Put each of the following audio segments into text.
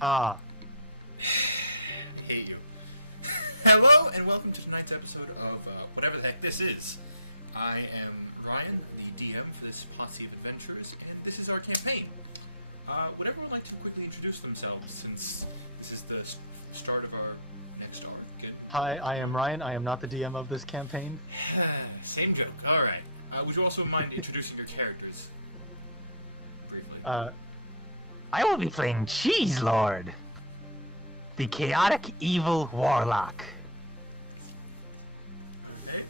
Ah, Hey you. Hello and welcome to tonight's episode of whatever the heck this is. I am Ryan, the DM for this posse of adventurers, and this is our campaign. Would everyone like to quickly introduce themselves since this is the start of our next arc? Good. hi, I am Ryan. I am not the DM of this campaign. Same joke. All right. Would you also mind introducing your characters briefly? I will be playing Cheese Lord, the chaotic evil warlock. Okay.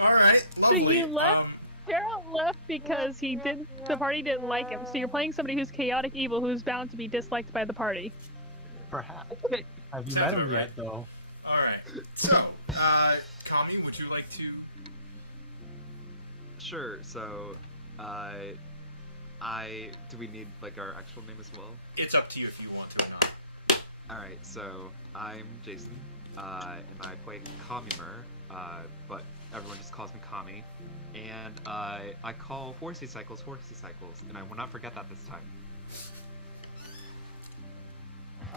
All right. So Lovely. you left? Geralt left because the party didn't like him. So you're playing somebody who's chaotic evil, who's bound to be disliked by the party. Perhaps. Have you Sounds met him about yet, right. though? All right. So, Kami, would you like to? Sure. So, do we need like our actual name as well? It's up to you if you want to or not. All right. So I'm Jason, and I play Kamimer, but everyone just calls me Kami, and I call horsey cycles, and I will not forget that this time.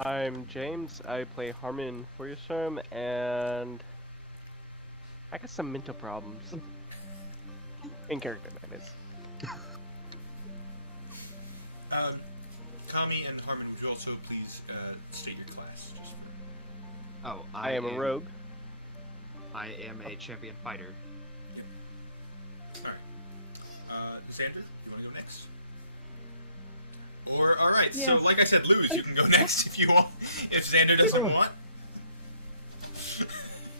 I'm James. I play Harmon Feuersturm, and I got some mental problems. In character, that is. Kami and Harmon, would you also please state your class? Oh, I am a rogue. I am a champion fighter. All right. Xander, you want to go next? Or all right. Yes. So, like I said, Luz, you can go next if you want. If Xander doesn't want.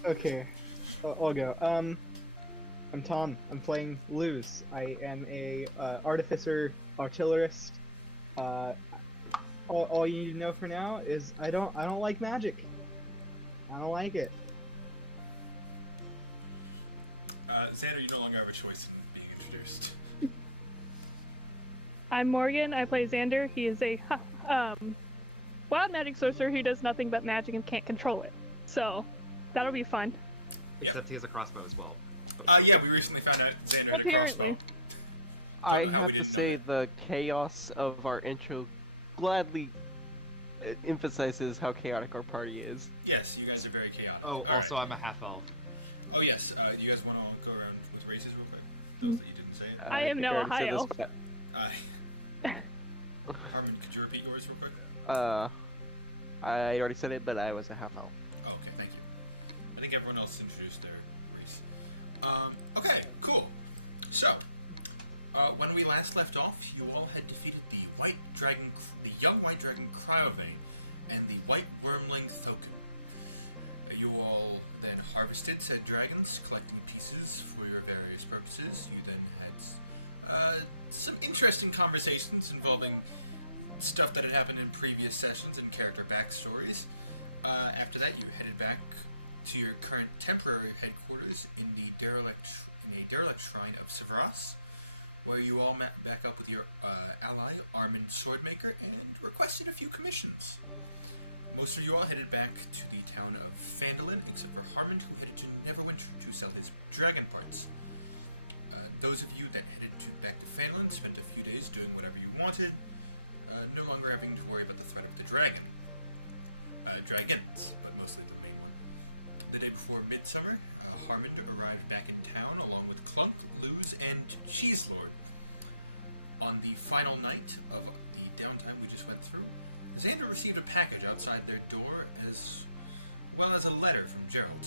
Okay, I'll go. I'm Tom. I'm playing Luz. I am a artificer, artillerist. All you need to know for now is I don't like magic. I don't like it. Xander, you no longer have a choice in being introduced. I'm Morgan. I play Xander. He is a wild magic sorcerer who does nothing but magic and can't control it. So that'll be fun. Except he has a crossbow as well. Yeah, we recently found out Xander had a Apparently. crossbow. I Don't know how we have to didn't know say that. the chaos of our intro gladly emphasizes how chaotic our party is. Yes, you guys are very chaotic. Oh, All also right. I'm a half elf. Oh yes. You guys want to go around with races real quick? Those that you didn't say it. I am think now a already said high this, elf. but, Harmon, could you repeat yours real quick? I already said it, but I was a half elf. Oh, okay, thank you. I think everyone else introduced their race. Okay, cool. So, when we last left off, you all had defeated the young white dragon Cryovane, and the white wormling Thokin. You all then harvested said dragons, collecting pieces for your various purposes. You then had some interesting conversations involving stuff that had happened in previous sessions and character backstories. After that, you headed back to your current temporary headquarters in a derelict shrine of Severas, where you all met back up with your ally, Armin Swordmaker, and requested a few commissions. Most of you all headed back to the town of Phandalin, except for Harmon, who headed to Neverwinter to sell his dragon parts. Those of you that headed back to Phandalin spent a few days doing whatever you wanted, no longer having to worry about the threat of the dragon. Dragons, but mostly the main one. The day before Midsummer, Harmon arrived back in town along with Clump, Luz, and Cheese Lord. On the final night of the downtime we just went through, Xander received a package outside their door as well as a letter from Geralt.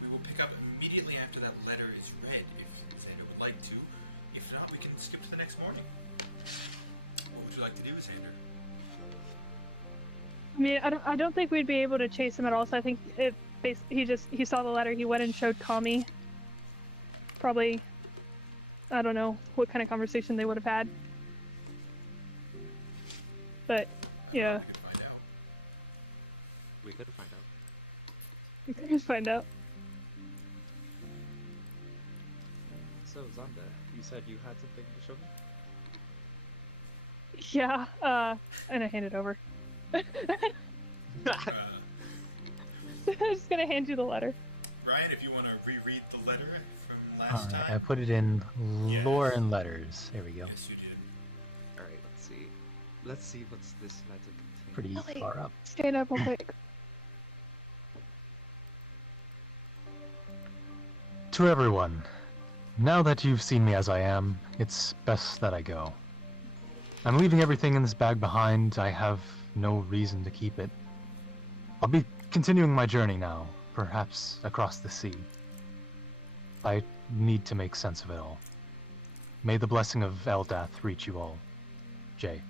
We will pick up immediately after that letter is read if Xander would like to. If not, we can skip to the next morning. What would you like to do, Xander? I mean, I don't think we'd be able to chase him at all. So I think he saw the letter. He went and showed Kami. Probably, I don't know what kind of conversation they would have had. But yeah, We could find out. We could find out. we could just find out. So Zonda, you said you had something to show me? Yeah. And I hand it over. Uh, I'm just gonna hand you the letter. Ryan, if you want to reread the letter from last Alright, I time. put it in Yeah. lore and letters. There we go. Yes, you did. Alright, let's see. let's see what's this letter contain. Pretty Ellie. far up. Stand up real quick. To everyone, now that you've seen me as I am, it's best that I go. I'm leaving everything in this bag behind. I have no reason to keep it. I'll be continuing my journey now, perhaps across the sea. I need to make sense of it all. May the blessing of Eldath reach you all. Jay.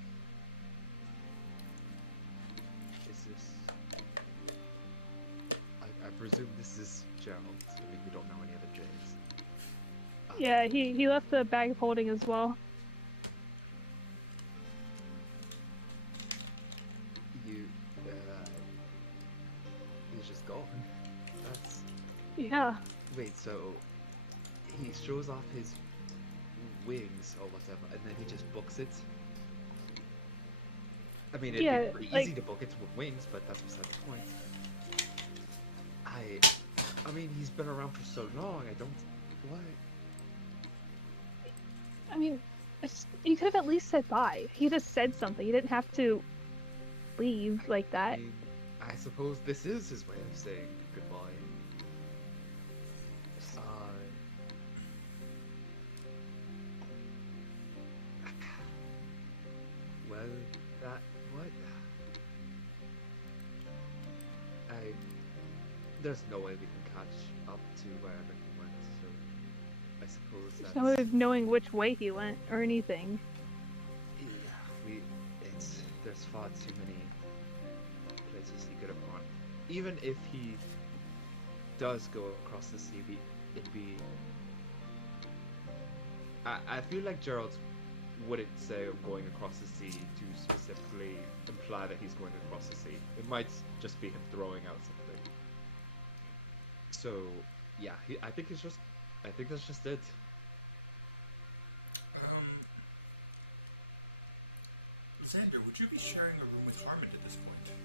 Is this? I presume this is Gerald. I mean, we don't know any other Jays. Yeah, he left the bag of holding as well. You, he's just gone. That's. Yeah. Wait, so he shows off his wings or whatever, and then he just books it. I mean, it'd Yeah, be pretty like- easy to book it with wings, but that's beside the point. I mean, he's been around for so long. I don't. What? I mean, you could have at least said bye. He just said something. You didn't have to leave like I that. mean, I suppose this is his way of saying goodbye. Well, that what? There's no way we can catch up to wherever he went. So I suppose that's. There's no way of knowing which way he went or anything. Yeah, there's far too many places he could have gone. Even if he does go across the sea, it'd be. I feel like Gerald wouldn't say I'm going across the sea to specifically imply that he's going across the sea. It might just be him throwing out something. So yeah, I think that's just it. Xander, would you be sharing a room with Harmon at this point?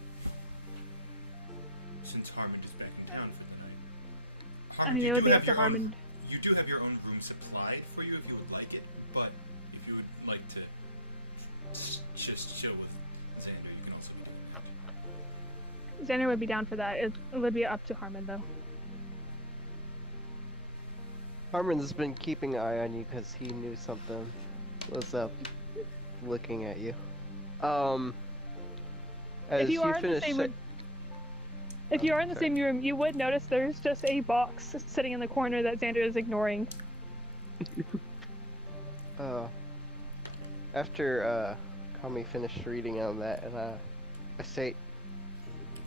Since Harmon is back in town for the night. I mean, you it would do be have up to your own- Harmon. You do have your own room supplied for you if you would like it, but if you would like to just chill with Xander, you can also do that. Xander would be down for that. It would be up to Harmon, though. Harmon's been keeping an eye on you because he knew something was up, looking at you. As If you are in the finish same sa- room, if you are in the sorry. same room, you would notice there's just a box sitting in the corner that Xander is ignoring. After Kami finished reading on that, and I say,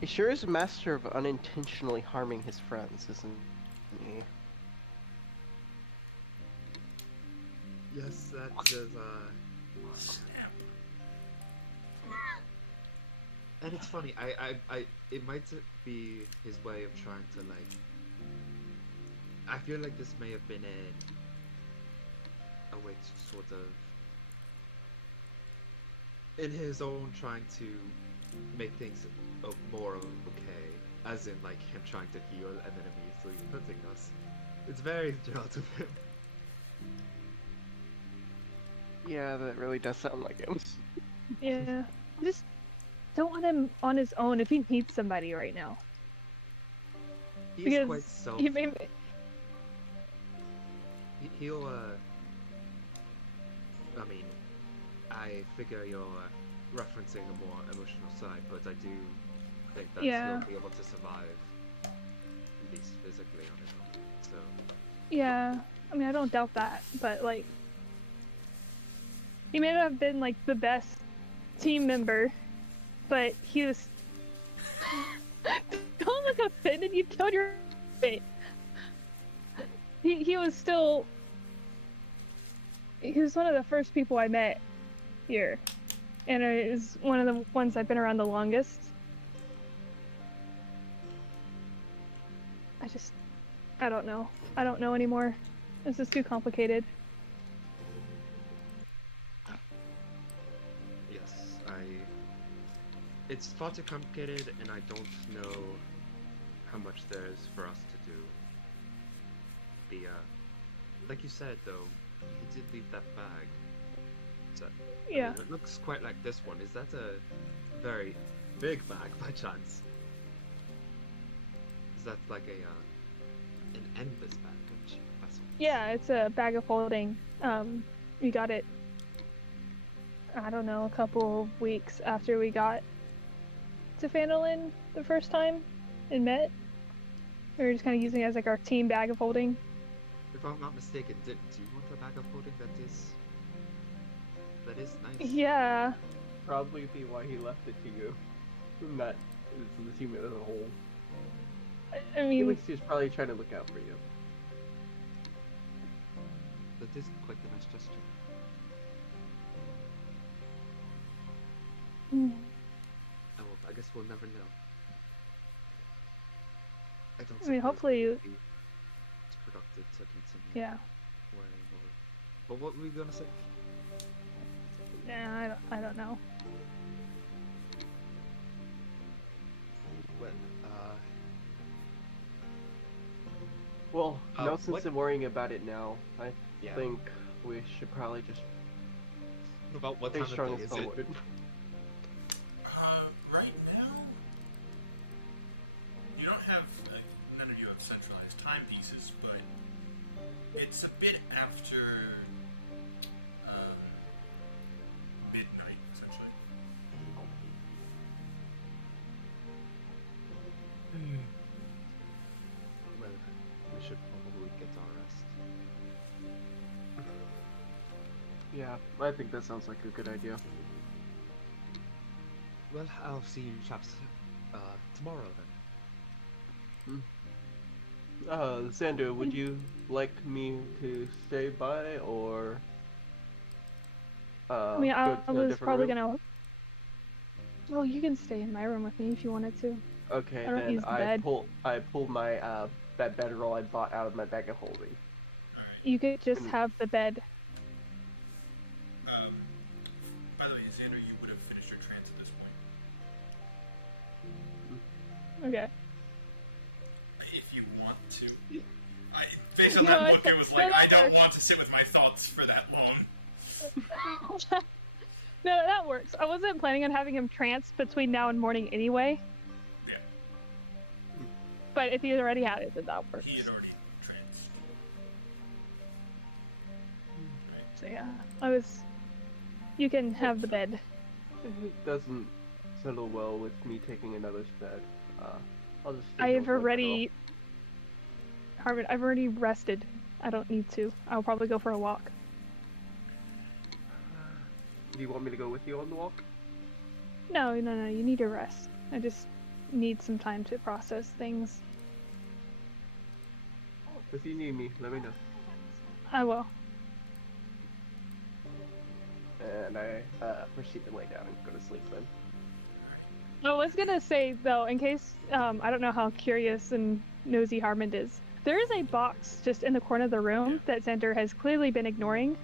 he sure is a master of unintentionally harming his friends, isn't he? Yes, that is Snap. And it's funny, it might be his way of trying to like. I feel like this may have been a way to sort of, in his own trying to make things more okay, as in like him trying to heal and then immediately hurting us. It's very Gerald of him. Yeah, that really does sound like him. Yeah. I just don't want him on his own if he needs somebody right now. He's Because quite self. he may, He'll I mean, I figure you're referencing a more emotional side, but I do think that Yeah. he'll be able to survive, at least physically on his own. So yeah. I mean, I don't doubt that, but like, he may not have been like the best team member, but he was. Don't look offended. You killed your mate. He was still. He was one of the first people I met here, and it is one of the ones I've been around the longest. I don't know. I don't know anymore. This is too complicated. yes, it's far too complicated, and I don't know how much there is for us to do. Like you said though, he did leave that bag. So, Yeah. it looks quite like this one. Is that a very big bag by chance? Is that like an endless baggage vessel? Yeah, it's a bag of holding. We got it, I don't know, a couple of weeks after we got to Phandalin the first time and met. We were just kind of using it as like our team bag of holding. If I'm not mistaken, do you want a bag of holding that is nice? Yeah. Probably be why he left it to you. Not is the team as a whole. I mean, Felix is probably trying to look out for you. That is quite a nice gesture. mm, Oh, well, I guess we'll never know. I don't I mean, suppose hopefully, it would be productive to continue yeah. wearing or... But what were we gonna say? Yeah, I don't know. Well, Well, no sense what- in worrying about it now. I yeah. think we should probably just About what stay time of strong day and is it? forward. Right now, you don't have, none of you have centralized timepieces, but it's a bit after midnight, essentially. Well, we should probably get our rest. Yeah, I think that sounds like a good idea. Well, I'll see you chaps tomorrow then. Xander, would you like me to stay by or I mean, go I to a was different probably room? gonna. Well, you can stay in my room with me if you wanted to. Okay, I don't then use the bed. I pull my that bedroll I bought out of my bag of holding. Alright. You could just Mm. have the bed. By the way, Xander, you would have finished your trance at this point. Okay. If you want to. Based on No, that I look, said- it was no, like, I that don't works. want to sit with my thoughts for that long. No, that works. I wasn't planning on having him trance between now and morning anyway. Yeah. But if he already had it, then that works. He had already tranced. So yeah, I was. You can have the bed. It doesn't settle well with me taking another's bed. I'll just. stay here I've with my already. Harvard, I've already rested. I don't need to. I'll probably go for a walk. girl. Do you want me to go with you on the walk? No, you need to rest. I just need some time to process things. If you need me, let me know. I will. And I proceed to lay down and go to sleep then. I was gonna say though, in case I don't know how curious and nosy Harmond is, there is a box just in the corner of the room that Xander has clearly been ignoring.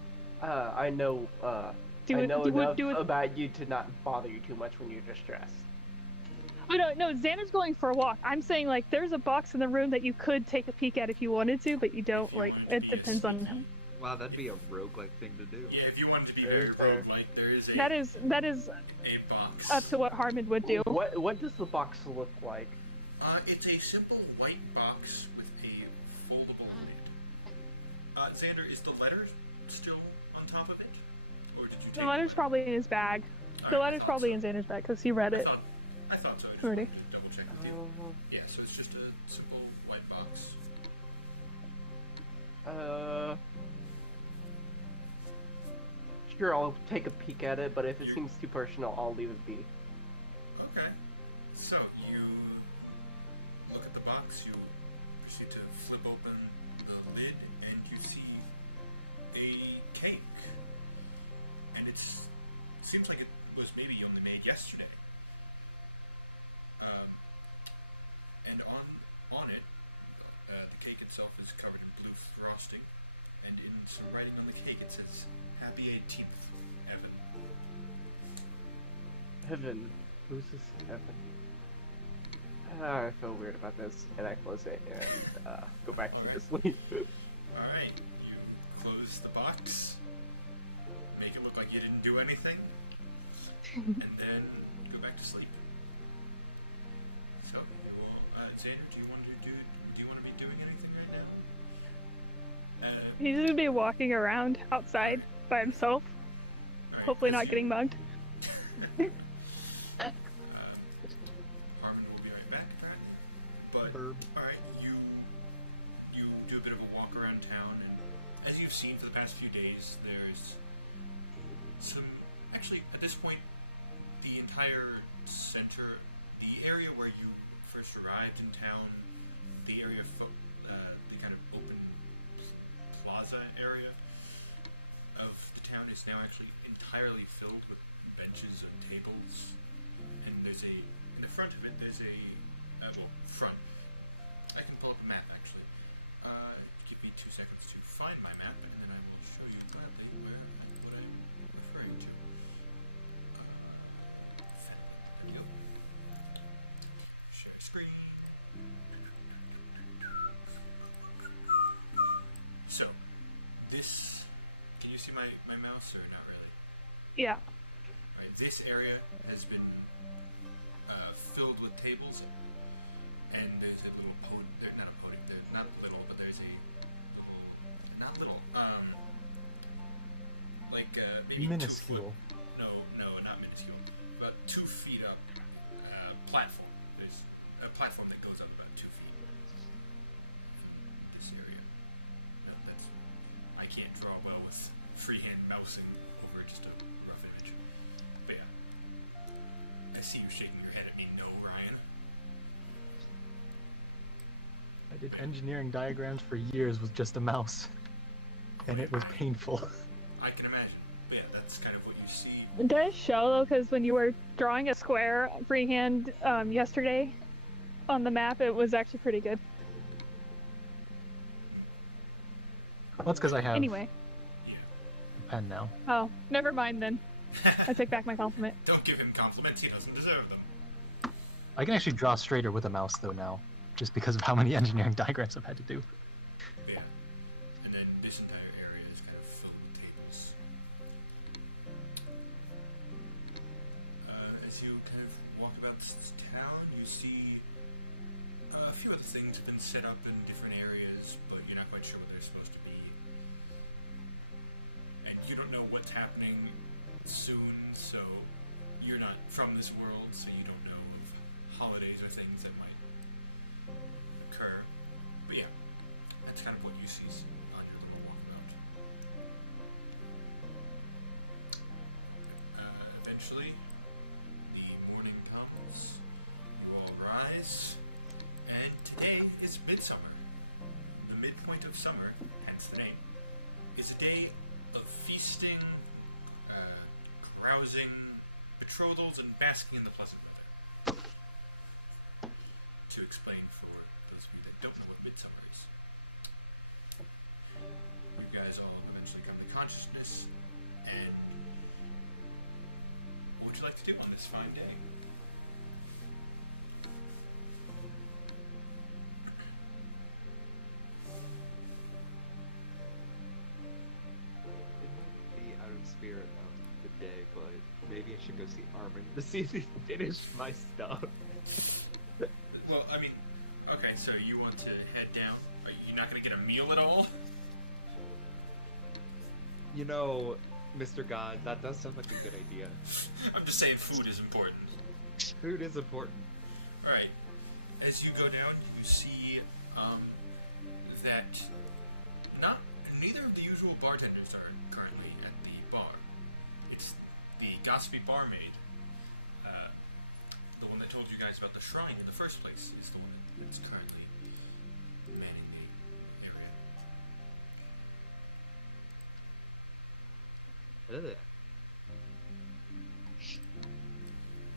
I know. Do I it- know do it- enough do it- about you to not bother you too much when you're distressed. Oh no, Xander's going for a walk. I'm saying like there's a box in the room that you could take a peek at if you wanted to, but you don't. Like it depends on him. Wow, that'd be a roguelike thing to do. Yeah, if you wanted to be Very very fair. roguelike, there is That is a box. up to what Harmond would do. What does the box look like? It's a simple white box with a foldable lid. Xander, is the letter still on top of it? Or did you take The letter's probably in his bag. The Alright, letter's I thought probably so. in Xander's bag because he read it. I thought so. I just Already. wanted to double check with you. Yeah, so it's just a simple white box. Sure, I'll take a peek at it, but if it seems too personal, I'll leave it be. Okay. So you look at the box, you proceed to flip open the lid, and you see a cake. And it seems like it was maybe only made yesterday. And on it, the cake itself is covered in blue frosting, and in some writing on the cake it says, "Happy 18th, Evan." Heaven. Who's this Heaven? I feel weird about this, and I close it and go back to sleep. Alright, you close the box, make it look like you didn't do anything, and then go back to sleep. So, Xander, do you want to be doing anything right now? He's just gonna be walking around outside by himself, Alright, hopefully as not you- getting mugged. Armin will be right back, apparently. But Burb. alright, you do a bit of a walk around town, and as you've seen for the past few days, there's some. Actually, at this point, the entire center, the area where you first arrived in town, the area, the kind of open plaza area of the town is now actually entirely filled with benches and tables, and there's in the front of it, there's front. I can pull up a map actually. Give me 2 seconds to find my map, and then I will show you gladly what I'm referring to. There we go. Share screen. So, this. Can you see my mouse or not really? Yeah. Right, this area has been filled with tables, and there's a little podium. There's not a podium. There's not little, but there's a not little. Like maybe 2 Minuscule. foot. No, not minuscule. About 2 feet up. Platform. There's a platform that goes up about 2 feet. This area. No, I can't draw well with freehand mousing over just a rough image. But yeah. I see you shaking your head at me. No, Ryan. I did engineering diagrams for years with just a mouse, and it was painful. I can imagine. But yeah, that's kind of what you see. It does show though, because when you were drawing a square freehand yesterday on the map, it was actually pretty good. Well, that's because I have Anyway. Yeah. a pen now. Oh, never mind then. I take back my compliment. Don't give him compliments. He doesn't deserve them. I can actually draw straighter with a mouse though now, just because of how many engineering diagrams I've had to do. But yeah. And then this entire area is kind of filled with tables. As you kind of walk about this town, you see a few other things have been set up in different areas, but you're not quite sure what they're supposed to be. And you don't know what's happening soon, so you're not from this world, so you don't know of holidays or things that might occur. But yeah, that's kind of what you see on your little walkabout. Eventually, the morning comes, you all rise, and today is midsummer. The midpoint of summer, hence the name, is a day of feasting, carousing, betrothals, and basking in the pleasant weather. To explain for those of you that don't know what midsummer is. You guys all eventually come to consciousness, and what would you like to do on this fine day? Be out of spirit of the day, but maybe I should go see Armin to see if he finished my stuff. Well, I mean, okay, so you want to head down. Are you not going to get a meal at all? You know, Mr. God, that does sound like a good idea. I'm just saying food is important. Food is important. Right. As you go down, you see that neither of the usual bartenders are currently at the bar. It's the gossipy barmaid, the one that told you guys about the shrine in the first place, is the one that's currently manning the area. Ugh.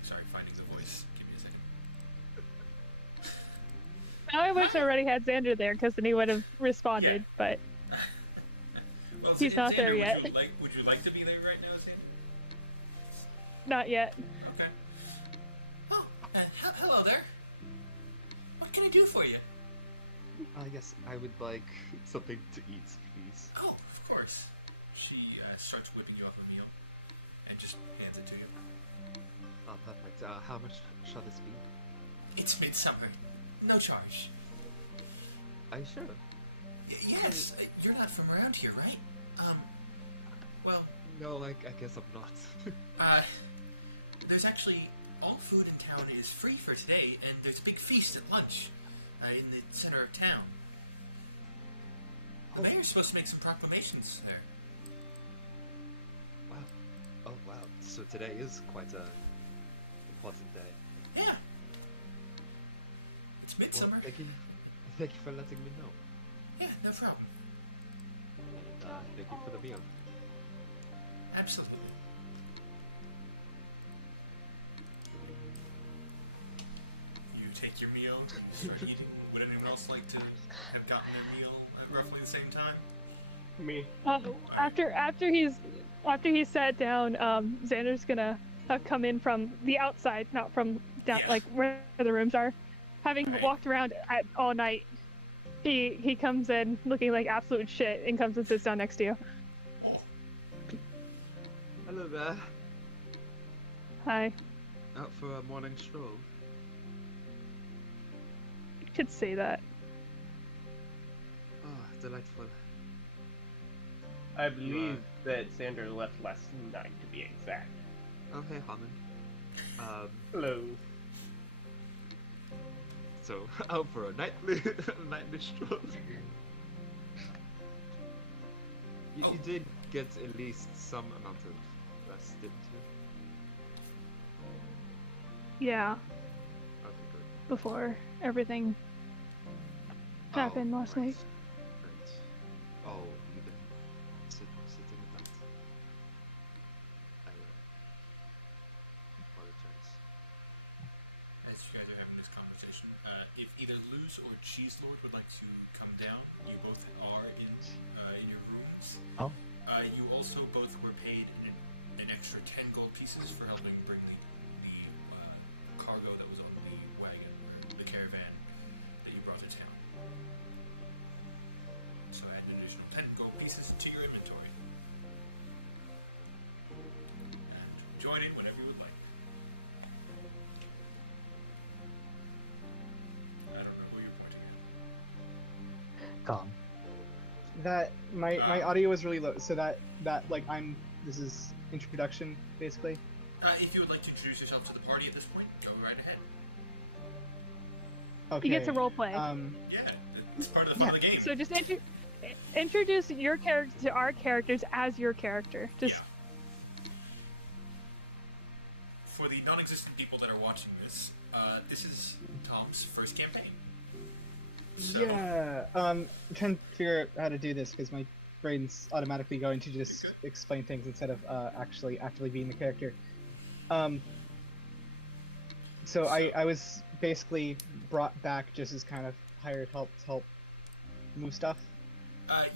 Sorry, finding the voice. Give me a second. Now I wish I already had Xander there, because then he would have responded, but Well, He's not there yet. Would you like to be there right now, Xander? not yet. Okay. Oh, hello there. What can I do for you? Yes, I would like something to eat, please. Oh, of course. She starts whipping you up a meal. and just hands it to you. Oh, perfect. How much shall this be? It's midsummer. No charge. Are you sure? Yes, you're not from around here, right? Well, No, I guess I'm not. there's actually all food in town is free for today, and there's a big feast at lunch in the center of town. The mayor's supposed to make some proclamations there. Wow. Oh, wow. So today is quite a important day. Yeah. It's Well, midsummer. thank you for letting me know. Yeah, no problem. And thank you for the meal. Absolutely. You take your meal, you start eating. Would anyone else like to have gotten their meal at roughly the same time? Me. After he's sat down, Xander's gonna come in from the outside, not from down Yeah. like where the rooms are. Having Right. walked around all night, he comes in looking like absolute shit and comes and sits down next to you. Oh, Hello there. Hi. Out for a morning stroll. You could say that. Oh, delightful. I believe that Xander left last night, to be exact. Oh, hey, Harmon. Hello. So, out for a nightly stroll. You did get at least some amount of rest, didn't you? Yeah, Okay, good. before everything happened last night. Right. Oh, you've been sitting with that. I apologize. as you guys are having this conversation, if either Luz or Cheese Lord would like to come down, you both are in your rooms. Oh. You also both were paid an extra 10 gold pieces for helping bring the cargo that was on the wagon, or the caravan that you brought to town. So add an additional 10 gold pieces into your inventory. And join in whenever you would like. I don't know who you're pointing at. Tom. That my audio was really low, so that like this is introduction basically. If you would like to introduce yourself to the party at this point, go right ahead. Okay. You get to roleplay. Yeah, it's part of the fun of the game. So just introduce your character to our characters as your character. Just For the non-existent people that are watching this, this is Tom's first campaign. So, Yeah. I'm trying to figure out how to do this because my brain's automatically going to just Good. explain things instead of actually being the character. So I was basically brought back just as kind of hired help to help move stuff.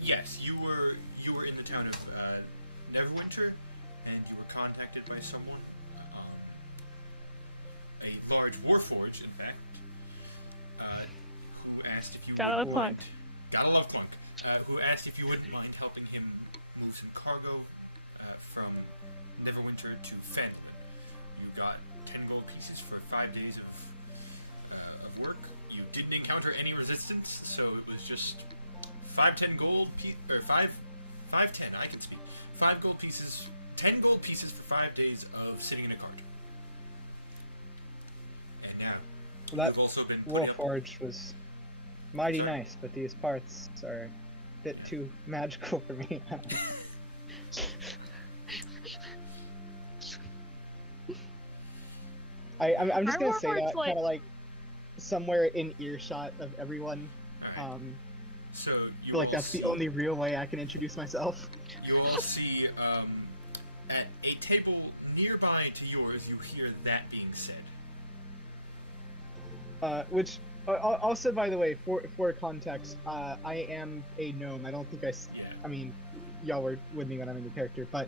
Yes, you were in the town of Neverwinter, and you were contacted by someone, a large warforge, in fact, who asked if you Gotta love would- Clunk. Gotta love Clunk. Who asked if you wouldn't mind helping him move some cargo from Neverwinter to Fandolin. You got 10 gold pieces for 5 days of work. You didn't encounter any resistance, so it was just 5 gold pieces, 10 gold pieces for 5 days of sitting in a cart. And now, Well, that you've also been putting up- Warforge was mighty nice, but these parts are a bit too magical for me. I'm just Our gonna say Warforge, that like- kind of like somewhere in earshot of everyone. Alright, so you Feel like all that's the see- only real way I can introduce myself. You all see, at a table nearby to yours, you hear that being said. Which also, by the way, for context, I am a gnome. I don't think Yeah. I mean, y'all were with me when I'm in the character, but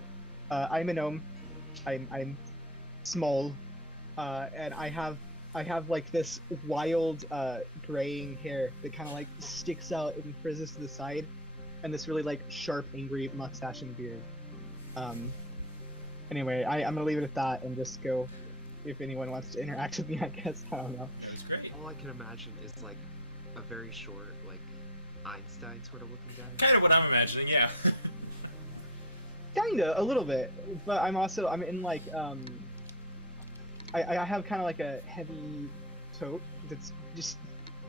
I'm a gnome. I'm small, and I have like this wild graying hair that kind of like sticks out and frizzes to the side, and this really like sharp, angry mustache and beard. Anyway, I'm gonna leave it at that and just go. If anyone wants to interact with me, I guess I don't know. That's great. All I can imagine is like a very short, like Einstein sort of looking guy. Kind of what I'm imagining, yeah. Kinda, a little bit, but I'm in like I have kind of like a heavy tote that's just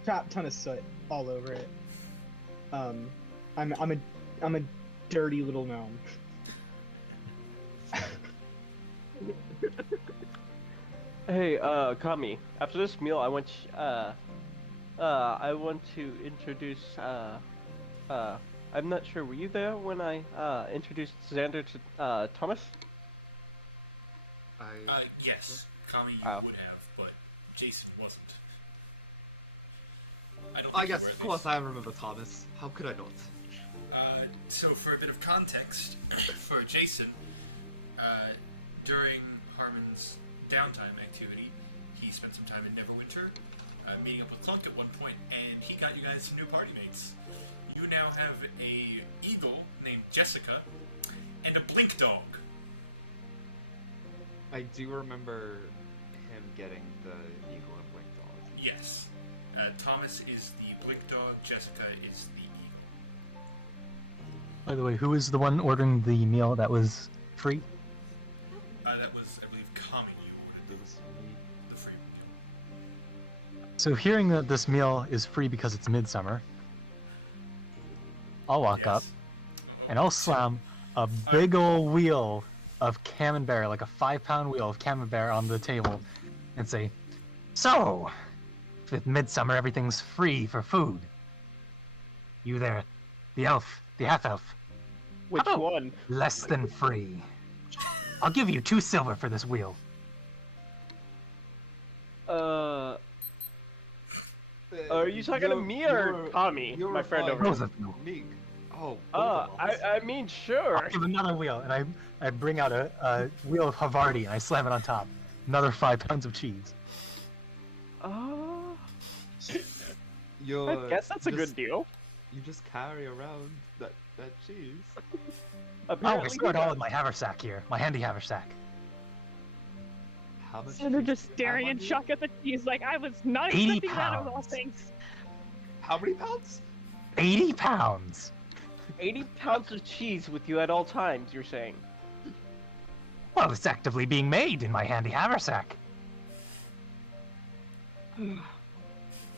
crap ton of soot all over it. I'm a dirty little gnome. Hey, Kami. After this meal, I want to introduce. I'm not sure. Were you there when I introduced Xander to Thomas? Yes, Kami, you Oh. would have, but Jason wasn't. Don't I think you guess, were, of at course, least. I remember Thomas. How could I not? So for a bit of context, for Jason, during Harmon's downtime activity, he spent some time in Neverwinter, meeting up with Clunk at one point, and he got you guys some new party mates. You now have a eagle named Jessica, and a blink dog. I do remember him getting the eagle and blink dog. Yes. Thomas is the blink dog, Jessica is the eagle. By the way, who is the one ordering the meal that was free? That was, I believe, Kami you ordered It was me. the free meal. So hearing that this meal is free because it's midsummer, I'll walk up Yes. and I'll slam a big ol' wheel of camembert, like a 5-pound wheel of camembert on the table, and say, "So, with midsummer everything's free for food. You there, the elf, the half-elf, Which Oh. one? less than free. I'll give you 2 silver for this wheel." Are you talking to me or Kami, my friend over Both here? of you. Meek. Oh, both of us. I mean, sure. I'll give another wheel, and I bring out a wheel of Havarti, and I slam it on top. Another 5 pounds of cheese. You're I guess that's a just- good deal. You just carry around that cheese. Oh, I Apparently, store it all in my haversack here, my handy haversack. How much? And they're cheese just do you have staring on in you? shock at the cheese, like I was not 80 expecting that of all pounds. things. How many pounds? 80 pounds. 80 pounds of cheese with you at all times, you're saying? Well, it's actively being made in my handy haversack.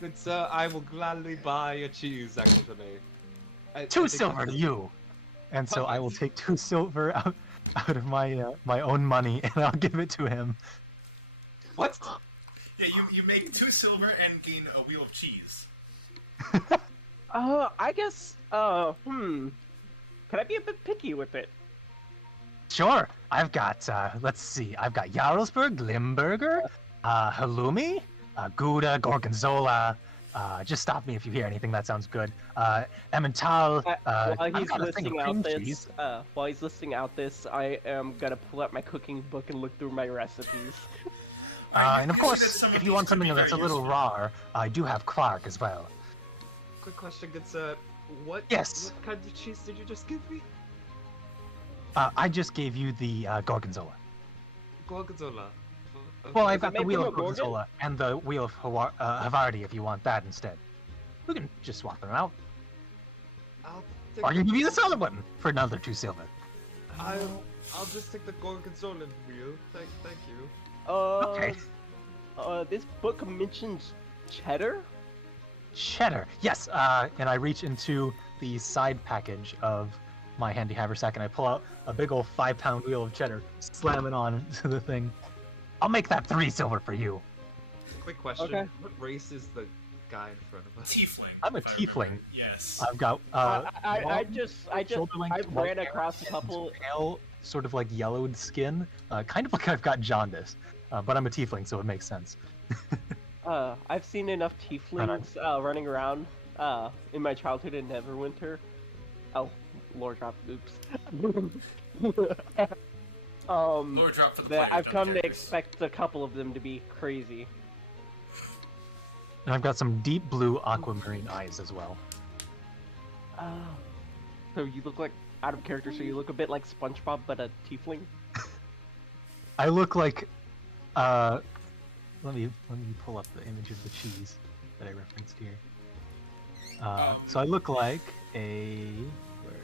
Good sir, I will gladly buy your cheese, actually. I 2 think silver that's- to you. And so I will take 2 silver out of my my own money, and I'll give it to him. What? Yeah, you make 2 silver and gain a wheel of cheese. I guess, Can I be a bit picky with it? Sure. I've got, let's see, I've got Jarlsberg, Limburger, halloumi, Gouda, Gorgonzola. Just stop me if you hear anything that sounds good. Emmental. While I've he's got a thing of listing cream out this, cheese. while he's listing out this, I am gonna pull out my cooking book and look through my recipes. And of You see that course, some of if you these want could be something that's a very little useful. rawer, I do have Clark as well. Quick question, good sir. What? Yes. What kind of cheese did you just give me? I just gave you the Gorgonzola. Gorgonzola. Well, Okay. I've got made the wheel from of a Gorgon? Gorgonzola and the wheel of Havarti if you want that instead. We can just swap them out. I'll Or I take can give you the silver one for another 2 silver. I'll just take the Gorgonzola wheel. Thank you. Okay. This book mentions cheddar? Cheddar. Yes, and I reach into the side package of my handy haversack and I pull out a big old 5-pound wheel of cheddar, slam it on to the thing. I'll make that 3 silver for you. Quick question. Okay. What race is the guy in front of us? Tiefling. I'm a if I remember. tiefling. Yes. I've got I long, just shoulder-length I white ran hair across a and couple. pale, sort of like yellowed skin, kind of like I've got jaundice. But I'm a tiefling, so it makes sense. I've seen enough tieflings running around in my childhood in Neverwinter. Oh, lore drop. Oops. Lower drop for the that player I've come to characters. expect a couple of them to be crazy. And I've got some deep blue aquamarine eyes as well. So you look like out of character. So you look a bit like SpongeBob, but a tiefling. I look like let me pull up the image of the cheese that I referenced here. So I look like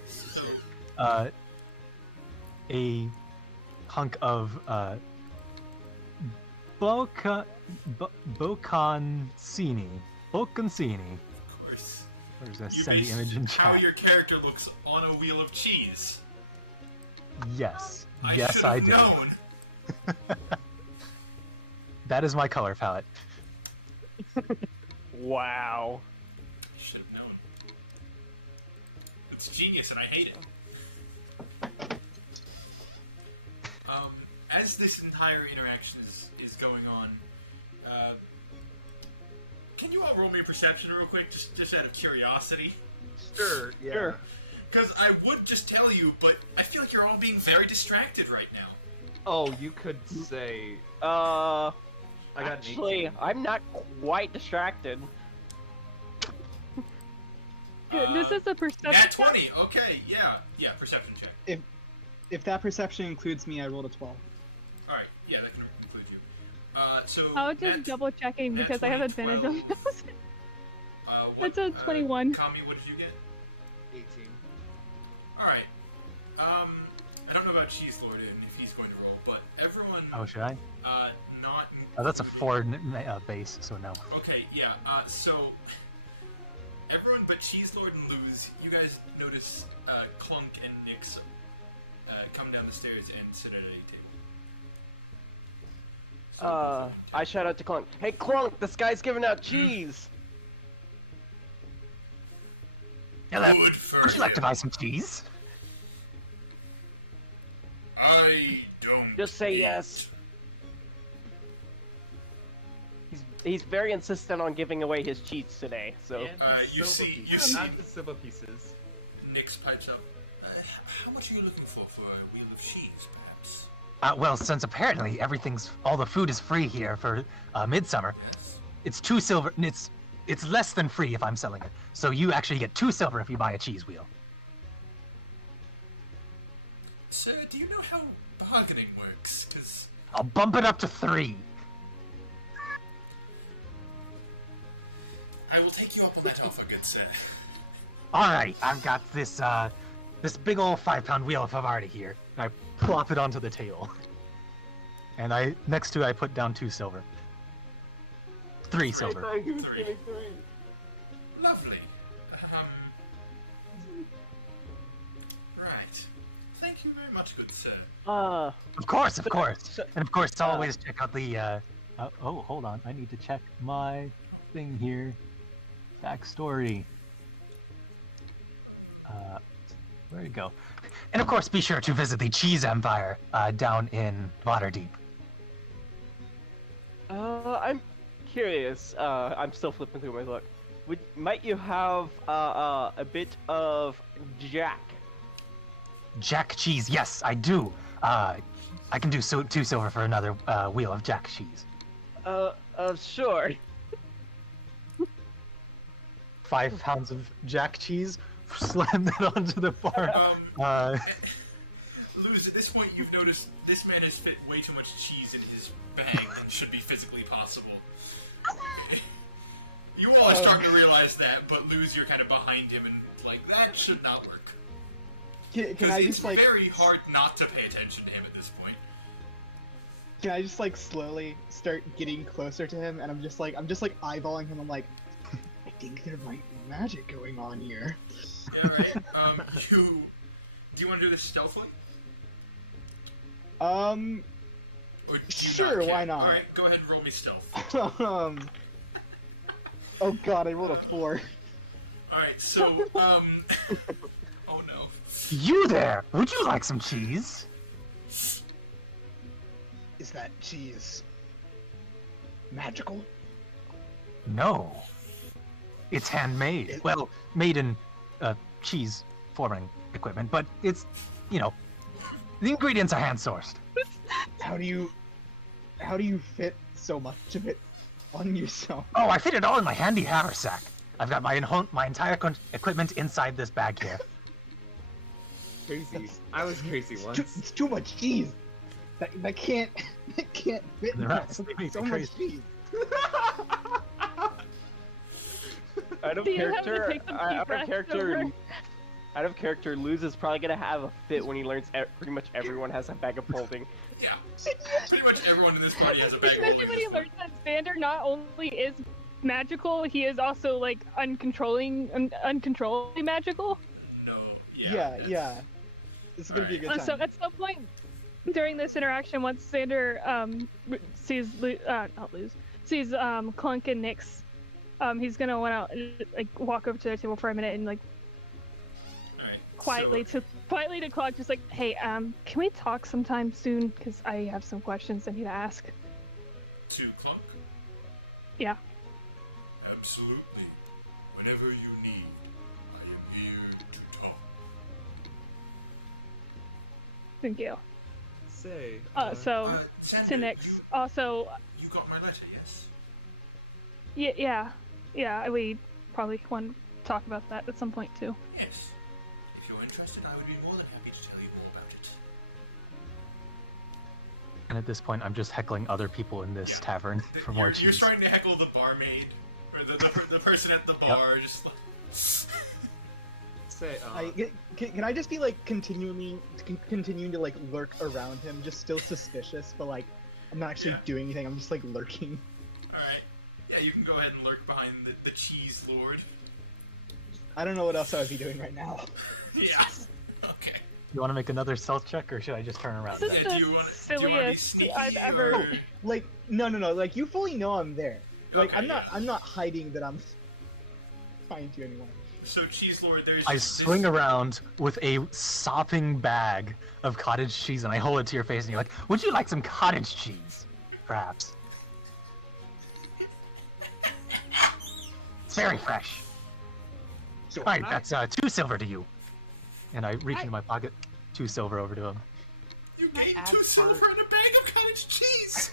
So, a hunk of bocconcini. Bocconcini. of course, I'm just gonna you send the based image in how chat. your character looks on a wheel of cheese. Yes, I yes, should I have did. known. That is my color palette. Wow. I should have known. It's genius, and I hate it. As this entire interaction is going on, can you all roll me a perception real quick, just out of curiosity? Sure. Yeah. Sure. Because I would just tell you, but I feel like you're all being very distracted right now. Oh, you could say. Uh, I got an actually, 18. I'm not quite distracted. This is a perception. At 20, okay, yeah, perception check. If that perception includes me, I rolled a 12. Alright, yeah, that can include you. So. I was just at- double checking at because I have 20, advantage on those. what, That's a 21. Kami, what did you get? 18. Alright. I don't know about Cheese Lord and if he's going to roll, but everyone, Oh, should I? not. Oh, that's a 4 base, so no. Okay, yeah, so. Everyone but Cheese Lord and Luz, you guys notice Clunk and Nyx come down the stairs and sit at a table. I shout out to Clunk. Hey Clunk, this guy's giving out cheese. Hello. Good for Would you like to him. buy some cheese? I don't. Just say eat. yes. He's very insistent on giving away his cheese today. So And you the see- silver you pieces. see- Not the silver pieces. Nyx pipes up. How much are you looking for a wheel of cheese, perhaps? Well, since apparently all the food is free here for midsummer, Yes. it's 2 silver. And it's less than free if I'm selling it. So you actually get 2 silver if you buy a cheese wheel. Sir, do you know how bargaining works? Because I'll bump it up to 3. I will take you up on that offer, good sir. All right, I've got this big old 5-pound wheel of Havarti here. I plop it onto the table. And next to it, I put down 2 silver. 3 silver. he was Three. giving 3. Lovely. Right. Thank you very much, good sir. Of course. And of course, Uh, always check out the. Oh, hold on. I need to check my thing here. Backstory. Where'd it go? And of course, be sure to visit the Cheese Empire down in Waterdeep. I'm curious. I'm still flipping through my book. Might you have a bit of Jack? Jack cheese, yes, I do. I can do 2 silver for another wheel of Jack cheese. Sure. 5 pounds of jack cheese. Slam that onto the bar. Luz, at this point you've noticed this man has fit way too much cheese in his bag than should be physically possible. You all are starting to realize that, but Luz, you're kind of behind him and like, that should not work. Can 'Cause I it's just like very hard not to pay attention to him at this point. can I just like slowly start getting closer to him and I'm just like eyeballing him. I'm like, I think there might be magic going on here. Yeah, right. Do you want to do this stealthily? Um, Or do you Sure, care? why not? Alright, go ahead and roll me stealth. Oh god, I rolled a 4. Alright, so, oh no. You there? Would you like some cheese? Is that cheese magical? No. It's handmade. Well, made in cheese forming equipment, but it's, the ingredients are hand sourced. How do you fit so much of it on yourself? Oh, I fit it all in my handy haversack. I've got my entire equipment inside this bag here. Crazy. I was crazy once. It's too much cheese. That can't that can't fit. The in rest, that. they make So me much cheese. Out of Do you have to character, take some out deep of breaths character, over? out of character, Luz is probably gonna have a fit when he learns pretty much everyone has a bag of holding. Yeah. Pretty much everyone in this party has a bag of Especially when he holding. learns that Xander not only is magical, he is also like uncontrollably magical. No. Yeah, that's- yeah. This is gonna be a good time. So at some point during this interaction, once Xander sees sees Clunk and Nyx, he's gonna want out like walk over to the table for a minute and like Alright, quietly so, to Clunk, just like, hey, can we talk sometime soon? Because I have some questions I need to ask. to Clunk? Yeah. Absolutely. Whenever you need, I am here to talk. Thank you. Say. So Xander, to Nyx, also, you got my letter, yes? yeah, we probably want to talk about that at some point too. Yes. If you're interested, I would be more than happy to tell you more about it. And at this point, I'm just heckling other people in this Yeah. tavern for more You're cheese. starting to heckle the barmaid, or the person at the bar, just like... Say. Can I just be like continuing to like lurk around him, just still suspicious, but like I'm not actually Yeah. doing anything. I'm just like lurking. Alright. Yeah, you can go ahead and lurk behind the cheese lord. I don't know what else I would be doing right now. Yeah. Okay. You want to make another stealth check, or should I just turn around? This then? is Yeah, the do you wanna be silliest sneaky, I've ever. or- Like no. Like you fully know I'm there. Like Okay, I'm not. yeah. I'm not hiding that I'm trying to anymore. So, cheese lord, there's I this- swing around with a sopping bag of cottage cheese, and I hold it to your face, and you're like, "Would you like some cottage cheese? Perhaps." It's very fresh. So All right, that's 2 silver to you. And I reach into my pocket, 2 silver over to him. You I gained add 2 silver part- and a bag of cottage cheese!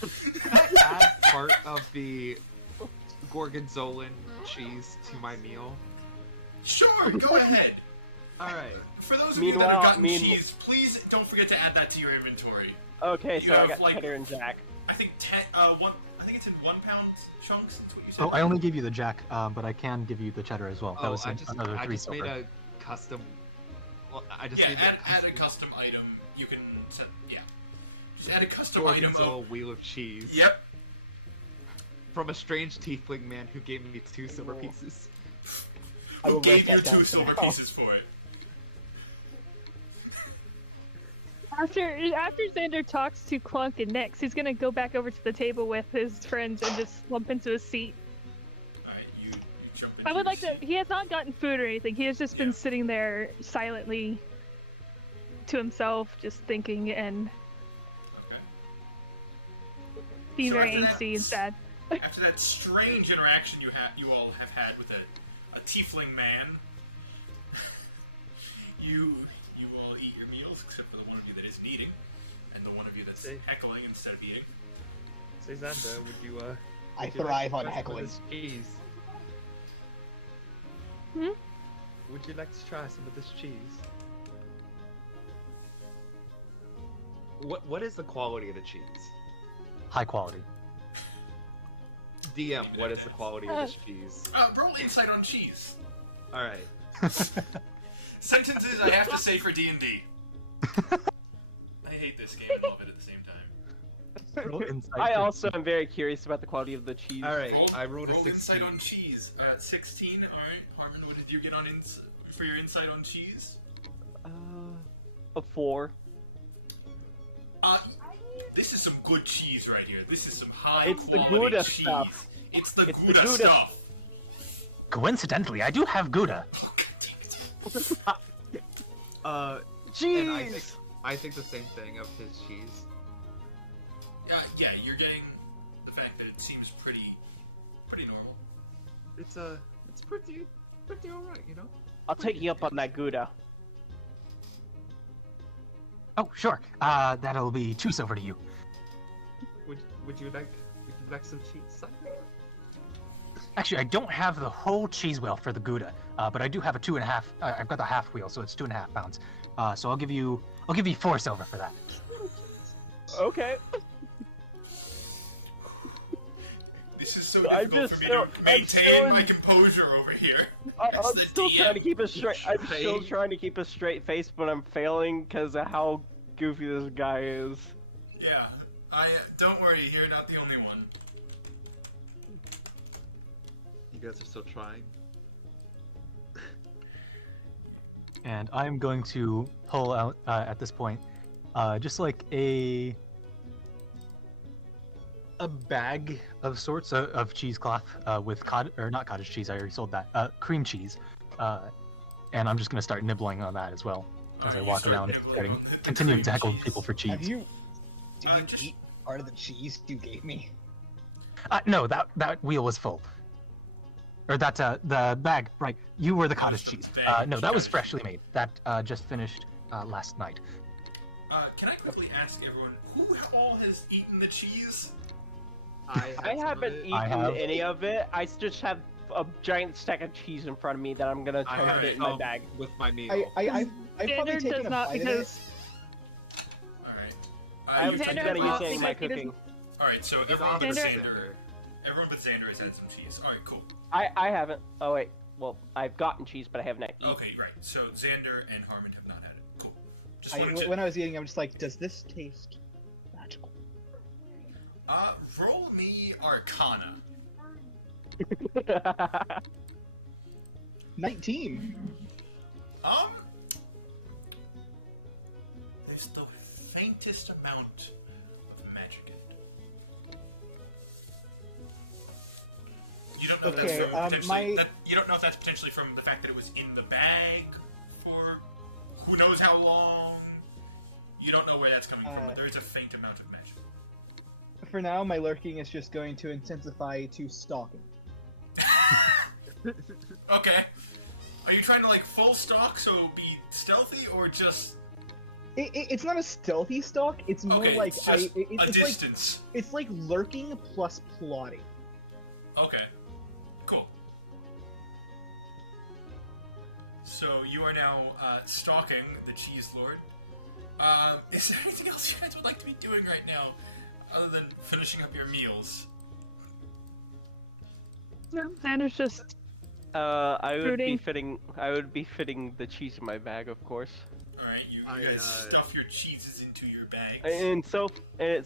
Can I add part of the gorgonzolan cheese to my meal? Sure, go ahead. Alright. For those of you that have Meanwhile, gotten cheese, please don't forget to add that to your inventory. Okay, You so I have, got like- Cheddar and Jack. I think I think it's in 1 pound chunks. That's what you said. Oh, I only gave you the jack, but I can give you the cheddar as well. That Oh, was I just another 3 made silver. a custom. Well, I just Yeah, made add a custom item. You can set. Yeah. Just add a custom item. gorgonzola wheel of cheese. Yep. From a strange tiefling man who gave me 2 silver pieces. I Who will gave write you that down 2 for silver now. pieces for it? After Xander talks to Clunk and Nyx, he's gonna go back over to the table with his friends and just slump into his seat. Alright, you jump in. I would like to. He has not gotten food or anything. He has just been sitting there silently to himself, just thinking and Okay. being So very after that- angsty and sad. After that strange interaction you all have had with a tiefling man, you all eat your meals, except for the one of you that isn't eating, and the one of you that's Hey. heckling instead of eating. Say Xander, would you I would you thrive to on try some of heckling. this cheese? Hmm? Would you like to try some of this cheese? What is the quality of the cheese? High quality. DM, what is the quality of this cheese? Roll insight on cheese. Alright. Sentences I have to say for D&D. I hate this game and love it at the same time. Roll insight I for- also am very curious about the quality of the cheese. Alright, Roll, I rolled a roll 16. insight on cheese. 16. All right, Harmon, what did you get on for your insight on cheese? A 4. This is some good cheese right here. This is some high It's the quality Gouda cheese. stuff. It's the It's the Gouda Gouda stuff. Coincidentally, I do have Gouda. Oh, God damn it. And I think the same thing of his cheese. Yeah, you're getting the fact that it seems pretty normal. It's pretty alright, you know? I'll take you up on that Gouda. Oh, sure. That'll be 2 silver to you. Would you like some cheese, son? Actually, I don't have the whole cheese wheel for the Gouda, but I do have a 2.5. I've got the half wheel, so it's 2.5 pounds. So I'll give you 4 silver for that. Okay. This is so I'm difficult just for me still- to I'm maintain still my in- composure over here. I'm It's the still trying to DM. keep a straight. I'm still Betrayed. trying to keep a straight face, but I'm failing because of how goofy this guy is. Yeah, don't worry, you're not the only one. You guys are still trying. And I'm going to pull out at this point, just like a bag of sorts of cheesecloth with not cottage cheese. I already sold that. Cream cheese, and I'm just gonna start nibbling on that as well as I You walk start around, nibbling on the continuing cream to heckle cheese. people for cheese. Have you? Did you just- eat part of the cheese you gave me? No, that wheel was full. Or that the bag, right? You were the cottage the cheese. bag No, of that was cottage freshly made. That just finished last night. Can I quickly ask everyone who all has eaten the cheese? I I haven't eaten I have. any of it. I just have a giant stack of cheese in front of me that I'm gonna try to have fit in my some bag. with my meal. I've probably Standard taken does a not bite of it. because Alright. I was Xander gonna has be saying not my because he cooking. Alright, so I did everyone but offer Xander- Xander. Everyone but Xander has had some cheese. Alright, cool. I haven't. Oh wait. Well, I've gotten cheese, but I have not eaten. Okay, right. So Xander and Harmon have not had it. Cool. Just I, wanted to... when I was eating, I'm just like, does this taste magical? Roll me Arcana. 19. There's the faintest amount of magic in it. You don't know if Okay, that's from potentially... my- you don't know if that's potentially from the fact that it was in the bag for who knows how long. You don't know where that's coming from, but there is a faint amount of magic. For now, my lurking is just going to intensify to stalking. Okay. Are you trying to like full stalk, so be stealthy, or just It's not a stealthy stalk. It's more okay? like Just it's a like distance. it's like lurking plus plotting. Okay. Cool. So you are now stalking the Cheese Lord. Is there anything else you guys would like to be doing right now, other than finishing up your meals? no, Xander's just I would be Brooding. fitting. I would be fitting the cheese in my bag, of course. All right, you guys stuff your cheeses into your bags. And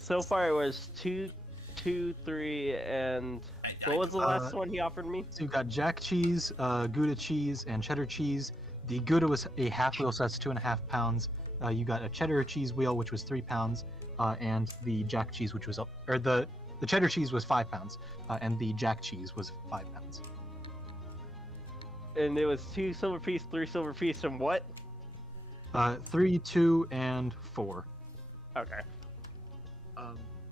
so far it was 2, 2, 3, and what was the last one he offered me? So you've got jack cheese, Gouda cheese, and cheddar cheese. The Gouda was a half wheel, so that's 2.5 pounds. You got a cheddar cheese wheel, which was 3 pounds, and the jack cheese, which was the cheddar cheese was 5 pounds, and the jack cheese was 5 pounds. And it was 2 silver piece, 3 silver piece, and what? 3, 2, and 4. Okay.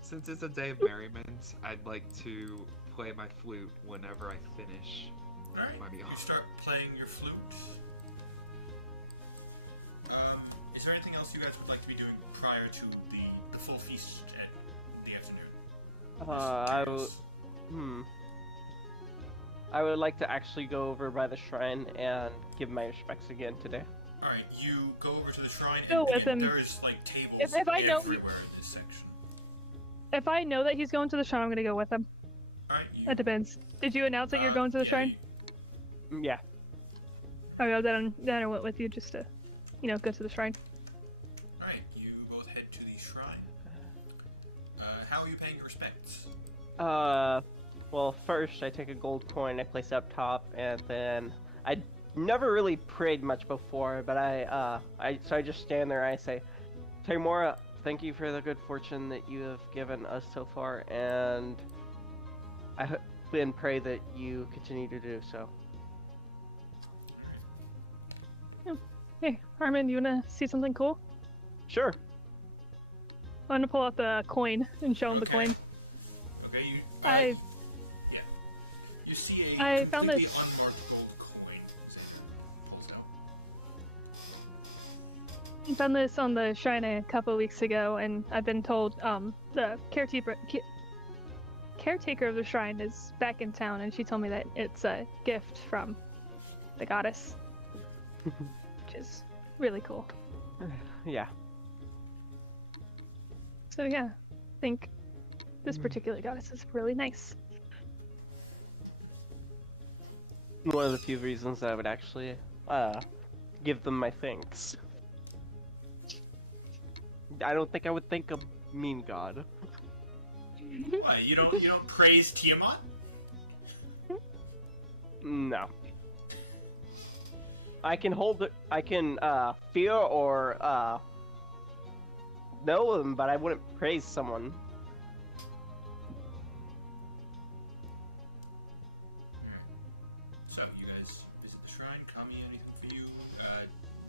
Since it's a day of merriment, I'd like to play my flute whenever I finish. All right, Might be you off. start playing your flute. Is there anything else you guys would like to be doing prior to the full feast at the afternoon? I would like to actually go over by the shrine and give my respects again today. All right, you go over to the shrine, Go and with him. there's like tables If I know- everywhere in this section. if I know that he's going to the shrine, I'm gonna go with him. All right, you, That depends. Did you announce that you're going to the yeah, shrine? Yeah. Okay, then I went with you just to, go to the shrine. All right, you both head to the shrine. How are you paying your respects? Well, first I take a gold coin, I place it up top, and then I never really prayed much before, but I just stand there and I say, Taimora, thank you for the good fortune that you have given us so far, and I hope and pray that you continue to do so. Hey, Harmon, you wanna see something cool? Sure. I'm gonna pull out the coin and show him the Okay. coin. Okay, you see a I found completely this- unmarked gold coin. Pulls out. I found this on the shrine a couple weeks ago, and I've been told the caretaker of the shrine is back in town, and she told me that it's a gift from the goddess, which is really cool. Yeah. So yeah, I think this particular goddess is really nice. One of the few reasons I would actually give them my thanks. I don't think I would thank a mean god. Why, you don't praise Tiamat? No. I can hold it. I can fear or know them, but I wouldn't praise someone. So, you guys visit the shrine. Kami, anything for you?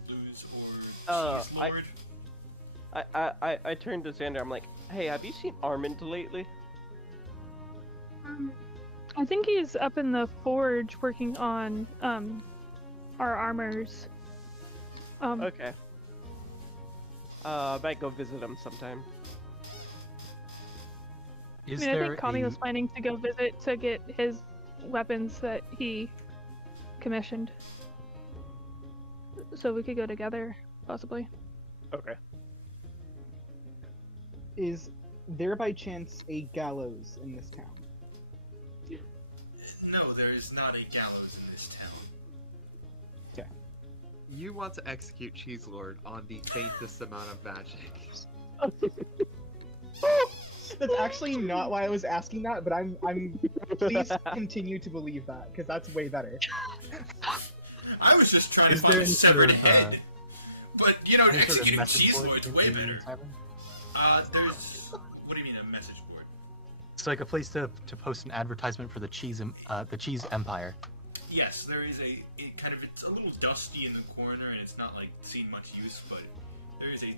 Lose or Cheese I- Lord? I turned to Xander. I'm like, hey, have you seen Armand lately? I think he's up in the forge working on our armors. Okay. I might go visit him sometime. Is I mean, I there think Kami a... was planning to go visit to get his weapons that he commissioned. So we could go together, possibly. Okay. Is there by chance a gallows in this town? No, there is not a gallows in this town. You want to execute Cheese Lord on the faintest amount of magic. That's actually not why I was asking that, but I'm please continue to believe that, because that's way better. I was just trying to Is find there a any sort severed of, head. But, you know, any sort of executing message Cheese board Lord's in way the better. tavern? There's... What do you mean, a message board? It's like a place to post an advertisement for the cheese empire. Yes, there is a kind of... It's a little dusty in the corner, and it's not, like, seen much use, but there is a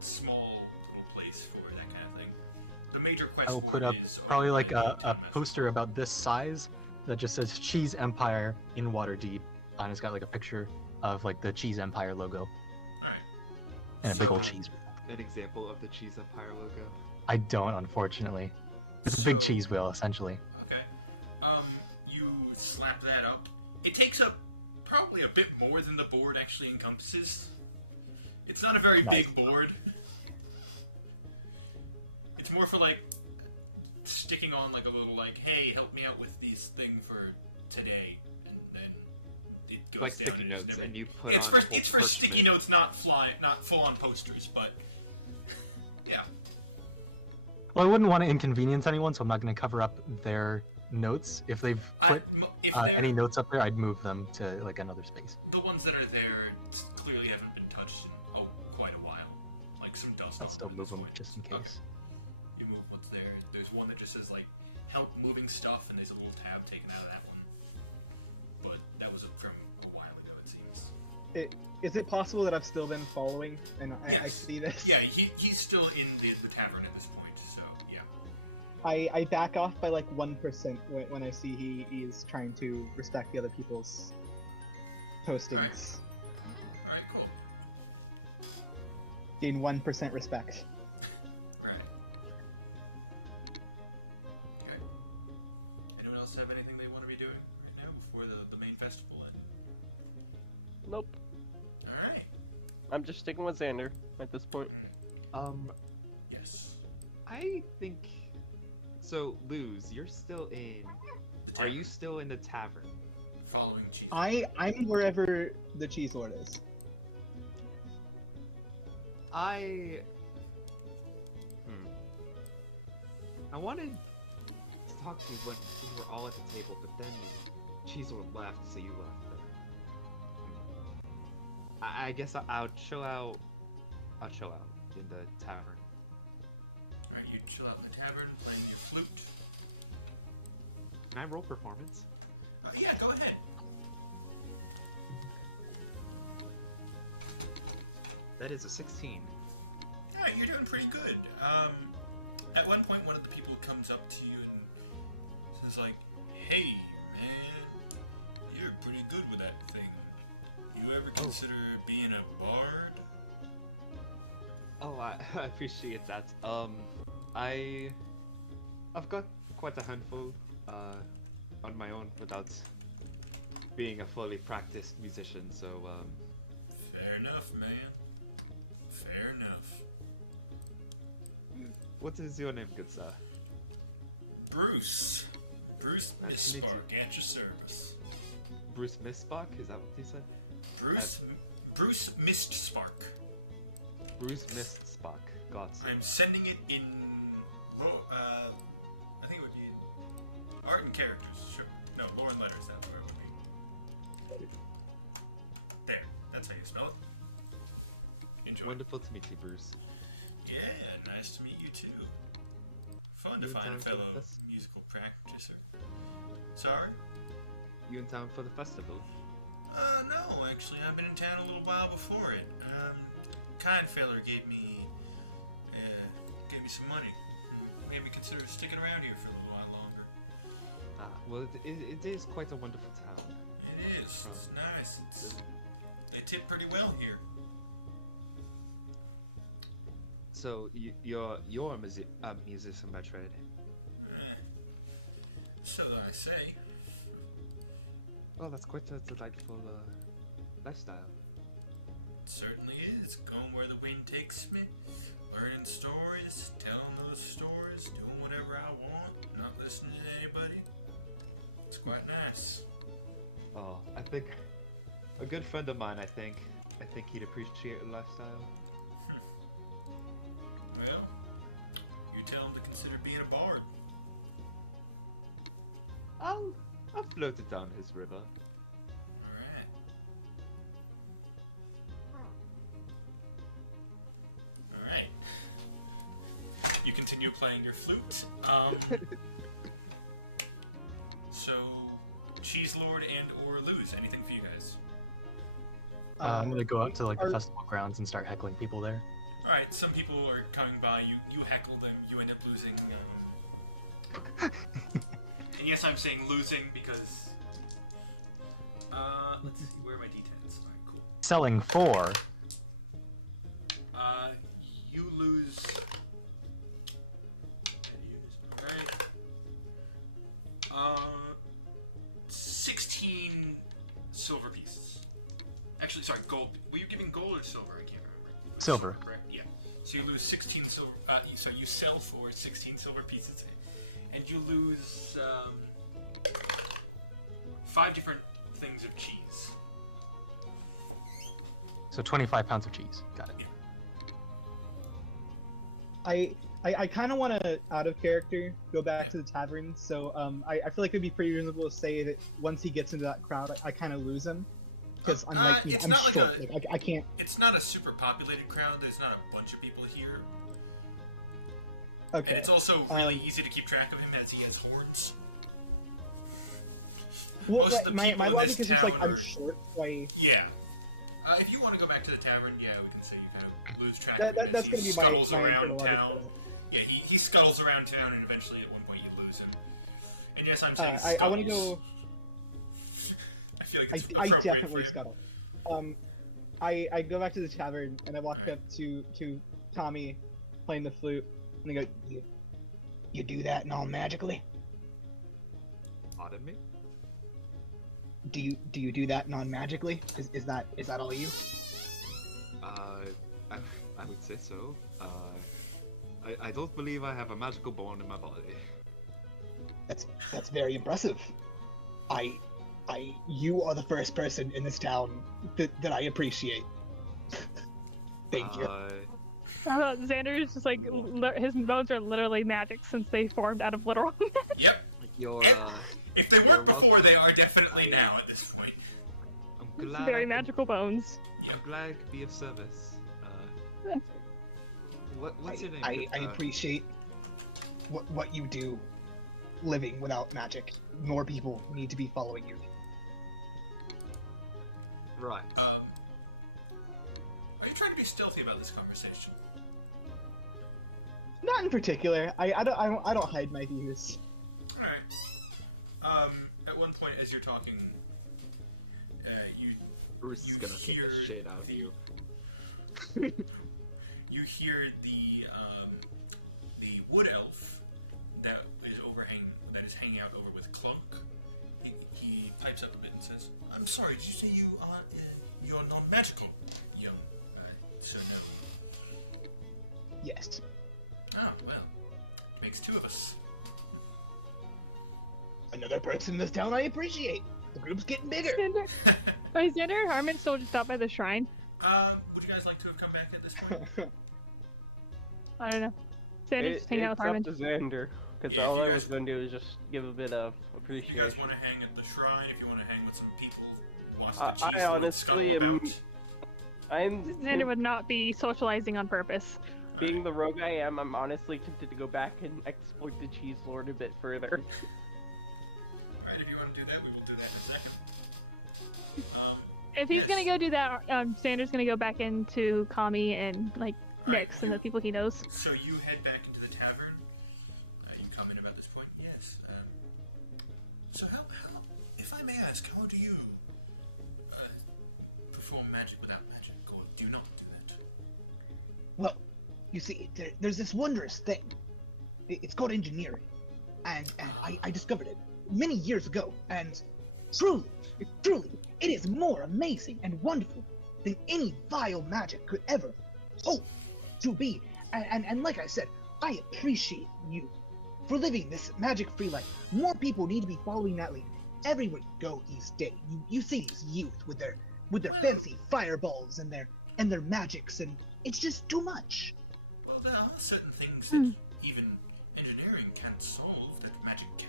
small little place for that kind of thing. The major quest I will put up is probably like organized a into message poster about this size that just says Cheese Empire in Waterdeep, and it's got like a picture of like the Cheese Empire logo board. Alright. and a big old So- cheese. An example of the Cheese Empire logo. I don't, unfortunately. It's a big So- cheese wheel, essentially. Okay. You slap that up. It takes up probably a bit more than the board actually encompasses. It's not a very Nice. big board. It's more for like sticking on like a little like, hey, help me out with this thing for today, and then it goes Like down sticky and it's notes, never- and you put it's on for a whole it's for sticky parchment. notes, not full on posters, but yeah. Well, I wouldn't want to inconvenience anyone, so I'm not going to cover up their notes. If they've put If any notes up there, I'd move them to like another space. the ones that are there clearly haven't been touched in quite a while. Like some dust. I'll on still at move this them point. just in Okay. case. You move what's there. There's one that just says like help moving stuff, and there's a little tab taken out of that one. But that was from a while ago, it seems. Is it possible that I've still been following and I Yes. see this? Yeah, he's still in the tavern at this point, so yeah. I back off by like 1% when I see he is trying to respect the other people's postings. Alright, cool. Gain 1% respect. Right. Okay. Anyone else have anything they want to be doing right now before the main festival ends? Nope. Alright. I'm just sticking with Xander at this point. Yes. I think. So, Luz, you're still in. The Are tavern. you still in the tavern? Following Chief? I'm wherever the Cheese Lord is. I wanted to talk to you when we were all at the table, but then Cheese Lord left, so you left. I guess I'll chill out. I'll chill out in the tavern. Alright, you chill out in the tavern, playing your flute. Can I roll performance? Yeah, go ahead. That is a 16. Alright, you're doing pretty good. At one point, one of the people comes up to you and says like, hey, man, you're pretty good with that thing. You ever consider being a bard? Oh, I appreciate that. I've got quite a handful, on my own without being a fully practiced musician, so, Fair enough, man. Fair enough. What is your name, good sir? Bruce. Bruce Nice to meet Mistspark, at your service. Bruce Mistspark? Is that what you said? Bruce Mistspark. Bruce Mistspark. Gotcha. I'm sending it in. I think it would be art and characters. Sure. No, lore and letters. That's where it would be. There. That's how you spell it. Enjoy. Wonderful to meet you, Bruce. Yeah, nice to meet you too. Fun You to in find a town for the fellow fest- musical practicer. Sorry? You in town for the festival? No, actually, I've been in town a little while before it. Kind feller gave me some money. Made me consider sticking around here for a little while longer. Well, it is quite a wonderful town. It is. It's nice. They tip pretty well here. So you're a musician by trade. So I say. Well, that's quite a delightful lifestyle. It certainly is. Going where the wind takes me. Learning stories, telling those stories, doing whatever I want, not listening to anybody. It's quite nice. Oh, I think a good friend of mine. I think he'd appreciate the lifestyle. Well, you tell him to consider being a bard. I'll float it down his river. Alright. Alright. You continue playing your flute. So, Cheese Lord and or Lose, anything for you guys? I'm gonna go out to like the are- festival grounds and start heckling people there. Alright, some people are coming by, you heckle them, you end up losing. And yes, I'm saying losing because. Let's see, where are my d10s? Alright, cool. Selling for You lose. Alright. 16 silver pieces. Actually, sorry, gold. Were you giving gold or silver? I can't remember. Silver. Correct? Yeah. So you lose 16 silver. So you sell for 16 silver pieces, and you lose 5 different things of cheese. so 25 pounds of cheese. Got it. I kind of want to, out of character, go back to the tavern. So I feel like it'd be pretty reasonable to say that once he gets into that crowd, I kind of lose him because I'm like, it's I'm not like short. a- Like, I can't. It's not a super populated crowd. There's not a bunch of people here. Okay. And it's also really Um, easy to keep track of him as he has horns. Well, most of the my people in logic this is just like town I'm are- short. So Yeah. If you want to go back to the tavern, yeah, we can say you kind of lose track that, of him that, as that's he gonna be my scuttles internal around logic. town. for that. Yeah, he scuttles around town, and eventually at one point you lose him. And yes, I'm saying I want to scuttles. go. I feel like I, it's I appropriate definitely for- scuttle. I go back to the tavern and I walk up to Tommy playing the flute and I go, you do that non-magically? Pardon me? Do you do that non-magically? Is that all you? I would say so. I don't believe I have a magical bone in my body. That's very impressive. You are the first person in this town that I appreciate. Thank you. Xander is just like his bones are literally magic since they formed out of literal magic. Yep. You're, If they You're weren't before, welcome. they are definitely I- now at this point. I'm glad. Very I could- magical bones. I'm glad I could be of service. What's your name? I good- appreciate what you do living without magic. More people need to be following you. Right. Are you trying to be stealthy about this conversation? Not in particular. I don't hide my views. Alright. At one point, as you're talking, Bruce is you gonna kick hear- the shit out of you. you hear the wood elf that is hanging out over with Clunk. He pipes up a bit and says, "I'm sorry, did you say you're non-magical, young? So no. Yes. Oh, well. Makes two of us. Another person in this town I appreciate. The group's getting bigger. Xander, are Xander and Harmon still just out by the shrine? Would you guys like to have come back at this point? I don't know. Xander's just hanging out with It's Harmon. up to Xander, because Yeah, all if I you was guys- going to do is just give a bit of If you appreciation. guys want to hang at the shrine, if you want to hang with some people, watch the I cheese lord honestly scuttle am- about. I'm Xander would not be socializing on purpose. being the rogue I am. I'm honestly tempted to go back and exploit the cheese lord a bit further. Alright, if you want to do that, we will do that in a second. If he's gonna go do that, Xander's gonna go back into Kami and like Alright, Nyx and the people he knows. So you head back into the tavern. You comment about this point? Yes. So how, if I may ask, how do you perform magic without magic, or do you not do that? Well, you see, there's this wondrous thing. It's called engineering, and I discovered it many years ago. And truly, it is more amazing and wonderful than any vile magic could ever hope to be. And like I said, I appreciate you for living this magic-free life. More people need to be following that lead. Everywhere you go these days, you see these youth with their fancy fireballs and their magics, and it's just too much. Well, there are certain things that even engineering can't solve that magic can.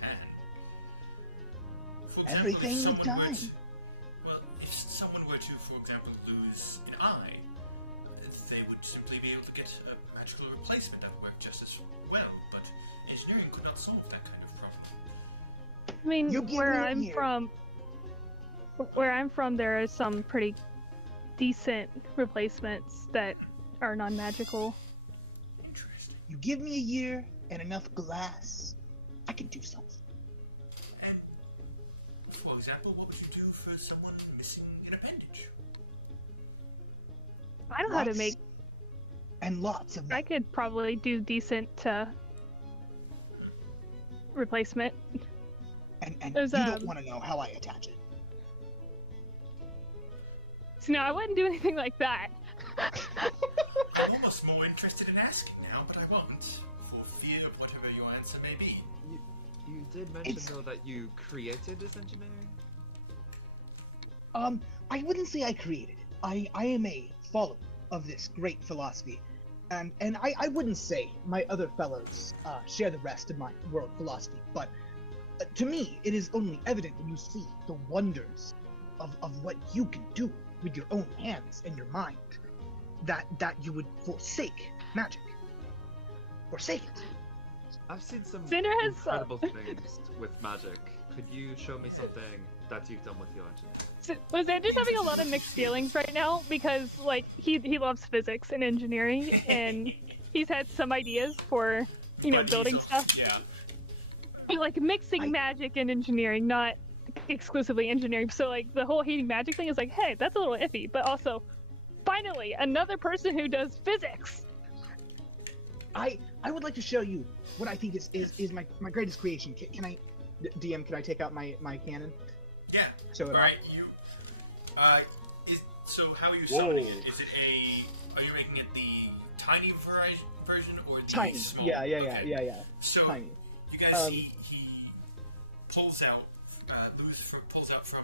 For example, Everything if with someone were time. well, if someone were to, for example, lose an eye, they would simply be able to get a magical replacement that would work just as well. But engineering could not solve that kind of problem. I mean, You give where me a I'm year. from, there are some pretty decent replacements that are non-magical. Interesting. You give me a year and enough glass, I can do something. And, for example, what would you do for someone missing an appendage? I know how to Lots make. and lots of I them. could probably do decent replacement. And there's, you don't want to know how I attach it. So no, I wouldn't do anything like that. I'm almost more interested in asking now, but I won't, for fear of whatever your answer may be. You did mention It's- though that you created this engineering. I wouldn't say I created it. I am a follower of this great philosophy. And I wouldn't say my other fellows share the rest of my world philosophy, but to me, it is only evident when you see the wonders of what you can do with your own hands and your mind that you would forsake magic. Forsake it. I've seen some Xander has, incredible things with magic. Could you show me something that you've done with your engineering? Was Xander's having a lot of mixed feelings right now because like he loves physics and engineering and he's had some ideas for But building he's stuff. Yeah. But, like mixing I- magic and engineering, not exclusively engineering. So like the whole hating magic thing is like, hey, that's a little iffy. But also, finally, another person who does physics. I would like to show you what I think is my greatest creation. Can I, DM? Can I take out my cannon? Yeah. Show it off. Alright, you. So how are you summoning it? Is it are you making it the tiny version or the Tiny. small? Yeah. Okay. So Tiny. you guys see he pulls out, pulls out from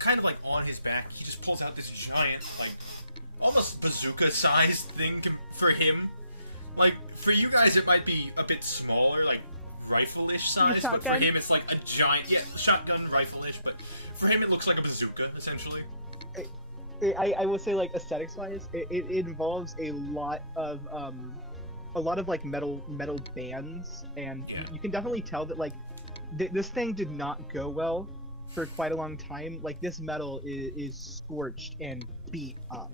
kind of like on his back. He just pulls out this giant, like almost bazooka-sized thing for him. Like for you guys, it might be a bit smaller, like rifle-ish size. But for shotgun? him, it's like a giant, shotgun rifle-ish. But for him, it looks like a bazooka essentially. I will say, like, aesthetics-wise, it involves a lot of like metal bands, and Yeah. you can definitely tell that like this thing did not go well for quite a long time. Like this metal is scorched and beat up,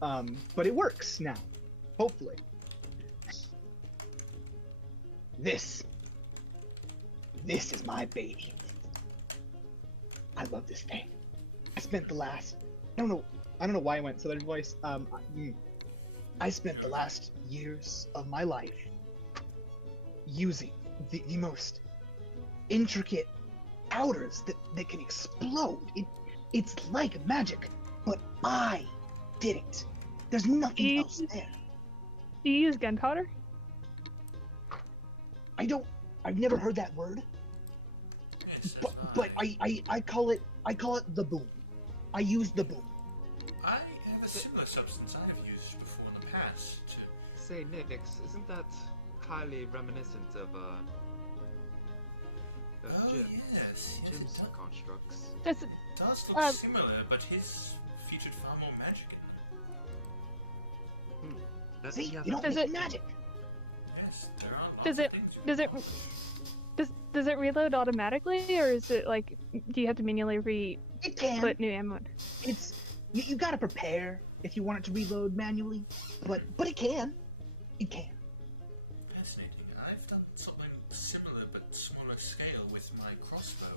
but it works now, hopefully. This is my baby. I love this thing. I spent the last I don't know why I went Southern voice. I spent the last years of my life using the most intricate powders that can explode. It's like magic, but I did it. There's nothing else there. Do you use gunpowder? I've never heard that word, Yes, but I call it the boom. I use the boom. I have a similar substance I've used before in the past. Say, Nix, isn't that highly reminiscent of Oh, Jim? yes. Jim's constructs. Does It does look Um, similar, but his featured far more magic in them. See, Yeah, you don't Does need it- magic. Yes, there are lots Does of it- things you does can it- do. does it reload automatically, or is it like, do you have to manually It can. put new ammo in? It's you gotta prepare if you want it to reload manually, but it can. It can. Fascinating. I've done something similar but smaller scale with my crossbow.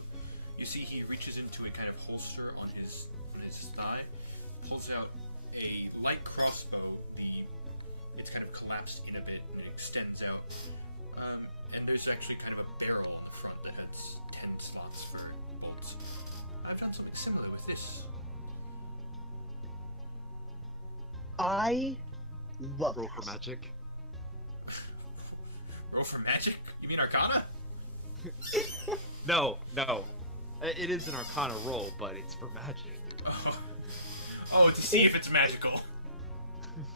You see, he reaches into a kind of holster on his thigh, pulls out a light crossbow. It's kind of collapsed in a bit and it extends out. And there's actually kind of a barrel on the front that has 10 slots for bolts. I've done something similar with this. I love Roll this. for magic. Roll for magic? You mean Arcana? No. It is an Arcana roll, but it's for magic. Oh, to see if it's magical.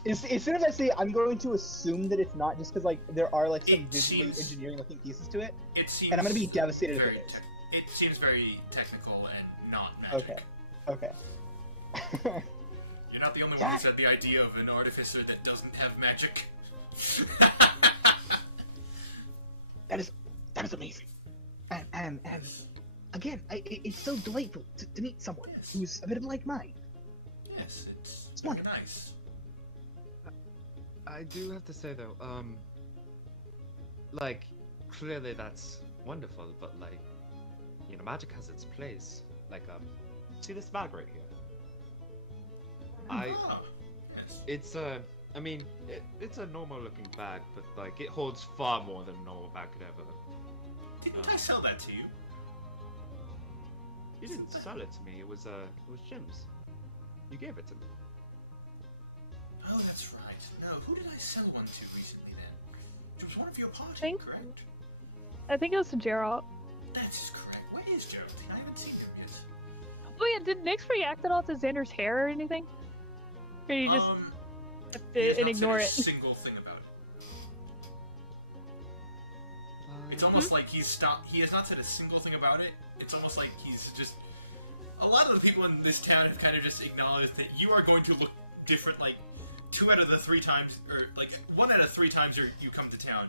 As soon as I say it, I'm going to assume that it's not, just because like there are like some It visually seems- engineering looking pieces to it. It seems. And I'm gonna be devastated if very it is. It seems very technical and not magic. Okay. You're not the only one Yeah. who's had the idea of an artificer that doesn't have magic. that is amazing. And again, it's so delightful to meet someone who's a bit like mine. Yes, it's It's very wonderful. nice. I do have to say though, like, clearly that's wonderful, but like, you know, magic has its place. Like, see this bag right here? Ah, yes. It's I mean, it's a normal looking bag, but like, it holds far more than a normal bag could ever. Didn't I sell that to you? You didn't sell it to me, it was Jim's. You gave it to me. Oh, that's right. No, who did I sell one to recently then? It was one of your party, Think- correct? I think it was to Geralt. That is correct. Where is Geraldine? I haven't seen him yet. Oh yeah, did Nyx react at all to Xander's hair or anything? Or you just have he has to and not ignore said it? a single thing about it. It's almost like he's stopped. He has not said a single thing about it. It's almost like he's just. A lot of the people in this town have kind of just acknowledged that you are going to look different. Like 2 out of the 3 times, or like 1 out of 3 times you come to town,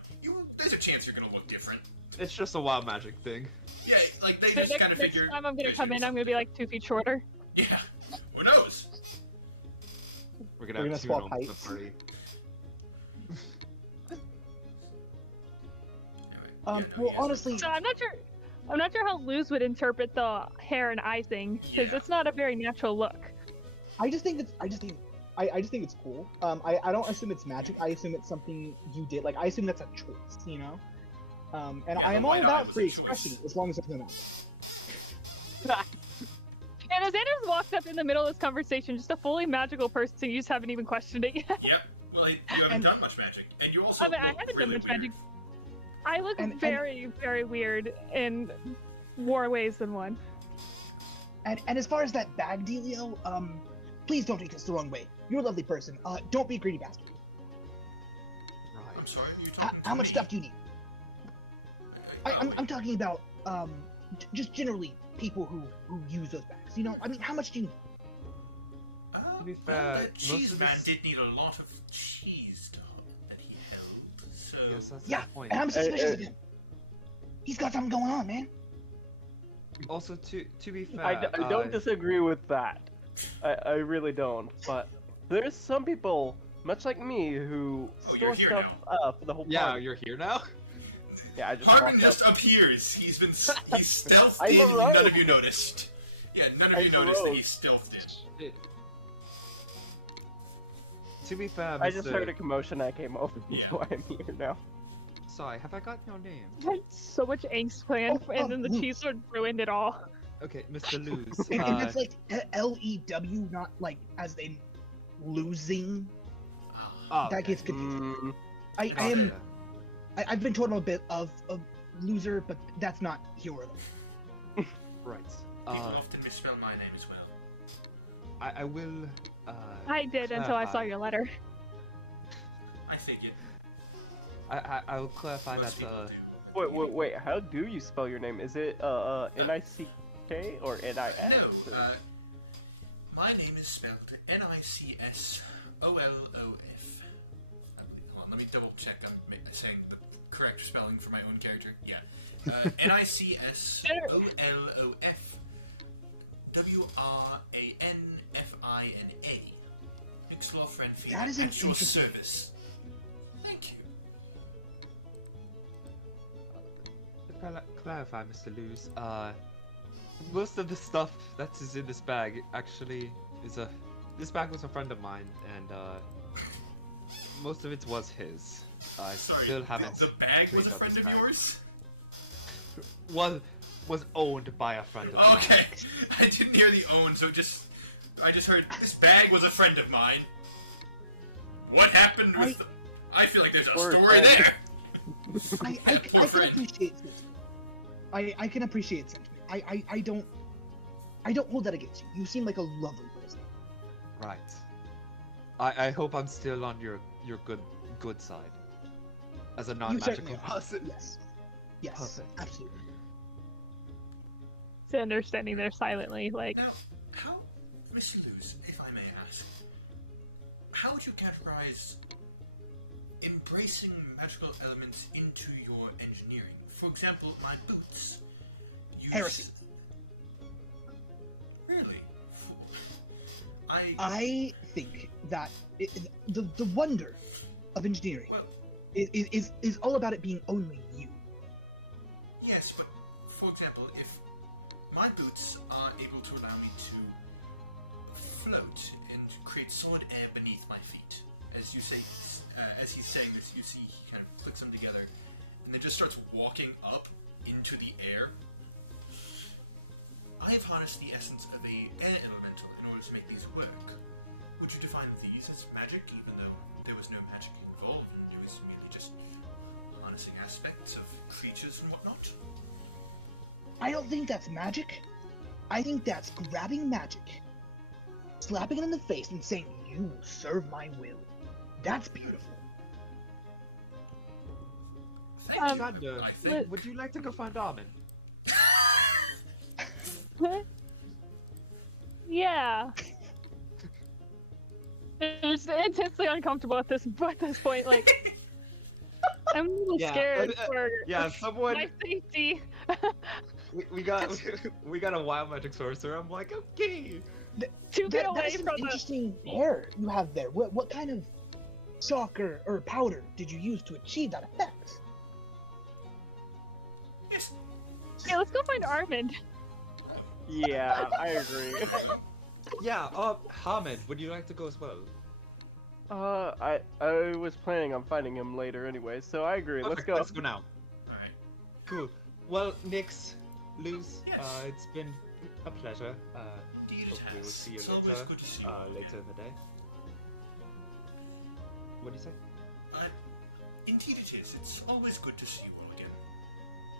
there's a chance you're gonna look different. It's just a wild magic thing. Yeah, like they So just kind of next figure. time I'm gonna there's come your- in, I'm gonna be like 2 feet shorter. Yeah. Who knows? We're We're gonna gonna have 2 swap gnomes at the heights. party. Anyway, Well, you guys- honestly, So I'm not sure how Luz would interpret the hair and eye thing, because Yeah. it's not a very natural look. I just think it's cool. I don't assume it's magic. I assume it's something you did. Like I assume that's a choice, you know. And Yeah, I am why all not? It about was a free choice. expression as long as it's not. And as Anders walked up in the middle of this conversation, just a fully magical person, you just haven't even questioned it yet. Yep. Well, you haven't And- done much magic, and you also. I mean, I look haven't done really much weird. magic. I look And- very, very weird in more ways than one. And as far as that bag dealio, please don't take this the wrong way. You're a lovely person. Don't be a greedy bastard. I'm Right. sorry, you're How, talking to how much me. stuff do you need? Oh, I'm talking about just generally people who use those bags. You know, I mean, how much do you need? To be well, fair, that most cheese of man this- did need a lot of cheese that he held. So Yes, that's Yeah, the point. and I'm suspicious of him. He's got something going on, man. Also, to be fair, I don't disagree with that. I really don't. But there's some people, much like me, who Oh, you're store here stuff up for the whole Yeah, party. you're here now. Yeah, I just Harbin walked just up. appears. He's stealthed I'm in. a None of rogue. you noticed. Yeah, none of you I'm a noticed that rogue. he stealthed in. Shit. To be fair, I just Mr. heard a commotion. I came over. Yeah. That's why I'm here now. Sorry, have I got your name? I had so much angst planned, Oh, and then the Luz. cheese would ruined it all. Okay, Mr. Luz. And it's like LEW, not like as in losing. Ah, That gets confusing. Mm, I am I've been told I'm a bit of a loser, but that's not here or there. Right. People often misspell my name as well. I will. I did until I saw clarify. your letter. I figure. I will clarify Most that. people do. Wait. How do you spell your name? Is it Nick or Nis? No, my name is spelled Nicsolof. Hold on, let me double check I'm saying the correct spelling for my own character. Yeah. Nicsolof. WRANFINA. Ixlor Renfield. That is an at your interesting- service. Thank you. To clarify, Mr. Luz, most of the stuff that is in this bag actually is this bag was a friend of mine, and most of it was his. I Sorry, still haven't. the bag was cleaned a up friend this of bag. yours? Was owned by a friend of mine. Okay, I didn't hear the own, so I just heard this bag was a friend of mine. What happened with? I feel like there's a Poor story friend. there. I poor can friend. appreciate sentiment. I can appreciate sentiment. I don't hold that against you. You seem like a lovely person. Right. I hope I'm still on your good side. As a You non-magical certainly are. person. Yes. Yes. Perfect. Absolutely. Cinder standing there silently, like, Now, how, Miss Luz, if I may ask, how would you categorize embracing magical elements into your engineering? For example, my boots. Use... Heresy. Really? I think that the wonder of engineering Well, is all about it being only you. yes, but for example, if my boots are able to allow me to float and create solid air beneath my feet, as you say, as he's saying this, you see he kind of clicks them together, and then just starts walking up into the air. I have harnessed the essence of a air elemental in order to make these work. Would you define these as magic, even though there was no magic involved? It was merely just harnessing aspects of creatures and whatnot? I don't think that's magic. I think that's grabbing magic, slapping it in the face, and saying, "You will serve my will." That's beautiful. Thank you, Thunder, I think. would you like to go find Armin? yeah. It's intensely uncomfortable at this point. Like, I'm a little Yeah, scared for Yeah, someone my safety. we got we got a wild magic sorcerer. I'm like, okay. To get That away is an from the. interesting hair you have there. What kind of chalk or powder did you use to achieve that effect? Yes. Yeah, let's go find Armand. Yeah, I agree. Yeah, Hamid, would you like to go as well? I was planning on finding him later anyway, so I agree. Let's Perfect, go. Let's go now. Alright. Cool. Well, Nix, Luz, Yes. it's been a pleasure. Indeed it Hopefully we'll has. see you It's always later. good to see you Later again. in the day. What do you say? Indeed it is. It's always good to see you all again.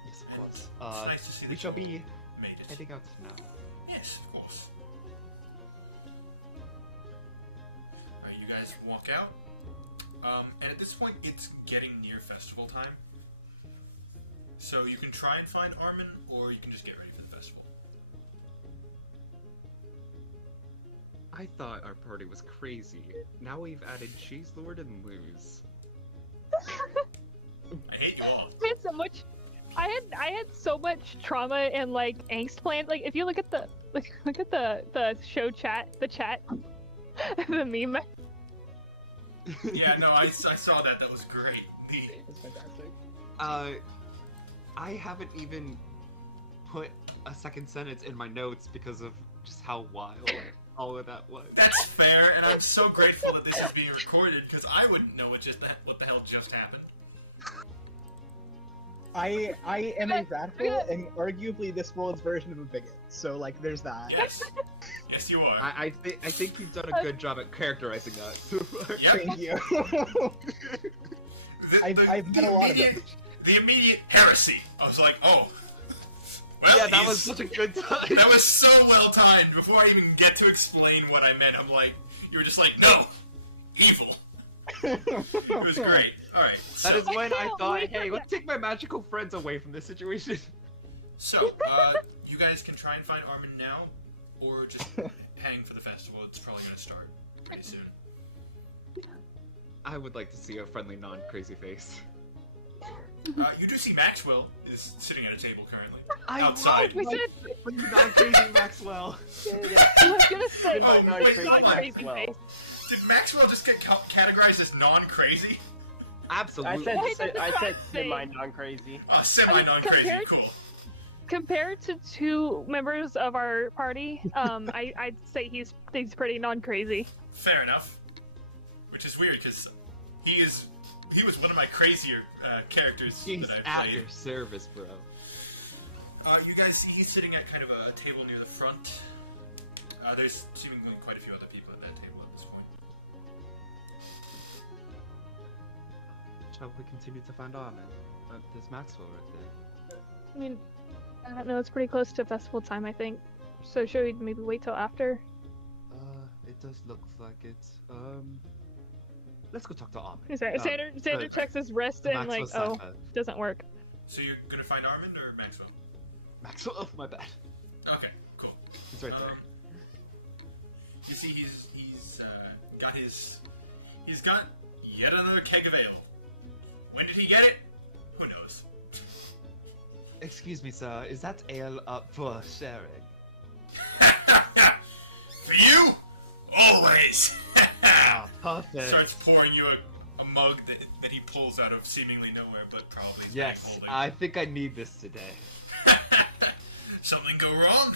Yes, of And course. it's nice to see We that shall you be made it. heading out now. Yes, of course. Alright, you guys walk out. And at this point, it's getting near festival time. So you can try and find Armin, or you can just get ready for the festival. I thought our party was crazy. Now we've added Cheese Lord and Luz. I hate you all. I had so much. I had so much trauma and like angst planned. Like if you look at the the show chat, the chat, the meme. Yeah, no, I saw that. That was great. Neat. That's fantastic. I haven't even put a second sentence in my notes because of just how wild all of that was. That's fair, and I'm so grateful that this is being recorded because I wouldn't know what the hell just happened. I am a radical and arguably this world's version of a bigot. So like, there's that. Yes, yes, you are. I think you've done a good job at characterizing that so far. Yep. Thank you. I've met a lot of them. The immediate heresy. I was like, oh. Well, Yeah, that was he's- such a good time. That was so well timed. Before I even get to explain what I meant, I'm like, you were just like, no, evil. It was great. All right. That is when I can't thought, wait. hey, let's take my magical friends away from this situation. So, you guys can try and find Armin now, or just hang for the festival. It's probably gonna start pretty soon. I would like to see a friendly, non-crazy face. You do see Maxwell is sitting at a table currently. I Outside. We said non-crazy Maxwell. I was gonna say In my Oh, non wait, crazy not crazy Maxwell. face. Did Maxwell just get categorized as non-crazy? Absolutely. Why did the I said sign say- semi non crazy. Semi-non-crazy. compared- Cool. Compared to two members of our party, I'd say he's pretty non-crazy. Fair enough. Which is weird because he was one of my crazier characters He's that I at played. your service, bro. You guys see he's sitting at kind of a table near the front. There's seemingly quite a few other people at that table at this point. Shall we continue to find Armin? There's Maxwell right there. I mean, I don't know. It's pretty close to festival time, I think. So should we maybe wait till after? It does look like it. Let's go talk to Armin. Xander checks his wrist and like, Maxwell oh, Saka. doesn't work. So you're gonna find Armin or Maxwell? Maxwell, oh my bad. Okay, cool. He's right there. You see, he's got yet another keg of ale. When did he get it? Who knows? Excuse me, sir. Is that ale up for sharing? For you, always. Ah, perfect. Starts pouring you a mug that he pulls out of seemingly nowhere, but probably is Yes, holding. I think I need this today. Something go wrong?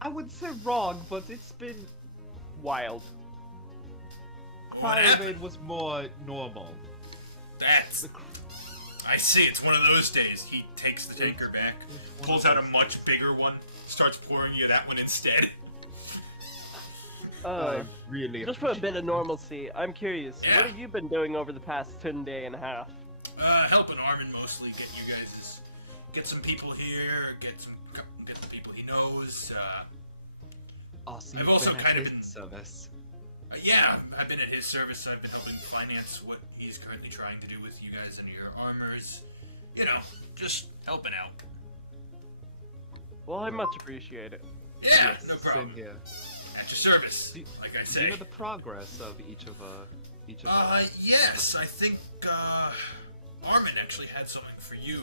I wouldn't say wrong, but it's been Wild. What happened? Pyrovane was more normal. That's. The cr- I see. It's one of those days. He takes the tanker back, it's one pulls of out a those much bigger one, starts pouring you that one instead. I really Just for a bit of normalcy, I'm curious, Yeah. what have you been doing over the past 10 day and a half? Helping Armin mostly, get you guys, get some people here, get the people he knows. Oh, so I've you've also been at kind of his been- service. Yeah, I've been at his service. I've been helping finance what he's currently trying to do with you guys and your armors. You know, just helping out. Well, I much appreciate it. Yeah, Yes, no problem. Same here. At your service, Do- like I Do say. you know the progress of each of our? Yes, I think, Armin actually had something for you.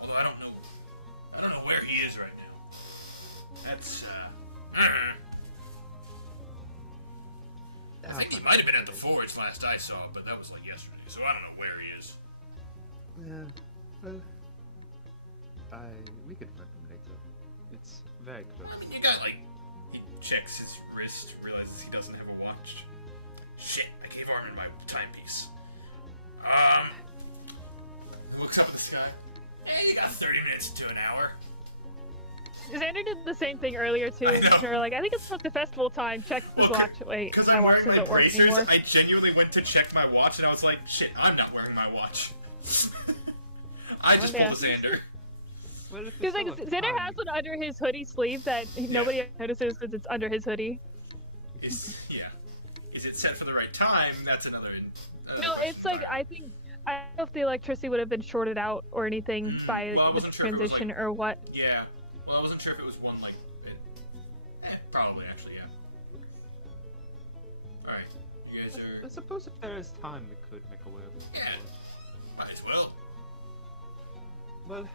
Although I don't know where he is right now. That's, I think he might have been at the forge last I saw, but that was like yesterday, so I don't know where he is. Yeah. Well, we could find him later. It's very close. I mean, you got, like, he checks his wrist, realizes he doesn't have a watch. Shit, I gave Armin my timepiece. He looks up at the sky. Hey, you got 30 minutes to an hour. Xander did the same thing earlier too. I know. And we were like, I think it's about the festival time. Checks his Well, watch. Wait, Because my I'm watch wearing my doesn't work bracers, anymore. I genuinely went to check my watch and I was like, shit, I'm not wearing my watch. I just Yeah. pulled a Xander. Well, if Because it's like still a Xander time- has one under his hoodie sleeve that nobody notices because it's under his hoodie. Is it set for the right time? That's another. No, it's like I don't know if the electricity would have been shorted out or anything by well, I the wasn't sure if it was, transition like- or what. Yeah. Well, I wasn't sure if it was one like. Probably actually, yeah. All right, you guys I are. suppose if there is time, we could make a way of it. Yeah. Might as well. Well,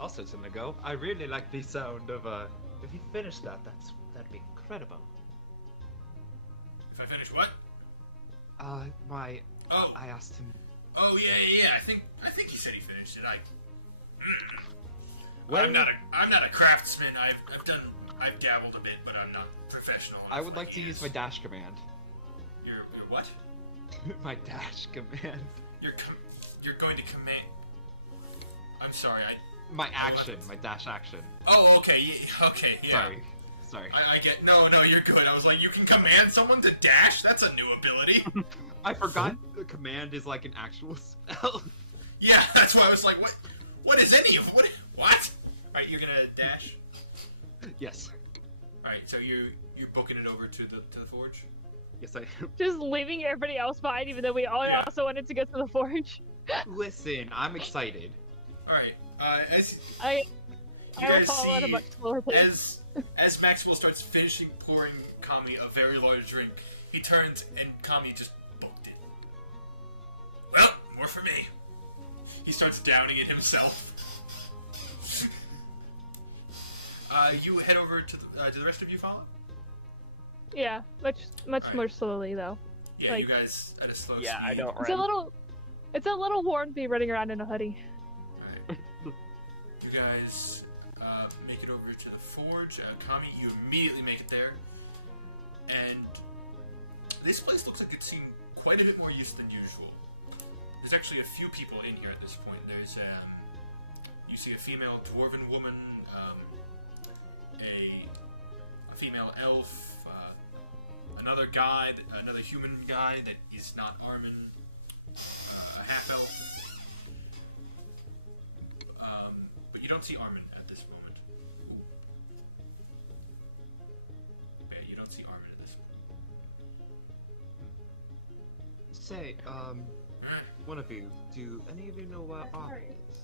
I'll certainly go. I really like the sound of if you finish that'd be incredible. If I finish what? My Oh. I asked him. Oh yeah. I think he said he finished it. Well, I'm not a craftsman. I've dabbled a bit, but I'm not professional. I would like to use my dash command. Your what? My dash command. You're going to command. I'm sorry. My action. My dash action. Oh, okay. Yeah. Sorry. Sorry. I get. No, you're good. I was like, you can command someone to dash? That's a new ability. I forgot the command is like an actual spell. Yeah, that's why I was like, what is any of what? Alright, you're gonna dash. Yes. Alright, so you're booking it over to the forge. Yes, I Just leaving everybody else behind, even though we all Yeah. also wanted to go to the forge. Listen, I'm excited. Alright, as I you will guys follow at a see, much slower pace. as Maxwell starts finishing pouring Kami a very large drink, he turns and Kami just booked it. Well, more for me. He starts downing it himself. You head over to the rest of you follow? Yeah, much Alright. more slowly though. Yeah, Like- you guys at a slow Yeah, I speed. don't It's a little warm to be running around in a hoodie. Alright. You guys make it over to the forge. Kami, you immediately make it there. And this place looks like it's seen quite a bit more use than usual. There's actually a few people in here at this point. There's you see a female dwarven woman, a female elf, another guy, another human guy that is not Armin, a half elf. But you don't see Armin at this moment. Yeah, you don't see Armin at this moment. Say, Alright. one of you, do any of you know what Armin is?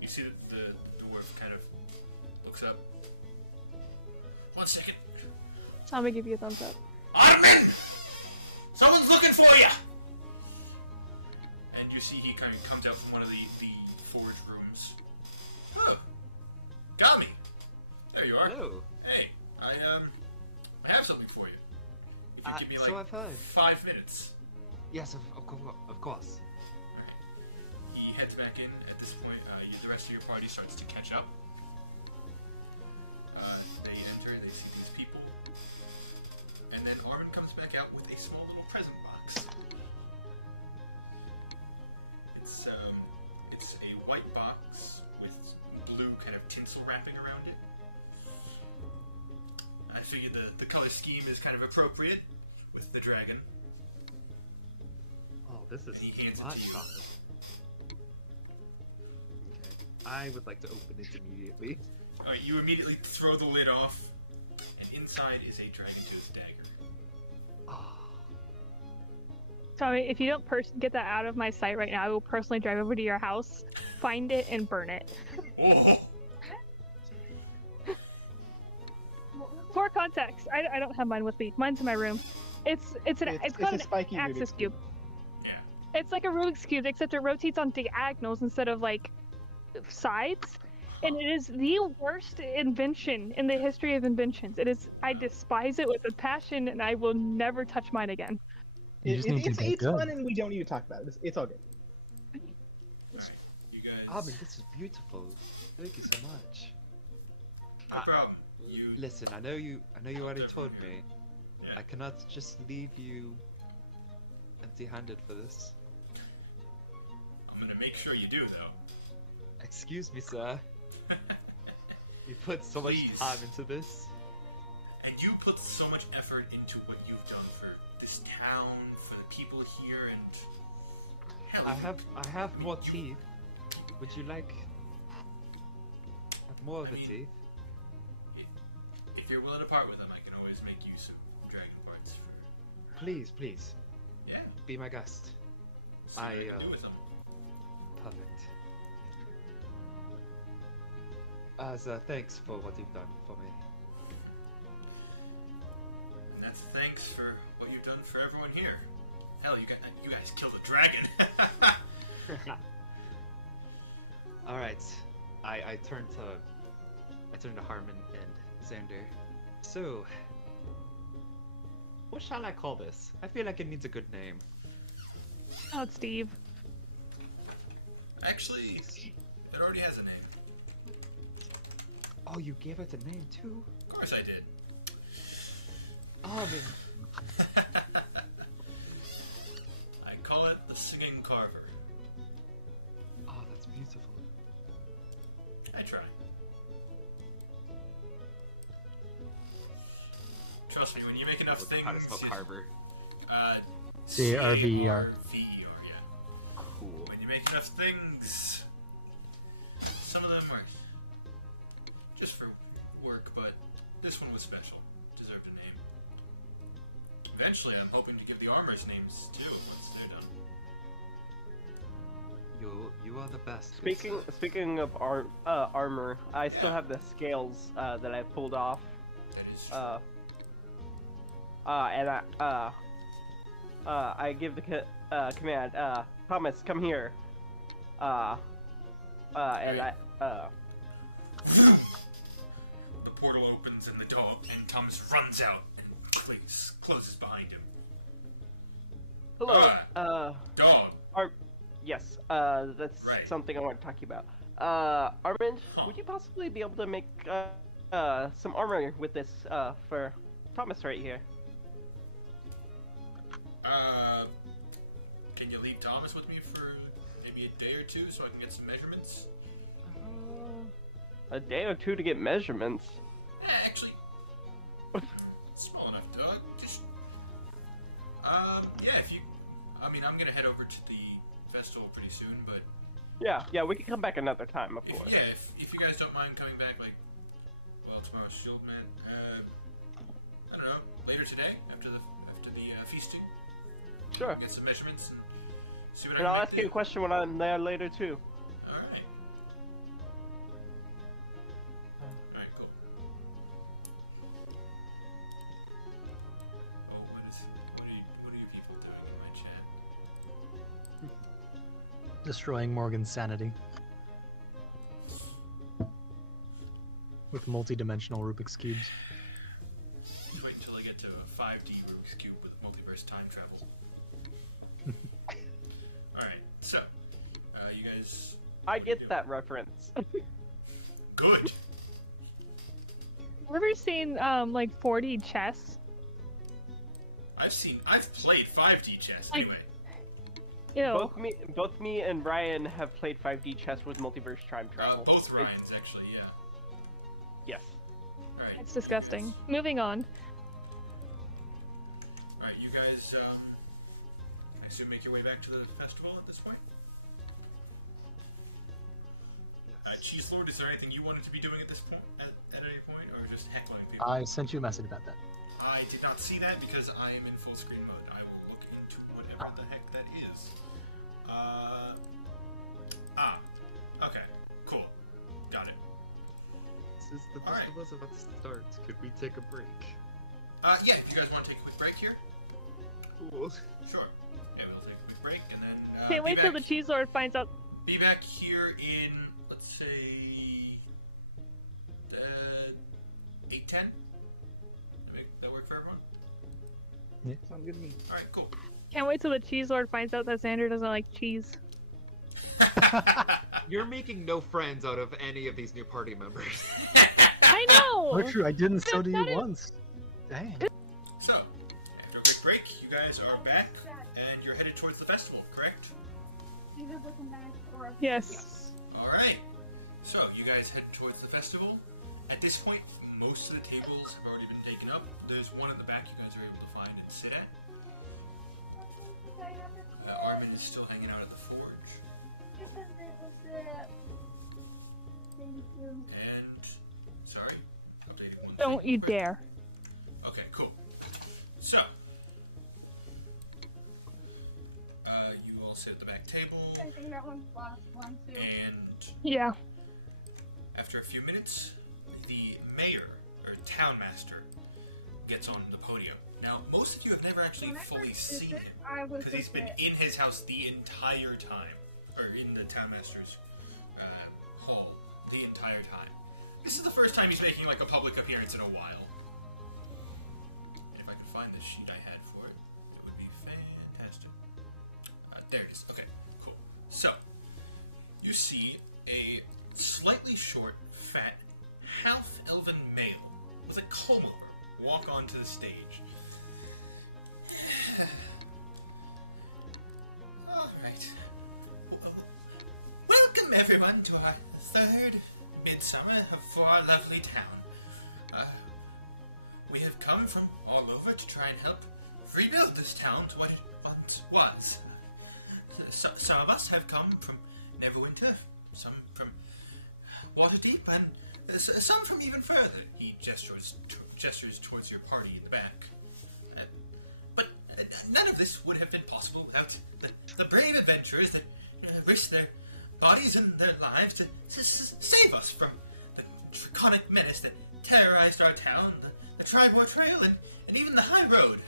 You see that the dwarf kind of looks up. 1 second. I'm gonna give you a thumbs up. Armin! Someone's looking for you! And you see he kind of comes out from one of the forge rooms. Oh. Kami! There you are. Hello. Hey, I have something for you. If you give me so like I've heard. 5 minutes. Yes, of course. Alright. He heads back in at this point. The rest of your party starts to catch up. They enter, they see these people. And then Armin comes back out with a small little present box. It's a white box with blue kind of tinsel wrapping around it. I figured the color scheme is kind of appropriate with the dragon. Oh, this is He hands it much to you. chocolate. Okay. I would like to open it immediately. You immediately throw the lid off, and inside is a dragon-toothed dagger. Ah, Tommy, if you don't get that out of my sight right now, I will personally drive over to your house, find it, and burn it. Oh! For context, I don't have mine with me. Mine's in my room. It's got a an spiky axis Rubik's cube. Yeah. It's like a Rubik's cube, except it rotates on diagonals instead of like sides. And it is the worst invention in the history of inventions. I despise it with a passion, and I will never touch mine again. You just need to get It's good. fun, and we don't need to talk about it. It's all good. Alright, you guys... Armin, this is beautiful. Thank you so much. No problem. You... Listen, I know you already told me. Yeah. I cannot just leave you empty-handed for this. I'm gonna make sure you do, though. Excuse me, sir. You put so much Please. time into this. And you put so much effort into what you've done for this town, for the people here, and... Hell, I have more teeth. Would you like have more of I the mean- teeth? if you're willing to part with them, I can always make you some dragon parts for... Please, please, Yeah, be my guest. see what I can I, do with them. Perfect. As thanks for what you've done for me. And that's thanks for what you've done for everyone here. Hell, you guys killed a dragon. All right, I turn to Harmon and Xander. So, what shall I call this? I feel like it needs a good name. Oh, it's Steve. Actually, it already has a name. Oh, you gave it a name too? Of course I did. Armin. I call it the Singing Carver. Oh, that's beautiful. I try. Trust me, when you make enough Look things. how to spell Carver. C-A-R-V-E-R. C-A-R-V-E-R, yeah. Cool. When you make enough things, some of them are just for work, but this one was special. Deserved a name. Eventually, I'm hoping to give the armors names too once they're done. You are the best. Speaking of armor, I still Yeah. have the scales that I pulled off. That is And I give the command, Thomas, come here. And I The portal opens and and Thomas runs out and closes behind him. hello. Dog. Yes. That's Right. something I want to talk to you about. Armand, Huh. would you possibly be able to make some armor with this for Thomas right here? Can you leave Thomas with me for maybe a day or two so I can get some measurements? A day or two to get measurements. Actually, small enough, dog. Just, yeah. I'm gonna head over to the festival pretty soon, but Yeah, we can come back another time, of course. if you guys don't mind coming back, like, well, tomorrow's Shield Man. I don't know, later today after the feasting. Sure. Get some measurements and see what And I I'll can ask you a question when I'm there later too. Alright. Alright, cool. Oh, what are you people doing in my chat? Destroying Morgan's sanity. With multi-dimensional Rubik's Cubes. Just wait until I get to a 5D Rubik's Cube with multiverse time travel. Alright, so, you guys... I get that reference. Good! Have you ever seen like 4D chess? I've played 5D chess, Like- anyway. You know, Both me and Ryan have played 5D chess with multiverse time travel. Both It's- Ryans, actually, yeah. Yes. Alright. it's disgusting. Moving on. Alright, you guys, I assume make your way back to the festival at this point? Cheese Lord, is there anything you wanted to be doing at this point, at any point, or just heckling people? I sent you a message about that. I did not see that because I am in full screen mode. I will look into whatever the heck that is. Okay, cool. Got it. Since the Alright. festival's about to start, could we take a break? Yeah, if you guys want to take a quick break here, Cool. sure. Yeah, we'll take a quick break and then, Can't wait till the cheese lord finds out. Be back here in, let's say, 8:10? Make that work for everyone? Sounds good to me. Alright, cool. Can't wait till the cheese lord finds out that Xander doesn't like cheese. You're making no friends out of any of these new party members. I know. Oh, true. I didn't so to that you is- once. Dang. So, after a quick break, you guys are back, and you're headed towards the festival, correct? Yes. Alright. So, you guys head towards the festival. At this point, most of the tables have already been taken up. There's one in the back you guys are able to find and sit at. Armin is still hanging out at the forge. And, sorry, updating one Don't thing you real quick. dare. Okay, cool. So, you all sit at the back table, and Yeah. after a few minutes, the mayor, or town master, gets on the podium. Now, most of you have never actually fully seen him, because he's been in his house the entire time, or in the town master's hall the entire time. This is the first time he's making like a public appearance in a while. And if I could find the sheet I had for it, it would be fantastic. There it is. Okay, cool. So, you see a slightly short, fat, half-elven male with a comb-over walk onto the stage. Alright. Welcome everyone to our third midsummer for our lovely town. we have come from all over to try and help rebuild this town to what it once was. Some of us have come from Neverwinter, some from Waterdeep, and some from even further. He gestures towards your party in the back. But none of this would have been possible without the brave adventurers that risked their bodies and their lives to save us from the draconic menace that terrorized our town, the Tribor Trail, and even the High Road.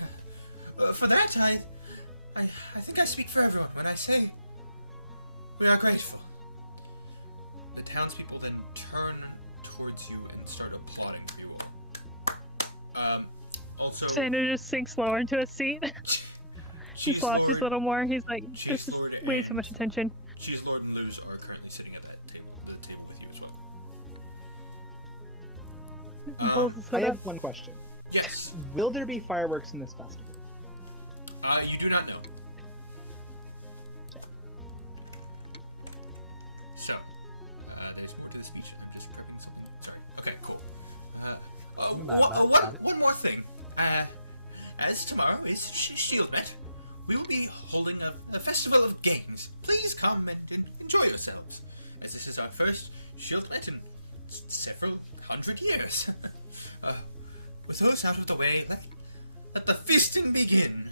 For that, I think I speak for everyone when I say we are grateful. The townspeople then turn towards you and start applauding for you all. Also, Xander just sinks lower into a seat. He Cheese slouches Lord- a little more. He's like, Cheese this is Lord way and- too much attention. Cheese Lord and Luz are currently sitting at that table, the table with you as well. Pulls his I hood have up. one question. Yes. Will there be fireworks in this festival? You do not know. Okay. So, there's more to the speech. I'm just prepping something. Sorry. Okay, cool. One more thing. As tomorrow is Shieldmet, we will be holding a festival of games. Please come and enjoy yourselves, as this is our first Shieldmet in several hundred years. With those out of the way, let the feasting begin.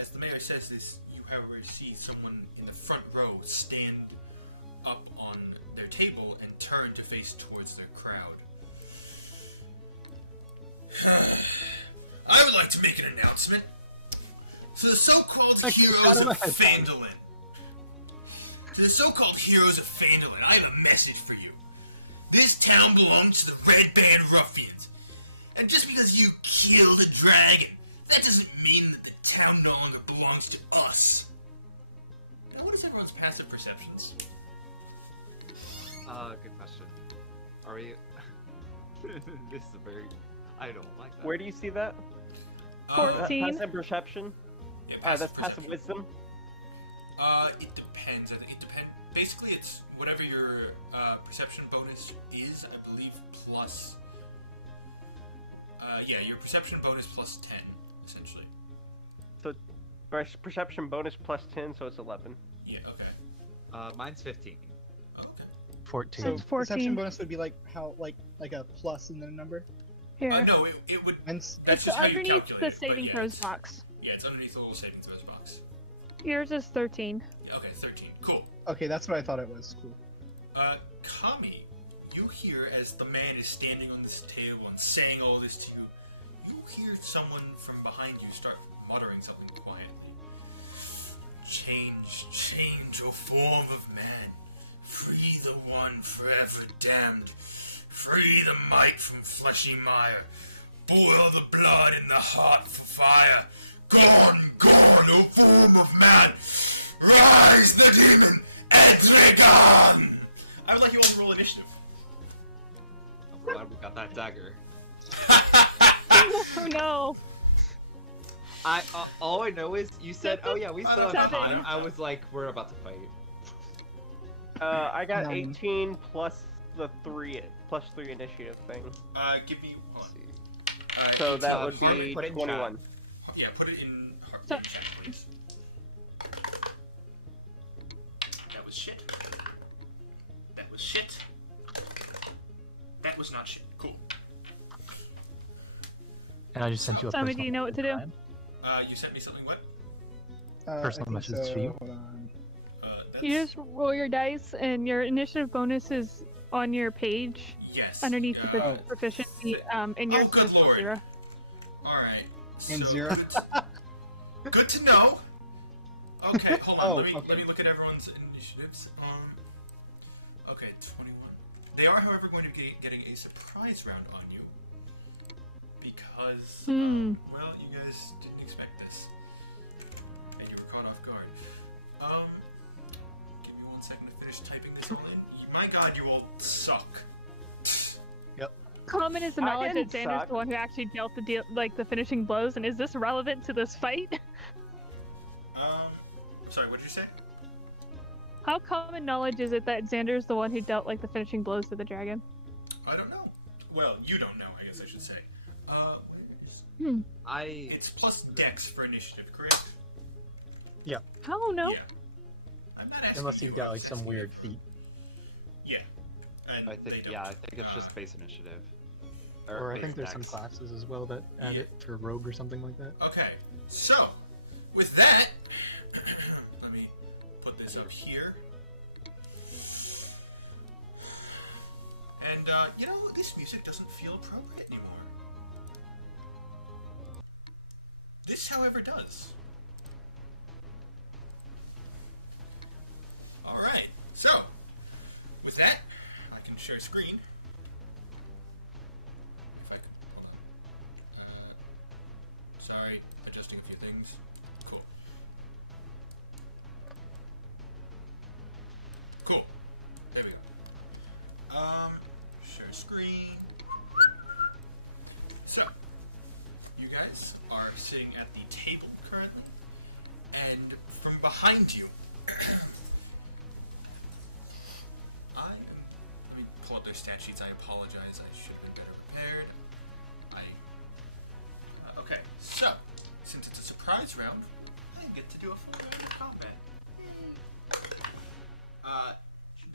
As the mayor says this, you however see someone in the front row stand up on their table and turn to face towards their crowd. I would like to make an announcement. To the so-called Like the heroes Shadow of of the Hedgehog. Phandalin. To the so-called heroes of Phandalin, I have a message for you. This town belongs to the Red Band Ruffians. And just because you killed a dragon, that doesn't mean that the town no longer belongs to us. Now, what is everyone's passive perceptions? Good question. Are we... This is a very... I don't like that. Where do you see that? 14. Passive perception? Yeah, That's passive perception. wisdom? It depends. It depends. Basically, it's whatever your perception bonus is, I believe, plus... yeah, your perception bonus plus 10, essentially. So, perception bonus plus 10, so it's 11. Yeah, okay. Mine's 15. Oh, okay. 14. So It's 14. perception bonus would be like how like a plus and then a number. Here. No, it would... Mine's That's It's just how you underneath calculate the it, but saving yeah, throws it's- box. Yeah, it's underneath the little saving throws box. Yours is 13. Yeah, okay, 13. Cool. okay. That's what I thought it was. Cool. Kami, you hear as the man is standing on this table and saying all this to you, you hear someone from behind you start muttering something quietly. Change your form of man. Free the one forever damned. Free the might from fleshy mire. Boil the blood in the heart for fire. Gone, O form of man. Rise the demon, Etrigan! I would like you all to roll initiative. I'm glad we got that dagger. Oh no! All I know is you said, oh yeah, we still have 7. time. I was like, we're about to fight. I got 9. 18 plus the 3 initiative thing. Give me one. Let's see. So that Uh, would Harmony, be put it in 21. Yeah, put it in So- chat, please. That was shit. That was shit. That was not shit. Cool. And I just sent you a Simon, personal do you know what to do? message, You sent me something, what? Personal I think message to you? Hold on. That's... You just roll your dice, and your initiative bonus is on your page Yes. underneath the Oh. proficiency, and yours good is just lord. 0. Alright. And so 0. Good to know. Okay, hold on. Oh, let me okay. look at everyone's initiatives. Okay, 21. They are, however, going to be getting a surprise round on you because, well, you guys didn't expect this, and you were caught off guard. Give me 1 second to finish typing this all in. My God, you all suck. Common is the I knowledge that didn't Xander's suck. the one who actually dealt the finishing blows, and is this relevant to this fight? Sorry, what did you say? How common knowledge is it that Xander's the one who dealt the finishing blows to the dragon? I don't know. Well, you don't know, I guess I should say. It's plus Dex for initiative, correct? I don't know. Yeah. I'm not asking Unless you, you've got I'm like just some asking weird you. feat. Yeah. And I they think don't. yeah, I think it's just Uh, base initiative. Or I base think there's some dex. classes as well that add Yeah. it for rogue or something like that. Okay, so with that, let me put this up here. And this music doesn't feel appropriate anymore. This, however, does. All right, so with that, I can share screen. If I could, hold on. Sorry, adjusting a few things. Cool. Cool. There we go. Share screen. So, you guys are sitting at the table currently, and from behind you, let me pull up their stat sheets. I apologize. I should have been better prepared. Okay, so, since it's a surprise round, I get to do a full round of combat.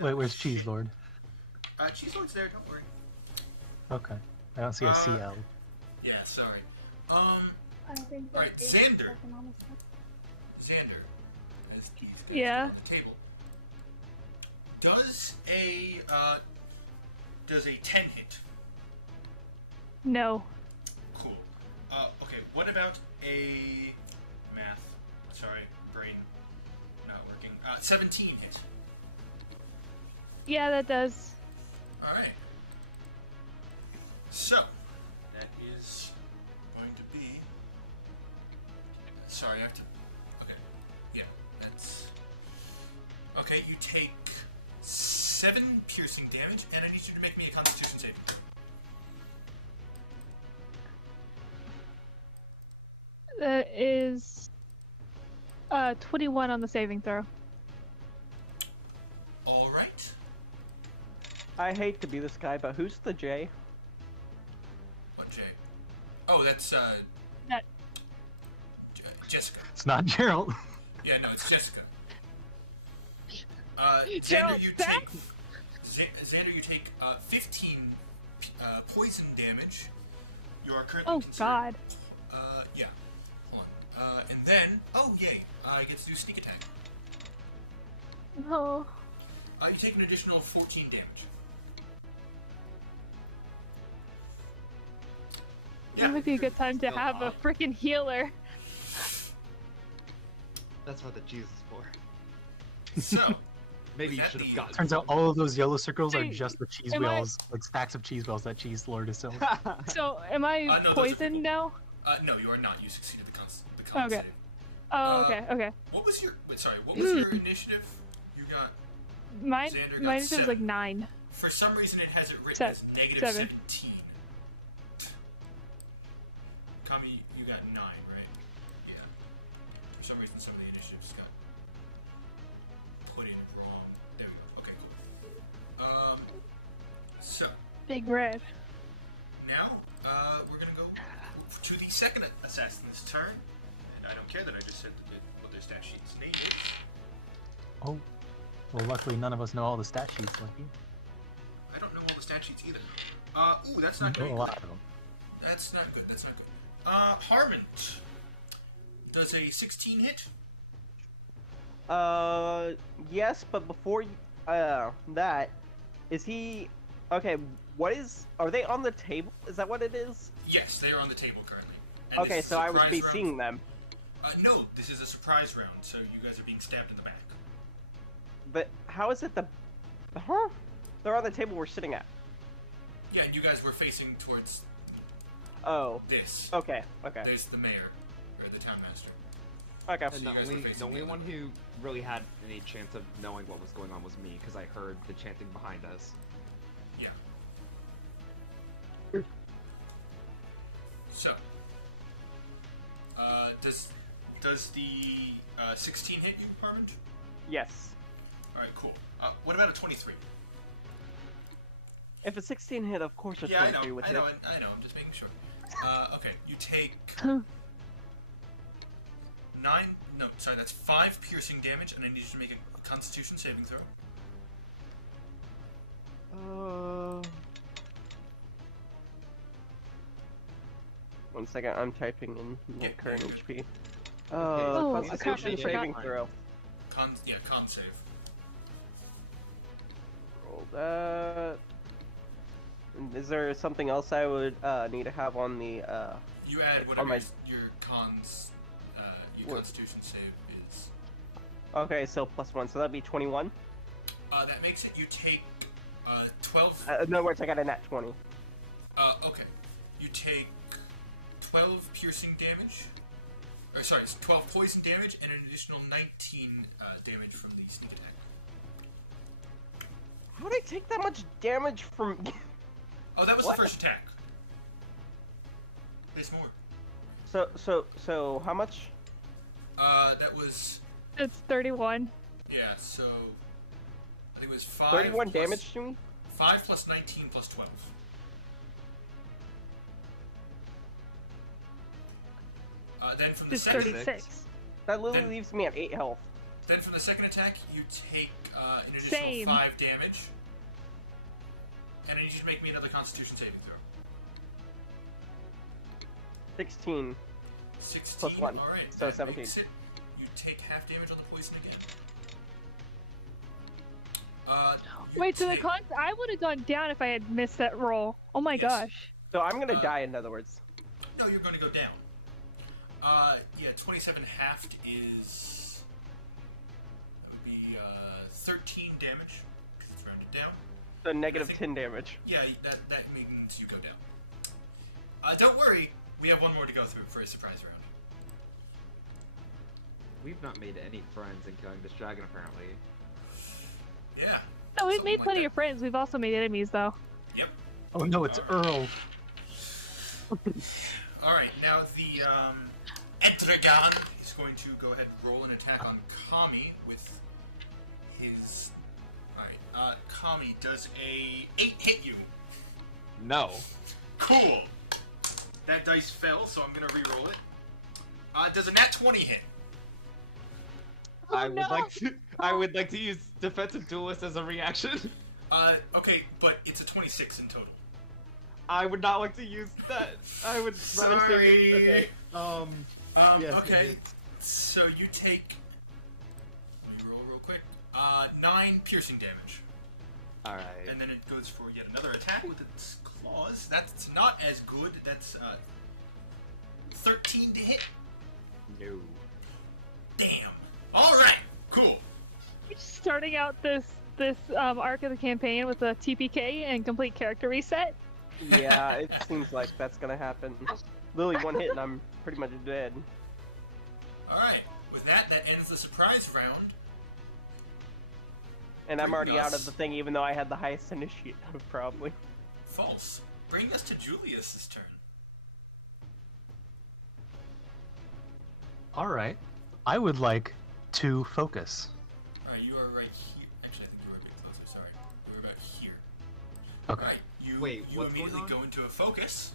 Wait, where's Cheese Lord? Cheese Lord's there, don't worry. Okay. I don't see a CL. Yeah, sorry. I think Right, Xander. Xander. He's Yeah. on the table. Does a 10 hit? No. Cool. Okay, what about a math? Sorry, brain not working. 17 hit. Yeah, that does. Alright. So, that is going to be. Sorry, I have to. Okay. Yeah, that's. Okay, you take 7 piercing damage, and I need you to make me a Constitution save. That is 21 on the saving throw. Alright. I hate to be this guy, but who's the J? What, Jay? Oh, that's, That- Jessica. It's not Gerald. Yeah, no, it's Jessica. Gerald, Xander, you that- take. Xander, you take 15 poison damage. You are currently Oh considered. God. Yeah. Hold on. And then, oh yay, I get to do sneak attack. No. You take an additional 14 damage. That might be a good time to Still have a up. freaking healer. That's what the cheese is for. So, Maybe you That should have the- gotten. Turns out all of those yellow circles are Hey, just the cheese am I- wheels, like stacks of cheese wheels that Cheese Lord is selling. So, am I no, those are poisoned now? no, you are not. You succeeded the con Okay. save. Oh, okay, okay. What was your? Wait, sorry. What was your initiative? You got. Mine, Xander got mine was 7. like 9. For some reason, it has it written Se- as negative 7. 17. Kami, you got 9, right? Yeah. For some reason, some of the initiatives got put in wrong. There we go. Okay, cool. So Big red. now, we're gonna go to the second assassin this turn, and I don't care that I just said what their stat sheet's name is. Oh. Well, luckily none of us know all the stat sheets like you. I don't know all the stat sheets either. Ooh, that's not You know good. a lot of them. That's not good. That's not good. Harmon. Does a 16 hit? Yes, but before that, is he? Okay, are they on the table? Is that what it is? Yes, they are on the table currently. And Okay, this is so a I would surprise be round. seeing them. No, this is a surprise round, so you guys are being stabbed in the back. But how is it the? Huh? They're on the table we're sitting at. Yeah, and you guys were facing towards Oh. this. Okay. Okay. There's the mayor, or the town master. Okay. And So the you guys were only, facing the only the one who really had any chance of knowing what was going on was me, because I heard the chanting behind us. Yeah. So, does the 16 hit you, Harmon? Yes. All right, cool. What about a 23? If a 16 hit, of course a Yeah, I 23 know. would I hit. know. I know. I'm just making sure. Okay. Okay, you take 5 piercing damage, and I need you to make a Constitution saving throw. One second, I'm typing in my Yeah, current you're HP. Oh, Constitution crap, I saving forgot. throw. Con save. Roll that. Is there something else I would need to have on the You add on whatever my- your What? Constitution save is. Okay, so +1, so that'd be 21. That makes it. You take 12. In other words, I got a nat 20. Okay. You take 12 piercing damage. Or sorry, it's 12 poison damage and an additional 19 damage from the sneak attack. How would I take that much damage from? Oh, that was What? the first attack. There's more. So how much? That was It's 31. so I think it was 5. 31 plus- damage to me? 5 plus 19 plus 12. Then from the It's second 36. That literally Then- leaves me at 8 health. Then from the second attack, you take an additional Same. 5 damage. And I need you to make me another Constitution saving throw. 16. 16. Plus 1, Alright. so that 17. makes it- You take half damage on the poison again. You Wait, so the take- I would have gone down if I had missed that roll. Oh my Yes. gosh. So I'm gonna Uh, die, in other words. No, you're going to go down. 27 halved is. That would be 13 damage, because it's rounded down. So negative think- 10 damage. Yeah, that means you go down. Don't worry, we have one more to go through for a surprise round. We've not made any friends in killing this dragon, apparently. Yeah. No, we've something made like plenty that. of friends. We've also made enemies, though. Yep. Oh no, it's Earl. Alright, now the Etrigan is going to go ahead and roll an attack on Kami with his. Alright, Kami, does a 8 hit you? No. Cool! That dice fell, so I'm gonna re-roll it. Does a nat 20 hit? I Oh, would no. like to. I would like to use defensive duelist as a reaction. Okay, but it's a 26 in total. I would not like to use that. I would rather Sorry. save it. Okay. Yes, Okay, it so you take. Let me roll real quick. 9 piercing damage. All right. And then it goes for yet another attack with its claws. That's not as good. That's 13 to hit. No. Damn. All right. Cool. Starting out this arc of the campaign with a TPK and complete character reset. Yeah, it seems like that's gonna happen. Literally one hit and I'm pretty much dead. All right. With that, that ends the surprise round. And I'm already out Us. of the thing, even though I had the highest initiative, probably. False. Bring us to Julius's turn. All right. I would like to focus. All right, you are right here. Actually, I think you were a bit closer. Sorry, you were about here. Okay. Right. You, Wait, you what's going immediately on? go into a focus.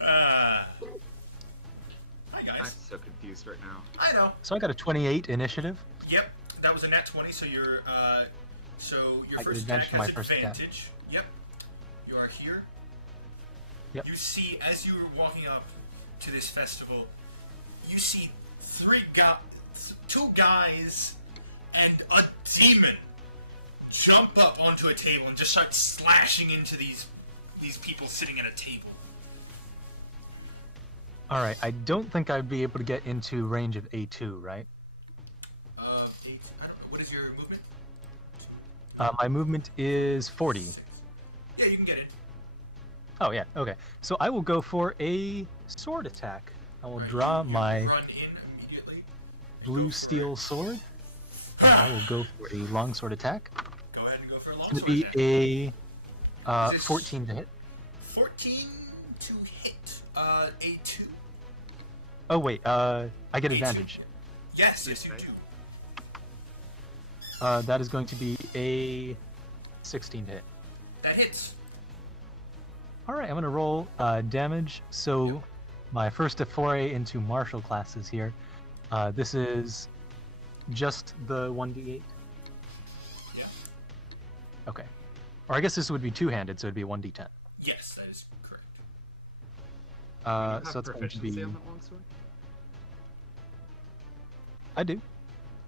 Hi I'm guys. so confused right now. I know. So I got a 28 initiative. Yep, that was a nat 20. So your I get first advantage attack for my has first attack. advantage. Yep. You are here. Yep. You see, as you were walking up to this festival, you see two guys and a demon jump up onto a table and just start slashing into these people sitting at a table. All right. I don't think I'd be able to get into range of A2, right? I don't know, what is your movement? My movement is 40. Yeah, you can get it. Oh yeah. Okay. So I will go for a sword attack. I will Alright, draw you my run in immediately. and blue go for steel it. sword. And I will go for a longsword attack. Go ahead and go for a It's longsword going to be attack. a Is this- 14 to hit. 14 to hit. A2. Oh wait. I get A2. advantage. Yes, yes you Okay. do. That is going to be a 16 to hit. That hits. All right, I'm gonna roll damage. So my first foray into martial classes here. This is just the 1d8. Yeah. Okay. Or I guess this would be two-handed, so it'd be 1d10. Yes, that is correct. Do you have So it's going to proficiency be. on that longsword? I do.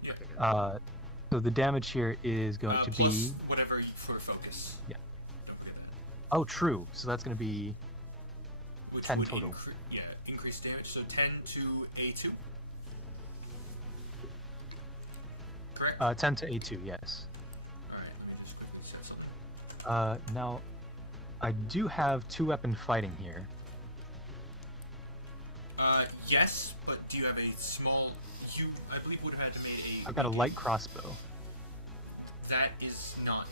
Yeah. Okay, good. So the damage here is going to Plus be. whatever for focus. Yeah. Don't forget that. Oh, true. So that's going to be Which 10 would total. Increase damage. So 10 to A2. Correct. 10 to A2. Yes. All right. Let me just quickly set something. Now, I do have two-weapon fighting here. Yes, but do you have a small? You, I believe, would have had to make a. I've got a light crossbow. That is not.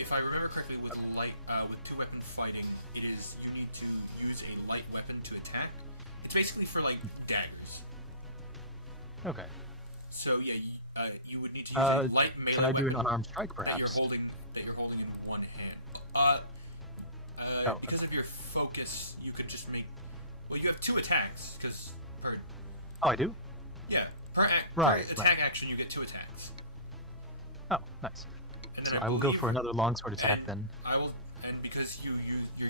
If I remember correctly, with with two-weapon fighting, it is you need to use a light weapon to attack. It's basically for like daggers. Okay. So yeah, you would need to use a light melee Can I do an weapon unarmed strike, that you're perhaps? holding in one hand. Oh, Because of your focus, you could just make. Well, you have two attacks because per Oh, I do? right Right, attack action you get two attacks. Oh, nice. And then So I will go believe- for another longsword attack then. I will, and because you're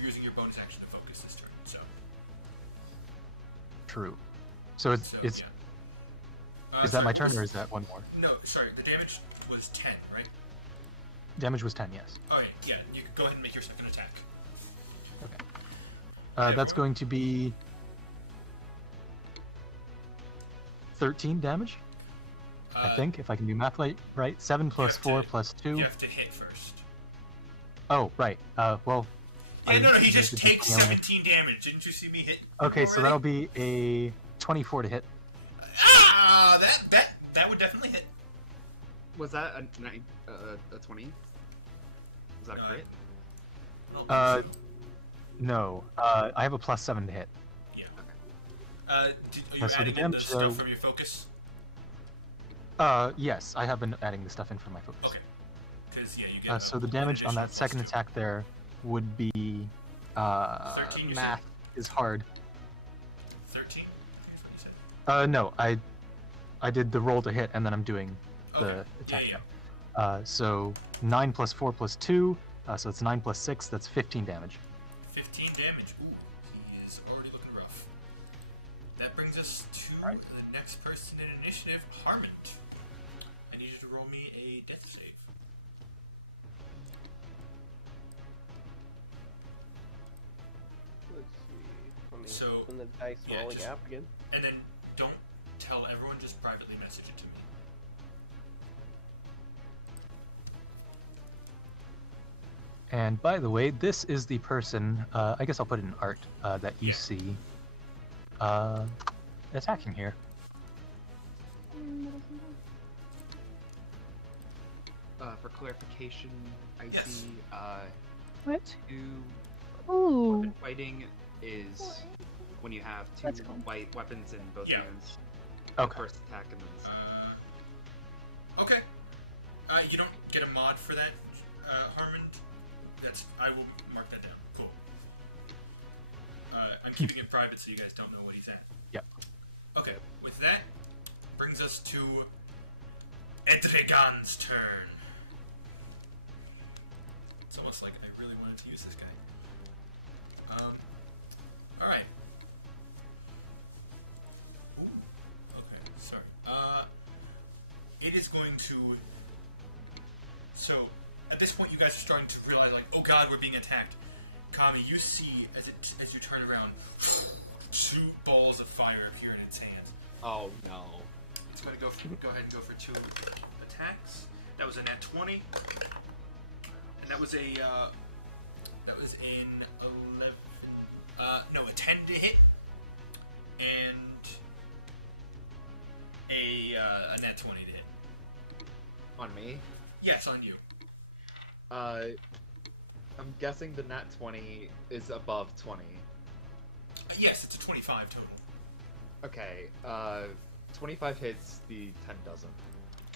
using your bonus action to focus this turn, so True. So it's so it's yeah. is that my turn or is that one more? No, sorry. The damage was 10, right? Damage was 10, yes. Oh yeah. You can go ahead and make your second attack. Okay. That's going to be 13 damage, I think, if I can do math right. 7 plus have 4 to- plus 2. You have to hit first. Oh, right. Well. Yeah, no, he used just the takes D20 anyway. 17 damage. Didn't you see me hit? Okay, so already? that'll be a 24 to hit. Ah, that would definitely hit. Was that a 20? Was that a crit? Uh, No, I have a plus 7 to hit. Yeah. Are you so the adding in the damage, stuff from your focus? Yes, I have been adding the stuff in for my focus. Okay. Because yeah, you get. So the damage on that second attack there would be 13, you math is hard. 13. Here's what you said. No, I did the roll to hit and then I'm doing the Okay. attack. Yeah, now. So 9 plus 4 plus 2, so it's 9 plus 6. That's 15 damage. 15 damage. Ooh, he is already looking rough. That brings us to Alright. the next person in initiative, Harmond. I need you to roll me a death save. Let's see. Let me So, open the dice yeah, rolling just- app again. And then don't tell everyone, just privately message it to me. And by the way, this is the person, I guess I'll put it in art, that you see attacking here. For clarification, I Yes. see What? two Ooh. weapon fighting is when you have two That's cool. white weapons in both Yeah. hands. Okay. First attack and then the second. Okay. You don't get a mod for that, Harmond. I will mark that down. Cool. I'm keeping it private so you guys don't know what he's at. Yep. Okay, with that, brings us to Edregan's turn. It's almost like I really wanted to use this guy. Alright. Ooh, okay, sorry. It is going to... So, at this point you guys are starting to realize, like, oh god, we're being attacked. Kami, you see, as you turn around, 2 balls of fire appear in its hand. Oh no. It's going to go ahead and go for 2 attacks. That was a nat 20. And that was a, that was in 11, no, a 10 to hit. And a nat 20 to hit. On me? Yes, on you. I'm guessing the nat 20 is above 20. Yes, it's a 25 total. Okay, 25 hits, the 10 doesn't.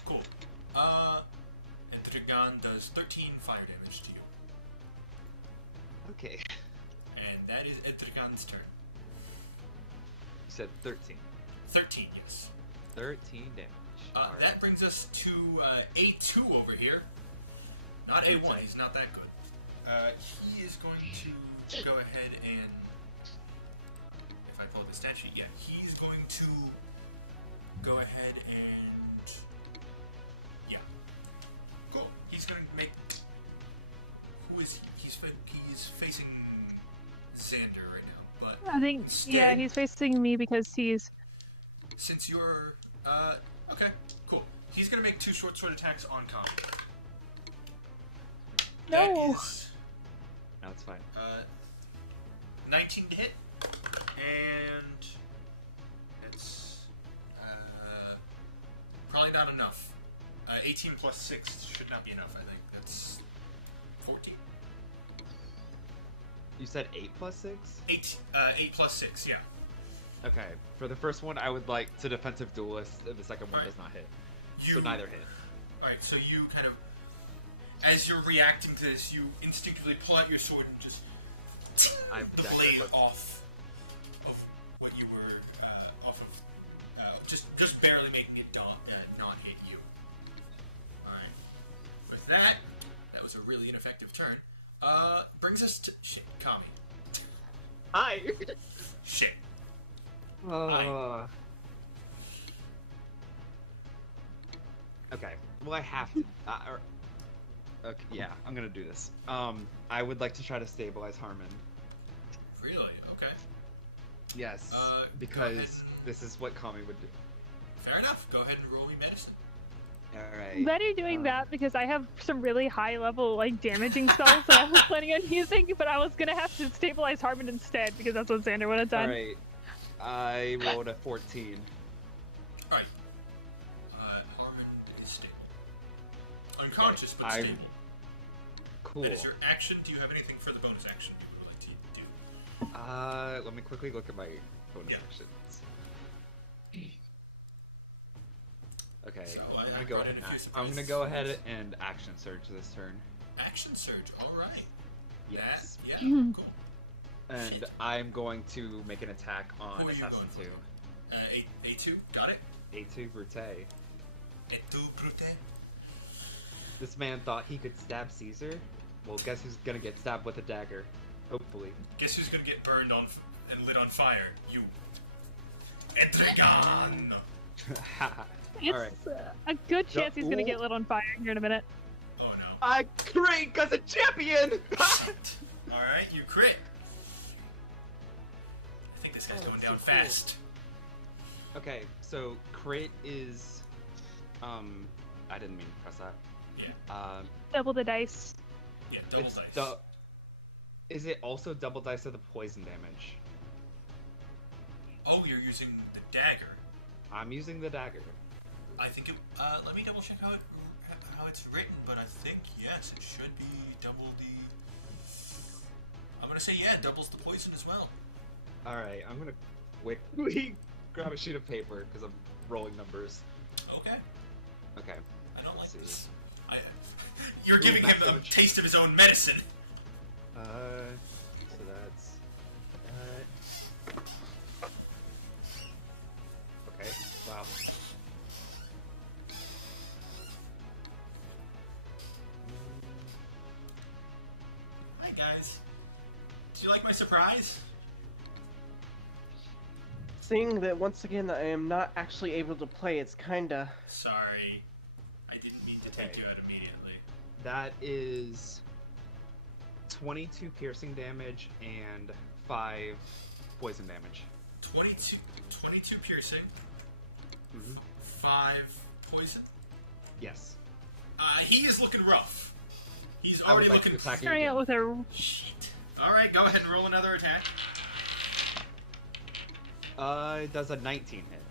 Cool. And Dragon does 13 fire damage to you. Okay. And that is Etrigan's turn. You said 13. 13, yes. 13 damage. Alright. That brings us to A2 over here. Not Who'd A1, say? he's not that good. He is going to go ahead and... If I pull the stat sheet, yeah. He's going to go ahead and... Yeah. Cool. He's going to make... Who is he? He's facing Xander right now, but... I think, yeah, Instead- he's facing me because he's. Since you're, okay, cool. He's gonna make 2 short sword attacks on Kami. That No! is, No, it's fine. 19 to hit, and it's, probably not enough. 18 plus 6 should not be enough, I think. That's 14? You said 8 plus 6? 8 plus 6, yeah. Okay. For the first one, I would like to defensive duelist, and the second one Alright. does not hit. You, So neither hit. Alright, so you kind of, as you're reacting to this, you instinctively pull out your sword and just I have the dagger blade equipped. off of what you were off of, just barely making it not hit you. Alright. With that was a really ineffective turn. Brings us to shit, Kami. Hi. Shit. Okay. Well, I have to. Okay, yeah, I'm gonna do this. I would like to try to stabilize Harmon. Really? Okay. Yes. Go ahead Because and- this is what Kami would do. Fair enough. Go ahead and roll me medicine. Alright. Better doing that because I have some really high level like damaging spells that I was planning on using, but I was gonna have to stabilize Harmon instead because that's what Xander would have done. Alright. I rolled a 14. Alright. Harmon is stable. Unconscious, but I'm- stable. Cool. That is your action. Do you have anything for the bonus action you would like to do? Let me quickly look at my bonus Yeah. actions. Okay, So, I'm I gonna go brought ahead in a few and I'm gonna surprises. go ahead and action surge this turn. Action surge. All right. Yes. That, yeah. Cool. And Shit. I'm going to make an attack on Who are you Assassin going 2. A2. Got it. A2 Brute. A2 brute. This man thought he could stab Caesar. Well, guess who's gonna get stabbed with a dagger? Hopefully. Guess who's gonna get burned on and lit on fire? You. Etrigan. It's Alright. a good chance he's gonna Ooh. get lit on fire here in a minute. Oh no. I crit cause a champion! Shit. All right. You crit. I think this guy's Oh, going that's down so cool. fast. Okay, so crit is I didn't mean to press that. Yeah. Double the dice. Yeah. Double It's dice. Is it also double dice of the poison damage? Oh, you're using the dagger. I'm using the dagger. I think it. Let me double check how it's written, but I think yes, it should be double the. I'm gonna say yeah, it doubles the poison as well. Alright, I'm gonna quickly grab a sheet of paper because I'm rolling numbers. Okay, Okay. I don't like See. this. You're giving him max a damage. taste of his own medicine. So that's okay. Wow. Hi guys. Did you like my surprise? Seeing that once again I am not actually able to play, it's kinda. Sorry, I didn't mean to take Okay. you out immediately. That is 22 piercing damage and 5 poison damage. 22 piercing, Mm-hmm. 5 poison. Yes. He is looking rough. He's I would already like to looking. attack you Starting out again. with a Shit. All right, go ahead and roll another attack. It does a 19 hit.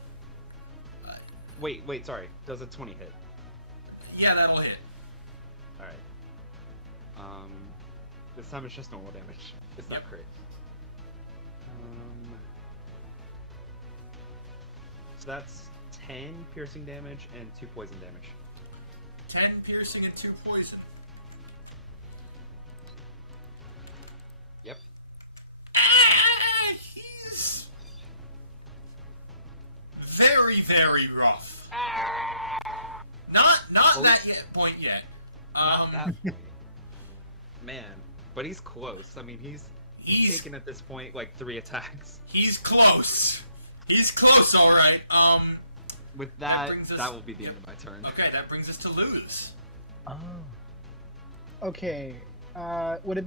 Uh, Wait, sorry. Does a 20 hit. Yeah, that'll hit. Alright. This time it's just normal damage. It's not Yep. crit. So that's 10 piercing damage and 2 poison damage. 10 piercing and 2 poison. Yep. point yet. Not that point. Man, but he's close. I mean, he's He's taken at this point like 3 attacks. he's close. He's close, all right. With That that, brings us- that will be the end of my turn. Okay, that brings us to Luz. Oh. Okay. Would it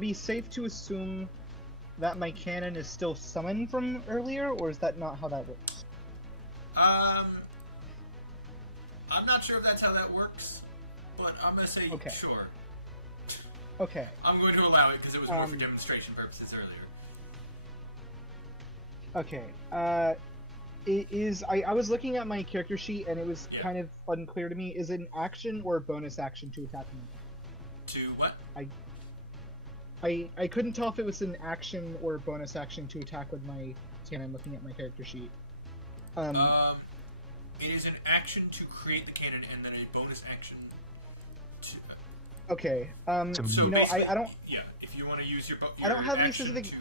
be safe to assume that my cannon is still summoned from earlier, or is that not how that works? I'm not sure if that's how that works, but I'm gonna say Okay. sure. Okay. I'm going to allow it because it was more for Um, demonstration purposes earlier. Okay. It is. I was looking at my character sheet and it was Yeah. kind of unclear to me. Is it an action or a bonus action to attack me? To what? I couldn't tell if it was an action or a bonus action to attack with my cannon. Looking at my character sheet. It is an action to create the cannon and then a bonus action to. Okay. So So You know, basically, I don't. Yeah, if you want to use your, I don't have any action specific- to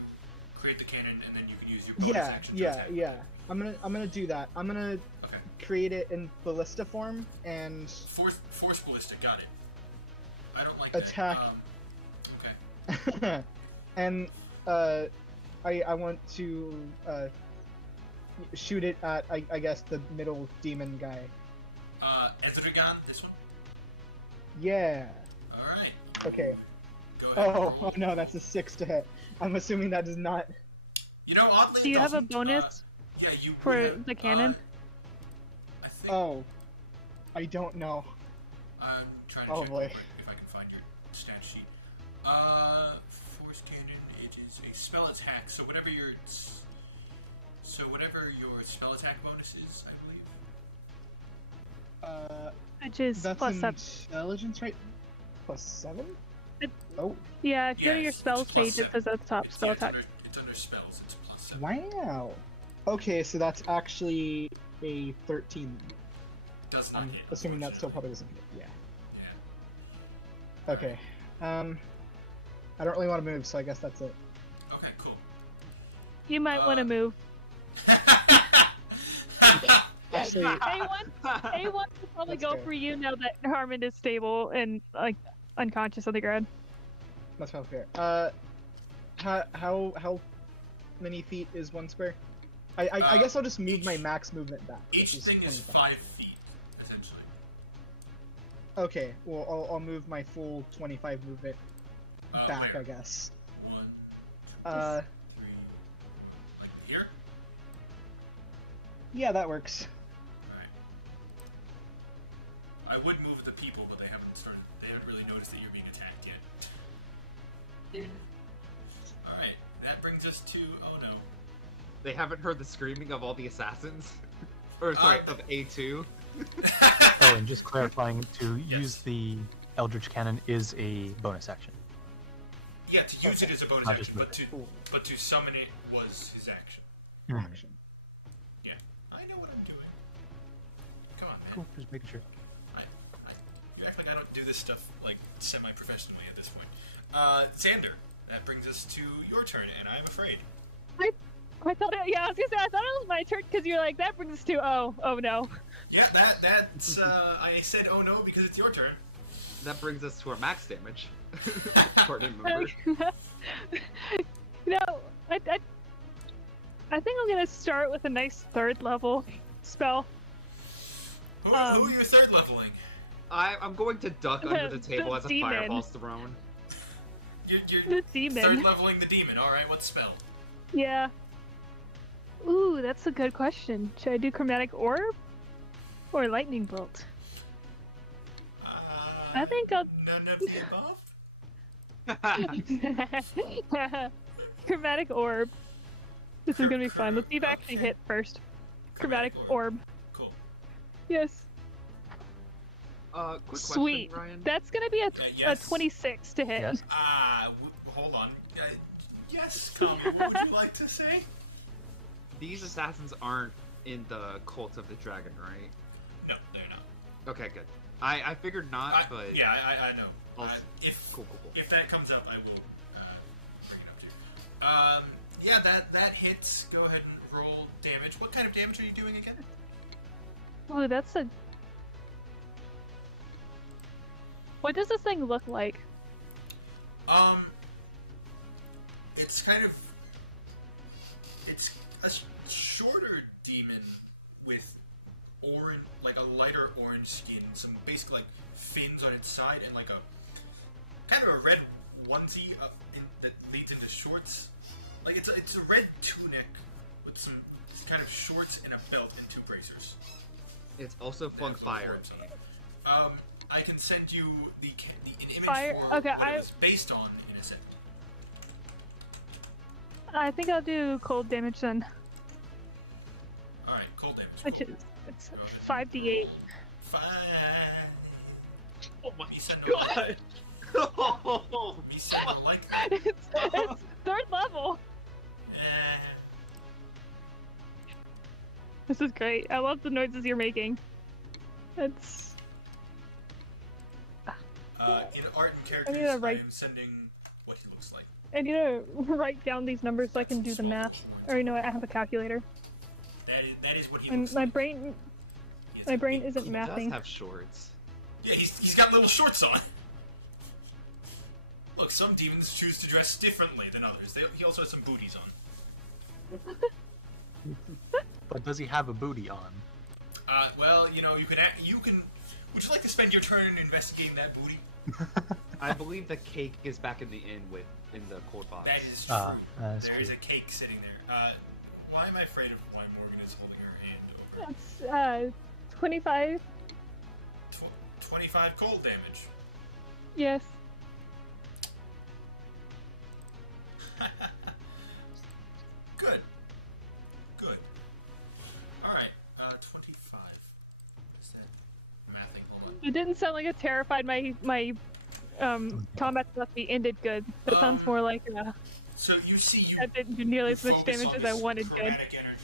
create the cannon, and then you can use your bonus Yeah. action. To Yeah. attack. Yeah. I'm gonna do that. I'm gonna Okay. create it in ballista form and Force ballista. Got it. I don't like Attack. That. Okay. and I want to shoot it at I guess the middle demon guy. Ezregan, this one. Yeah. All right. Okay. Go ahead. and Oh, roll. oh no, that's a 6 to hit. I'm assuming that does not. You know, oddly, Do you it have a doesn't, bonus yeah, you for would have, the cannon? I think. Oh, I don't know. I'm trying to Oh, check boy. real quick if I can find your stat sheet. Force cannon. It is a spell attack. So whatever your spell attack bonus is, I believe. Which is That's plus 7. intelligence, right? +7? It- Oh, Yeah, if you go to your Yes, spells it's plus page, it 7. says at the top, It's, spell yeah, attack. It's under spells. It's +7. wow. Okay, so that's actually a 13. Does not I'm hit. assuming that still unfortunately. probably doesn't hit. Yeah. Yeah. Okay. I don't really want to move, so I guess that's it. Okay. Cool. You might want to move. Actually, A1 would probably That's go fair. for you now that Harmon is stable and like unconscious on the ground. that's not fair. How many feet is 1 square? I guess I'll just move my max movement back. Each which is thing is 25. 5 feet, essentially. Okay, well I'll move my full 25 movement back, Where? I guess. 1, 2, Uh, 3. Like here. yeah, that works. Alright. I would move the people, but they haven't really noticed that you're being attacked yet. Alright, that brings us to, oh no. They haven't heard the screaming of all the assassins? Or, sorry, of A2? Oh, and just clarifying, to Yes. use the Eldritch Cannon is a bonus action. Yeah, to use it Okay. as a bonus Not action, just Cool. but to summon it was his action. Action. Yeah, I know what I'm doing. Come on, man. Cool, just making sure. You act like I don't do this stuff like semi-professionally at this point. Xander, that brings us to your turn, and I'm afraid. I thought, I was gonna say, I thought it was my turn because you're like, that brings us to, oh no. Yeah, that's I said oh no because it's your turn. That brings us to our max damage. Important member. No, I think I'm gonna start with a nice 3rd level spell. Who are you third leveling? I'm going to duck under the table The as a demon. fireball's thrown. You're The demon. third leveling the demon. All right, what spell? Yeah. Ooh, that's a good question. Should I do Chromatic Orb or Lightning Bolt? I think I'll None of the above. Chromatic Orb. This is gonna be fun. Let's see if I actually hit first. Chromatic Orb. Cool. Yes. Quick question, Sweet. Ryan. That's gonna be a yes. 26 to hit. Yes. Hold on. Yes, Kami, what would you like to say? These assassins aren't in the Cult of the Dragon, right? No, they're not. Okay, good. I figured not, but... Yeah, I know. I'll- If Cool. if that comes up, I will bring it up too. Yeah, that hits. Go ahead and roll damage. What kind of damage are you doing again? Ooh, that's a What does this thing look like? It's kind of... It's a shorter demon with orange, like a lighter orange skin, some basically like fins on its side, and like a kind of a red onesie that leads into shorts. Like it's a red tunic with some kind of shorts and a belt and 2 bracers. It's also flung fire at me. I can send you an image Fire? for Okay, what it was based on in a sec. I think I'll do cold damage then, All right, cold damage. which cool. is it's 5d8. 5. Oh my Me said no like. god! Oh, Me said no like that. it's 3rd level. Eh. This is great. I love the noises you're making. It's In art and I characters, need to I write- am sending what he looks like. I need to write down these numbers so I can do the math. Or you know what? I have a calculator. That is what he And looks my like. brain He is my a- brain isn't he does mathing. have shorts. Yeah, he's got little shorts on. Look, some demons choose to dress differently than others. He also has some booties on. But does he have a booty on? Well, you know, you can. Would you like to spend your turn investigating that booty? I believe the cake is back in the inn in the cold box. That is true. That's There is true. a cake sitting there. Why am I afraid of why Morgan is holding her hand over? That's 25. 25 cold damage. Yes. Good. Good. Alright, 25. What's that? Mathing, hold on. It didn't sound like it terrified my combat stuff be ended good. That sounds more like So you see you that didn't do nearly as much focus damage on as I this wanted good. chromatic energy.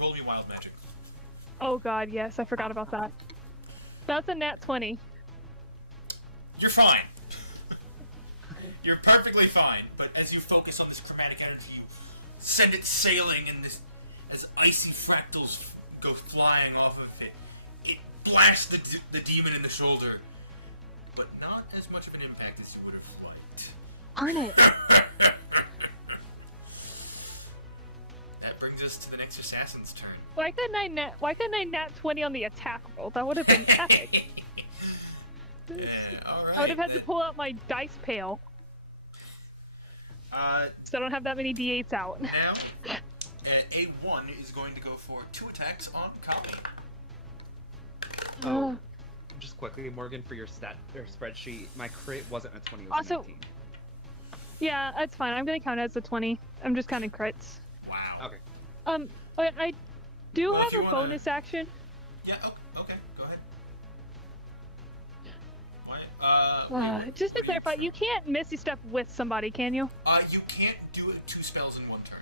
Roll me wild magic. Oh god, yes, I forgot about that. That's a nat 20. You're fine. You're perfectly fine, but as you focus on this chromatic energy, you send it sailing, and this, as icy fractals go flying off of it, it blasts the demon in the shoulder, but not as much of an impact as you would have liked. Darn it. That brings us to the next assassin's turn. Why couldn't I nat 20 on the attack roll? That would have been epic. Alright. I would have had to pull out my dice pail, so I don't have that many d8s out. Now, A1 is going to go for 2 attacks on Kami. Oh, just quickly, Morgan, for your spreadsheet, my crit wasn't a 20, it was Also- a 19. Yeah, that's fine. I'm gonna count it as a 20. I'm just counting crits. Wow. Okay. But I do Well, if have you a wanna- bonus action. Yeah, okay, go ahead. Why, Just to clarify, you can't Misty Step with somebody, can you? you can't do 2 spells in 1 turn.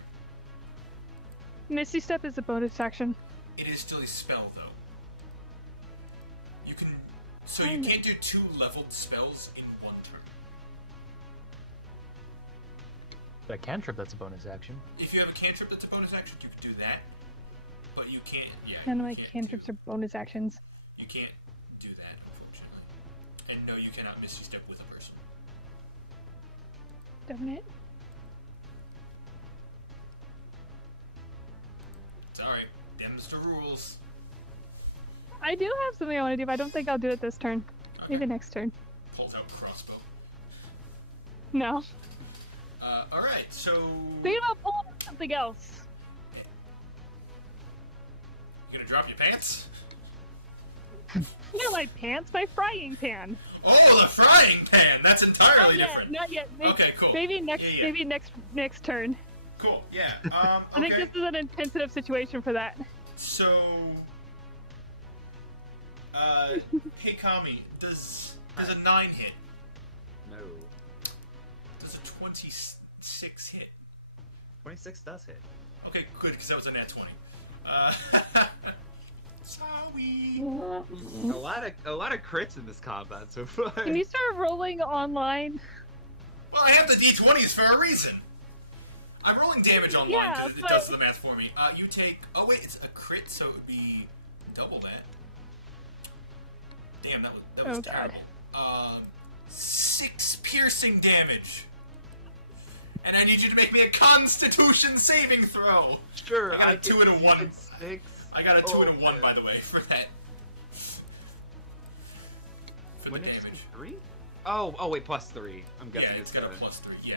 Misty Step is a bonus action. It is still a spell, though. You can... So I you know. can't do 2 leveled spells in 1 turn. But a cantrip, that's a bonus action. If you have a cantrip that's a bonus action, you can do that. But you can't... Yeah, None you of my can't cantrips do, are bonus actions. You can't do that, unfortunately. And no, you cannot Misty Step with a person. Darn it. It's alright. Them's the rules. I do have something I want to do, but I don't think I'll do it this turn. Okay. Maybe next turn. Pulls out crossbow. No. Alright, so... Think about pulling out something else. You gonna drop your pants? You know my pants, my frying pan. Oh, the frying pan! That's entirely different. Not yet. Okay, cool. Maybe next. Yeah, yeah. Maybe next turn. Cool, yeah. I think Okay. this is an intensive situation for that. So, hey Kami, does a 9 hit? No. Does a 26 hit? 26 does hit. Okay, good, because that was a nat 20. Sorry. A lot of crits in this combat so far. Can you start rolling online? Well, I have the d20s for a reason. I'm rolling damage online Yeah, because it but- does the math for me. You take... Oh, wait, it's a crit, so it would be double that. Damn, that was Oh, God. terrible. 6 piercing damage. And I need you to make me a Constitution saving throw. Sure, I got a get 2 and a these 1. even 6. I got a 2 and a 1, man. by the way, for that. For When the it's damage. 3? Oh wait, +3. I'm Yeah, guessing it's it's got a the... +3, yeah.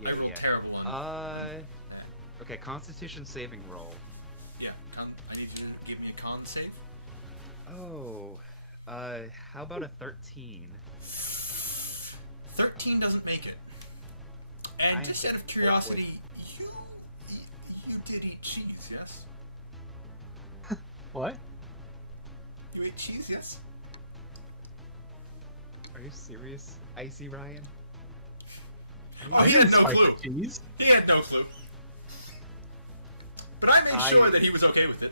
Yeah, I rolled yeah. terrible on Okay, Constitution saving roll. Yeah, I need you to give me a con save. Oh, how about a 13? 13 doesn't make it. And I just get out of four curiosity, you did eat cheese, yes? What? You ate cheese, yes? Are you serious, Icy Ryan? Oh, he had no spike clue. cheese. He had no clue. But I made sure that he was okay with it.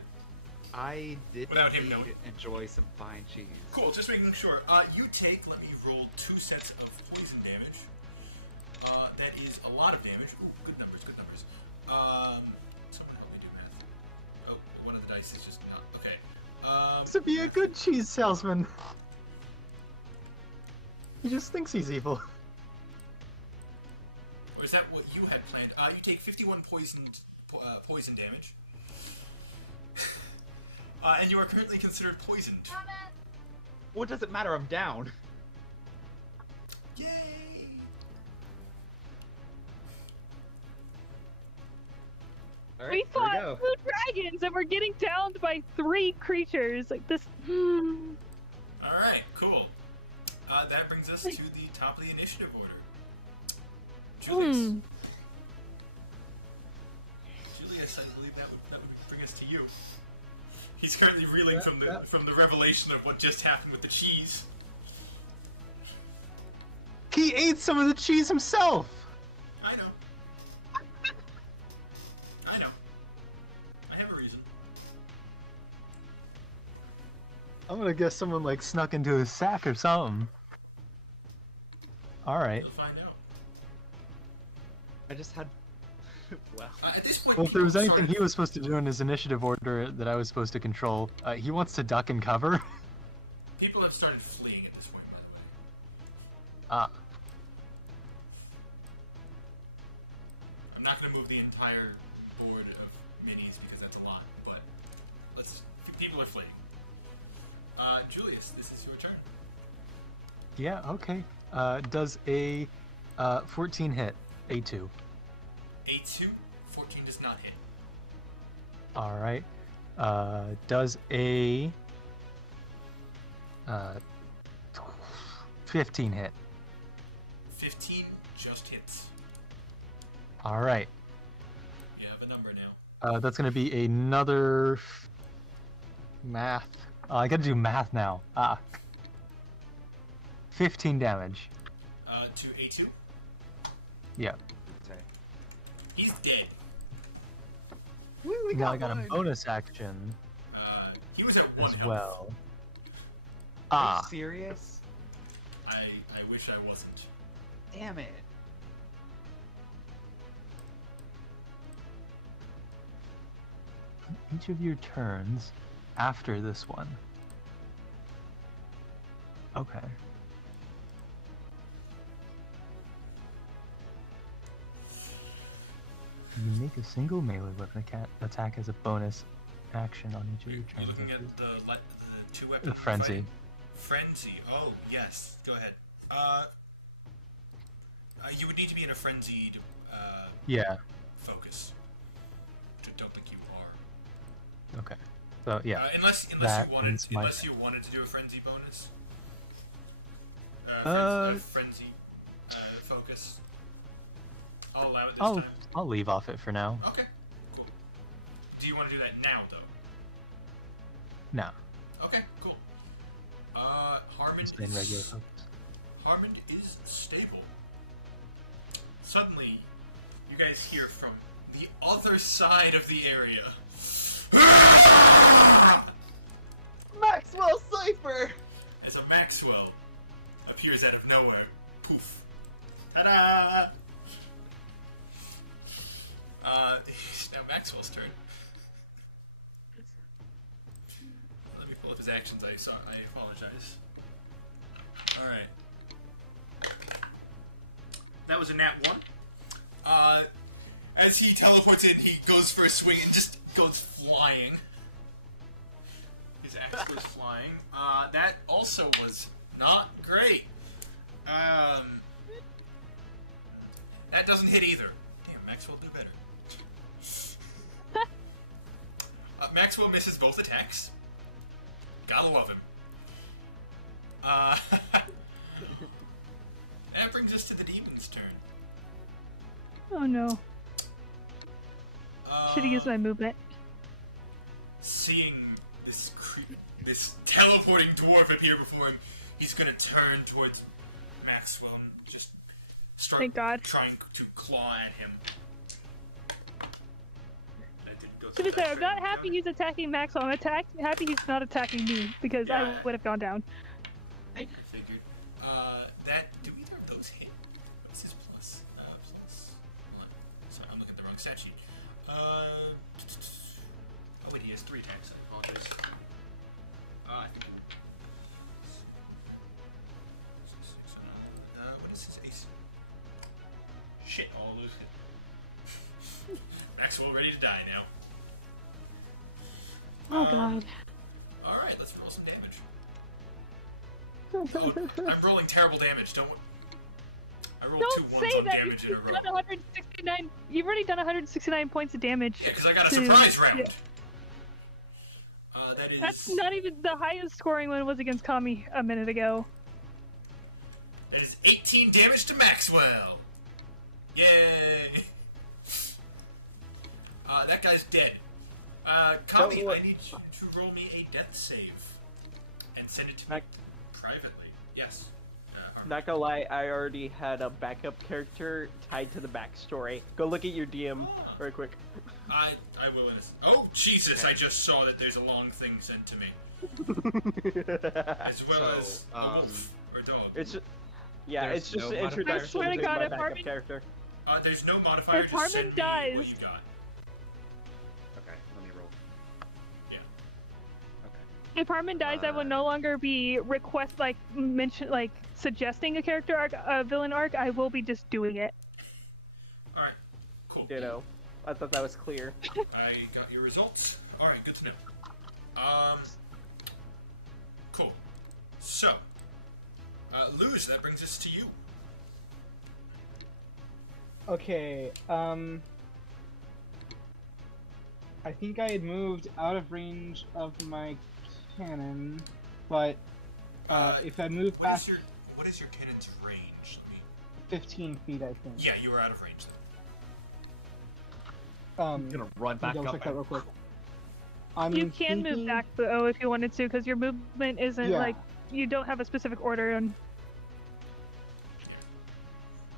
I did Without him indeed knowing. enjoy some fine cheese. Cool, just making sure. You take, let me roll 2 sets of poison damage. That is a lot of damage. Ooh, good numbers, good numbers. Someone help me do math. Oh, one of the dice is just not. Okay. To be a good cheese salesman. He just thinks he's evil. Or is that what you had planned? You take 51 poison damage. And you are currently considered poisoned. What does it matter? I'm down. Yay! All right, We here we fought go. 2 dragons and we're getting downed by 3 creatures. Like this. Alright, cool. That brings us to the top of the initiative order. Julius. Julius, I believe that would bring us to you. He's currently reeling from the revelation of what just happened with the cheese. He ate some of the cheese himself. I know. I know. I have a reason. I'm gonna guess someone like snuck into his sack or something. All right. You'll find out. I just had. Wow. At this point, Well, if there was people anything started- he was supposed to do in his initiative order that I was supposed to control, he wants to duck and cover. People have started fleeing at this point, by the way. Ah. I'm not going to move the entire board of minis because that's a lot, but people are fleeing. Julius, this is your turn. Yeah. Okay. Does a 14 hit? A2. A2, 14 does not hit. All right. Does a 15 hit? 15 just hits. All right. You have a number now. That's gonna be another math. I gotta do math now. 15 damage. To A2, Yeah. Okay. he's dead. We Now I got a bonus action He was at 1 as health. well. Are you serious? I wish I wasn't. Damn it. Each of your turns after this one. Okay. You make a single melee weapon attack as a bonus action on each of You're your turns. looking after at the 2 weapons. the frenzy. Frenzy. Oh, yes. Go ahead. You would need to be in a frenzied Yeah. focus. Which I don't think you are. Okay. So yeah. Unless that you wanted ends my unless you wanted to do a frenzy bonus. Frenzy focus. I'll allow it this time. I'll leave off it for now. Okay. Cool. Do you want to do that now though? No. Okay. Cool. Harmon. Stay in regular focus. Harmon is stable. Suddenly, you guys hear from the other side of the area. Maxwell Cipher! As a Maxwell appears out of nowhere. Poof. Ta-da! It's now Maxwell's turn. Let me pull up his actions. I apologize. Alright. was a nat 1. As he teleports in, he goes for a swing and just goes flying. His axe goes flying. That also was not great. That doesn't hit either. Damn, Maxwell do better. Maxwell misses both attacks. Gotta love him. That brings us to the demon's turn. Oh no. Should've used my movement. Seeing this teleporting dwarf appear before him, he's gonna turn towards Maxwell and just start Thank God. trying to claw at him. That didn't go To be so fair, bad I'm for not him. happy he's attacking Maxwell. I'm happy he's not attacking me because I Yeah. would have gone down. Figured. Do either of those hit? What's his plus? Plus 1. Sorry, I'm looking at the wrong stat sheet. Oh wait, he has 3 attacks. I apologize. I think. What is his ace? Shit, all those hit. Maxwell ready to die now. Oh God. Alright, let's roll some damage. Oh, I'm rolling terrible damage. I rolled Don't 2 1s say on that. damage in a You've row. done 169. You've already done 169 points of damage. Yeah, because I got a to- surprise round. yeah. That is. That's not even the highest scoring one was against Kami a minute ago. That is 18 damage to Maxwell. Yay! That guy's dead. Kami, Don't I need you to roll me a death save and send it to me privately. Yes. Not gonna lie, I already had a backup character tied to the backstory. Go look at your DM very quick. I will in this. Oh Jesus! I just saw that there's a long thing sent to me, as well So, as a wolf or dog. It's just, yeah, There's it's just no an modifier. introduction I swear to to God, my if backup Harmon- character. There's no modifier. If Just Harmon send me dies- what you got. Okay, let me roll. Yeah. Okay. If Harmon dies, I will no longer be suggesting a character arc, a villain arc. I will be just doing it. All right. Cool. Ditto. I thought that was clear. I got your results. All right, good to know. Cool. So, Luz, that brings us to you. Okay, I think I had moved out of range of my cannon, but if I move back What is your cannon's range? 15 feet, I think. Yeah, you were out of range. I'm gonna run back double up. check that and- real quick. I'm You can move thinking- back though if you wanted to, because your movement isn't Yeah. like you don't have a specific order. And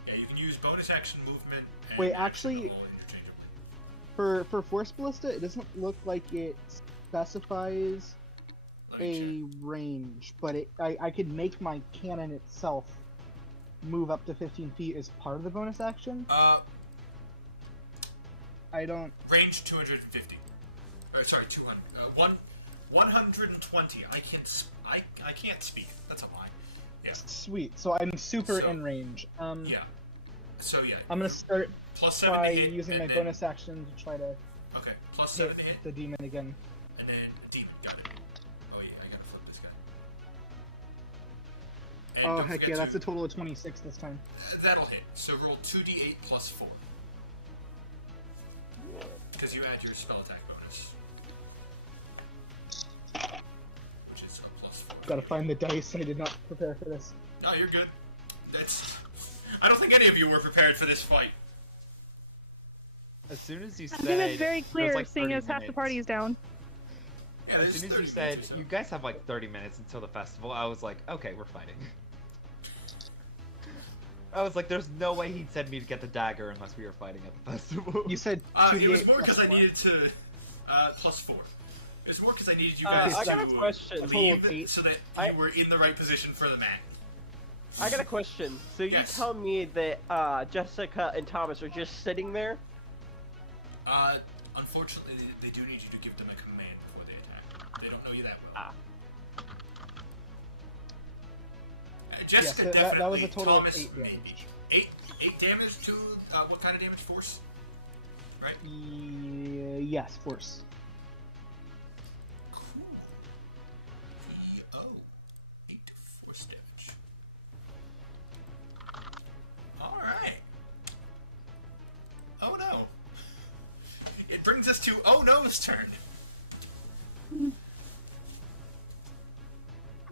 Yeah, you can use bonus action movement. And Wait, action actually- roll interchangeably. For Force Ballista, it doesn't look like it specifies Let me a range, but I could make my cannon itself move up to 15 feet as part of the bonus action. check. I don't. Range 250. Or sorry, 200. 120. I can't speak. That's a lie. Yeah. Sweet. So I'm super So- in range. Yeah. So yeah. I'm gonna start Plus 7 by to hit, using and my then, bonus action to try to Okay. Plus hit 7 to hit, the demon again. and then demon. Got it. Oh yeah, I gotta flip this guy. And Oh don't heck forget yeah, that's to- a total of 26 this time. That'll hit. So roll 2d8 plus 4. Because you add your spell attack bonus. Which is a plus 4. Gotta find the dice. I did not prepare for this. No, you're good. I don't think any of you were prepared for this fight. As soon as you I said, think that's very there's clear, like seeing 30 as half the minutes. party is down. Yeah, As there's soon as 30 you said minutes or so. you guys have like 30 minutes until the festival, I was like, okay, we're fighting. I was like, there's no way he'd send me to get the dagger unless we were fighting at the festival. You said It 2d8 was more plus because I 4? needed to. Plus 4. It was more because I needed you I guys got a to question. total leave of 8. so that I- you were in the right position for the match. I got a question. So you Yes. tell me that Jessica and Thomas are just sitting there? Unfortunately, they do need you to give them a command before they attack. They don't know you that well. Ah. Jessica Yes, that was definitely. a total of Thomas, 8 maybe. damage. 8. 8 damage to what kind of damage? Force, right? Yes, force. Cool. VO. 8 force damage. Alright. Oh no. It brings us to Oh no's turn.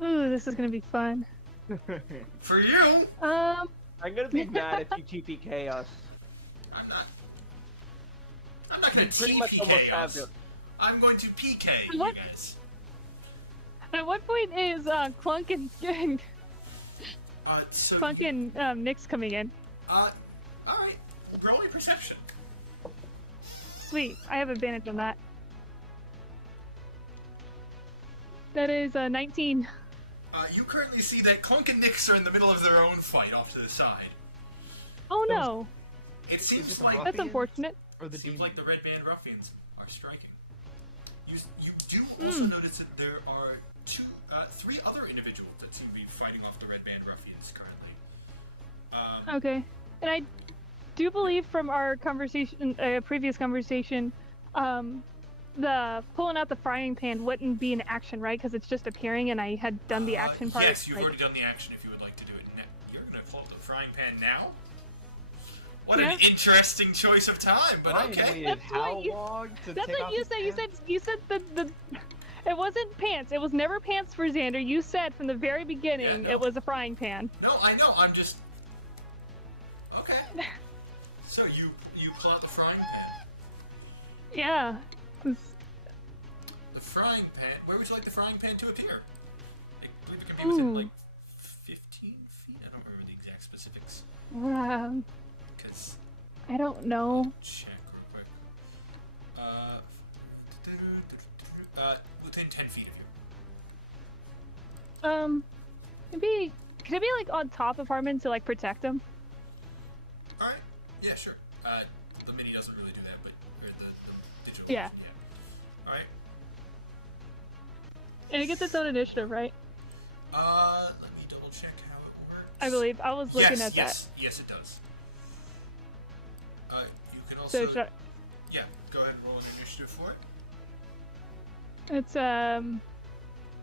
Ooh, this is gonna be fun. For you, I'm gonna be mad if you TP Chaos. I'm not. I'm not gonna You pretty TP much almost chaos. have to. I'm going to PK What? you guys. At what point is Clunk and So Clunk and Nyx coming in? alright. Roll your perception. Sweet, I have advantage on that. That is 19. You currently see that Clunk and Nyx are in the middle of their own fight off to the side. Oh no, It Is seems it the like rough- that's Ruffians? unfortunate. Or the seems demon? like the Red Band Ruffians are striking. You do also notice that there are three other individuals that seem to be fighting off the Red Band Ruffians currently. Okay, and I do believe from our conversation, previous conversation, the pulling out the frying pan wouldn't be an action, right? Because it's just appearing, and I had done the action part. Yes, you've like- already done the action if you would like to do it. You're gonna pull out the frying pan now? What Yeah. an interesting choice of time, but Ryan okay. waited That's how what you- long to That's take what off you his said. pants? You said the. It wasn't pants. It was never pants for Xander. You said from the very beginning no. it was a frying pan. No, I know. I'm just. Okay. So you pull out the frying pan. Yeah. The frying pan. Where would you like the frying pan to appear? I believe it can be within Ooh. like 15 feet. I don't remember the exact specifics because I don't know. check real quick. Within 10 feet of you. Maybe could it be like on top of Harmon to like protect him? All right. Yeah, sure. The mini doesn't really do that, but or the digital. Yeah. version, yeah. All right. And it gets its own initiative, right? Let me double check how it works. I believe I was looking at yes, yes, it does. You can that. also. So should Yeah, go ahead and roll an initiative for it. it's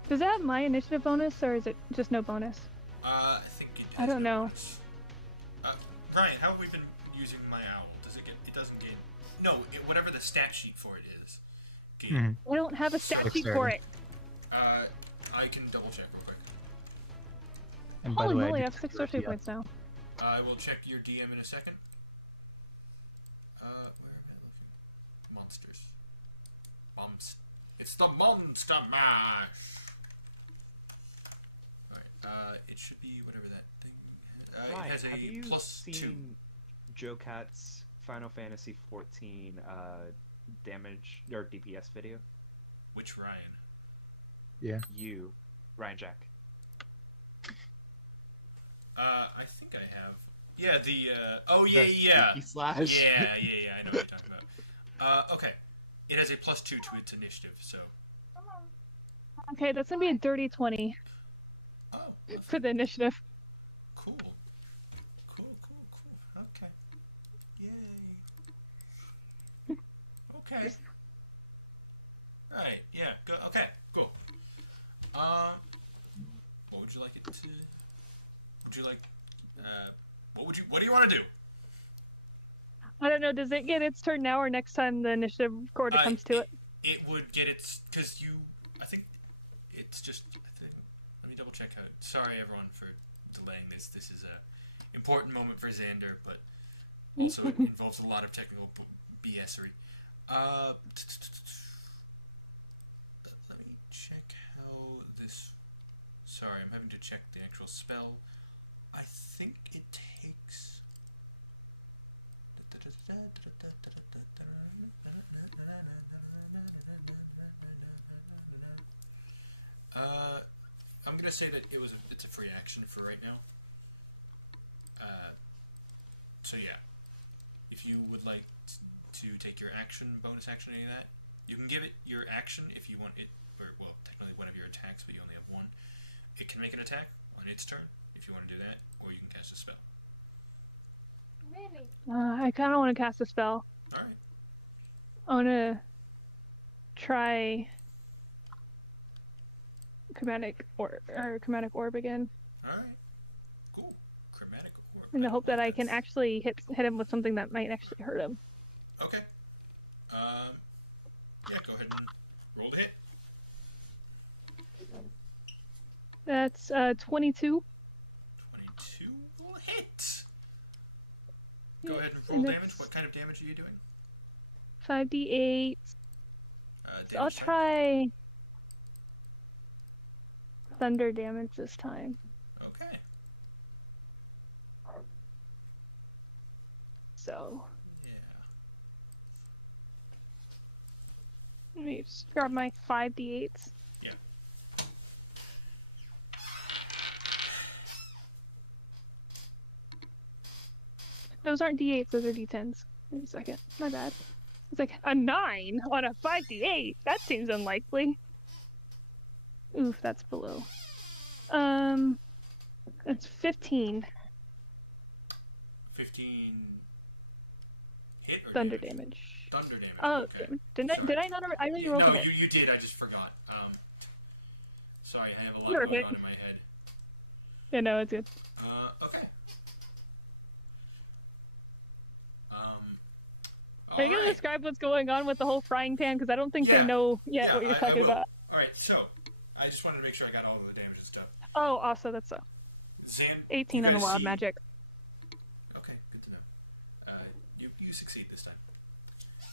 does that have my initiative bonus or is it just no bonus? I think it. I has don't no know. bonus. Ryan, how have we been using my owl? Does it get? It doesn't gain. No, whatever the stat sheet for it is. Gain. I don't have a stat sheet for Dexterity. it. I can double check real quick. And by Holy the way, moly, I I have did 6 check your sorcery DM. points now. I will check your DM in a second. Where am I looking? Monsters. Bombs. It's the Monster Mash! Alright, it should be whatever that thing. It Ryan, has a have you plus seen 2. Joe Cat's Final Fantasy XIV damage or DPS video? Which Ryan? You, Ryan Jack. I think I have. Yeah, oh, The yeah. sneaky slash. Yeah, I know what you're talking about. Okay. It has a plus 2 to its initiative, so. Okay, that's gonna be a dirty 20 Oh, for the initiative. cool. Cool. Okay. Yay. Okay. Right, yeah, go, okay, cool. What would you like it to... Would you like... what do you want to do? I don't know, does it get its turn now or next time the initiative quarter comes to it? It would get its... Because you... I think it's just... let me double check how... Sorry, everyone, for delaying this. This is a important moment for Xander, but also it involves a lot of technical BS-ery. Let me check how this... Sorry, I'm having to check the actual spell. I think it takes... I'm gonna say that it's a free action for right now. So yeah, if you would like to take your action, bonus action, any of that, you can give it your action if you want it, or well, technically one of your attacks, but you only have one. It can make an attack on its turn if you want to do that, or you can cast a spell. I kind of want to cast a spell. All right. I want to try chromatic orb again, All right. Cool. Chromatic orb. in the don't hope that know I what can that's- actually hit him with something that might actually hurt him. Okay. Yeah, go ahead and roll to hit. That's 22. 22 will hit. Go ahead and roll And damage. that's What kind of damage are you doing? 5d8. So I'll Damage type. try thunder damage this time. Okay. So Yeah. let me just grab my 5d8s. Yeah. Those aren't d8s, those are d10s. Wait a second. My bad. It's like a 9 on a 5d8. That seems unlikely. Oof, that's below. It's 15 15 hit or thunder damage. Thunder damage. Oh, okay. did I not? I already rolled No, a hit. you did. I just forgot. Sorry, I have a lot You're going hit. on in my head. Yeah, no, it's good. Okay. Are you gonna alright. describe what's going on with the whole frying pan? Because I don't think Yeah. they know yet Yeah, what you're I talking will. about. Alright, so I just wanted to make sure I got all of the damage and stuff. Oh, also that's Zan, 18 you on the guys wild see- magic. Okay, good to know. You succeed this time.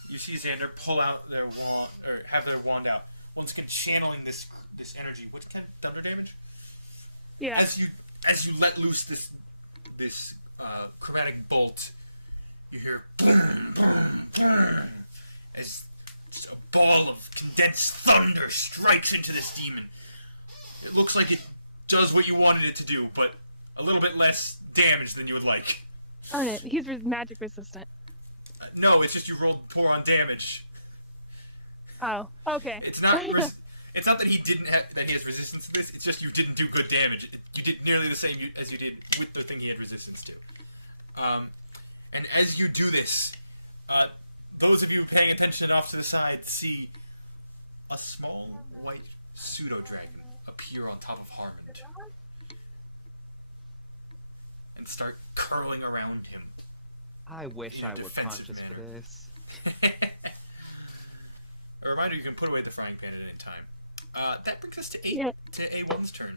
You see Xander pull out their wand, or have their wand out. Once again, channeling this energy. What kind of thunder damage? Yeah. As you let loose this chromatic bolt, you hear boom, boom, boom, as just a ball of condensed thunder strikes into this demon. It looks like it does what you wanted it to do, but a little bit less damage than you would like. Darn it, he's magic resistant. No, it's just you rolled poor on damage. Oh, okay. It's not. It's not that he that he has resistance to this. It's just you didn't do good damage. You did nearly the same as you did with the thing he had resistance to. And as you do this, those of you paying attention off to the side see a small white pseudo dragon appear on top of Harmond and start curling around him. I wish In a I were defensive conscious for manner. this. A reminder: you can put away the frying pan at any time. That brings us to Yeah. A1's turn.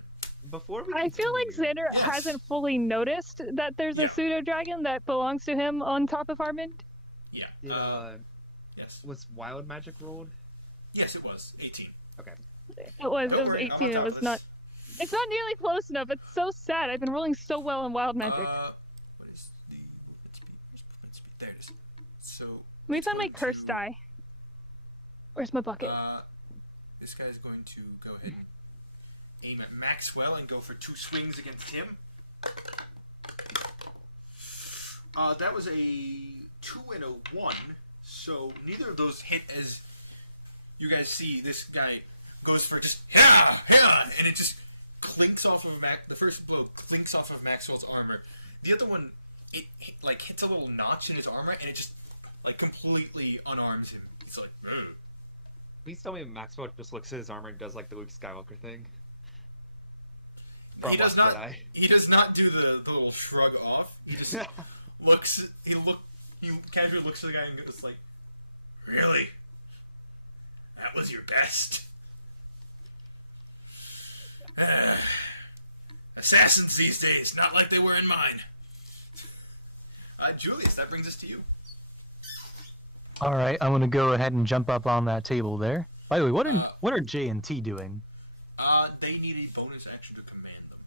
Before we I feel like continue- Xander Yes. hasn't fully noticed that there's a Yeah. pseudo dragon that belongs to him on top of Harmond. Yeah. Did, Yes. was wild magic rolled? Yes, it was 18. It was Don't worry, I'm on 18. It top was of not. this. It's not nearly close enough. It's so sad. I've been rolling so well in wild magic. What is the movement speed? Where's movement speed? There it is. So. Let me it's find my going curse to- die. Where's my bucket? This guy's going to go ahead and aim at Maxwell and go for 2 swings against him. That was a 2 and a 1, so neither of those hit. As you guys see, this guy goes for just and it just clinks off of the first blow clinks off of Maxwell's armor. The other one, it like hits a little notch in his armor, and it just like completely unarms him. It's like, ugh. Please tell me Maxwell just looks at his armor and does like the Luke Skywalker thing. He From does Last not. Jedi. He does not do the little shrug off. He just looks. He casually looks at the guy and goes like, "Really? That was your best." Assassins these days, not like they were in mine. Julius, that brings us to you. All right, I'm gonna go ahead and jump up on that table there. By the way, what are J and T doing? They need a bonus action to command them.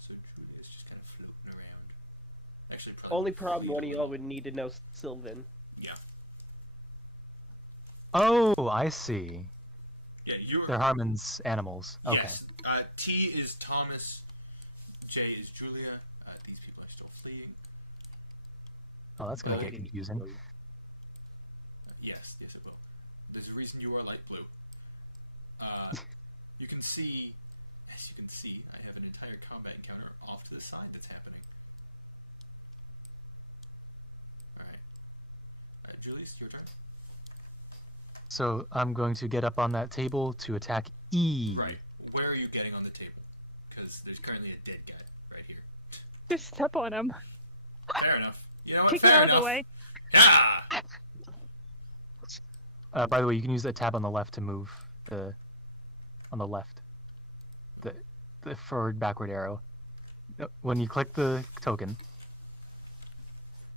So Julius just kind of floating around. Actually, probably Only problem one of y'all would need to know Sylvan. Yeah. Oh, I see. Yeah, you're. They're Harmon's animals. Okay. Yes. T is Thomas. J is Julia. These people are still fleeing. Oh, that's gonna Oh, get confusing. Yes, it will. There's a reason you are light blue. You can see, as you can see, I have an entire combat encounter off to the side that's happening. please. Your turn. So I'm going to get up on that table to attack E. Right. Where are you getting on the table? Because there's currently a dead guy right here. Just step on him. Fair enough. You know what? Kick him Fair out of enough. the way. Yeah! By the way, you can use that tab on the left to move on the left. The forward backward arrow. When you click the token,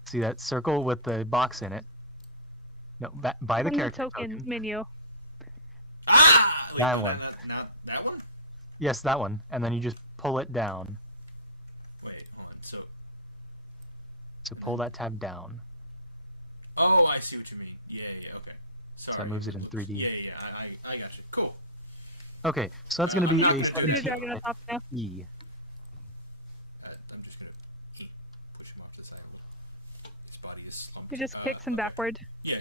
see that circle with the box in it? No, by the On the character token menu. Ah! Wait, That no, one. That one? Yes, that one. And then you just pull it down. Wait, hold on. So pull that tab down. Oh, I see what you mean. Yeah, okay. Sorry. So that moves it in 3D. Yeah, I got you. Cool. Okay, so that's going to be I'm a not gonna do Pseudo 17 dragon on top now. E. I'm just gonna push him off to the side. His body is slumped. He just kicks him backward. Yeah,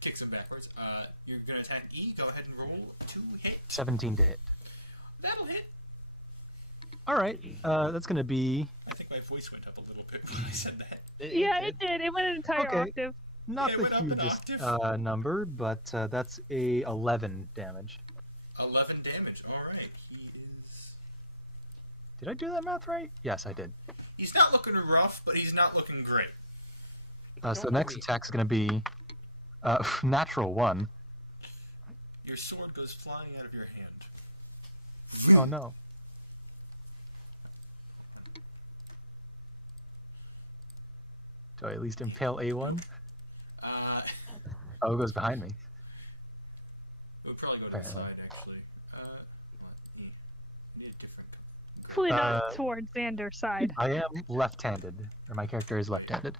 kicks him backwards. You're gonna attack E. Go ahead and roll 2 hit. 17 to hit. That'll hit. All right, that's going to be I think my voice went up a little bit when I said that. Yeah, it did. It went an entire Okay. octave. not It the went up an hugest octave. number, but that's a 11 damage. 11 damage. All right. He is. Did I do that math right? Yes, I did. He's not looking rough, but he's not looking great. So the next attack is going to be natural 1. Your sword goes flying out of your hand. Oh no. Do I at least impale A1? Oh, it goes behind me. It would probably go to the Apparently. side, actually. Need a different. Hopefully not towards Xander's side. I am left-handed, or my character is left-handed.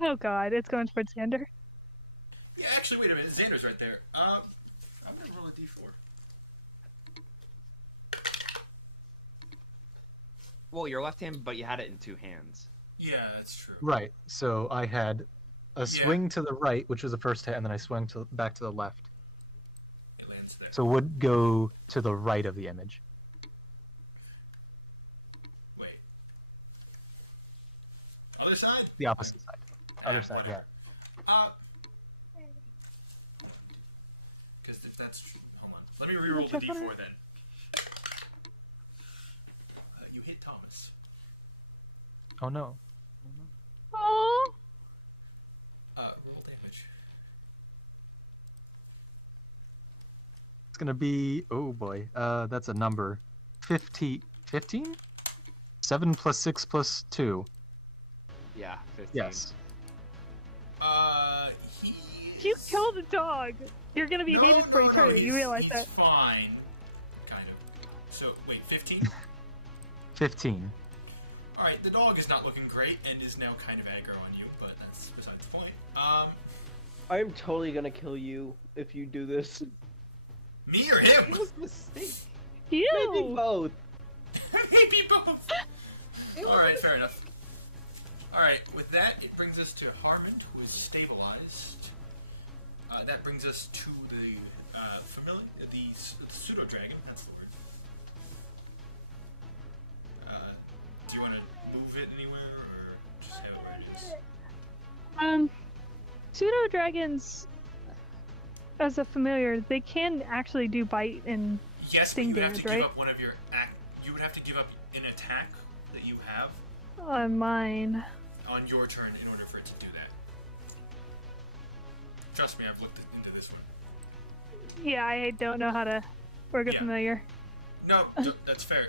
Oh god, it's going towards Xander. Yeah, actually, wait a minute. Xander's right there. I'm gonna roll a d4. Well, you're left-handed, but you had it in 2 hands. Yeah, that's true. Right. So I had a swing to the right, which was the first hit, and then I swung back to the left. It lands there. So would go to the right of the image. Wait. Other side? The opposite side. Other side, yeah. Because if that's true. Hold on. Let me reroll the d4 then. You hit Thomas. Oh no. Oh, Roll damage. It's gonna be, oh boy, that's a number. 15? 7 plus 6 plus 2. Yeah, 15. Yes. He. if you kill the dog, you're gonna be hated for eternity. You realize he's that? fine. Kind of. So, wait, 15? 15. Alright, the dog is not looking great and is now kind of aggro on you, but that's besides the point. I am totally gonna kill you if you do this. Me or him? It was a mistake. Maybe You! both. Maybe both. Alright, fair enough. Alright, with that, it brings us to Harmon, who is stabilized. That brings us to the the pseudo dragon. That's the word. Do you want to move it anywhere, or just have it where it is? Pseudo dragons, as a familiar, they can actually do bite and Yes, but sting you would have to damage, give right? up one of your you would have to give up an attack that you have on mine. on your turn in order for it to do that. Trust me, I've looked into this one. Yeah, I don't know how to work a Yeah. familiar. No, that's fair.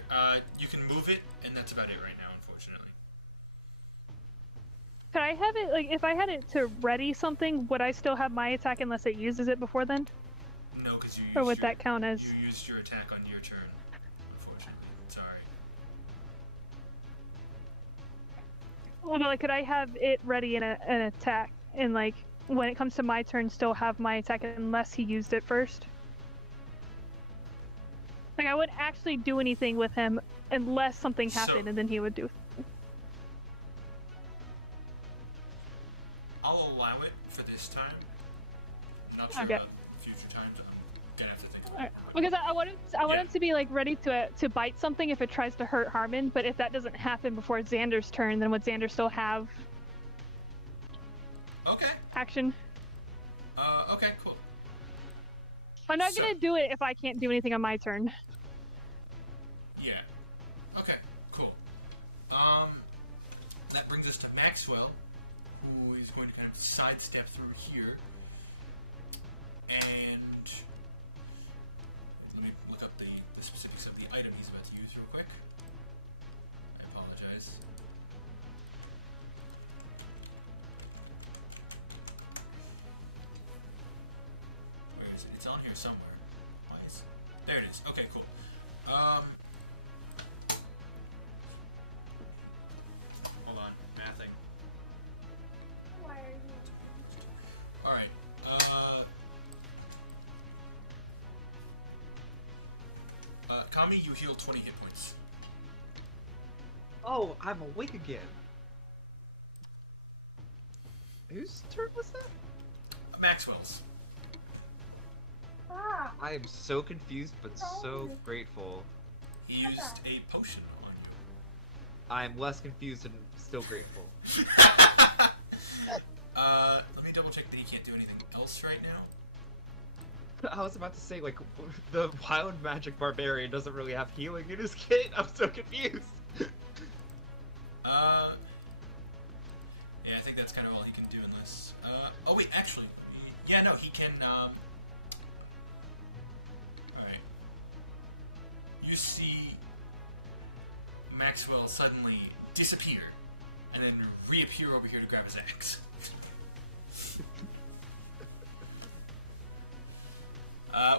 You can move it, and that's about it right now, unfortunately. Could I have it, like, if I had it to ready something, would I still have my attack unless it uses it before then? No, because you used Or would your, that count as... you used your attack on your turn. Unfortunately, sorry. Well, but, like, could I have it ready in an attack, and, like, when it comes to my turn, still have my attack unless he used it first? Like, I wouldn't actually do anything with him unless something happened, So- and then he would do... I'll allow it for this time. I'm not sure Okay. about future times. I'm gonna have to think about Alright. Because I want him to be like ready to bite something if it tries to hurt Harmon, but if that doesn't happen before Xander's turn, then would Xander still have it. Okay. action? Okay, cool. I'm not So- gonna do it if I can't do anything on my turn. Yeah. Okay, cool. That brings us to Maxwell, who is going to kind of sidestep through here. And let me look up the specifics of the item he's about to use real quick. I apologize. Where is it? It's on here somewhere. Why is there it is. Okay, cool. Hold on, mathing. Why are you? All right. Kami, you heal 20 hit points. Oh, I'm awake again. Whose turn was that? Maxwell's. Ah, I am so confused, but so grateful. He used a potion on I'm less confused and still grateful. you. Let me double check that he can't do anything else right now. I was about to say, like, the wild magic barbarian doesn't really have healing in his kit. I'm so confused. Yeah, I think that's kind of all he can do in this. Oh wait, actually, yeah, no, he can. All right. You see Maxwell suddenly disappear, and then reappear over here to grab his axe.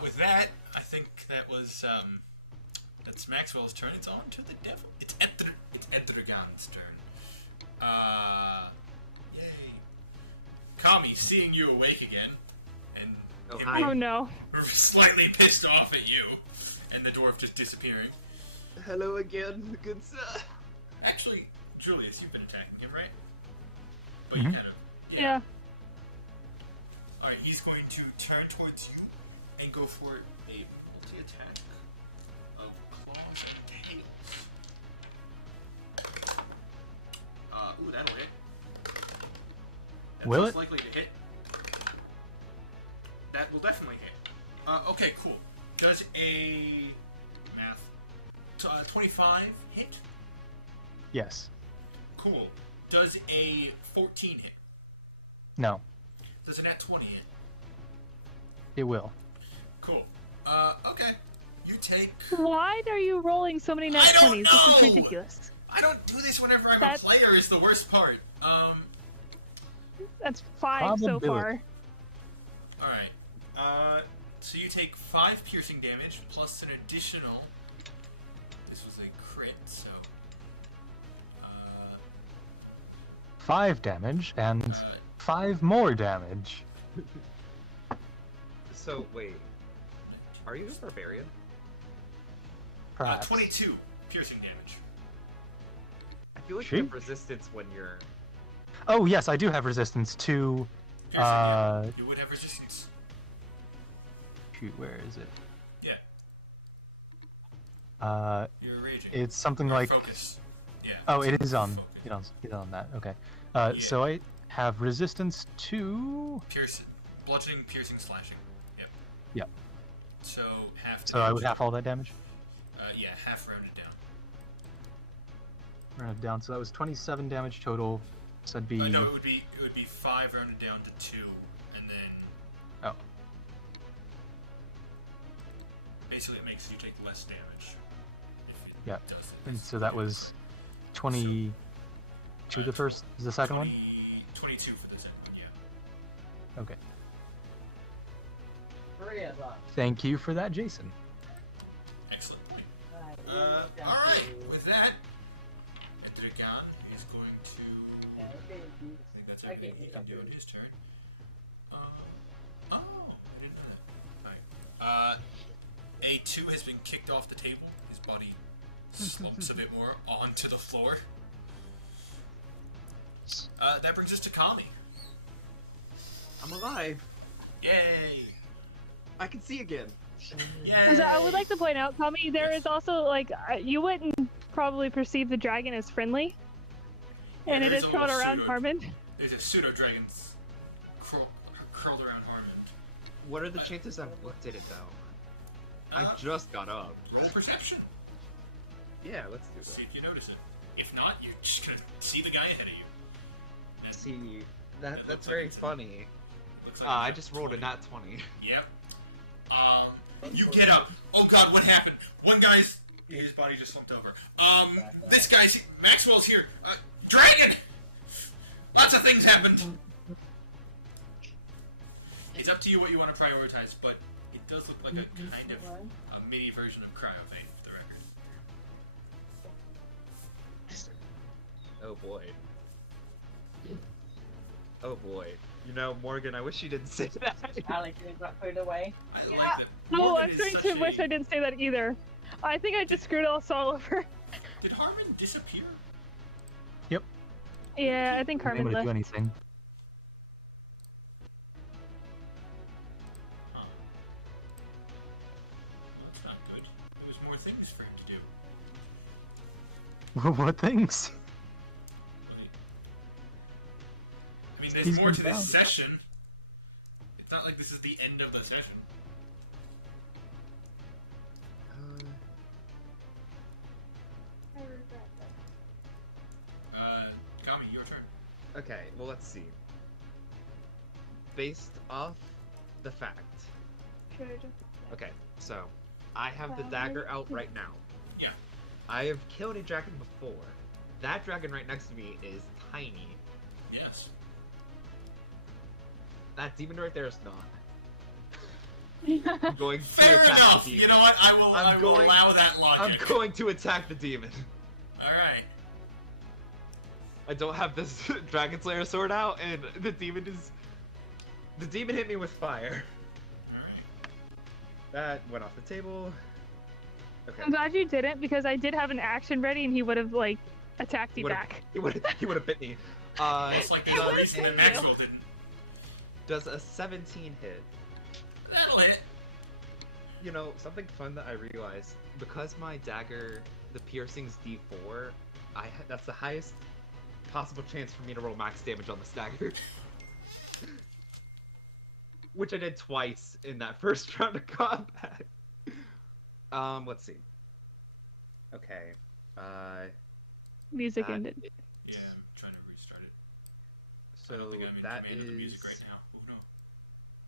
With that, I think that was that's Maxwell's turn. It's on to the devil. It's Edragon's turn. Yay! Kami, seeing you awake again, and Oh, him hi. being Oh no. slightly pissed off at you, and the dwarf just disappearing. Hello again, good sir. Actually, Julius, you've been attacking him, right? But Mhm. you kind of Yeah. Alright, he's going to turn towards you and go for a multi-attack of claws and tails. Ooh, that'll hit. That's Will most it? likely to hit. That will definitely hit. Okay, cool. Does a math 25 hit? Yes. Cool. Does a 14 hit? No. Does a nat 20 hit? It will. Cool. Okay. You take. Why are you rolling so many nat I don't 20s? This is know! ridiculous. I don't do this whenever I'm That's- a player. Is the worst part. That's 5 so Probability. far. All right. So you take 5 piercing damage plus an additional. This was a crit, so. 5 damage and Uh, 5 more damage. So, wait. Are you a barbarian? Perhaps. 22 piercing damage. I feel like She- you have resistance when you're... Oh yes, I do have resistance to. Piercing, yeah. You would have resistance. Shoot, where is it? Yeah. You're raging. It's something Or like. focus. Yeah. Oh, it is on. Focus. Get on that. Okay. Yeah. So I have resistance to. Piercing, bludgeoning, piercing, slashing. Yep. Yep. So half. So I would damage. half all that damage. Yeah, half rounded down. Rounded down. So that was 27 damage total. So that'd be. No, it would be 5 rounded down to 2, and then Oh. basically it makes you take less damage. If it Yeah. does it. And so that was 22 the first. Is the second one? 22 for the second one. Yeah. Okay. 3 of them. Thank you for that, Jason. Excellent point. Right, All right. With that, Edragon is going to. I think that's everything he can do in his turn. Oh, I didn't know that. Alright. A2 has been kicked off the table. His body slumps a bit more onto the floor. That brings us to Kami. I'm alive! Yay! I can see again! Yay! So I would like to point out, Tommy, there is also like you wouldn't probably perceive the dragon as friendly, and Yeah, it there's is a curled little around pseudo- Harmon. There's a pseudo dragon curled around Harmon. What are the chances I've looked at it though? I Uh, just got up. Roll perception. Yeah, let's do See that. if you notice it. If not, you're just gonna see the guy ahead of you. And See, It that's looks like very it's a- funny. looks like I it's a just rolled a 20. nat 20. Yep. You get up. Oh god, what happened? One guy's his body just slumped over. This guy's Maxwell's here. Dragon. Lots of things happened. It's up to you what you want to prioritize, but it does look like a kind of a mini version of Cryovane, for the record. Oh boy. Oh boy. You know, Morgan, I wish you didn't say that. Alex got food away. I Yeah. like that. No, Morgan I'm is going such to wish a- I didn't say that either. I think I just screwed us all over. Did Harmon disappear? Yeah, I think I'm Carmen able to left. do anything. Oh. That's not good. There was more things for him to do. What things? I mean, there's He's more been to this down. session. It's not like this is the end of the session. I regret that. Kami, your turn. Okay, well, let's see. Based off the fact. Okay, so I have the dagger out right now. Yeah. I have killed a dragon before. That dragon right next to me is tiny. Yes. That demon right there is not. I'm going to Fair attack enough. the demon. You know what? I will. I will going- allow that I'm logic. going to attack the demon. All right. I don't have this Dragon Slayer sword out, and the demon is. The demon hit me with fire. All right. That went off the table. Okay. I'm glad you didn't because I did have an action ready and he would have like attacked you Would've- back. He would have bit me. It's like there's a reason that you. Maxwell didn't. Does a 17 hit? That'll hit. You know, something fun that I realized, because my dagger, the piercing's D4, that's the highest possible chance for me to roll max damage on this dagger. Which I did twice in that first round of combat. Let's see. Okay. Music that ended. i- Yeah, I'm trying to restart it. I So don't think I'm in that command of the music is right now. Oh no.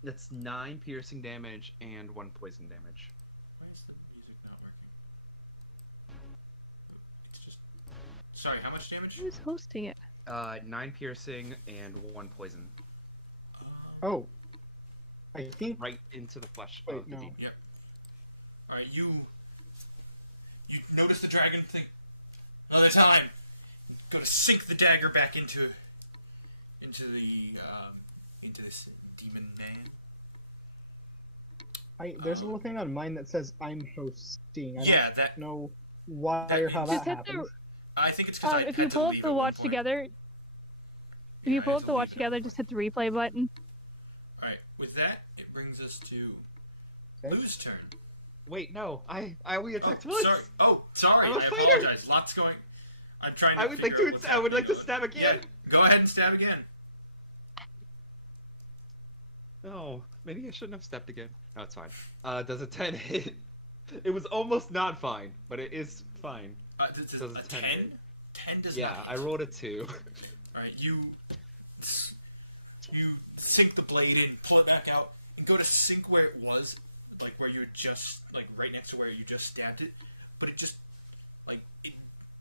that's 9 piercing damage and 1 poison damage. Why is the music not working? It's just. Sorry, how much damage? Who's hosting it? 9 piercing and 1 poison. Oh, I think. Right into the flesh Wait, of the no. demon. All right, you notice the dragon thing. Another time, you go to sink the dagger back into this demon man. There's a little thing on mine that says I'm hosting. I Yeah, that. don't know why that or how means- that Just hit the- happens. I think it's because I If you had to pull up leave the at one watch point. together, if Yeah, you I pull had up to the watch leave. together, just hit the replay button. All right, with that, it brings us to Okay. Lou's turn. Wait, no, I only Oh, attacked once. sorry. Oh, sorry. I'm a I fighter. apologize. Lots going. I'm trying to. I would like figure to. out what's I would like to happening. stab again. Yeah, go ahead and stab again. No, maybe I shouldn't have stepped again. No, it's fine. Does a 10 hit? It was almost not fine, but it is fine. This is Does a a 10 10. hit? 10 does Yeah, not I hit. rolled a 2. All right, you sink the blade in, pull it back out, and go to sink where it was, like where you were just like right next to where you just stabbed it, but it just like it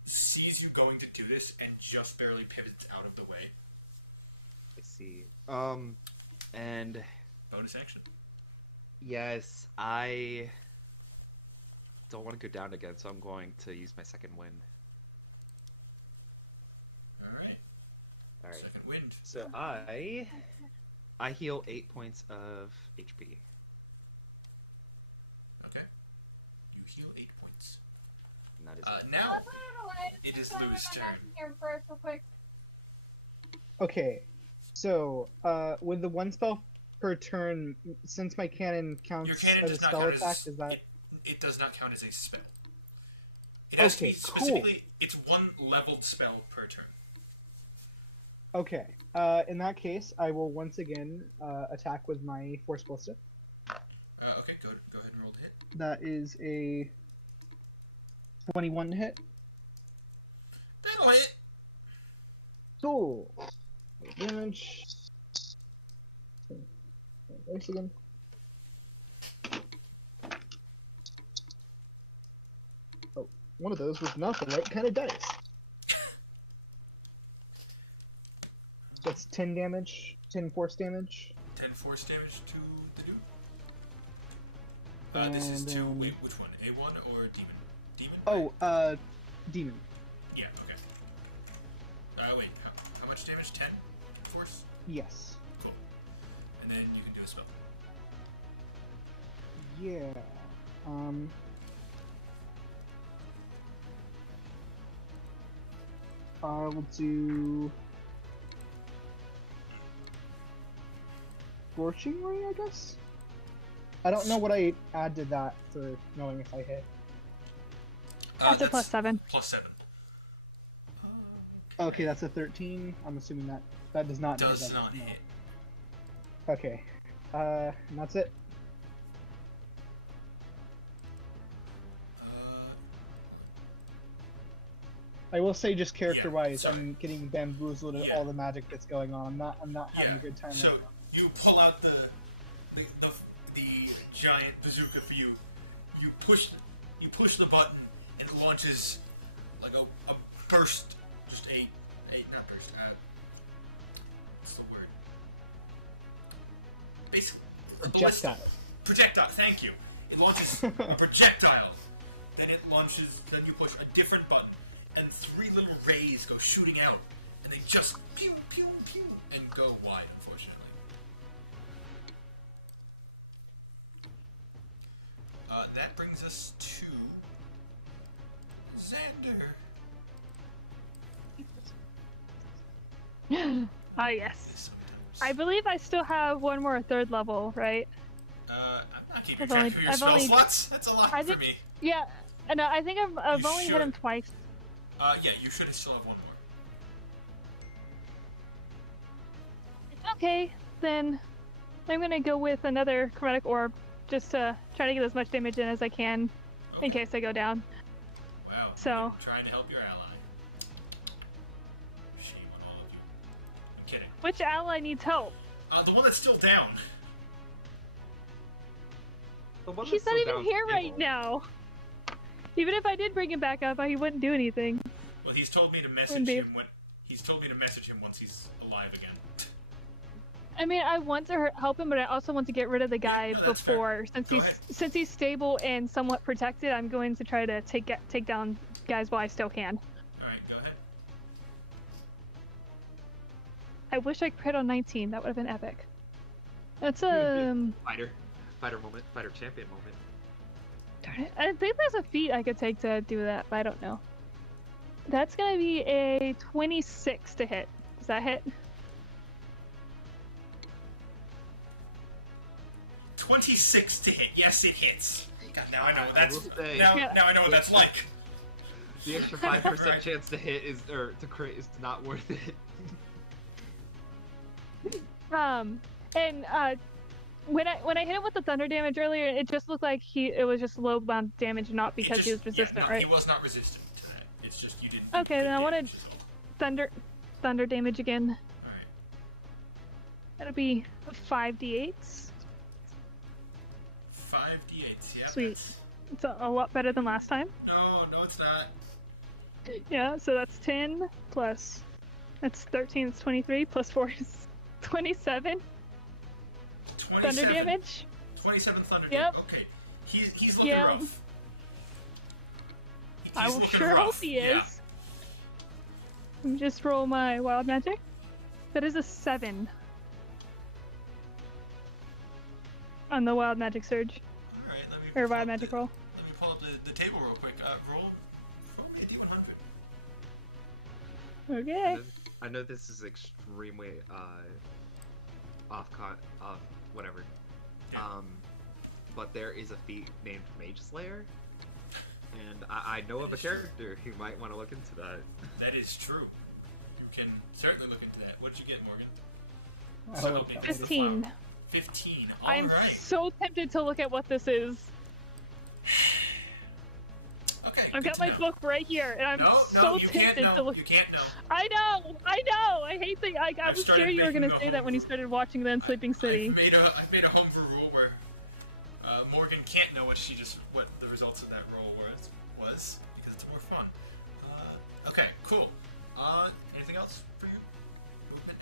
sees you going to do this and just barely pivots out of the way. I see. And Bonus action. yes, I don't want to go down again, so I'm going to use my second wind. All right. All right. Second wind. So I heal 8 points of HP. Okay. You heal 8 points. And that is it. Now By the way, it is just wanna Lou's run turn. back here first, real quick. Okay, so with the one spell per turn, since my cannon counts Your cannon as a does not spell count attack, as is that it does not count as a spell. It has to Okay, be cool. specifically. It's one leveled spell per turn. okay? In that case, I will once again attack with my Force Ballista. That is a 21 to hit. That'll hit. Cool. Damage. Dice again. Oh, one of those was not the right kind of dice. That's 10 damage, 10 force damage. 10 force damage to the dude. This is And to then- which one? A1 or demon? Demon. Oh, demon. Yeah. Okay. Wait. How much damage? 10 force. Yes. Cool. And then you can do a spell. Yeah. I will do Scorching Ray, I guess. I don't know what I add to that for knowing if I hit. That's a +7. +7. Okay, that's a 13. I'm assuming that does not hit. Does does it? not No. hit. Okay. And that's it. I will say, just character-wise, sorry. I'm getting bamboozled at Yeah. all the magic that's going on. I'm not having Yeah. a good time So right now. you pull out the giant bazooka for you. You push the button and it launches like a burst, just a not burst. What's the word? Basically, Projectile. Projectile. Thank you. It launches a projectile. Then it launches. Then you push a different button, and 3 little rays go shooting out, and they just pew pew pew and go wide. Unfortunately. That brings us to Xander. Ah, yes. I believe I still have one more 3rd level, right? I'm not keeping I've track only- of your I've spell only- slots. That's a lot I for think- me. Yeah, and I think I've You only hit should. him twice. Yeah, you should still have one more. Okay, then I'm gonna go with another chromatic orb just to try to get as much damage in as I can in case I go down. Wow. So- You're trying to help your ally. Shame on all of you. I'm kidding. Which ally needs help? The one that's still down. The one He's that's not still even down's here right Gable. now. Even if I did bring him back up, he wouldn't do anything. Well, he's told me to Wouldn't message be- him when he's told me to message him once he's alive again. I mean, I want to help him, but I also want to get rid of the guy No, that's fair. before, Go ahead. since he's stable and somewhat protected. I'm going to try to take down guys while I still can. All right, go ahead. I wish I crit on 19. That would have been epic. That's Fighter moment, fighter champion moment. darn it. I think there's a feat I could take to do that, but I don't know. That's gonna be a 26 to hit. Does that hit? 26 to hit. Yes, it hits. God, now I know what I that's. will say- Now Yeah. I know what that's like. The extra 5% Right. chance to hit to crit is not worth it. And when I hit him with the thunder damage earlier, it just looked like it was just low bound damage, not because he was resistant, no, right? He was not resistant. It's just you didn't. Okay, then I wanted damage, thunder damage again. so. All right. That'll be 5d8s. 5d8s. Yeah. Sweet. that's- It's a lot better than last time. No, it's not. Yeah, so that's 10 plus. That's 13. It's 23 plus 4 is 27 thunder 27 damage. 27 thunder Yep. damage. Okay. He's looking Yeah. rough. I He's will looking sure rough. hope he Yeah. is. Let me just roll my wild magic. That is a 7 on the wild magic surge All right. Let me. or pull wild up magic the- roll. Let me pull up the table real quick. Roll me a d100. Okay. I know this is extremely off whatever. Yeah. But there is a feat named Mage Slayer, and I know of a character who might want to look into that. That is true. You can certainly look into that. What did you get, Morgan? I So hope help me. that- 15. 15. I'm All right. so tempted to look at what this is. I've got my book right here, and I'm No, so you can't tempted know. to look. You can't know. I know. I hate the. I I've was started scared you were gonna making a say that when you started watching Then Sleeping City. I've made a homebrew rule where Morgan can't know what the results of that roll was because it's more fun. Okay, cool. Anything else for you? Movement,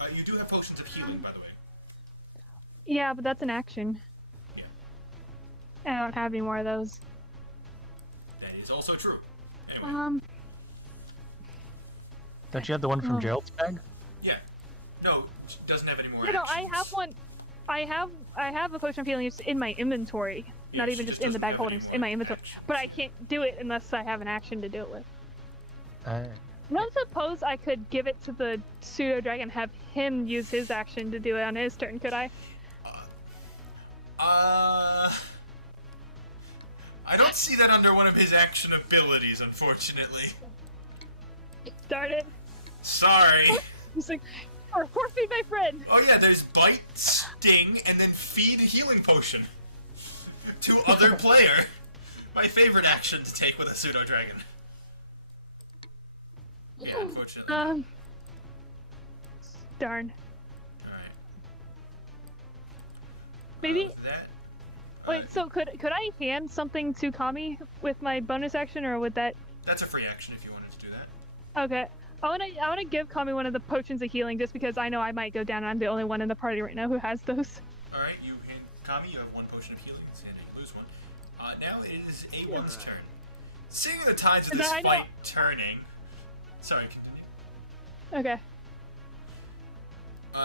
anything? You do have potions of healing, by the way. Yeah, but that's an action. Yeah. I don't have any more of those. That is also true. Anyway. Don't you have the one from Oh. Gerald's bag? Yeah. No, she doesn't have any more. No, I actions. have one. I have a potion of healing just in my inventory. Yeah, Not she even just just in the doesn't bag have holdings, any in my more inventory. actions. But I can't do it unless I have an action to do it with. Uh, I don't suppose I could give it to the pseudo dragon, have him use his action to do it on his turn, could I? I don't see that under one of his action abilities, unfortunately. Darn it. Sorry. He's like, or feed my friend. Oh yeah, there's bite, sting, and then feed healing potion to other player. My favorite action to take with a pseudo dragon. Yeah, unfortunately. Darn. Alright. Maybe. That. Wait, so could I hand something to Kami with my bonus action, or would that? That's a free action if you wanted to do that. Okay. I wanna give Kami one of the potions of healing just because I know I might go down and I'm the only one in the party right now who has those. Alright, you hand Kami, you have one potion of healing, so you lose one. Now it is A1's turn. Seeing the tides of And this I know- fight turning. Sorry, continue. Okay.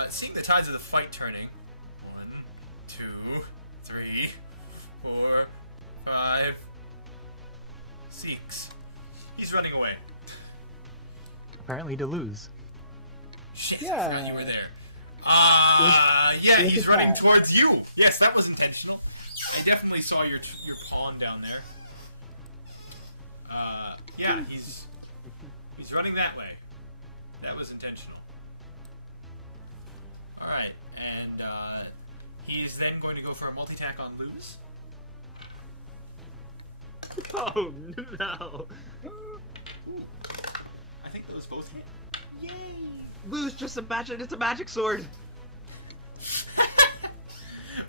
Seeing the tides of the fight turning. 1, 2, 3, 4, 5, 6. He's running away. apparently to lose. Shit, I forgot you were there. Yeah, Look he's at running that. towards you. Yes, that was intentional. I definitely saw your pawn down there. Yeah, he's running that way. That was intentional. Alright, and he's then going to go for a multi-attack on Luz. Oh no! I think those both hit. Lose just it's a magic sword!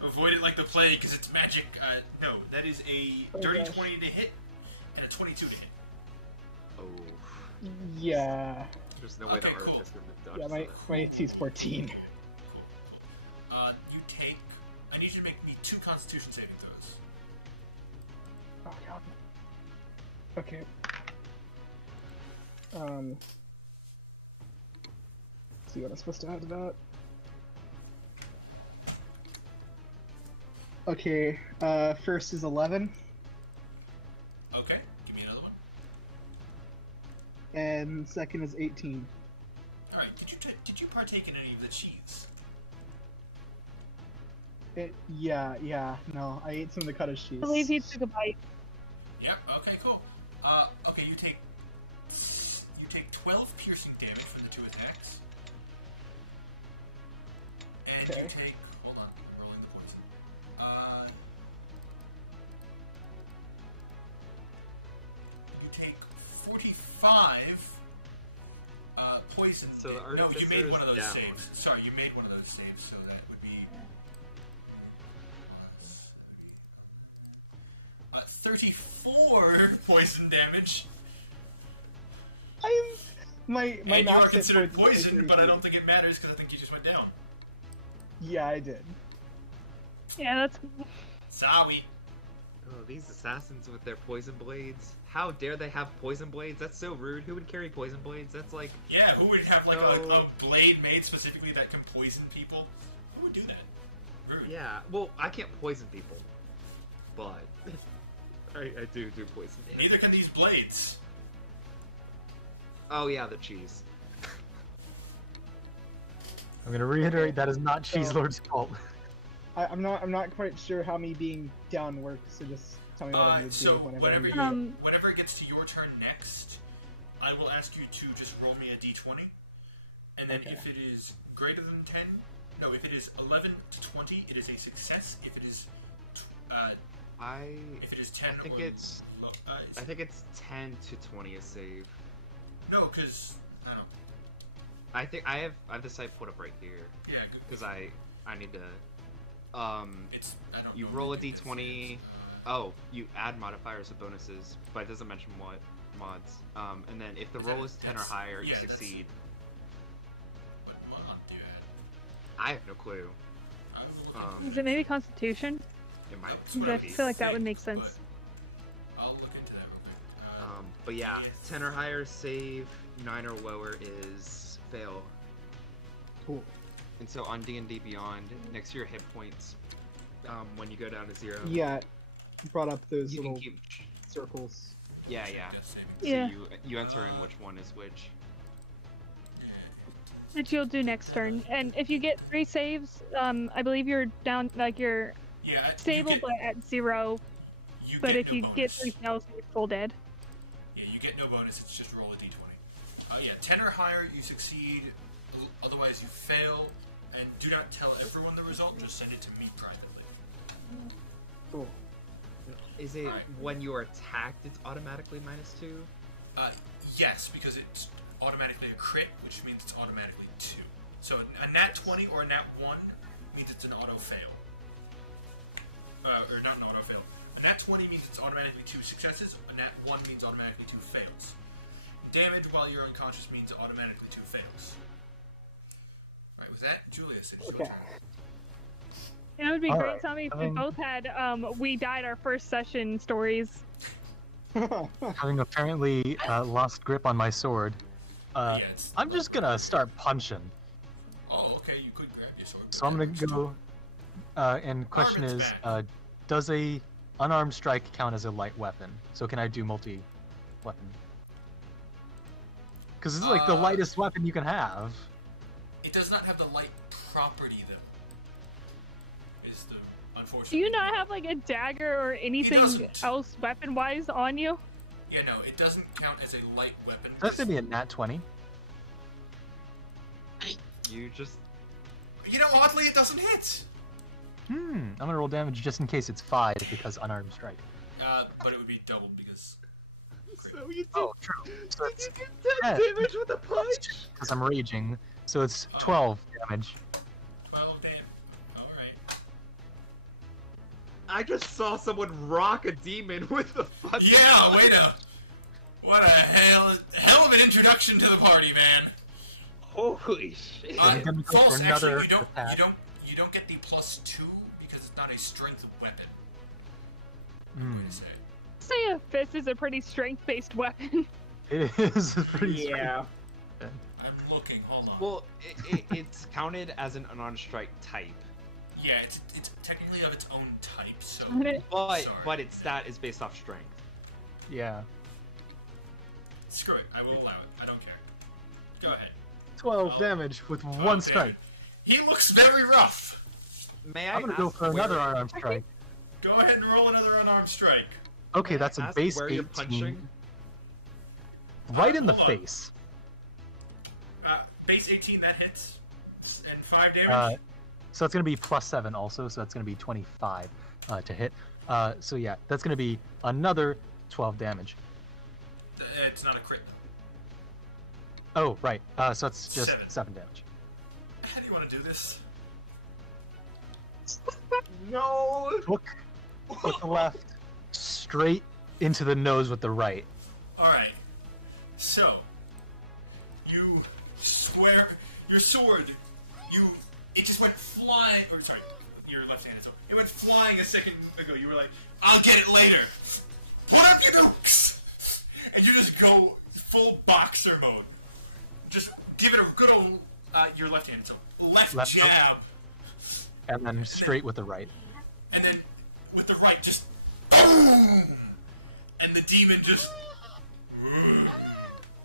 Avoid it like the plague, because it's magic. No, that is a dirty gosh. 20 to hit and a 22 to hit. Oh. Yeah. There's no way Okay, that cool. artifice would Yeah, dodge my AC is 14. You take. I need you to make me 2 Constitution saving throws. Oh god. Okay. See what I'm supposed to add to that. Okay, first is 11, Okay, give me another one. and second is 18. All right, did you partake in any of the cheese? Yeah, no, I ate some of the cottage cheese. I believe he took a bite. Yep. Okay, cool. Okay, you take 12 piercing damage from the 2 attacks, and Okay. you take. Hold on, I'm rolling the poison. You take 45 poison. So the no, you made artificer one of is those down. saves. Sorry, you made one of those saves, so that would be 34 poison damage. My And you are max hit considered point is poisoned, but I 33. don't think it matters because I think you just went down. Yeah, I did. Yeah, that's. Zowie. Oh, these assassins with their poison blades. How dare they have poison blades? That's so rude. Who would carry poison blades? That's like... Yeah, who would have like No. a blade made specifically that can poison people? Who would do that? Rude. Yeah, well, I can't poison people. But... I do poison. Neither can these blades. Oh yeah, the cheese. I'm gonna reiterate that is not Cheese So- Lord's fault. I'm not quite sure how me being down works, so just tell me what I need to So do whenever whenever I'm you, doing whenever it gets to your turn next, I will ask you to just roll me a d20, and then Okay. if it is greater than 10, no, if it is 11 to 20, it is a success. If it is If it is 10 I think or it's lo- I think it's 10 to 20 a save. no, because I don't know. I think I have the site put up right here Yeah, good. because I need to. It's I don't. You know roll a what it is. d20. Oh, you add modifiers to bonuses, but it doesn't mention what mods. And then if the Is roll that- is 10 or that's- higher, you yeah, that's- succeed. What mod do that? I have no clue. Is it maybe Constitution? It might. That's what I I feel like that would think, make sense. but I'll look into that real quick. But yeah, yes. 10 or higher save, 9 or lower is fail. Cool. And so on D&D Beyond, next to your hit points, when you go down to 0, Yeah, brought up those you can little keep. circles. Yeah, yeah. Death saving. So Yeah. you enter in which one is which. Which you'll do next turn. And if you get 3 saves, I believe you're down, like you're Yeah, stable you get, but at 0. you But get if no you bonus. get 3 fails, you're full dead. Yeah, you get no bonus. It's just roll a d20. Yeah, 10 or higher, you succeed. Otherwise, you fail. And do not tell everyone the result. Just send it to me privately. Cool. Is it Right. when you are attacked, it's automatically -2? Yes, because it's automatically a crit, which means it's automatically 2. So a nat 20 or a nat 1 means it's an auto fail. Or not an auto fail. A nat 20 means it's automatically 2 successes. A nat 1 means automatically 2 fails. Damage while you're unconscious means automatically 2 fails. Alright, with that, Julius, it's your Okay. turn. It would be All great, right, Tommy, if I we mean- both had we died our first session stories. Having apparently lost grip on my sword, Yes. I'm just gonna start punching. Oh, okay, you could grab your sword. So I'm gonna go. And question Armin's is, back. does a unarmed strike count as a light weapon? So can I do multi-weapon? Because this is like the lightest weapon you can have. It does not have the light property, though. Is the unfortunate. Do you not have like a dagger or anything doesn't. else weapon-wise on you? Yeah, no, it doesn't count as a light weapon. That's gonna be a nat 20. You just. You know, oddly, it doesn't hit. I'm gonna roll damage just in case it's 5 because unarmed strike. But it would be doubled because. So you did. Oh, true. So it's You did 10 damage with a punch. because I'm raging. So it's 12 damage. Well, damn. Alright. I just saw someone rock a demon with a fucking. Yeah, wait a. What a hell of an introduction to the party, man. Holy shit. I'm gonna go False, for another actually, attack. you don't get the +2 because it's not a strength weapon. Hmm. Wait a sec. Say a fist is a pretty strength-based weapon. It is pretty Yeah. I'm looking. Hold on. Well, it's counted as an unarmed strike type, Yeah, it's technically of its own type, so. but its stat is based off strength. Yeah. Screw it. I will allow it. I don't care. Go ahead. 12 Oh. damage with Oh, one damn strike. it. He looks very rough. May I I'm gonna go ask for another where- unarmed strike. Go ahead and roll another unarmed strike. Okay, May I that's a ask base where 18. you're punching? Right in the Hold on. face. Base 18, that hits. And 5 damage. So it's gonna be +7 also, so that's gonna be 25 to hit. So yeah, that's gonna be another 12 damage. It's not a crit, though. Oh, right. So it's just 7. 7 damage. How do you want to do this? No. Hook with the left, straight into the nose with the right. Alright. So, you swear your sword, it just went flying, or sorry, your left-handed sword. It went flying a second ago. You were like, I'll get it later. Put up your nukes! And you just go full boxer mode. Just give it a good old, your left-handed sword. Left Left hook. jab, And then straight with the right. and then with the right, just boom! And the demon just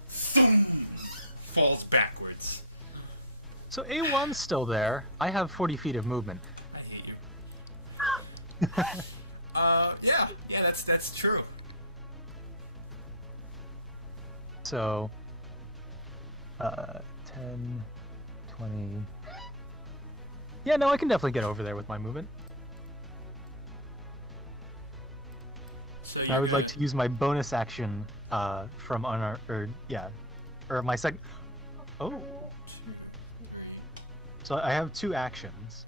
thum, falls backwards. So A1's still there. I have 40 feet of movement. I hate you. Yeah, that's true. So, 10, 20. Yeah, no, I can definitely get over there with my movement. And I would like to use my bonus action from or my second. Oh, so I have 2 actions.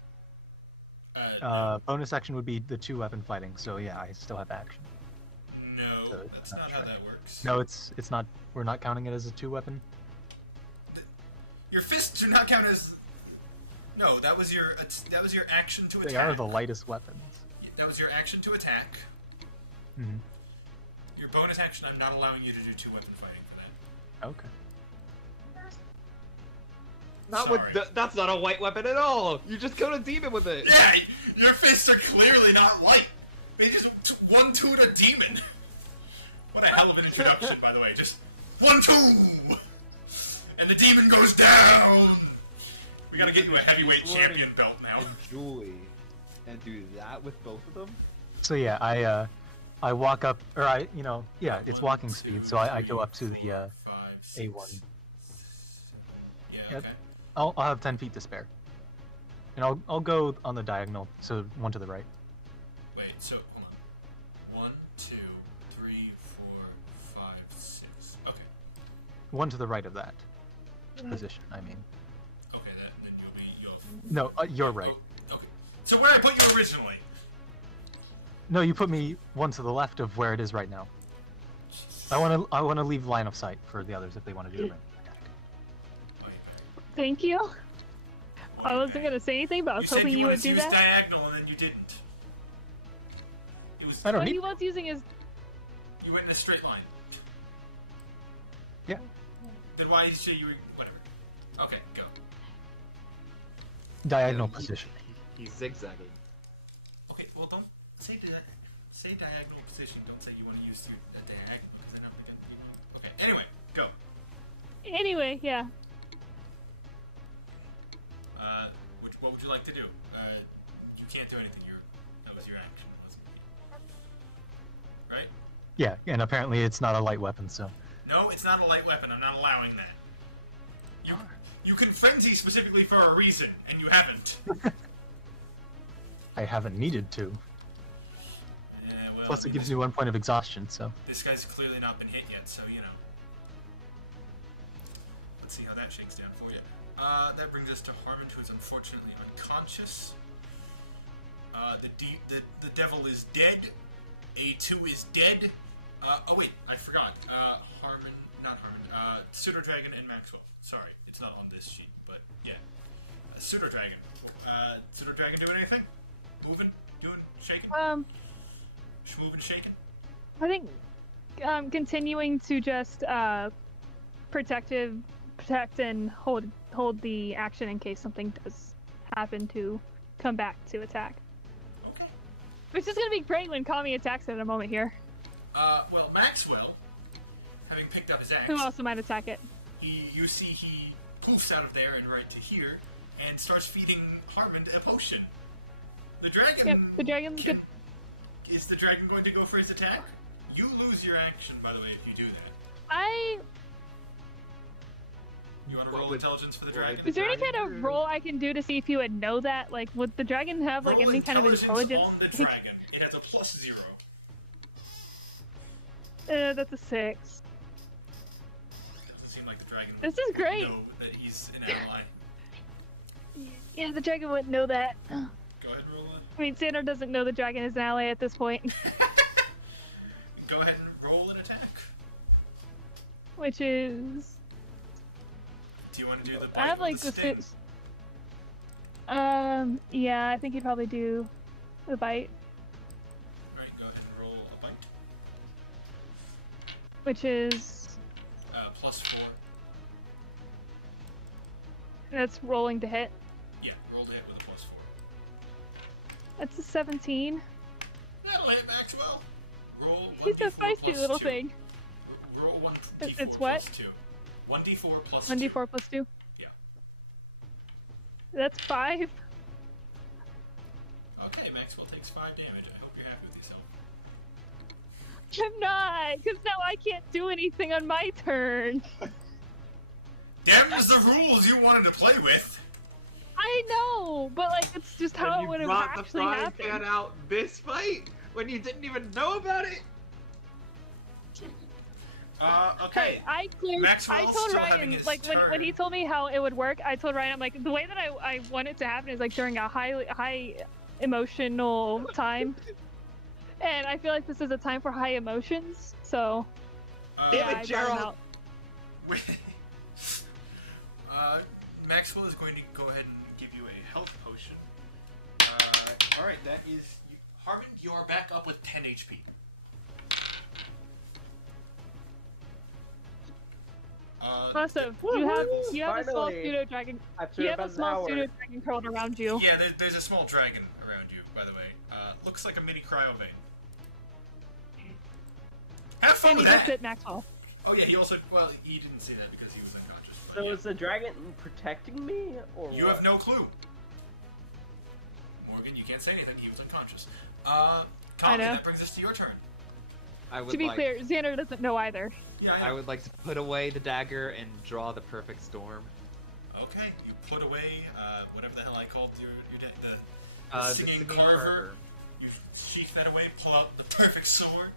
Bonus action would be the 2 weapon fighting. So yeah, I still have action. No, So that's not not how sure. that works. No, it's not. We're not counting it as a 2 weapon. Your fists do not count as. No, that was your action to attack. They are the lightest weapons. That was your action to attack. Hmm. Your bonus action, I'm not allowing you to do 2 weapon fighting for that. Okay. Not Sorry. with that's not a white weapon at all. You just killed a demon with it. Yeah, your fists are clearly not light. They just 1-2'd a demon. What a hell of an introduction, by the way. Just 1-2, and the demon goes down. We gotta get you a heavyweight champion belt now. And Julie, and do that with both of them. So yeah, I walk up, or it's walking speed. So I go up to the 5, 6. A1. Yeah. Yep. Okay. I'll have 10 feet to spare, and I'll go on the diagonal, so 1 to the right. Wait. So hold on. 1, 2, 3, 4, 5, 6. Okay. 1 to the right of that position. I mean, Okay. Then you'll. no, you're right. Oh, okay. So where I put you originally. No, you put me 1 to the left of where it is right now. I want to leave line of sight for the others if they want to do it. Thank you. I wasn't gonna say anything, but I was said hoping you wanted would to do use that. diagonal and then you didn't. It was. I don't What need. he was using is You went in a straight line. Yeah. Then why did you say you were whatever? Okay, go. Diagonal Yeah, position. He's zigzagging. Okay, well don't say diagonal position. Don't say you want to use your diagonal because then I'm gonna. Okay. Anyway, go. anyway. Yeah. What would you like to do? You can't do anything. That was your action, wasn't it? Right? Yeah, and apparently it's not a light weapon, so. No, it's not a light weapon. I'm not allowing that. You can frenzy specifically for a reason, and you haven't. I haven't needed to. Yeah, well, Plus, I it mean, gives me 1 point of exhaustion, so. This guy's clearly not been hit yet, so you know. Let's see how that shakes down for you. That brings us to Harmon, who is unfortunately unconscious. The devil is dead. A2 is dead. Oh wait, I forgot. Pseudo Dragon and Maxwell. Sorry, it's not on this sheet, but yeah. Pseudo Dragon. Pseudo Dragon doing anything? Moving? Doing? Shaking? Moving, shaking? I think continuing to just protect and hold the action in case something does happen to come back to attack. Okay. Which is gonna be great when Kami attacks at a moment here. Well, Maxwell, having picked up his axe, Who also might attack it? you see he poofs out of there and right to here, and starts feeding Harmon a potion. The dragon. Yep, the dragon's good. Is the dragon going to go for his attack? You lose your action, by the way, if you do that. You want to roll intelligence for the dragon? Is there any kind of roll I can do to see if you would know that? Like, would the dragon have like Roll any kind of intelligence? on the dragon. It has a +0. That's a 6. Doesn't seem like the dragon This is great. know that he's an ally. Yeah, the dragon wouldn't know that. Go ahead, roll I mean, Xander doesn't know the dragon is an ally at this point, Go ahead and roll an attack. which is Do you want to do the? I have bite like with the sting? 6. Yeah, I think he'd probably do the bite, Alright, go ahead and roll a bite. which is +4. that's rolling to hit. Yeah, roll to hit with a +4. That's a 17. That'll hit Maxwell. Roll 1d4 He's a feisty plus little 2. thing. Roll 1d4 It's what? plus 2. 1d4 plus 1d4 plus 2. Yeah. That's 5. Okay, Maxwell takes 5 damage. I hope you're happy with yourself. I'm not, because now I can't do anything on my turn. Them's the rules you wanted to play with. I know, but like it's just how When it you would have brought the actually frying happened. pan out this fight when you didn't even know about it. Okay. Hey, I cleared. Maxwell's I told still having Ryan, his like when he turn. told me how it would work, I told Ryan, I'm like, the way that I want it to happen is like during a high emotional time, and I feel like this is a time for high emotions. So Damn yeah, it, I brought him Gerald! out. Maxwell is going to go ahead and give you a health potion. Alright, that is... Harmon, you are back up with 10 HP. Awesome. You have a small Finally. pseudo dragon. After You have about a an small hour. pseudo dragon curled around you. Yeah, there's a small dragon around you, by the way. Looks like a mini cryovane. Have fun And he with looks that! at Maxwell. Oh yeah, he also... Well, he didn't see that because he was unconscious. But So yeah. is the dragon protecting me, or You what? have no clue. Morgan, you can't say anything. He was unconscious. Kami, know. that brings us to your turn. I would To be like, clear, Xander doesn't know either. Yeah, I would like to put away the dagger and draw the perfect storm. Okay, you put away whatever the hell I called the The singing singing carver. carver. You sheath that away, pull out the perfect sword.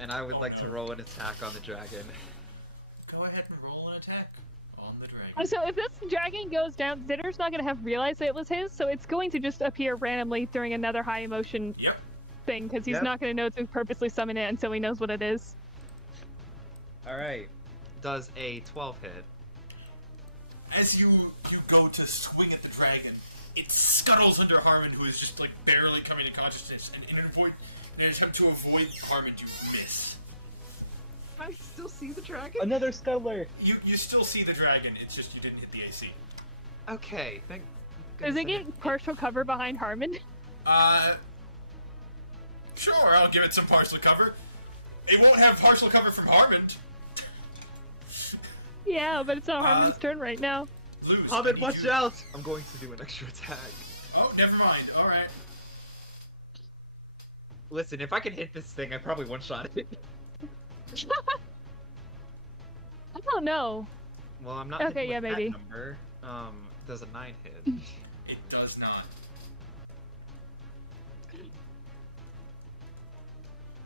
And I would Oh, like to no. roll an attack on the dragon. Go ahead and roll an attack on the dragon. So if this dragon goes down, Xander's not gonna have realized it was his, so it's going to just appear randomly during another high emotion Yep. thing, because he's Yep. not gonna know to purposely summon it until he knows what it is. Alright. Does a 12 hit? As you go to swing at the dragon, it scuttles under Harmon, who is just like barely coming to consciousness, and in an attempt to avoid Harmon, you miss. I still see the dragon? Another scuttler. You still see the dragon, it's just you didn't hit the AC. Okay, thank Does goodness it I get didn't- partial cover behind Harmon? Sure, I'll give it some partial cover. It won't have partial cover from Harmon. Yeah, but it's not Harmon's turn right now. Lose. Hobbit, watch out! I'm going to do an extra attack. Oh, never mind. Alright. Listen, if I can hit this thing, I probably one-shot it. I don't know. Well, I'm not Okay, hitting yeah, with that maybe. number. Does a 9 hit? It does not.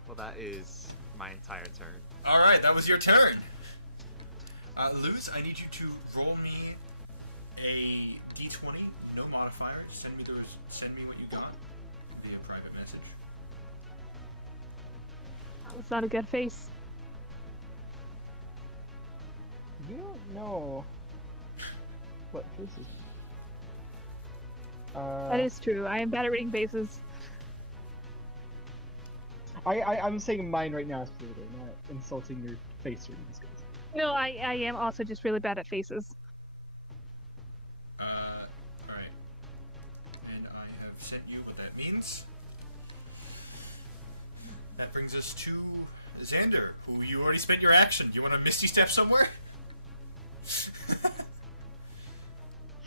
Well, that is my entire turn. Alright, that was your turn. Luz, I need you to roll me a d20, no modifier. Send me what you got via private message. That was not a good face. You don't know what faces. That is true. I am bad at reading faces. I'm saying mine right now, specifically, not insulting your face reading skills. No, I am also just really bad at faces. Alright. And I have sent you what that means. That brings us to Xander, who you already spent your action. You want to Misty Step somewhere?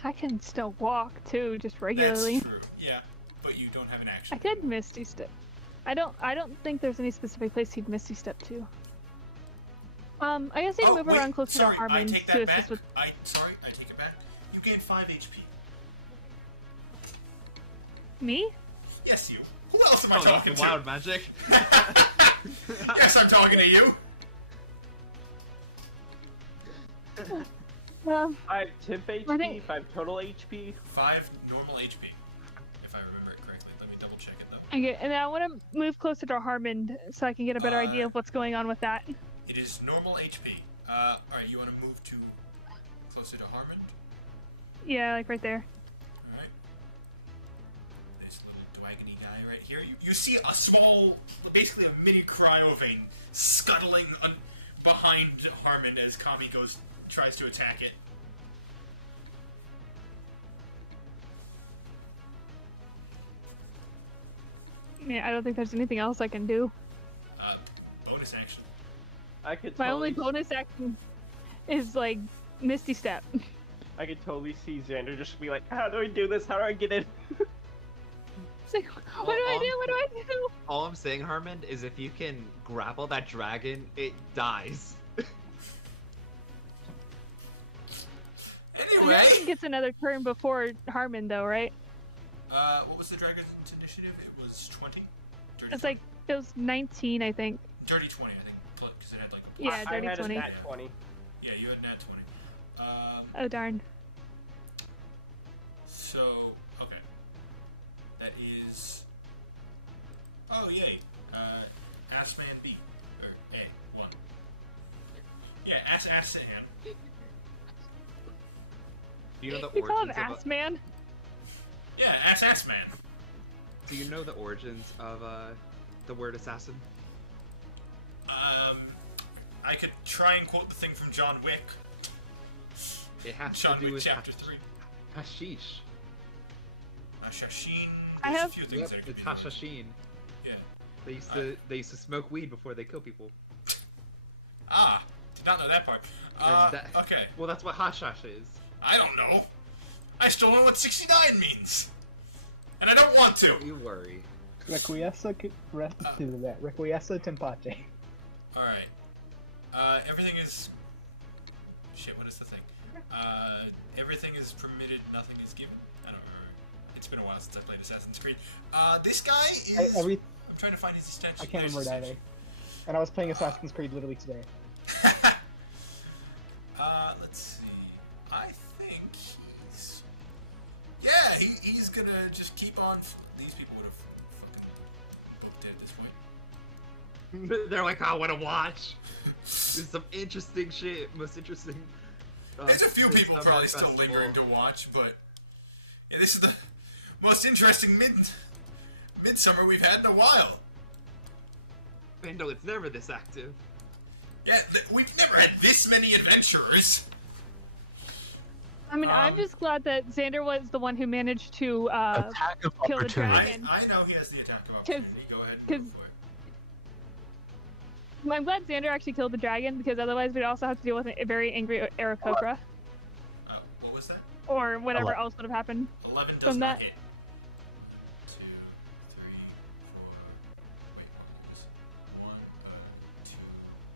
I can still walk too, just regularly. That's true. Yeah, but you don't have an action. I could Misty Step. I don't think there's any specific place he'd Misty Step to. I guess he'd move wait, around closer sorry, to Harmon I take to that assist back. with. I take it back. You gain 5 HP. Me? Yes, you. Who else am I Oh, that's talking the to? wild magic. Yes, I'm talking to you. 5 temp HP, I think- 5 total HP. 5 normal HP, if I remember it correctly. Let me double check it though. Okay, and I want to move closer to Harmon so I can get a better idea of what's going on with that. It is normal HP. Alright, you want to move to closer to Harmon? Yeah, like right there. Alright. This little dwagony guy right here. You see a small, basically a mini cryovane scuttling behind Harmon as Kami tries to attack it. Yeah, I don't think there's anything else I can do. Bonus action. I could My only totally, bonus action is like Misty Step. I could totally see Xander just be like, how do I do this? How do I get in? It's like, what do I do? What do I do? All I'm saying, Harmon, is if you can grapple that dragon, it dies. Anyway, Dragon gets another turn before Harmon, though, right? what was the dragon's initiative? It was 20? Dirty It's like it was 19, I think. dirty 20, I think, because it had like. Yeah, I dirty had 20. a nat 20. Yeah, you had nat 20. Oh darn. So, okay. That is. Oh, yay. Assman B. Or A. 1. Yeah, Assan. Do you know the You call him origins of Ass Man? Yeah, Assman. Do you know the origins of the word assassin? I could try and quote the thing from John Wick. It has John to do Wick with Chapter 3. hashish. Shashin. I There's have- a few things Yep, that it could it's be. hashashin. Yeah. They used to smoke weed before they kill people. Ah, did not know that part. And that- Okay. Well, that's what hashash is. I don't know. I still don't know what 69 means. And I don't want to. Don't you worry. Requiesca tempache. Alright. Everything is... Shit, what is the thing? Everything is permitted, nothing is given. I don't remember. It's been a while since I played Assassin's Creed. This guy is... I'm trying to find his extension. I can't There's remember it his either. And I was playing Assassin's Creed literally today. extension. Let's see. I think he's... Yeah, he's gonna just keep on... These people would have fucking booked it at this point. They're like, I want to watch. There's some interesting shit. Most interesting. There's a few people Midsummer probably still Festival. lingering to watch, but yeah, this is the most interesting midsummer we've had in a while. And no, it's never this active. Yeah, we've never had this many adventurers. I mean, I'm just glad that Xander was the one who managed to Attack of kill the opportunity. dragon. I know he has the attack of opportunity. Go ahead. And go 'cause- for it. I'm glad Xander actually killed the dragon because otherwise we'd also have to deal with a very angry Aarakocra What was that? or whatever 11. else would have happened. 11 does From not that- hit. 2, 3, 4. Wait, what was it? 1, 2,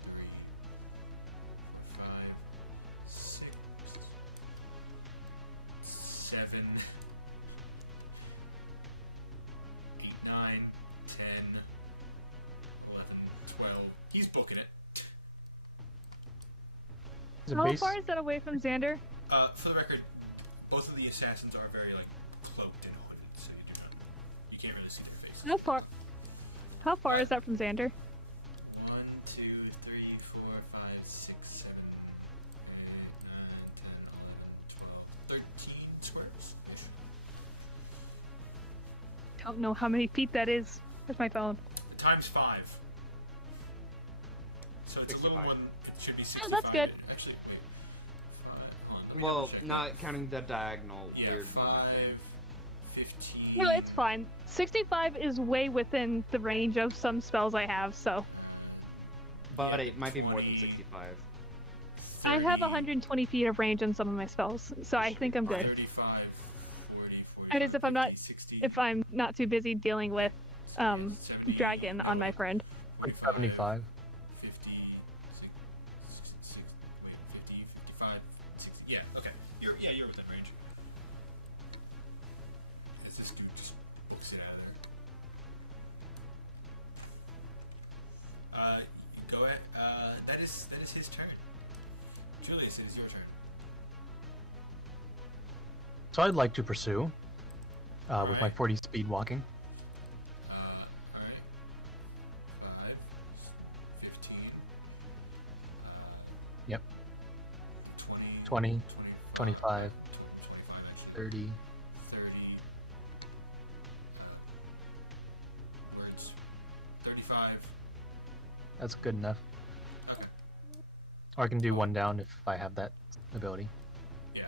3, 5, 6, 7, 8, 9, 10, 11, 12. He's booking it. Is it How base? far is that away from Xander? For the record, both of the assassins are very like cloaked and hooded, so you can't really see their faces. How far is that from Xander? 1, 2, 3, 4, 5, 6, 7, 8, 9, 10, 11, 12, 13 squares. Don't know how many feet that is. Where's my phone? Times 5. So it's a little 65. one. It should be 65. Oh, that's good. Actually, wait. 5, hold on, let me Well, double check. not counting the diagonal Yeah, weird 5, movement thing. 15. No, it's fine. 65 is way within the range of some spells I have, so. But it might be more than 20. 65. I have 30, 120 feet of range on some of my spells, so I think I'm good. 35, 40, That is if I'm not 50, 60, If I'm not too busy dealing with 70, dragon on my friend. Like 75. 50, 60, wait, 50, 55, 60. Yeah, okay. You're within range. As this dude just books it out of there. Go ahead. That is his turn. Julius, it's your turn. So I'd like to pursue with my Alright. 40 speed walking. Alright. 5, 15, Yep. 20, 20, 25, 25 actually. 30. 30 words. 35. That's good enough. Okay. Or I can do one down if I have that ability. Yeah.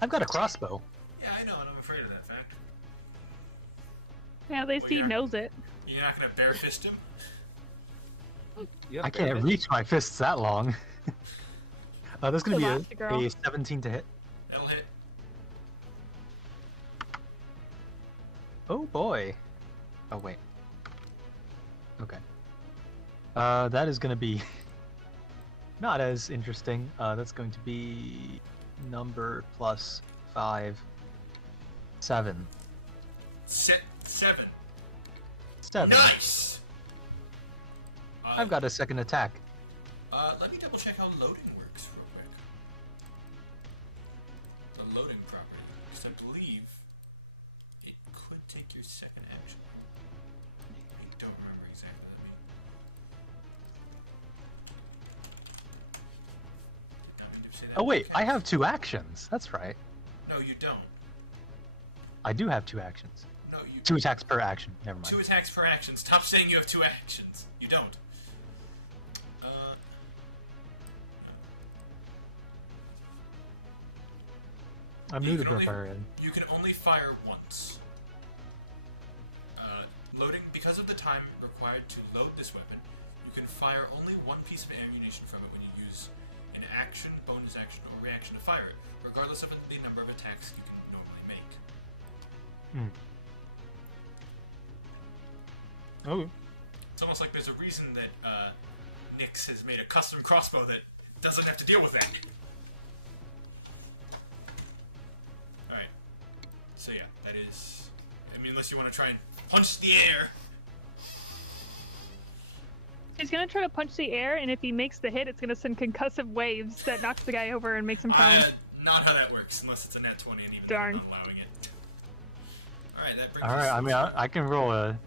I've got a crossbow. Yeah, I know, and I'm afraid of that fact. Yeah, at least he yeah. knows it. You're not gonna bare fist him? You have I can't bandits? reach my fists that long. That's gonna be Elastigirl. a 17 to hit. That'll hit. Oh boy. Oh wait. Okay. That is gonna be not as interesting. That's going to be number plus 5, 7. 7. 7. Nice! I've got a second attack. Let me double check how loading works real quick. The loading property, because I believe it could take your second action. I don't remember exactly. Oh wait, I have 2 actions. That's right. No, you don't. I do have 2 actions. No, you. 2 attacks per action. Never mind. 2 attacks per action. Stop saying you have 2 actions. You don't. I'm You new to can only- Barbarian. You can only fire once. Loading, because of the time required to load this weapon, you can fire only one piece of ammunition from it when you use an action, bonus action, or reaction to fire it, regardless of the number of attacks you can normally make. Oh. It's almost like there's a reason that Nyx has made a custom crossbow that doesn't have to deal with that. Alright. So yeah, that is... I mean, unless you want to try and punch the air. He's gonna try to punch the air, and if he makes the hit, it's gonna send concussive waves that knocks the guy over and makes him prone. Not how that works, unless it's a nat 20 and even Darn. then I'm not allowing it. Alright, that brings Alright, us... I mean, I can roll a...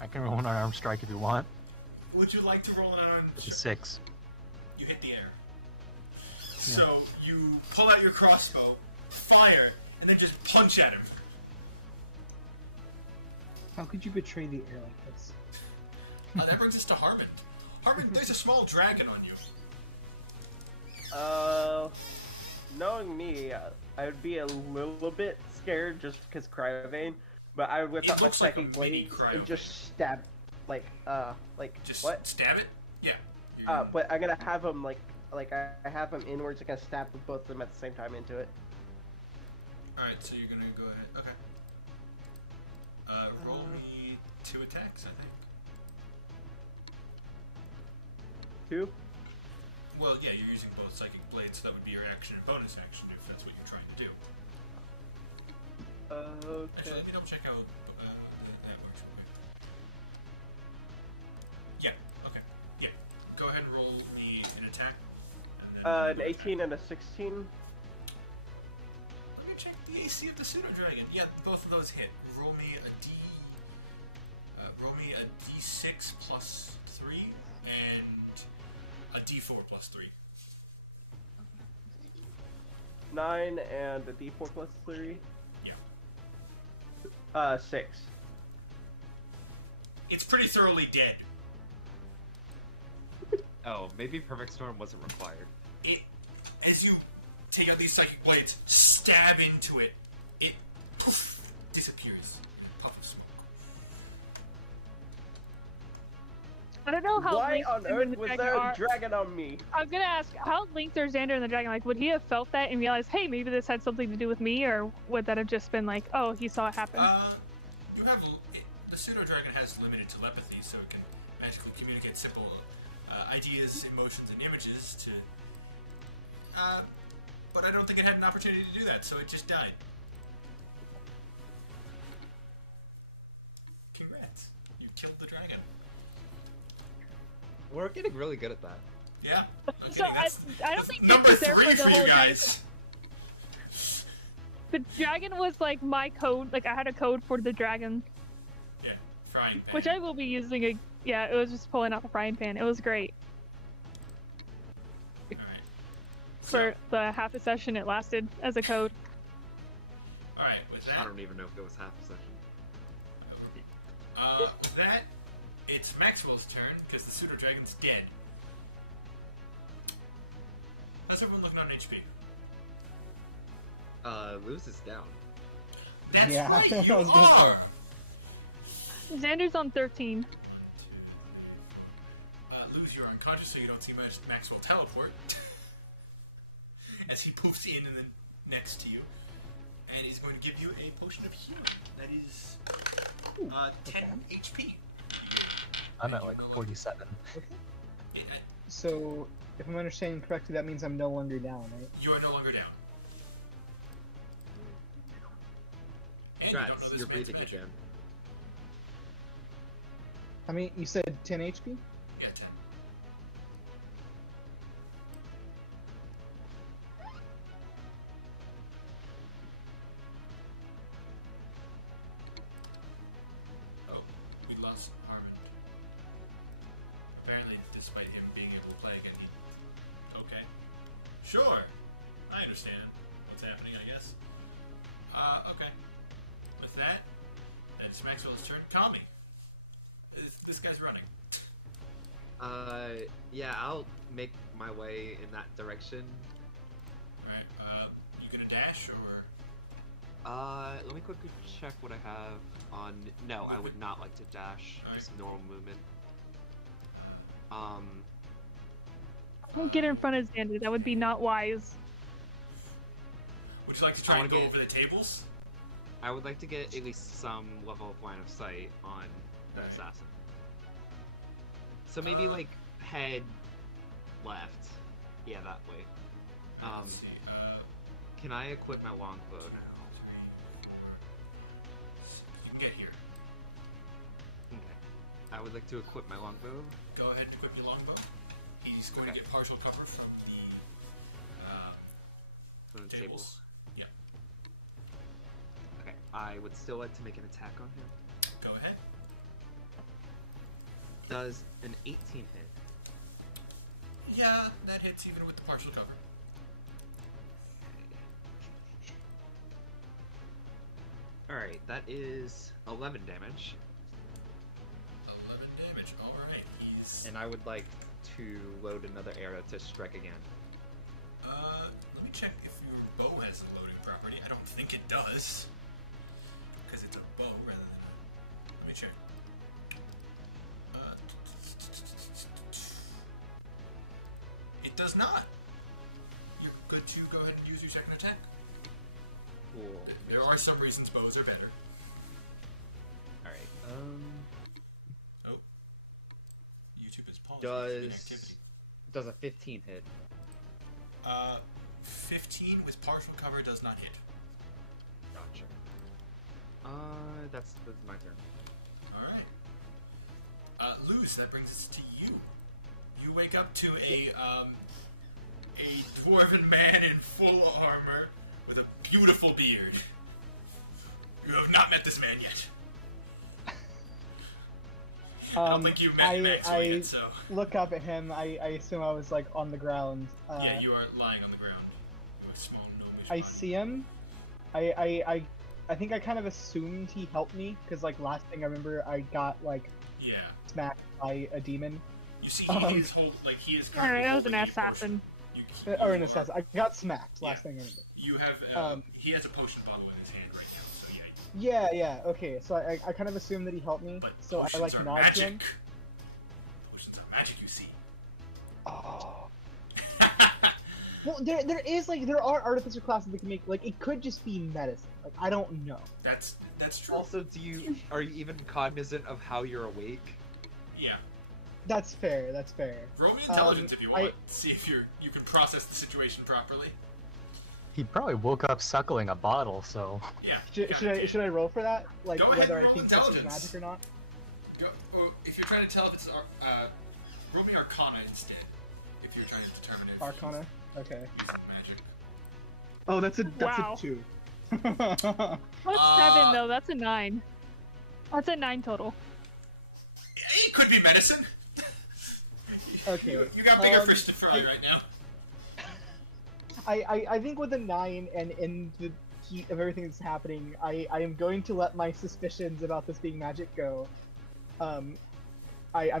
I can roll an unarmed strike if you want. Would you like to roll an unarmed... It's a 6. You hit the air. So, you pull out your crossbow, fire, and then just punch at him. How could you betray the air like this? That brings us to Harmon. Harmon, there's a small dragon on you. Knowing me, I would be a little bit scared just because Cryovane, but I would whip It out my looks like a second mini blade Cryovane. and just stab, Just what? stab it? Yeah. You're- But I'm gonna have him I have him inwards. I'm gonna stab with both of them at the same time into it. Alright, so you're gonna go ahead. Okay. Roll me 2 attacks, I think. 2. Well, yeah, you're using both psychic blades, so that would be your action and bonus action if that's what you're trying to do. Actually, Okay. let me double check how that works real quick. Yeah, okay. Yeah. Go ahead and roll me an attack. And then An 18 and a 16. Let me check the AC of the pseudo dragon. Yeah, both of those hit. Roll me a D6 plus 3 and a D4 plus 3. 9 and a D4 plus 3. Yeah. 6. It's pretty thoroughly dead. Oh, maybe Perfect Storm wasn't required. As you take out these psychic blades, stab into it, it poof, disappears. Puff of smoke. I don't know how Why linked on him and earth the was dragon there a are. dragon on me? I'm gonna ask, how linked are Xander and the dragon? Like, would he have felt that and realized, hey, maybe this had something to do with me, or would that have just been like, oh, he saw it happen? You have the pseudo dragon has limited telepathy, so it can magically communicate simple ideas, emotions, and images to. But I don't think it had an opportunity to do that, so it just died. Congrats, you killed the dragon. We're getting really good at that. Yeah. I'm So kidding, that's I don't think Nick number was there 3 for the for whole you dragon. guys. The dragon was like my code. Like I had a code for the dragon, Yeah, frying pan. which I will be using. Yeah, it was just pulling out the frying pan. It was great Alright. for the half a session it lasted as a code. Alright, with that. I don't even know if it was half a session. With that, it's Maxwell's turn, because the pseudo dragon's dead. How's everyone looking on HP? Luz is down. That's Yeah, right, I you was gonna say. are! Xander's on 13. Luz, you're unconscious, so you don't see Maxwell teleport. As he poofs in and then next to you. And he's going to give you a potion of healing. That is 10 HP. I'm at like 47. Yeah, So, if I'm understanding correctly, that means I'm no longer down, right? you are no longer down. And you don't know Congrats, this you're man's breathing magic. again. I mean, you said 10 HP? despite him being able to play again. Okay. Sure. I understand what's happening, I guess. Okay. With that, it's Maxwell's turn. Kami. This guy's running. Yeah, I'll make my way in that direction. Alright, you gonna dash or? Let me quickly check what I have on. No, I would not like to dash. Alright. Just normal movement. Don't get in front of Xander. That would be not wise. Would you like to try I and wanna go get- over the tables? I would like to get at least some level of line of sight on the assassin. So maybe like head left. Yeah, that way. Let's see. Can I equip my longbow now? 3, 4. You can get here. Okay. I would like to equip my longbow. Go ahead and equip your longbow. He's going Okay. to get partial cover from From the the table. tables. Yeah. Okay. I would still like to make an attack on him. Go ahead. Does an 18 hit? Yeah, that hits even with the partial cover. Alright, that is 11 damage. 11 damage. Alright, he's... And I would like to load another arrow to strike again. Let me check if your bow has a loading property. I don't think it does. Because it's a bow rather than a... Let me check. It does not. You're good to go ahead and use your second attack. Cool. There are some reasons bows are better. Alright. Oh. YouTube is paused. There's been activity. Does a 15 hit? 15 with partial cover does not hit. Gotcha. That's my turn. Alright. Luz, that brings us to you. You wake up to a dwarven man in full armor with a beautiful beard. You have not met this man yet. I don't think you've met Maxwell yet, so... look up at him. I assume I was like on the ground. yeah, you are lying on the ground. With a small gnomish I body. see him. I think I kind of assumed he helped me because like last thing I remember I got like Yeah. smacked by a demon. You see, he is he is Alright, that was holding an a portion- assassin. Or an assassin. I got smacked last thing I remember. You have, he has a potion bottle in his hand right now, so yeah. Yeah. Okay. So I kind of assumed that he helped me. But So I potions like are nod to him. magic. Potions are magic, you see. Oh. Well, there are artificer classes that can make like it could just be medicine. Like I don't know. That's true. Also, are you even cognizant of how you're awake? Yeah. That's fair. That's fair. Roll me intelligence if you want. I- See if you can process the situation properly. He probably woke up suckling a bottle, so Yeah. Should I roll for that? Like Go ahead whether and I roll think this is intelligence. magic or not? Or if you're trying to tell if it's roll me Arcana instead. If you're trying to determine if Arcana. Okay. it's magic. Oh, that's a Wow. 2. That's 7 though. That's a 9. That's a 9 total. It could be medicine. Okay. You got bigger fish to fry I- right now. I think with a 9 and in the heat of everything that's happening, I am going to let my suspicions about this being magic go. I'm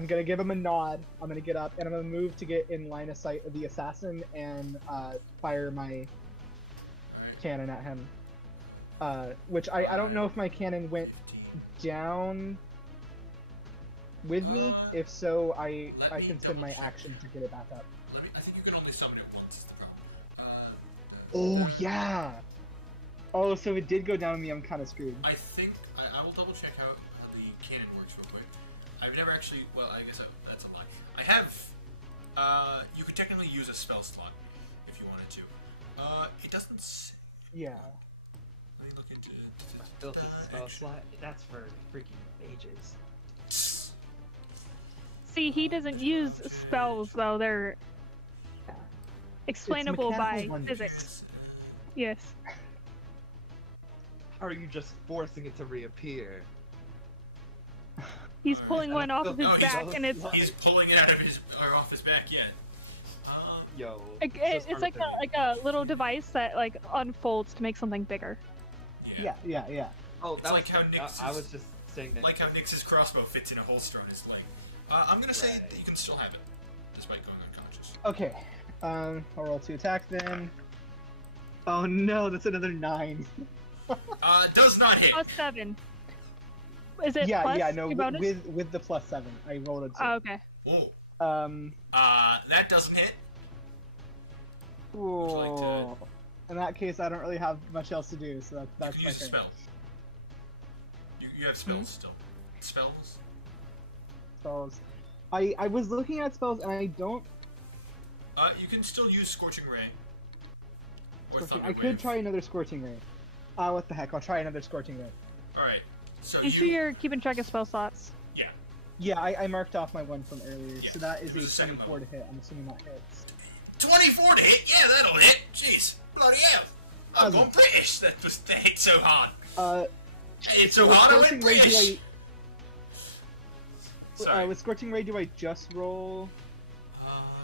gonna give him a nod. I'm gonna get up and I'm gonna move to get in line of sight of the assassin and fire my Alright. cannon at him. Which I don't know if my cannon went 15. down with me. If so, I let me can spend my double check. action to get it back up. I think you can only summon it once is the problem. Oh yeah. Oh, so it did go down with me. I'm kind of screwed. I think I will double check how the cannon works real quick. I've never actually. Well, I guess that's a lie. I have. You could technically use a spell slot if you wanted to. It doesn't. Yeah. Let me look into. Filthy spell action. slot. That's for freaking mages. See, he doesn't use spells though. They're explainable by mechanical wonders. physics. Yes. Are you just forcing it to reappear? He's Alright. pulling one off of his Oh, he's- back, and it's He's pulling it out of his or off his back. Yeah. Yo. it's like a little device that like unfolds to make something bigger. Yeah, yeah, yeah. Oh, It's that like was, how Nyx's- I was just saying that. Like how Nyx's crossbow fits in a holster on his leg. I'm gonna say Right. that you can still have it, despite going unconscious. Okay. I'll roll to attack then. Oh no, that's another 9. Does not hit. Plus 7. Is it yeah, plus yeah, no, your bonus? with the plus 7, I rolled a 2. Oh, okay. Whoa. That doesn't hit. Whoa. In that case, I don't really have much else to do, so that's You my can use a turn. spell. You have spells still. Spells? Spells. I was looking at spells and I don't. You can still use Scorching Ray. Or Scorching, Thunder I could Wave. try another Scorching Ray. What the heck? I'll try another Scorching Ray. Alright. So Make sure you're keeping track of spell slots. Yeah. Yeah, I marked off my one from earlier, Yeah, so that is it was a the second 24 to hit. I'm assuming that hits. 24 to hit? Yeah, that'll hit. Jeez. Bloody hell. I'm Awesome. going British. That hit so hard. It's So so with hard I went Scorching Ray, British. Sorry. with Scorching Ray, do I just roll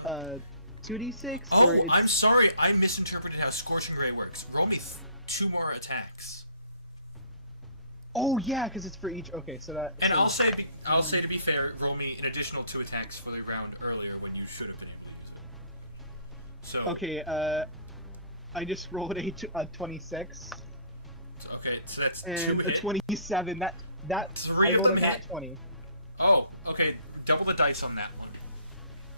2d6 Oh, or it's... I'm sorry. I misinterpreted how Scorching Ray works. Roll me 2 more attacks. Oh yeah, because it's for each. Okay, so that. And so... I'll say to be fair, roll me an additional 2 attacks for the round earlier when you should have been able to use it. So Okay, I just rolled a 26 okay, so that's and 2 a hit. 27. That 3 I of rolled a them nat hit. 20. Oh, okay. Double the dice on that one.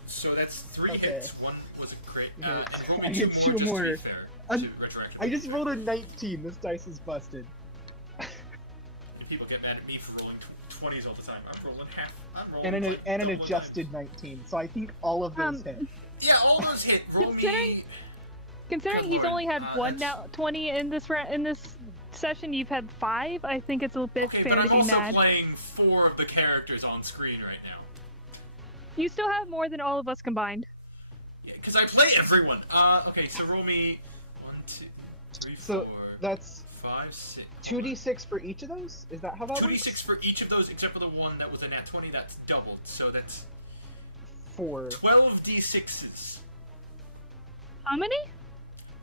So that's 3 Okay. hits. 1 was a crit. Yeah. And roll me I 2 hit more, 2 just more. to be fair. I'm- To retroactively. I just rolled a 19. This dice is busted. People get mad at me for rolling 20s all the time. I'm rolling half. I'm rolling And an like and an double the adjusted 19. So I think all of those hit. time. Yeah, all those hit. Roll Considering- me. Considering Good he's lord, only had one that's- now 20 in this session, you've had 5. I think it's a bit Okay, fair but to I'm be also mad. playing 4 of the characters on screen right now. You still have more than all of us combined. Yeah, because I play everyone. Okay, so roll me 1, 2, 3, 4, So that's 5, 6. 2d6 for each of those? Is that how that 2d6 works? for each of those, except for the one that was a nat 20. That's doubled, so that's 4. 12 d6s. How many?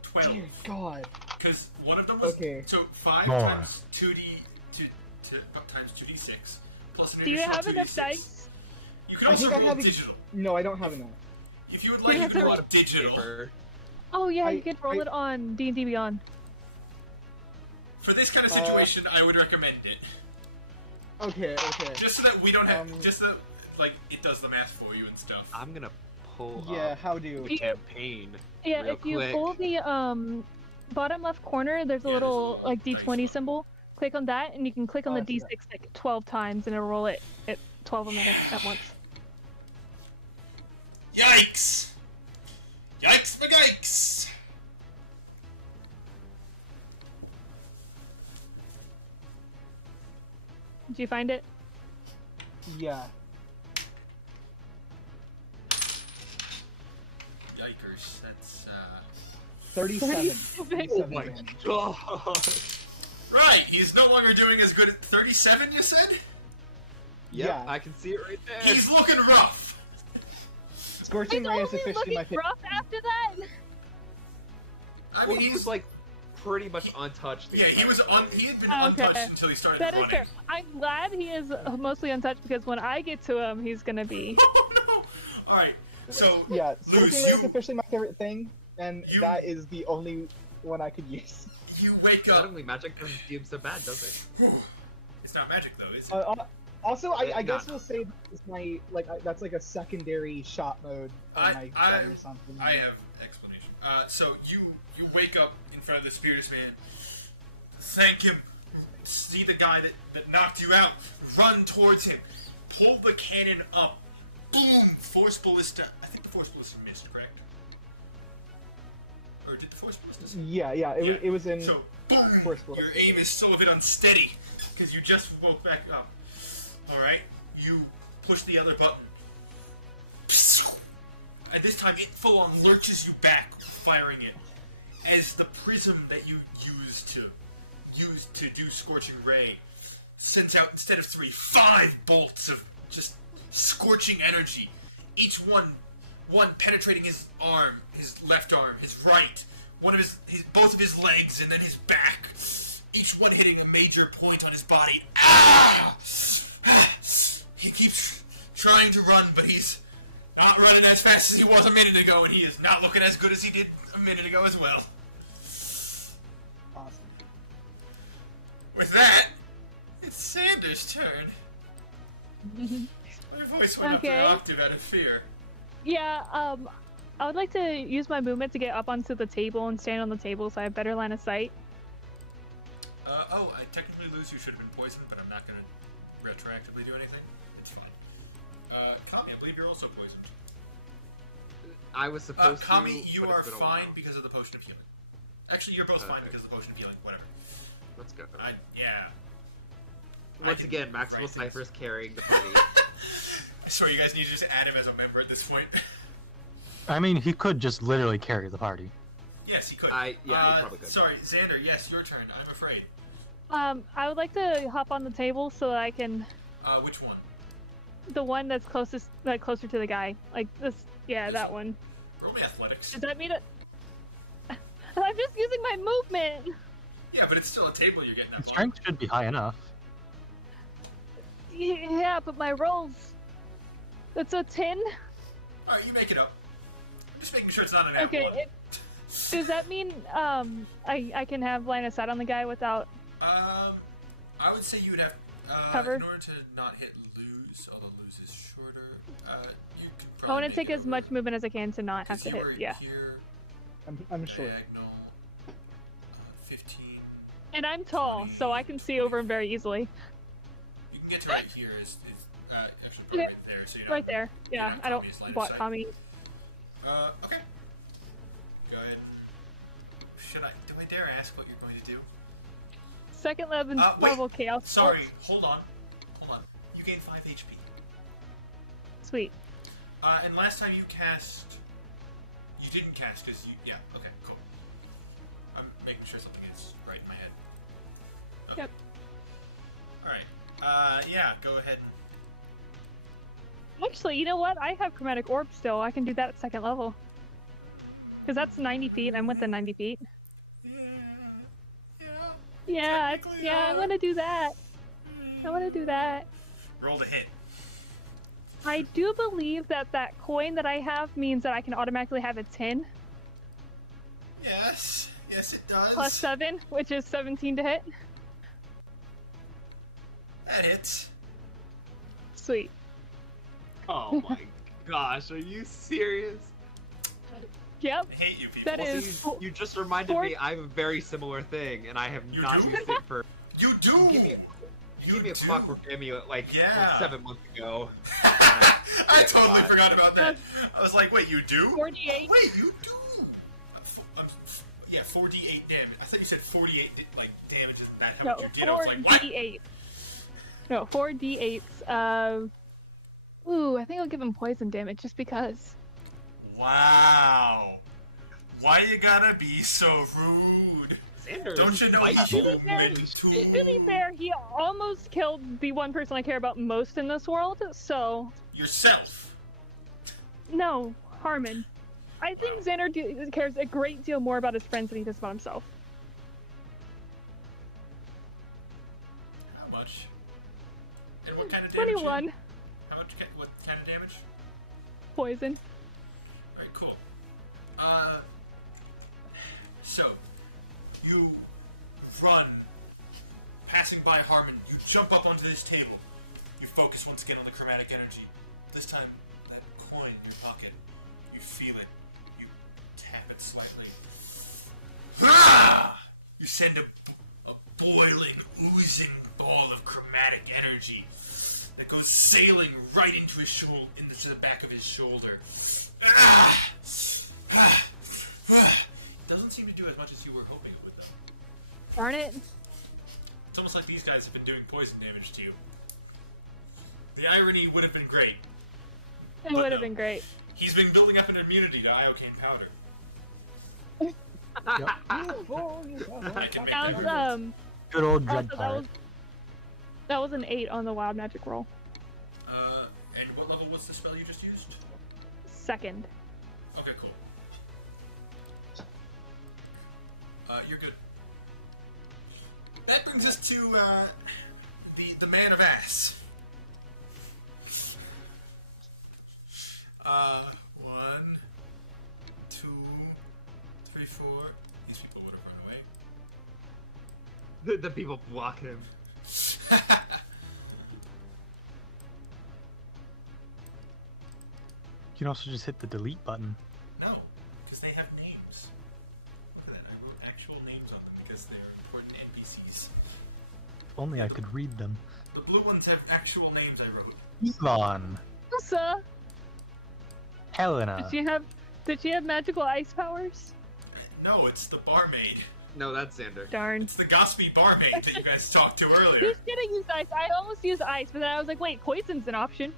12. Dear God. Because one of them was Okay. so 5 More. times 2d times 2d6 plus an Do you additional have enough 2d6. dice? You can I also think I roll have digital. No, I don't have enough. If you would You like, have you can to- roll digital. Oh yeah, I- you can roll I- it on D&D Beyond. For this kind of situation, I would recommend it. Okay, okay. Just so that we don't have, Um, just so that, like, it does the math for you and stuff. I'm gonna pull Yeah, up how do? the campaign. Yeah, real if you quick. pull the bottom left corner, there's a Yeah, there's a little little like dice D20 one. symbol. Click on that, and you can click on Oh, the I see that. D6 like 12 times, and it'll roll it at 12 of them at once. Yikes! Yikes, McGikes! Did you find it? Yeah. Yikers, that's, 37. 37. 37 my damage. God. Right, he's no longer doing as good at 37, you said? Yep, Yeah. I can see it right there. He's looking rough! Scorching He's Ray is only officially looking my favorite. rough after that. I Well, mean, he was like pretty much untouched. The yeah, he entire was fight. he had been Oh, okay. untouched until he started That running. is fair. I'm glad he is mostly untouched because when I get to him, he's gonna be. Oh no! Alright, so, Yeah, Luz, Scorching Ray is you, officially my favorite thing, and you- that is the only one I could use. you wake up. Suddenly, magic doesn't seem so bad, does it? It's not magic though, is it? Also, I guess No. we'll say it's my that's like a secondary shot mode on my gun or something. I have explanation. So you wake up in front of the Spirits Man, thank him, see the guy that knocked you out, run towards him, pull the cannon up, boom, Force Ballista. I think the Force Ballista missed, correct? Or did the Force Ballista? Yeah, it was in. So boom, Force your Ballista. aim is still a bit unsteady because you just woke back up. All right, you push the other button. At this time, it full on lurches you back, firing it. As the prism that you used to do Scorching Ray sends out, instead of 3, 5 bolts of just scorching energy. Each one penetrating his arm, his left arm, his right, both of his legs, and then his back. Each one hitting a major point on his body. Ah! He keeps trying to run, but he's not running as fast as he was a minute ago, and he is not looking as good as he did a minute ago as well. Awesome. With that, it's Sanders' turn. My voice went up Okay. an octave out of fear. Yeah, I would like to use my movement to get up onto the table and stand on the table so I have better line of sight. I technically lose. You should have been poisoned, but I'm not going to retroactively do anything. It's fine. Kami, I believe you're also poisoned. I was supposed Kami, to. you but it's are been a fine while. because of the potion of healing. Actually, you're both fine Perfect. because of the potion of healing. Whatever. Let's go. Yeah. Once I again, didn't Maximal write things. Cypher's carrying the party. I swear you guys need to just add him as a member at this point. I mean, he could just literally carry the party. Yes, he could. He probably could. Sorry, Xander, yes, your turn. I'm afraid. I would like to hop on the table so that I can, Which one? the one that's closest, like closer to the guy, like this. Yeah, that one. Roll me athletics. Does that mean it? I'm just using my movement. Yeah, but it's still a table you're getting His that strength should be high enough. Yeah, but my rolls. It's a 10. Alright, you make it up. I'm just making sure it's not an Okay. one. Does that mean I can have line of sight on the guy without? I would say you would have Cover? in order to not hit lose, although lose is shorter. You could I probably want to make take it as over. much movement as I can to not have 'Cause to you hit. were Yeah. Here, I'm sure. diagonal, 15. And I'm tall, so I can see over him very easily. You can get to right here. Is actually Okay. right there. So you're not, Right there. Yeah, have I don't Tommy's line of want sight. Tommy. Okay. Go ahead. Do I dare ask what you're going to do? Second level, Wait, level chaos. Sorry, hold on. You gain 5 HP. Sweet. And last time you cast, you didn't cast because you. Yeah. Okay. Cool. I'm making sure something is right in my head. Okay. Yep. All right. Yeah. Go ahead. Actually, you know what? I have chromatic orb still. I can do that at second level. Because that's 90 feet. I'm within 90 feet. Yeah, Technically, I'm gonna do that. I want to do that. Roll to hit. I do believe that that coin that I have means that I can automatically have a 10 Yes. Yes, it does. plus 7, which is 17 to hit. That hits. Sweet. Oh my gosh, are you serious? Yep. I hate you people. That Also, is. you just reminded four- me I have a very similar thing, and I have You not do? used it for. You do. You gave me a do. clockwork amulet like Yeah. 7 months ago. I totally God. forgot about that. I was like, wait, you do? 48. Oh, wait, you do. Yeah, 4d8 damage. I thought you said 48 damage. Isn't that how No, much you did? I was like, what? 4d8. No, 4d8s. Ooh, I think I'll give him poison damage just because. Wow. Why you gotta be so rude? Sanders, Don't you know might he's be- human holy too? shit. To be fair, he almost killed the one person I care about most in this world, so. Yourself. No, Harmon. I think Xander cares a great deal more about his friends than he does about himself. How much? And what kind of damage? 21 How much? What kind of damage? poison. Alright, cool. So, you run, passing by Harmon, you jump up onto this table. You focus once again on the chromatic energy. This time, that coin in your pocket, you feel it. You tap it slightly. Ah! You send a boiling, oozing ball of chromatic energy that goes sailing right into his shoulder, into the back of his shoulder. Doesn't seem to do as much as you were hoping it would, though. Darn it. It's almost like these guys have been doing poison damage to you. The irony would have been great. It would have been great. He's been building up an immunity to iocane powder. I can make That that was, work. Good old also, Dread that Pirate. was, That was an 8 on the wild magic roll. And what level was the spell you just used? Second. Okay, cool. You're good. That brings us to the man of ass. 1, 2, 3, 4. These people would have run away. The people block him. You can also just hit the delete button. No, because they have names. And I wrote actual names on them because they're important NPCs. If only I could read them. The blue ones have actual names I wrote. Yvonne, Elsa, Helena. did she have magical ice powers? No, it's the barmaid. No, that's Xander. Darn. It's the gossipy barmaid that you guys talked to earlier. Who's gonna use ice? I almost used ice, but then I was like, wait, poison's an option.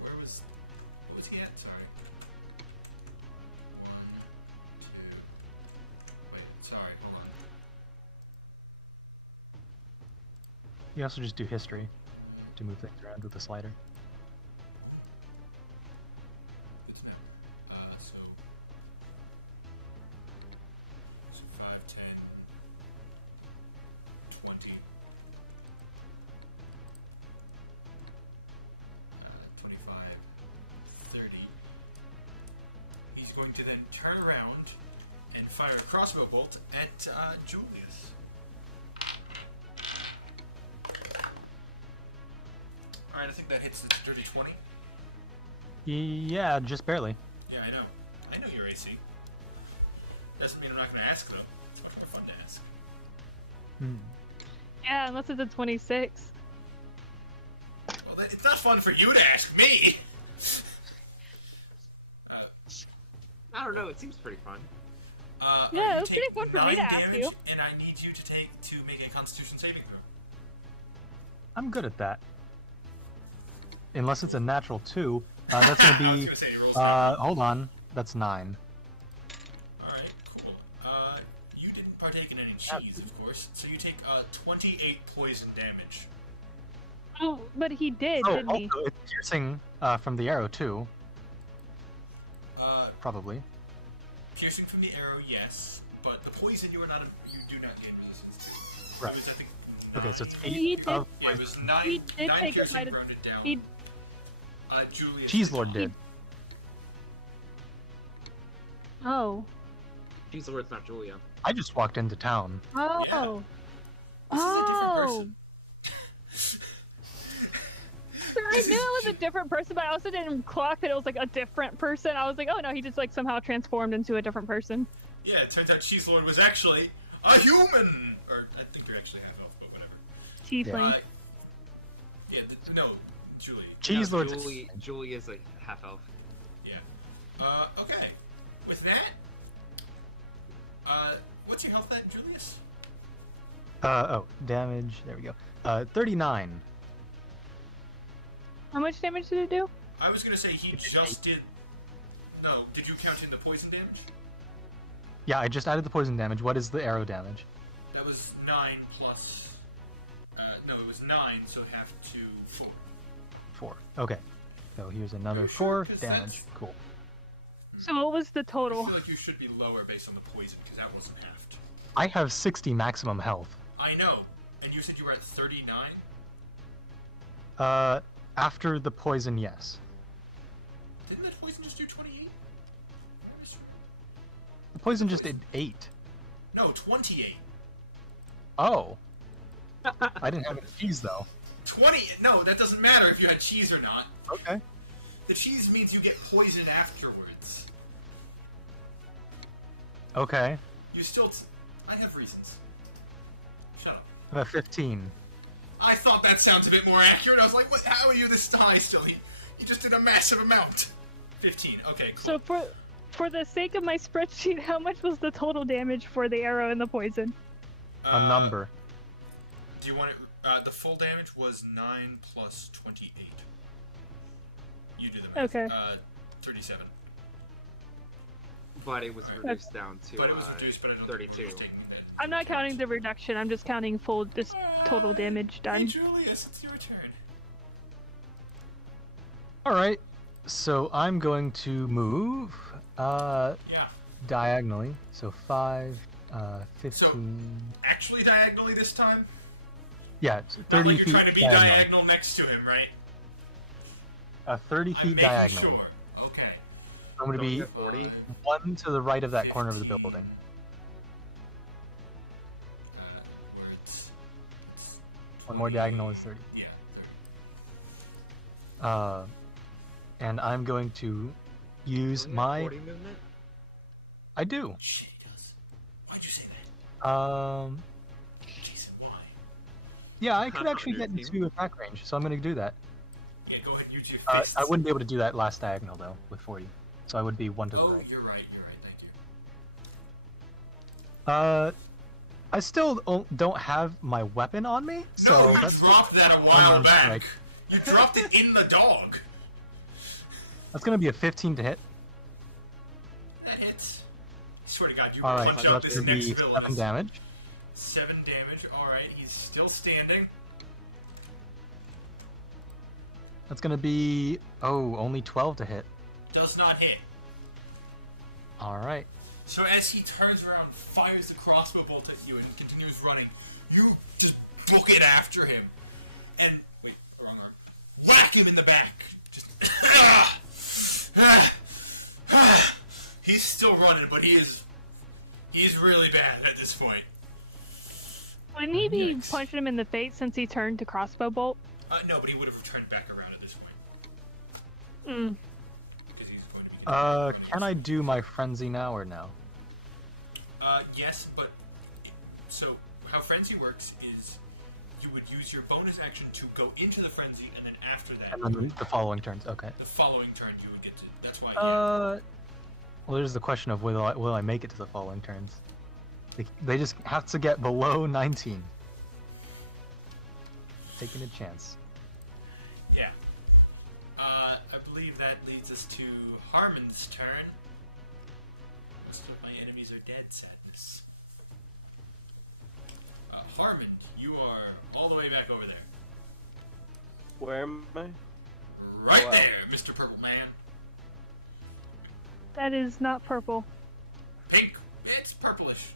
What was he at? Sorry. 1, 2. Wait, sorry, hold on. You also just do history to move things around with the slider. Good to know. So 5, 10, 20, 25, 30. He's going to then turn around and fire a crossbow bolt at Julius. Alright, I think that hits the dirty 20. Yeah, just barely. Yeah, I know. I know your AC. Doesn't mean I'm not going to ask, though. It's much more fun to ask. Yeah, unless it's a 26. Well, it's not fun for you to ask me! I don't know. It seems pretty fun. Yeah, you it was pretty take fun for me 9 to ask damage, you. And I need you to make a Constitution saving throw. I'm good at that. Unless it's a natural 2. That's gonna I was be. gonna say, rolls down. Hold on. That's 9. Alright, cool. You didn't partake in any cheese, of course, so you take 28 poison damage. Oh, but he did, Oh, didn't he? also, it's piercing from the arrow, too. Probably. Piercing from the arrow, yes, but the poison you do not gain resistance to. Right. It was, I think, Okay, so it's 8 He did- of Yeah, it was 9, He did 9 take a piercing bite of- rounded down. he- Julius Cheese did Lord not. did. Oh. She's the word's not Julia. I just walked into town. Oh. This is a different Oh. So I knew it was a different person, but I also didn't clock that it was like a different person. I was like, oh no, he just like somehow transformed into a different person. Yeah, it turns out Cheese Lord was actually a human! Or, I think you're actually half elf, but whatever. Tiefling. No, Julie. Cheese No, Lord's. Julie is a half elf. Yeah. Okay. With that, what's your health at, Julius? Damage. There we go. 39. How much damage did it do? I was gonna say he just did. No, did you count in the poison damage? Yeah, I just added the poison damage. What is the arrow damage? That was 9 plus. No, it was 9, so it'd have to 4. 4. Okay. So here's another You 4 sure? 'Cause damage. that's- Cool. So what was the I total? feel like you should be lower based on the poison, because that wasn't halved. I have 60 maximum health. I know. And you said you were at 39? After the poison, yes. Didn't that poison just do 28? The poison just did 8. No, 28. Oh. I didn't have any cheese though. 20? No, that doesn't matter if you had cheese or not. Okay. The cheese means you get poisoned afterwards. Okay. You still. I have reasons. Shut up. I'm at 15. I thought that sounds a bit more accurate. I was like, what? How are you this high still? You just did a massive amount. 15. Okay, cool. So for the sake of my spreadsheet, how much was the total damage for the arrow and the poison? A number. Do you want it? The full damage was 9 plus 28. You do the math. Okay. 37. But it was reduced down to But it was reduced, but I don't think 32. we're taking that I'm not counting the reduction. I'm just counting full, just total damage Hey, done. Julius, it's your turn. All right. So I'm going to move Yeah. diagonally. So 5, 15. Actually diagonally this time? Yeah, it's Not 30 like you're feet trying to be diagonally. diagonal next to him, right? 30 I'm feet making diagonally. sure. Okay. I'm going to Going be at 40. 1 to the right of that corner of the 15. building. Where it's 1 more diagonal is 30. Yeah, 30. And I'm going to use Going at my. 40 movement? I do. Shit, he does. Why'd you say that? Jason, why? Yeah, I could actually Your get team. into attack range, so I'm going to do that. Yeah, go ahead, use your I fists. wouldn't be able to do that last diagonal though with 40, so I would be 1 to the Oh, right. you're right, thank you. I still don't have my weapon on me, so No, you that's dropped that a while unarmed back. strike. You dropped it in the dog. That's going to be a 15 to hit. That hits. Swear to God, you All right, punch so out that's this going to next be villain. 7 damage. 7 damage, alright, he's still standing. That's going to be only 12 to hit. Does not hit. All right. So as he turns around, fires the crossbow bolt at you, and continues running, you just book it after him. And, wait, wrong arm. Whack him in the back! Just, he's still running, but he's really bad at this point. Wouldn't he be Yikes. punching him in the face since he turned to crossbow bolt? No, but he would have returned back around at this point. Mm. Because he's going to be Can I do my frenzy now or no? Yes, but so how frenzy works is you would use your bonus action to go into the frenzy, and then after that, And then the following turns. Okay. the following turn you would get to. That's why. Well, there's the question of will I make it to the following turns? They just have to get below 19. Taking a chance. Yeah. I believe that leads us to Harmon's turn. Most of my enemies are dead. Sadness. Harmon, you are all the way back over there. Where am I? Right Wow. there, Mr. Purple Man. That is not purple. Pink. It's purplish.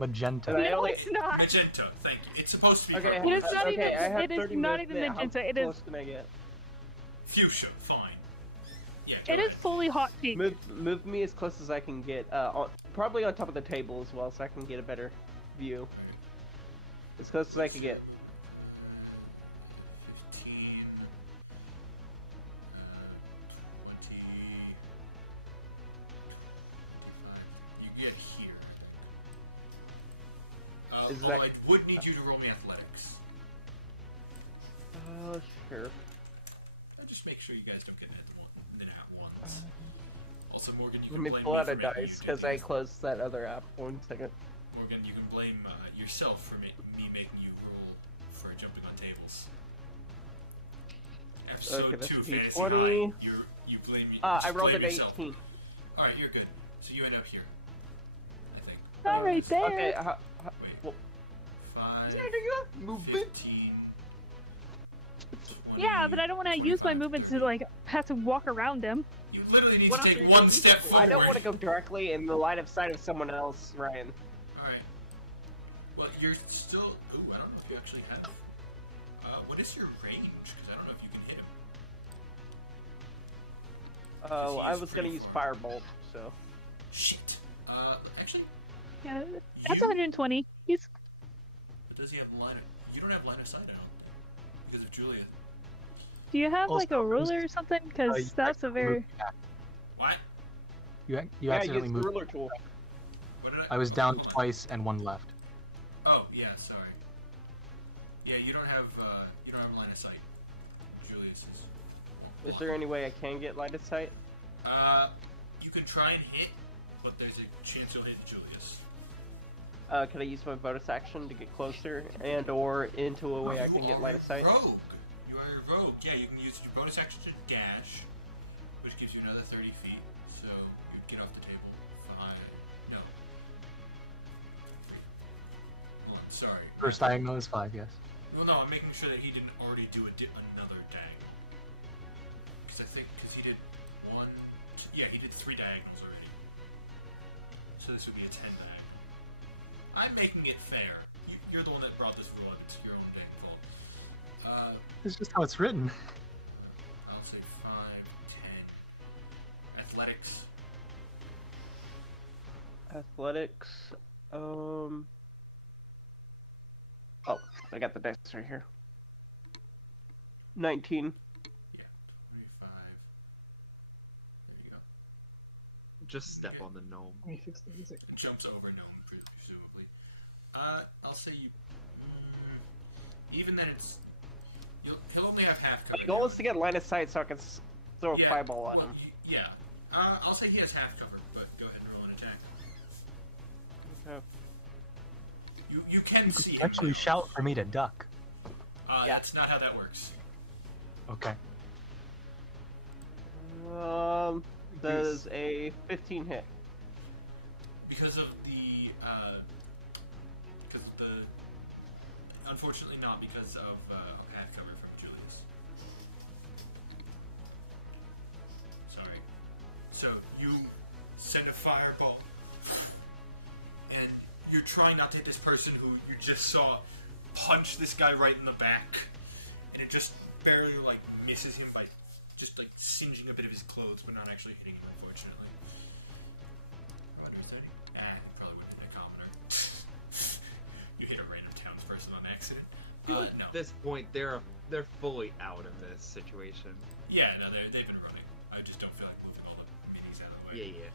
Magenta. And I No, only- it's not. Magenta. Thank you. It's supposed to be Okay, purple. It is not okay, even- I have it is 30 not movement. even How magenta, it is- close can I get? Fuchsia. Fine. Yeah. go It is ahead. fully hot pink. Move me as close as I can get. Probably on top of the table as well, so I can get a better view. As close as I can get. 15, 20, 25. You get here. Is although that- I would need you to roll me athletics. Sure. Just make sure you guys don't get hit at once. Also, Morgan, you Let can me blame pull me out for a making dice you because get I hit. closed that other app. 1 second. Morgan, you can blame yourself for me making you roll for jumping on tables. Episode Okay, that's 2, a Fantasy D20. High, you blame me. I rolled an 18. Alright, you're good. So you end up here. I think. Not right there. Okay, Wait. 5, 15. Yeah, but I don't want to use my movement to like have to walk around him. You literally need What to else are take you one doing? step forward. I don't want to go directly in the line of sight of someone else, Ryan. Alright. Well, you're still. Ooh, I don't know if you actually have. What is your range? Because I don't know if you can hit him. Oh, I He's was gonna pretty use far. Firebolt, so. Shit. Actually, Yeah, that's you- 120. He's But does he have line of... You don't have line of sight, I don't think. Because of Julia. Do you have like a Also, ruler or something? Because you that's a very. What? You Yeah, accidentally use moved. ruler tool. What did I was down hold on. twice and 1 left. Oh, yeah, sorry. Yeah, you don't have line of sight. Julius is. Is there any way I can get line of sight? You could try and hit, but there's a chance you'll hit Julius. Can I use my bonus action to get closer and/or into a way I can get line of sight? Rogue. You are a rogue. Yeah, you can use your bonus action to dash, which gives you another 30 feet. So you get off the table. 5. No. Sorry. First diagonal is 5, yes. Well, no, I'm making sure that he didn't already do another dag. Because he did one. Yeah, he did 3 diagonals already. So this would be a 10 dag. I'm making it fair. You're the one that brought this rule, and it's your own dang fault. It's just how it's written. I'll say 5, 10. Athletics. Athletics. Oh, I got the dice right here. 19. Yeah, 25. There you go. Just step on the gnome. Let me fix the music. Jumps over gnome, presumably. I'll say you. Even then, he'll only have half cover. My goal is to get line of sight so I can throw a Yeah, fireball at well, him. yeah. I'll say he has half cover, but go ahead and roll an attack. Okay. You can You could see him. potentially shout for me to duck. Yeah. That's not how that works. Okay. Does a 15 hit? Because of the unfortunately not because of half cover from Julius. Sorry. So you send a fireball, and you're trying not to hit this person who you just saw punch this guy right in the back, and it just barely like misses him by just like singeing a bit of his clothes, but not actually hitting him, unfortunately. Probably wouldn't be a commoner. You hit a random townsperson on accident. No. At this point, they're fully out of this situation. Yeah, no, they've been running. I just don't feel like moving all the minis out of the way. Yeah.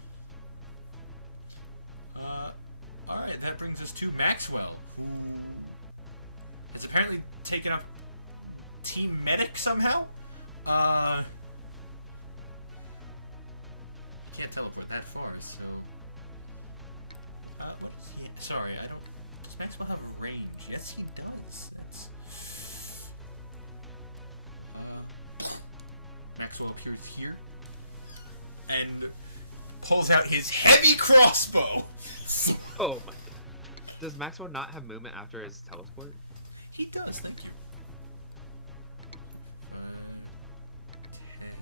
Alright, that brings us to Maxwell, who has apparently taken up Team Medic somehow. Can't teleport that far, so. What is he? Sorry, I don't. Does Maxwell have range? Yes, he does. Maxwell appears here and pulls out his heavy crossbow. Oh my. Does Maxwell not have movement after his teleport? He does, thank you. 5, 10, 15, 20.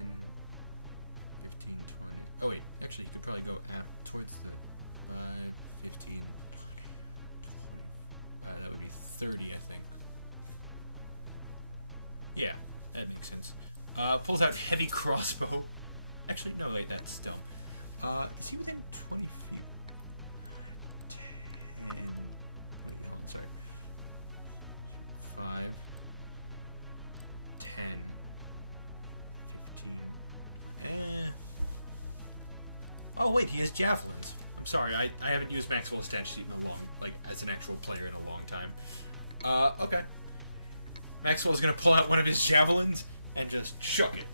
Oh wait, actually, you could probably go out towards that. 5, 15. That would be 30, I think. Yeah, that makes sense. Pulls out heavy crossbow. Actually, no, wait, that's still. Is he within 20 feet? Sorry. 5, 10. Oh wait, he has javelins. I'm sorry, I haven't used Maxwell's stat sheet in a long, like as an actual player in a long time. Okay. Maxwell's gonna pull out one of his javelins and just chuck it.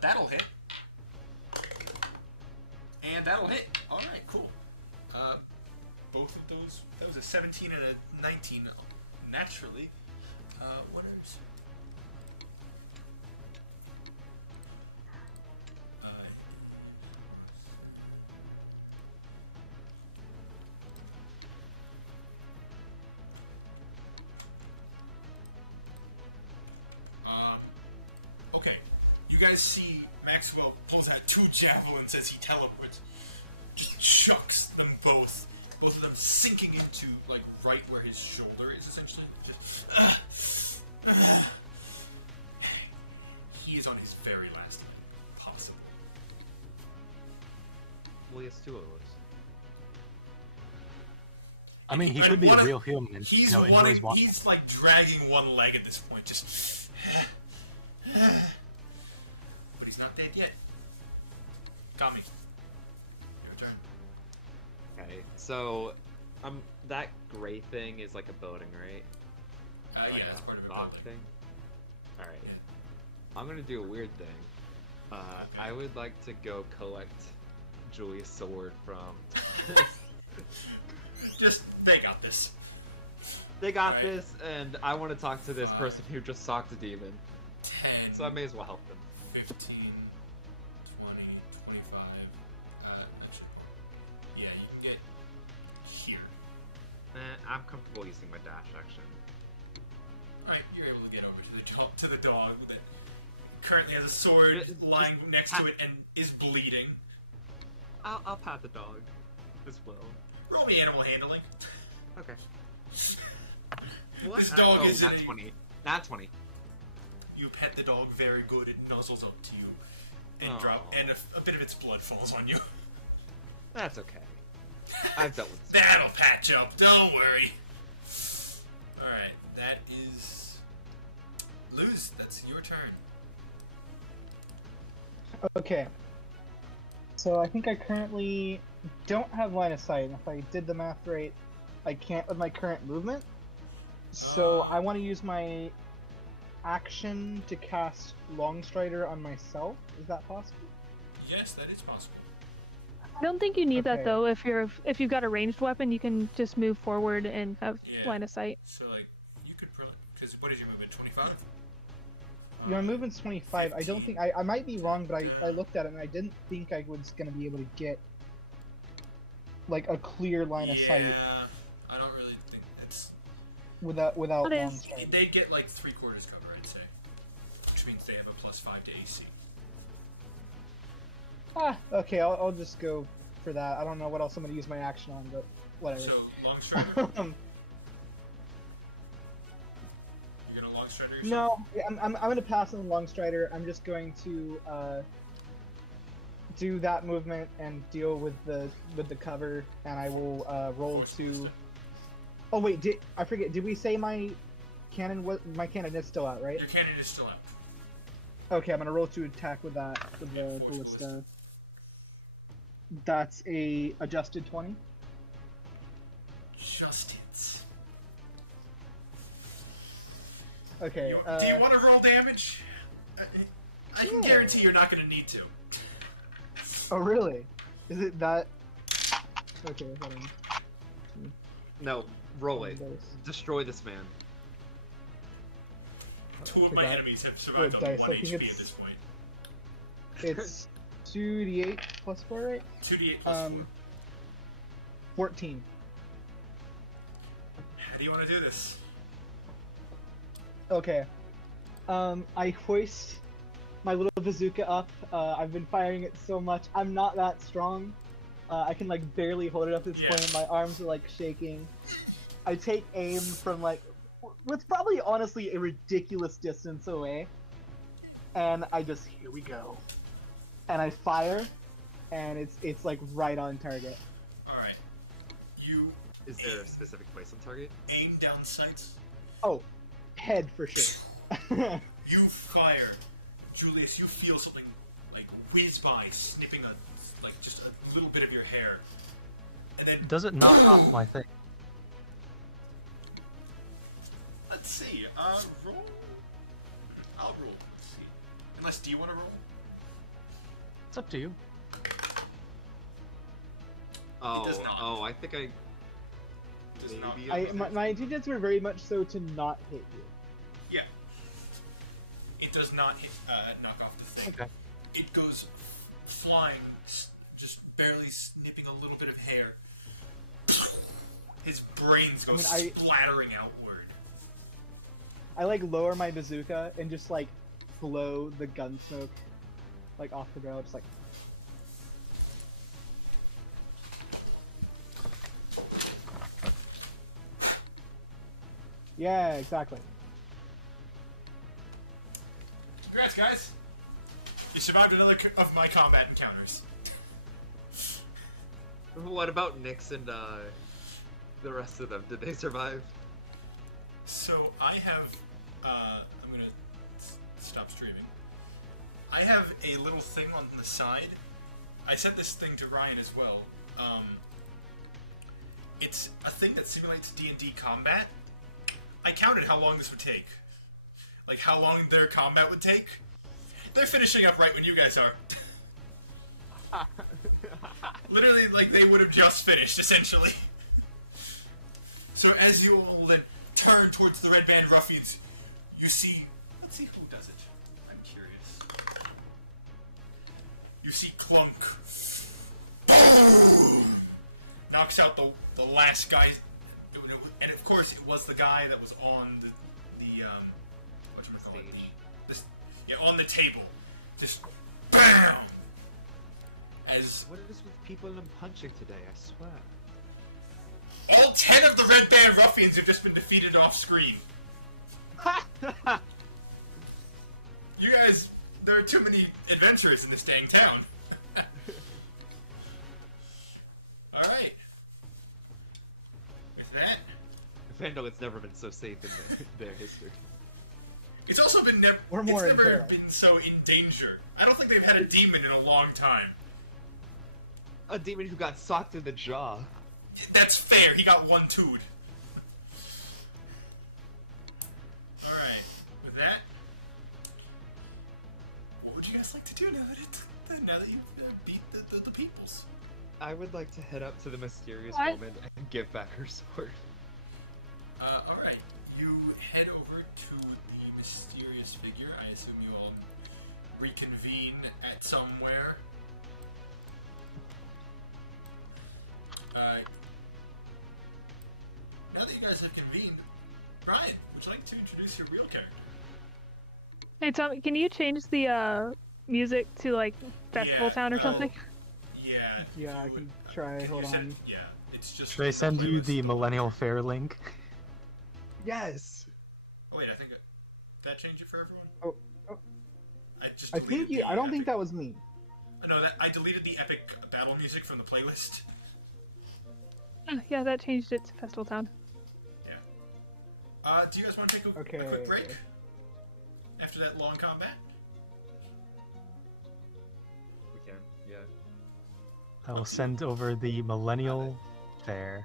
That'll hit. And that'll hit. Alright, cool. Both of those, that was a 17 and a 19 naturally. Winners. Okay. You guys see Maxwell pulls out 2 javelins as he teleports. Just chucks them both. Both of them sinking into, like, right where his shoulder is, essentially. Just, he is on his very last minute possible. Well, he has 2 of those. I mean, he And could be a one of- real human and, He's enjoys walking. he's like dragging one leg at this point, just. But he's not dead yet. Kami. Your turn. Okay, so that gray thing is like a building, right? Like Yeah, that's part of a a rock building. thing. All right, I'm gonna do a weird thing. I would like to go collect Julia's sword from. Just, they got this. They got Right. this, and I want to talk to this 5, person who just socked a demon, 10, so I may as well help them. 15, 20, 25. Actually, yeah, you can get here. I'm comfortable using my dash action. Alright, you're able to get over to the dog that currently has a sword Just lying next pat- to it and is bleeding. I'll pat the dog as well. Roll me animal handling. Okay. What? This dog is not a- 20. Not 20. You pet the dog very good. It nuzzles up to you, and and a bit of its blood falls on you. That's okay. I've dealt with this. That'll patch up. Don't worry. All right, that is Luz. That's your turn. Okay. So I think I currently don't have line of sight. If I did the math right, I can't with my current movement. So I want to use my action to cast Longstrider on myself. Is that possible? Yes, that is possible. I don't think you need that Okay. though. If you've got a ranged weapon, you can just move forward and have Yeah. line of sight. So like, you could because what is your movement? 25. My movement's 25. I don't think I might be wrong, but I looked at it and I didn't think I was gonna be able to get like a clear line of sight Yeah, I don't really think it's. without What is- Longstrider. They get like 3/4 cover, I'd say, which means they have a +5 to AC. Okay, I'll just go for that. I don't know what else I'm gonna use my action on, but whatever. So long strider, you're gonna long strider yourself? No, yeah, I'm gonna pass on Longstrider. I'm just going to do that movement and deal with the cover, and I will roll to. Oh wait, I forget? Did we say my cannon? My cannon is still out, right? Your cannon is still out. Okay, I'm gonna roll to attack with that with the ballista. That's a adjusted 20. Just hits. Okay. Do you want to roll damage? I can Yeah. guarantee you're not gonna need to. Oh really? Is it that? Okay, hold on. No, roll it. Dice. Destroy this man. Two of Okay, my that- enemies have survived on dice, 1 I think HP at it's- this point. It's 2d8 plus 4, right? 2d8 plus 4. 14. How do you want to do this? Okay. I hoist my little bazooka up. I've been firing it so much. I'm not that strong. I can like barely hold it up at this Yeah. point. My arms are like shaking. I take aim from like what's probably honestly a ridiculous distance away. And I just here we go. And I fire and it's like right on target. Alright. You Is there a specific place on target? aim down sights. Oh, head for sure. You fire. Julius, you feel something like whiz by, snipping just a little bit of your hair. And then, Does it knock off my thing? let's see, roll. I'll roll. Let's see. Unless, do you want to roll? It's up to you. Oh, does not. oh, I think I. Does not. Maybe My intentions were very much so to not hit you. Yeah. It does not hit, knock off the thing. Okay. It goes flying, just barely snipping a little bit of hair. His brains go splattering outward. I like lower my bazooka and just like blow the gun smoke like off the barrel, just like. Yeah, exactly. Congrats, guys! You survived another of my combat encounters. What about Nyx and the rest of them? Did they survive? So I have, I'm gonna stop streaming. I have a little thing on the side. I sent this thing to Ryan as well. It's a thing that simulates D&D combat. I counted how long this would take. Like how long their combat would take. They're finishing up right when you guys are. Literally, like they would have just finished, essentially. So as you all then turn towards the Red Band Ruffians, you see... Let's see who does it. I'm curious. You see Clunk. Boom! Knocks out the last guy, And of course, it was the guy that was on the whatchamacallit? Stage. Yeah, on the table. Just BAM! As What is with people and punching today? I swear. all 10 of the Red Band ruffians have just been defeated off screen. You guys, there are too many adventurers in this dang town. Alright. With that, Vandal, it's never been so safe in their history. it's also been Or more in it's never peril. been so in danger. I don't think they've had a demon in a long time. A demon who got socked in the jaw. That's fair, he got one-two'd. Alright, with that, what would you guys like to do now that you've beat the peoples? I would like to head up to the mysterious What? woman and give back her sword. Alright, you head over to the mysterious figure. I assume you all reconvene at somewhere. Now that you guys have convened, Brian, would you like to introduce your real character? Hey Tom, can you change the music to like Festival Yeah, Town or well, something? Yeah. Yeah, I can try. you Hold said- on. Yeah, it's just. Should I send you playlist. the Millennial Fair link? Yes! Oh wait, I think that changed it for everyone. Oh, oh. I just. I think deleted you. the I don't think epic- that was me. No, that I deleted the epic battle music from the playlist. Yeah, that changed it to Festival Town. Do you guys want to take a Okay. quick break after that long combat? We can, yeah. I will send over the Millennial Fair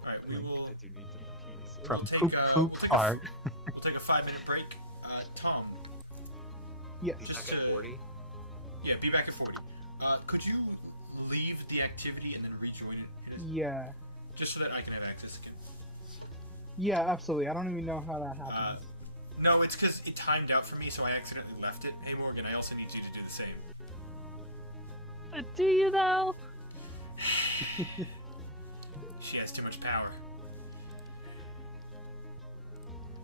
All right, we Link. will. I do need to pee. from We'll take, Poop we'll Poop take a- Art. We'll take a 5-minute break. Tom, Yeah. Be just back at to- 40. yeah, be back at 40. Could you leave the activity and then rejoin it? Yeah. Just so that I can have access again. Yeah. Absolutely. I don't even know how that happens. No, it's because it timed out for me, so I accidentally left it. Hey Morgan, I also need you to do the same. Do you though? She has too much power.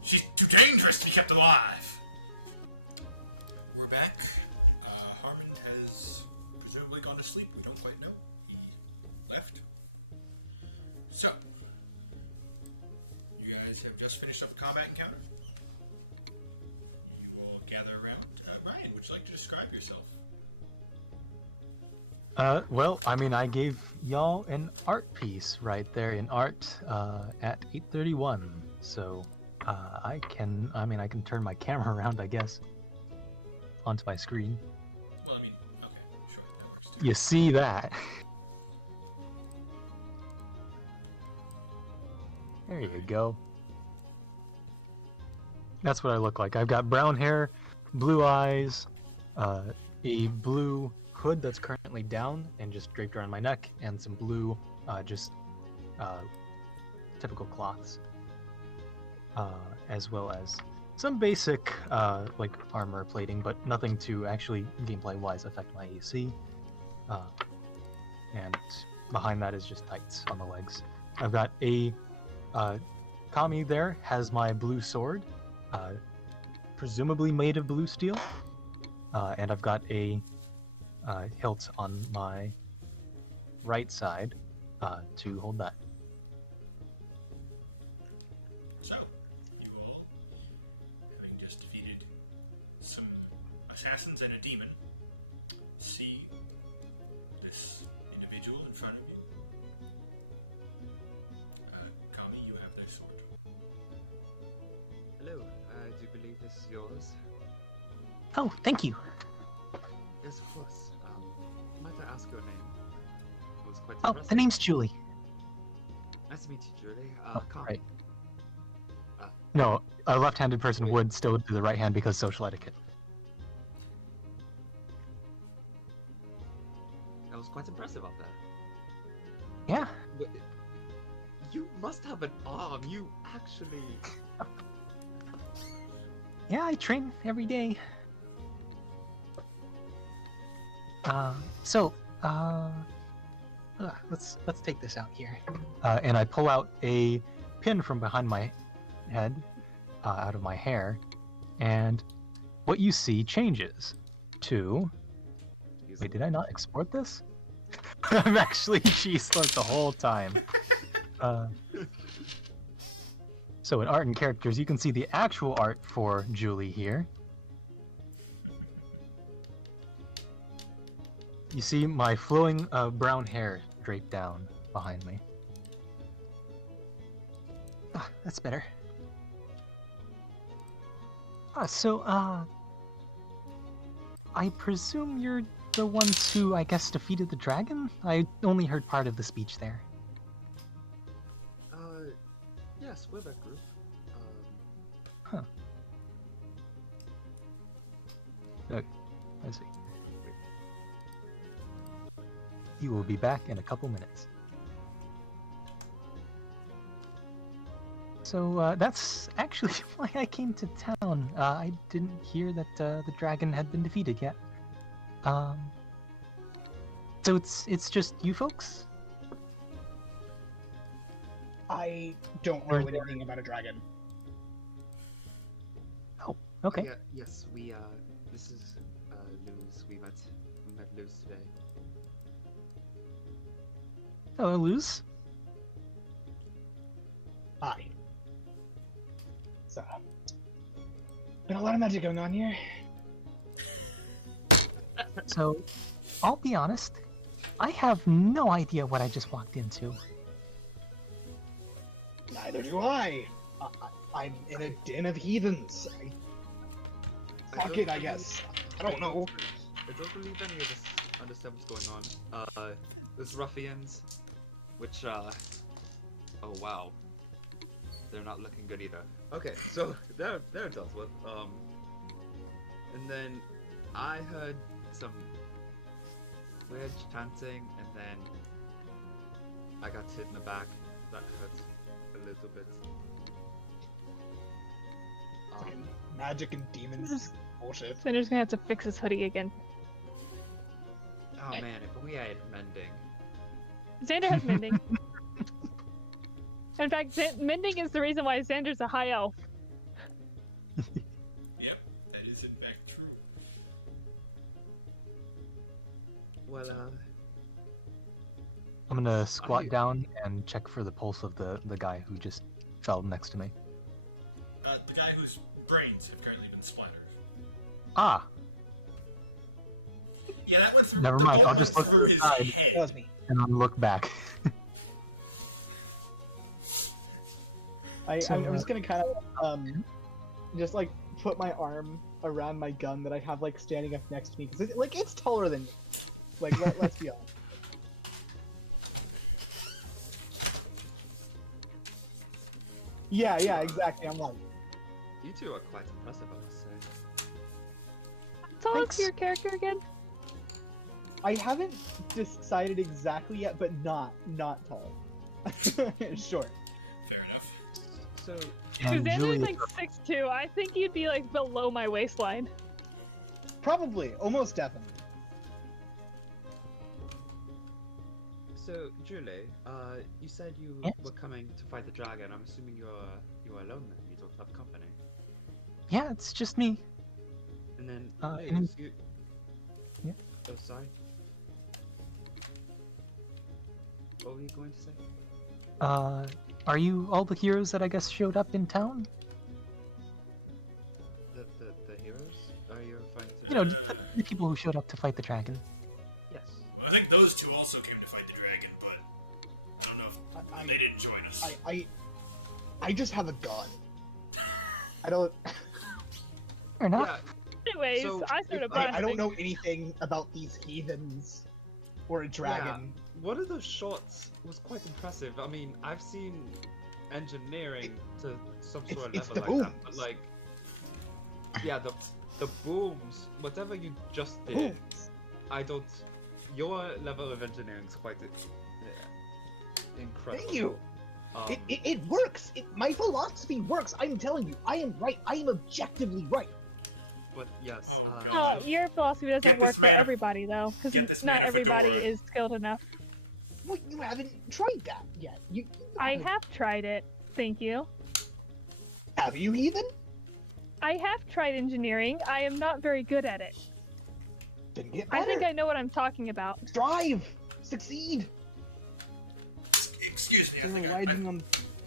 She's too dangerous to be kept alive. We're back. Harmon has presumably gone to sleep. We don't quite know. He left. So, you guys have just finished up a combat encounter. You will gather around. Ryan, would you like to describe yourself? Well, I mean, I gave y'all an art piece right there in art at 8:31. So I can turn my camera around, I guess, onto my screen. Well, I mean, okay, sure, that works too. You see that? There you go. That's what I look like. I've got brown hair, blue eyes, a blue hood that's currently down and just draped around my neck, and some blue, typical cloths, as well as some basic, like armor plating, but nothing to actually gameplay-wise affect my AC. And behind that is just tights on the legs. I've got a Kami there has my blue sword, presumably made of blue steel, and I've got a hilt on my right side to hold that. So, you all, having just defeated some assassins and a demon, see this individual in front of you. Kami, you have their sword. Hello, I do believe this is yours. Oh, thank you. Yes, of course. Might I ask your name? It was quite Oh, impressive. the name's Julie. Nice to meet you, Julie. Oh, Kami. right. No, a left-handed person would still do the right hand because social etiquette. That was quite impressive up there. Yeah. But you must have an arm. You actually. Yeah, I train every day. Let's take this out here. And I pull out a pin from behind my head, out of my hair, and what you see changes to. Wait, did I not export this? I'm actually cheeseless the whole time. So in art and characters, you can see the actual art for Julie here. You see my flowing brown hair draped down behind me. Ah, that's better. I presume you're the ones who, I guess, defeated the dragon? I only heard part of the speech there. Yes, we're that group. I see. You will be back in a couple minutes. So that's actually why I came to town. I didn't hear that the dragon had been defeated yet. So it's just you folks? I don't know anything about a dragon. Oh, okay. Yeah, yes, we this is Luz. We met Luz today. Hello, Luz. Hi. So, been a lot of magic going on here. So, I'll be honest, I have no idea what I just walked into. Neither do I. I'm in a den of heathens. Fuck it, I guess. I don't know. I don't believe any of us understand what's going on. There's ruffians, which, oh wow. They're not looking good either. Okay, so they're dealt with. And then I heard some weird chanting, and then I got hit in the back. That hurt a little bit. Fucking magic and demons. Bullshit. Cinder's gonna have to fix his hoodie again. Oh man, if we had mending. Xander has mending. In fact, mending is the reason why Xander's a high elf. Yep, that is in fact true. Well, I'm gonna squat down and check for the pulse of the guy who just fell next to me. The guy whose brains have currently been splattered. Ah, Yeah, that went through. never the mind. I'll bullet just went look to through the his side head. That was me. and then look back. I'm So, just gonna kind of just like put my arm around my gun that I have like standing up next to me because it's taller than me. Like let's be honest. Yeah, exactly. I'm like, you two are quite impressive, I must say. Tell Thanks. us your character again. I haven't decided exactly yet, but not tall. Short. Fair enough. So, And Xander's Julie, like 6'2". I think you'd be like below my waistline. Probably, almost definitely. so Julie, you said you Yes? were coming to fight the dragon. I'm assuming you're alone then. You don't have company. yeah, it's just me. And then, and- Luz, you... Yeah. Oh, sorry. What were you going to say? Are you all the heroes that I guess showed up in town? The heroes? Are you referring to? You know, the people who showed up to fight the dragon. Yes. Well, I think those two also came to fight the dragon, but I don't know if they didn't join us. I just have a gun. I don't. Fair enough. Yeah, Anyways, So, I started I don't know anything about these heathens or a dragon. one of those shots was quite impressive. I mean, I've seen engineering to some sort of it's level the like that, but booms. like, yeah, the booms, whatever you just did, Booms. I don't. Your level of engineering is quite incredible. Thank you. Um, It works. My philosophy works. I'm telling you, I am right. I am objectively right. but yes, Oh, Oh, God. your philosophy doesn't Get work this for man- everybody though, get because this not man a everybody fedora. is skilled enough. Well, you haven't tried that yet. You I haven't- have tried it, Thank you. Have you, heathen? I have tried engineering. I am not very good at it. Then get better. I think I know what I'm talking about. Strive! Succeed! Excuse me, I Instead think of I riding on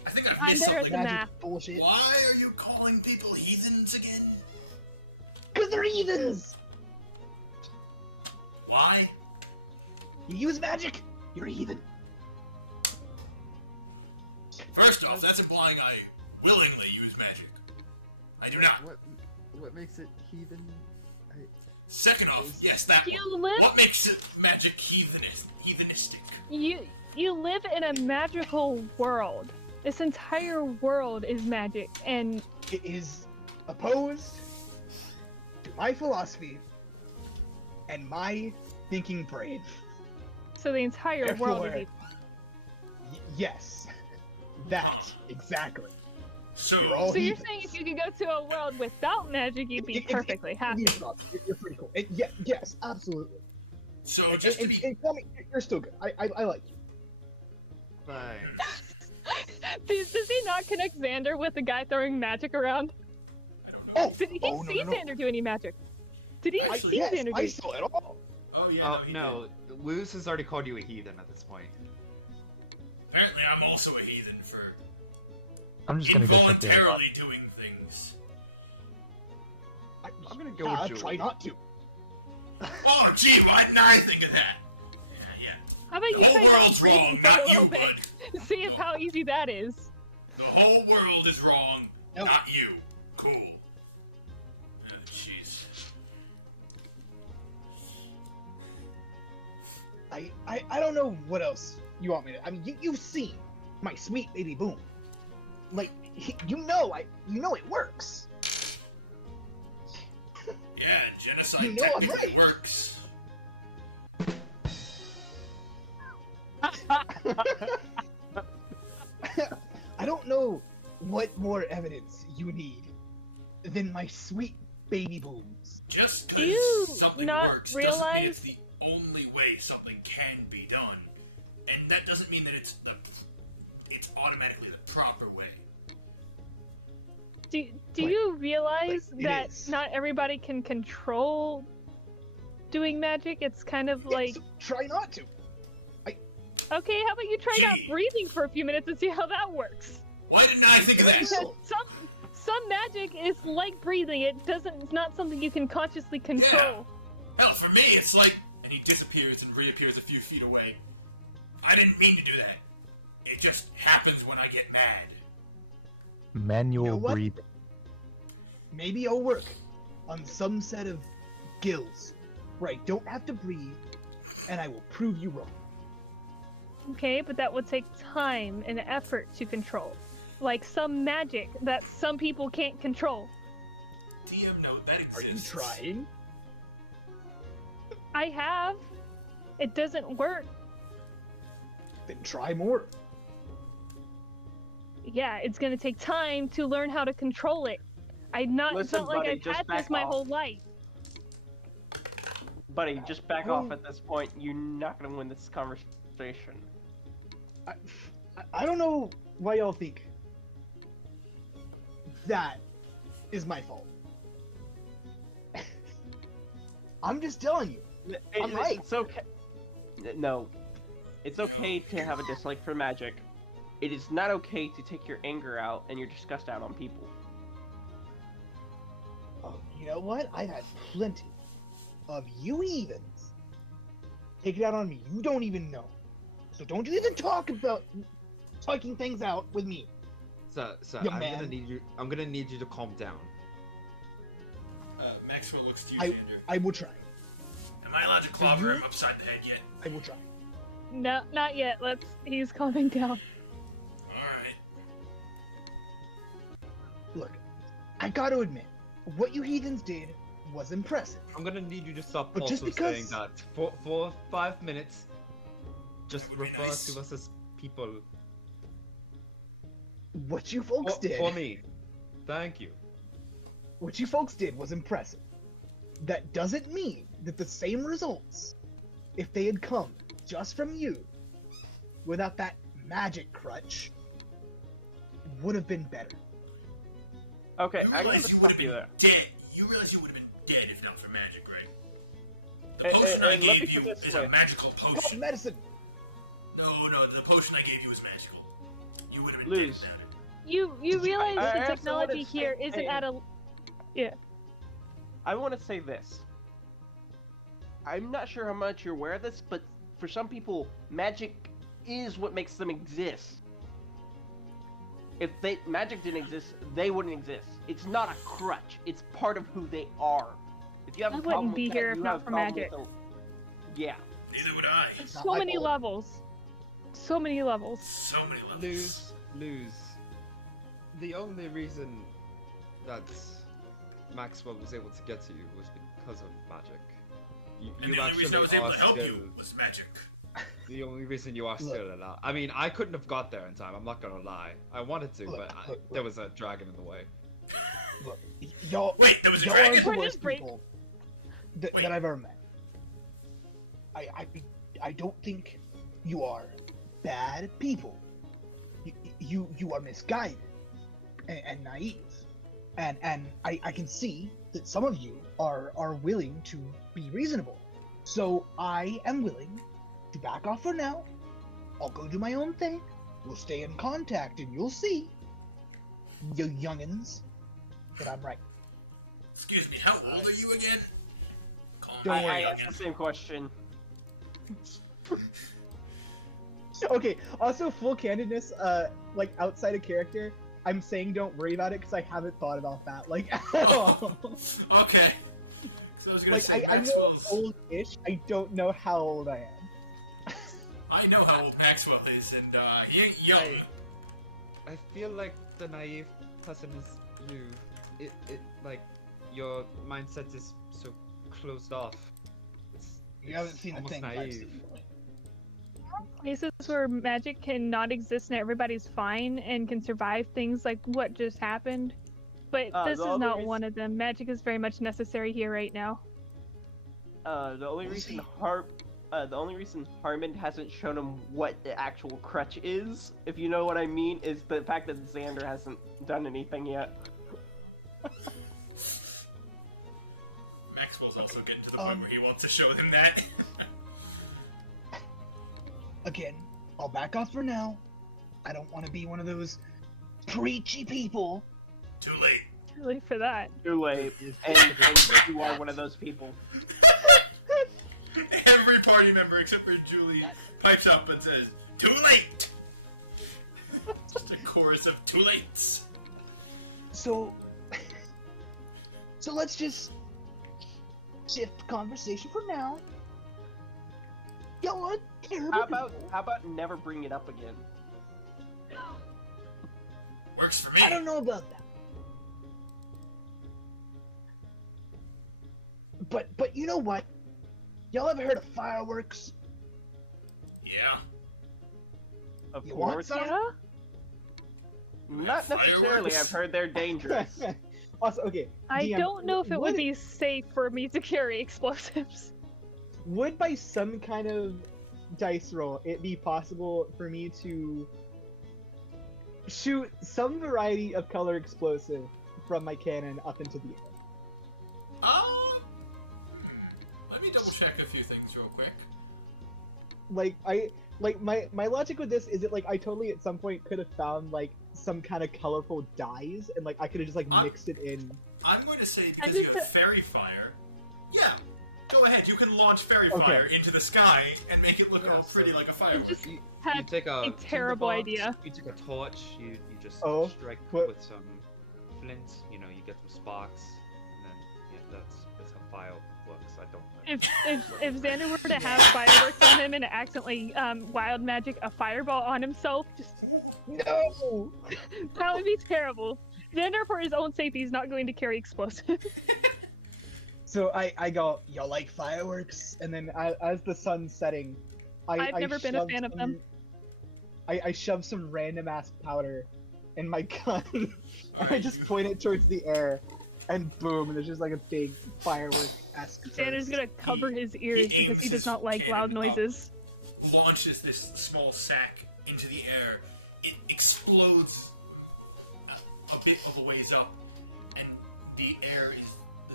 think I've I'm missed better at something. the magic math. bullshit. Why are you calling people heathens again? Because they're heathens! Why? You use magic, you're a heathen. First off, that's implying I willingly use magic. I do not. What makes it heathen? Second off, yes, that. You live. What makes it magic heathenistic? You live in a magical world. This entire world is magic, and It is opposed to my philosophy and my thinking brain. so the entire world is. Therefore- Yes. That, exactly. So, You're all So you're heathens. saying if you could go to a world without magic, you'd be perfectly happy. You're pretty cool. Yes, absolutely. so And, just to and, be. and tell me, you're still good. I like you. Fine. Does he not connect Xander with the guy throwing magic around? I don't know. Oh, Did he no, see no. Xander do any magic? Did he Actually, see Yes, Xander I do? saw it all. Oh yeah. Oh he no, Luz has already called you a heathen at this point. did. Apparently, I'm also a heathen for I'm just gonna go check the other bot. involuntarily doing things. I'm gonna go with Julie. Try not to. Oh gee, why didn't I think of that? Yeah. How about you The whole try not world's breathing wrong, for a not little you, bit? bud. See if how easy that is. The whole world is wrong, No. not you. Cool. Oh, jeez. I don't know what else you want me to. I mean, you've seen my sweet baby boom. Like, you know it works. Yeah, genocide You know I'm technically right. works. I don't know what more evidence you need than my sweet baby booms. Just Do you because something not works doesn't mean realize- it's the only way something can be done. And that doesn't mean that it's automatically the proper way. Do you realize But it that is. not everybody can control doing magic? It's kind of like, So try not to. okay, how about you try not Gee. breathing for a few minutes and see how that works? Why didn't I think of that? Because some magic is like breathing. It's not something you can consciously control. Hell, for me, it's like, and he disappears and reappears a few feet away. I didn't mean to do that. It just happens when I get mad. Manual You know what? breathing. Maybe I'll work on some set of gills where I don't have to breathe, and I will prove you wrong. Okay, but that would take time and effort to control. Like some magic that some people can't control. DM note, that Are you exists. trying? I have. It doesn't work. Then try more. Yeah, it's gonna take time to learn how to control it. It's Listen, not like buddy, I've just had back this my off. whole life. Buddy, just back Oh. off at this point. You're not gonna win this conversation. I don't know why y'all think that is my fault. I'm just telling you. I'm right. It's okay. No, it's okay to have a dislike for magic. It is not okay to take your anger out and your disgust out on people. Oh, you know what? I've had plenty of you heathens take it out on me. You don't even know. So don't you even talk about talking things out with me. So Yeah, I'm man. gonna need you to calm down. Maxwell looks to you, I- Xander. I will try. Am I allowed to clobber him upside the head yet? I will try. No, not yet. He's calming down. Alright. Look, I gotta admit, what you heathens did was impressive. I'm gonna need you to stop But also just because- saying that for 5 minutes. Just That would be refer nice. to us as people. What you folks did. For me. Thank you. What you folks did was impressive. That doesn't mean that the same results, if they had come just from you, without that magic crutch, would have been better. Okay, You I'm gonna realize you would stop have you been there. dead. You realize you would have been dead if not for magic, right? The And- potion and- I and let me gave you put it this is way. a magical Called potion. medicine. No, the potion I gave you is magical. You would have been Lose. dead without it. You realize I the also technology wanna say- here isn't hey. at a. I want to say this. I'm not sure how much you're aware of this, but for some people, magic is what makes them exist. If magic didn't exist, they wouldn't exist. It's not a crutch. It's part of who they are. If you have I a problem wouldn't be with here that, if you not have a for problem magic. with yeah. Neither would I. Not So my many fault. levels. So many levels. So many levels. Lose. The only reason that Maxwell was able to get to you was because of magic. You, And you the only reason I actually was able are to help still you was magic. the only reason you are still alive. I mean, I couldn't have got there in time. I'm not gonna lie. I wanted to, Look, but look, there was a dragon in the way. Look, y'all. Wait, there was a Y'all dragon? are the We're worst just break- people Wait. that I've ever met. I don't think you are bad people. You are misguided and naive, and I can see that some of you are willing to be reasonable. So I am willing to back off for now. I'll go do my own thing. We'll stay in contact, and you'll see, you youngins, that I'm right. Excuse me, how old are you again? Calm Don't down, worry I about asked youngin. the same question. Okay, also full candidness, like outside of character, I'm saying don't worry about it because I haven't thought about that, like, at all. Okay. So I was gonna Like, say, I know Maxwell's... old-ish, I don't know how old I am. I know how old Maxwell is, and he ain't young. I feel like the naive person is you. It like your mindset is so closed off. You haven't seen the almost thing I've naive. seen. Places where magic cannot exist and everybody's fine and can survive things like what just happened. But this the is other not reason- one of them. Magic is very much necessary here right now. The only reason Harmon hasn't shown him what the actual crutch is, if you know what I mean, is the fact that Xander hasn't done anything yet. Maxwell's also getting to the point Um, where he wants to show him that. Again, I'll back off for now. I don't want to be one of those preachy people. Too late. Too late for that. Too late. And you are one of those people. Every party member except for Julie pipes up and says, "Too late!" Just a chorus of too lates. So, so let's just shift the conversation for now. Y'all are terrible people. How about never bring it up again? Works for me. I don't know about that. But you know what? Y'all ever heard of fireworks? Yeah. Of You want course. some? Yeah? Not necessarily. Fireworks? I've heard they're dangerous. Also, okay. I DM, don't know if it would would- be safe for me to carry explosives. Would by some kind of dice roll it be possible for me to shoot some variety of color explosive from my cannon up into the air? Let me double check a few things real quick. My logic with this is that like I totally at some point could have found like some kind of colorful dyes and like I could have just like mixed it in. I'm going to say I because you think have fairy fire. Yeah. Go ahead. You can launch fairy Okay. fire into the sky and make it look Yeah, all pretty so- like a firework. Just You had take a a terrible tinderbox, idea. You take a torch. You just Oh, strike what- with some flint. You know, you get some sparks, and then yeah, that's how fire works. I don't know. If Xander were to have fireworks on him and accidentally wild magic a fireball on himself, just No. that would be terrible. Xander, for his own safety, is not going to carry explosives. So I go, y'all like fireworks? And then as the sun's setting, I've never been a shove fan of them. I shove some random ass powder in my gun, and I just point it towards the air, and boom, and there's just like a big firework-esque Xander's gonna cover his ears because he does not like loud noises. Launches this small sack into the air. It explodes a bit of a ways up, and the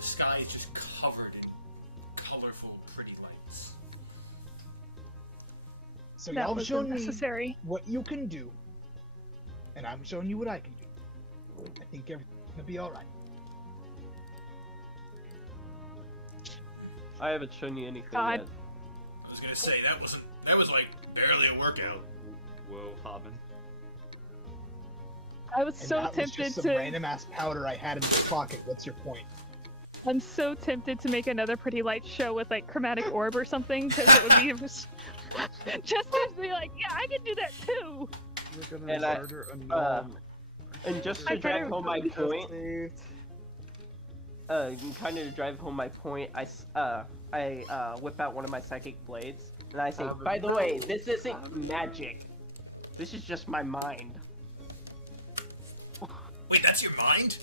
sky is just covered in colorful, pretty lights. So That y'all have was shown me unnecessary. what you can do, and I'm showing you what I can do. I think everything's gonna be all right. I haven't shown you anything God. yet. I was gonna say that was like barely a workout. Whoa, Hobbin. I was And so that was tempted just some to. random ass powder I had in my pocket. What's your point? I'm so tempted to make another pretty light show with like chromatic orb or something, because it would be just to be like, yeah, I can do that too. We're gonna And I- murder a gnome. And just I to drive could've- home my point, Saved. kind of to drive home my point, I whip out one of my psychic blades, and I say, by the way, this isn't magic. This is just my mind. Wait, that's your mind?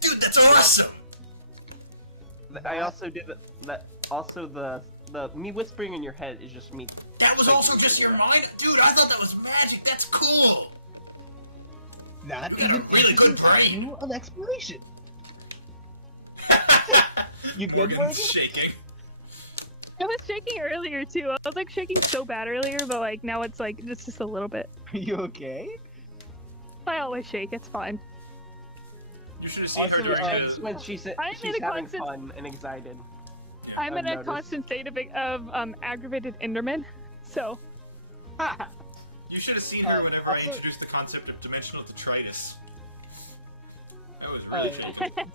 Dude, that's awesome! I also did that. Also, the me whispering in your head is just me. That was thinking also you just did your that. mind? Dude, I thought that was magic! That's cool! That You is got an a really good interesting brain. avenue of exploration. You good, Morgan's Morgan? shaking. I was shaking earlier too. I was like shaking so bad earlier, but like now it's like it's just a little bit. Are you okay? I always shake. It's fine. You should have seen Also, her during It's the... when she's I'm in she's a having constant- fun and excited. I'm I've in a noticed. constant state of aggravated Enderman. So You should have seen her whenever also- I introduced the concept of dimensional detritus. That was really shaky.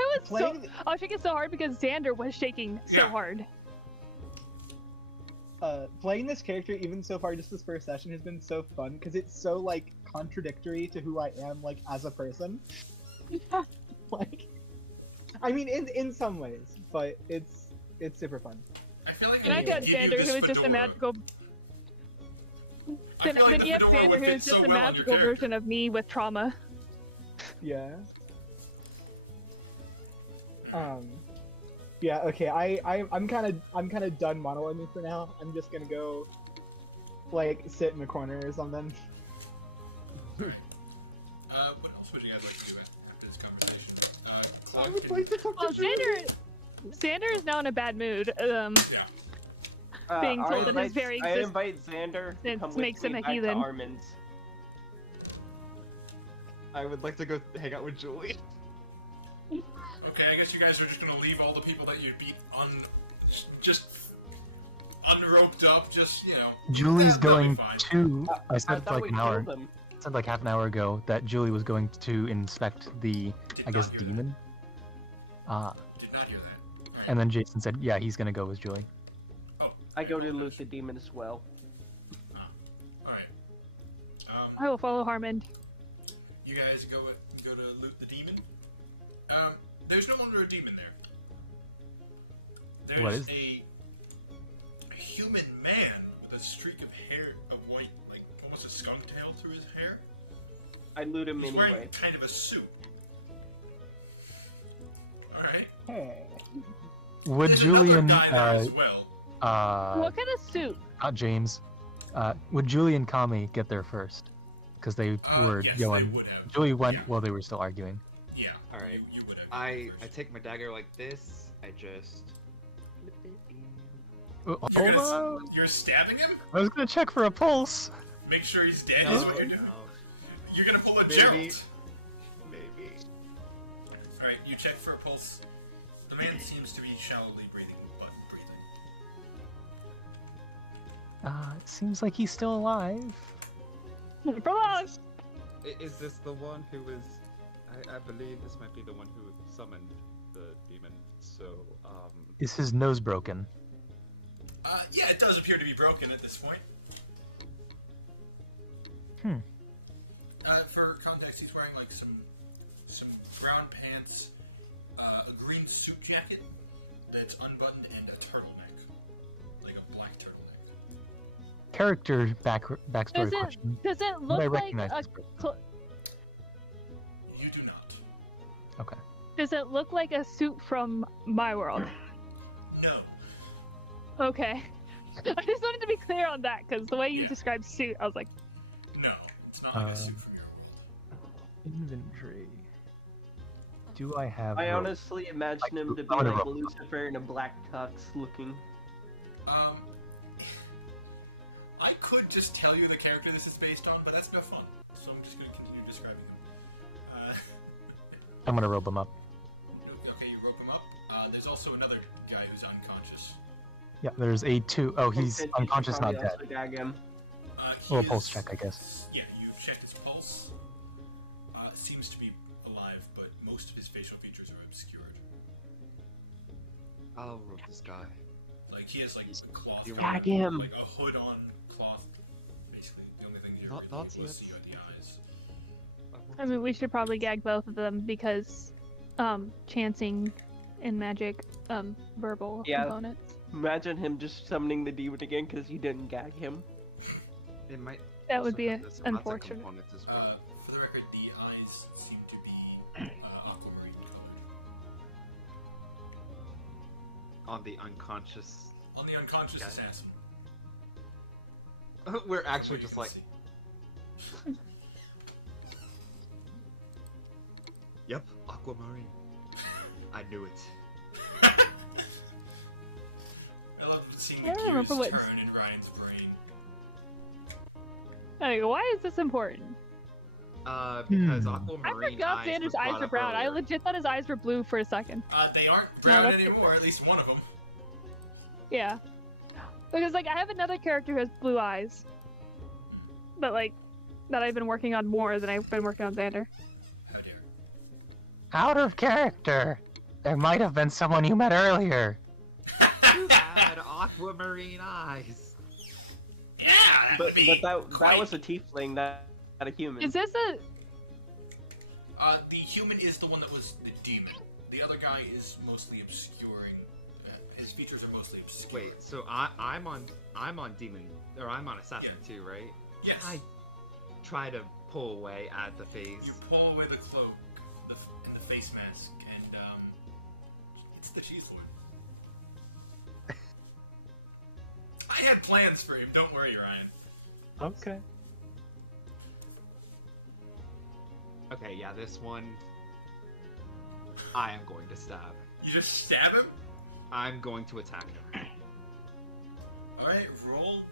I was Playing- so I was shaking so hard because Xander was shaking so Yeah. hard. Playing this character, even so far, just this first session, has been so fun because it's so like contradictory to who I am, like as a person. Like, I mean, in some ways, but it's super fun. I feel like And I could got give you Xander, this who is just a fedora. magical. I Then, feel like then the you have fedora Xander, would who fit is so just a well on your magical character. version of me with trauma. Yeah. Yeah. Okay. I'm kind of done monologuing for now. I'm just gonna go, like, sit in the corner or something. What else would you guys like to do after this conversation? I would like to talk Well, to Xander is now in a bad mood. Being told that his very I exist- invite Xander to It come makes with him me a back to heathen. Armin's. I would like to go hang out with Julie. Okay, I guess you guys are just gonna leave all the people that you beat just unroped up, just, you know. Julie's that'll be going fine. to. I I said thought like we an hour. killed him. I said like half an hour ago that Julie was going to inspect the, Did I guess, not hear demon. Ah, that. Did not hear that. Alright. and then Jason said, yeah, he's gonna go with Julie. Oh, I go to loot the demon as well. Alright. I will follow Harmon. You guys go to loot the demon. There's no longer a demon there. There's What is- a human man with a streak of hair, of white, like almost a skunk tail through his hair. I loot him He's anyway. wearing kind of a suit. Alright. Hey. Would There's Julian, another guy there as well. What kind of suit? not James, would Julie and Kami get there first? Because they were yes, going. they would have. Julie went Yeah. while they were still arguing. Yeah. Alright. You would have. I first. take my dagger like this. I just. Hold You're, on. you're stabbing him? I was gonna check for a pulse. Make sure he's dead No, is what you're doing. You're gonna pull a Maybe. Gerald. Maybe. Alright, you check for a pulse. The man seems to be shallowly breathing, but breathing. It seems like he's still alive. For long. Is this the one who was? I believe this might be the one who summoned the demon. So, Is his nose broken? Yeah, it does appear to be broken at this point. For context, he's wearing like some brown pants, a green suit jacket that's unbuttoned, and a turtleneck, like a black turtleneck. Character backstory question. Does it Would I look like recognize a this person? You do not. Okay. Does it look like a suit from My World? No. Okay. I just wanted to be clear on that because the way you Yeah. described suit, I was like, No, it's not like a suit from your Inventory. Do I have? I rope? honestly imagine him to be I'm gonna like roll. Lucifer in a black tux looking. I could just tell you the character this is based on, but that's no fun. So I'm just going to continue describing him. I'm gonna rope him up. Okay, you rope him up. There's also another guy who's unconscious. Yeah, there's a 2. Oh, he's You should unconscious, not probably dead. also gag him. He Well, a pulse is- check, I guess. Yeah, you've checked his pulse. Seems to be alive, but most of his facial features are obscured. I'll rope this guy. Like, he has, like, a cloth. Gag him. Like, a hood on cloth. Basically, the only thing you're Not able to yet. see are the eyes. I mean, we should probably gag both of them because, chancing and magic, verbal Yeah. components. Imagine him just summoning the demon again because you didn't gag him. It might. That would also be have the somatic unfortunate. component as well. For the record, the eyes seem to be aquamarine colored. On the unconscious. On the unconscious Okay. assassin. We're actually Where you just can like, see. Yep, aquamarine. I knew it. I love seeing I the don't remember gears what- turn in Ryan's brain. Like, why is this important? Because Hmm. I aquamarine forgot eyes Xander's was eyes brought were up brown. I earlier. legit thought his eyes were blue for a second. They aren't brown that's anymore, at least one of them. Yeah. Because, like, I have another character who has blue eyes. But, like, that I've been working on more than I've been working on Xander. How dare. Out of character. There might have been someone you met earlier. You had aquamarine eyes. Yeah, But me. that Quite. was a tiefling, not a human. Is this a... The human is the one that was the demon. The other guy is mostly obscuring. His features are mostly obscuring. Wait, so I'm on demon, or I'm on assassin too, right? Yes. I try to pull away at the face. You pull away the cloak and the face mask, and it's the cheese lord. I had plans for him. Don't worry, Ryan. Okay. Okay, yeah, this one I am going to stab. You just stab him. I'm going to attack him. All right, roll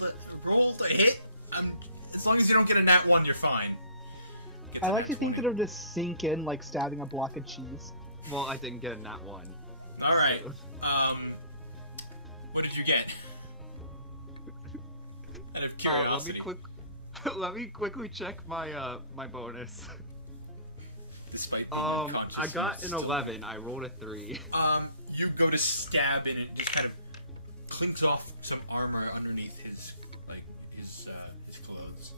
the hit. As long as you don't get a nat 1, you're fine. Get I the like to next think that one. it'll just sink in like stabbing a block of cheese. Well, I didn't get a nat 1. All right. so- What did you get? Out of curiosity. let me quickly check my my bonus. Despite being unconscious, I got it's an still- 11. I rolled a 3. You go to stab and it just kind of clinks off some armor underneath his clothes.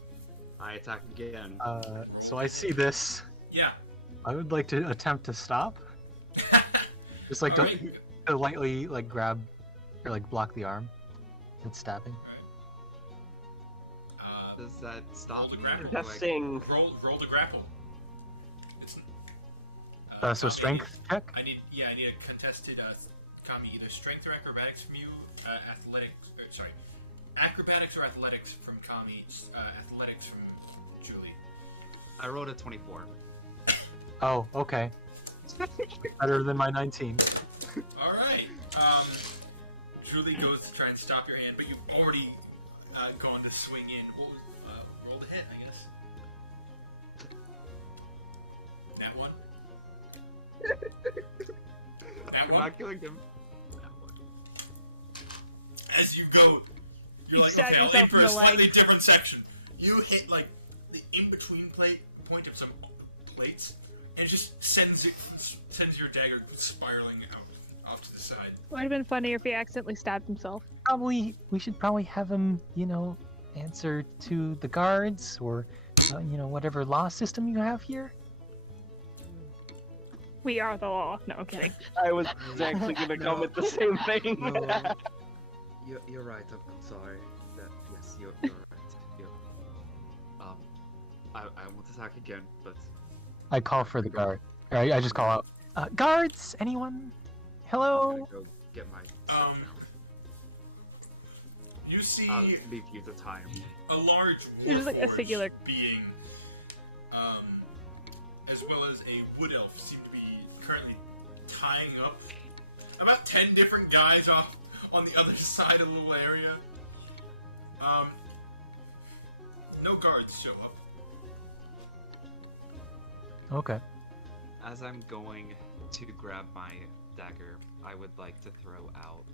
I attack again. So I see this. Yeah. I would like to attempt to stop. Just like Alright. to lightly like grab or like block the arm. That's stabbing. Does that stop roll the me? grapple. or do I- Testing. Roll the grapple. It's, So strength check. I need a contested Kami, either strength or acrobatics from you, acrobatics or athletics from Kami, athletics from Julie. I rolled a 24. Oh, okay. Better than my 19. All right. Julie goes to try and stop your hand, but you've already gone to swing in. What was roll the hit? I guess. That one. That I'm one. not killing him. As you go, you're You like, stab okay, I'll aim yourself for in a the slightly leg. different section. You hit like the in-between point of some plates, and it just sends your dagger spiraling out off to the side. Would have been funnier if he accidentally stabbed himself. We should probably have him, answer to the guards or, whatever law system you have here. We are the law. No, I'm kidding. I was actually gonna comment the same thing. No, you're right. I'm sorry. Yes, you're right. I won't attack again, but I call for the guard. Or I just call out, guards, anyone? I'm Hello? gonna go get my stuff now. You see I'll leave you the time. a large It's just like a warforged singular- being as a wood elf seemed to be currently tying up about 10 different guys off on the other side of the little area. No guards show up. Okay. As I'm going to grab my dagger, I would like to throw out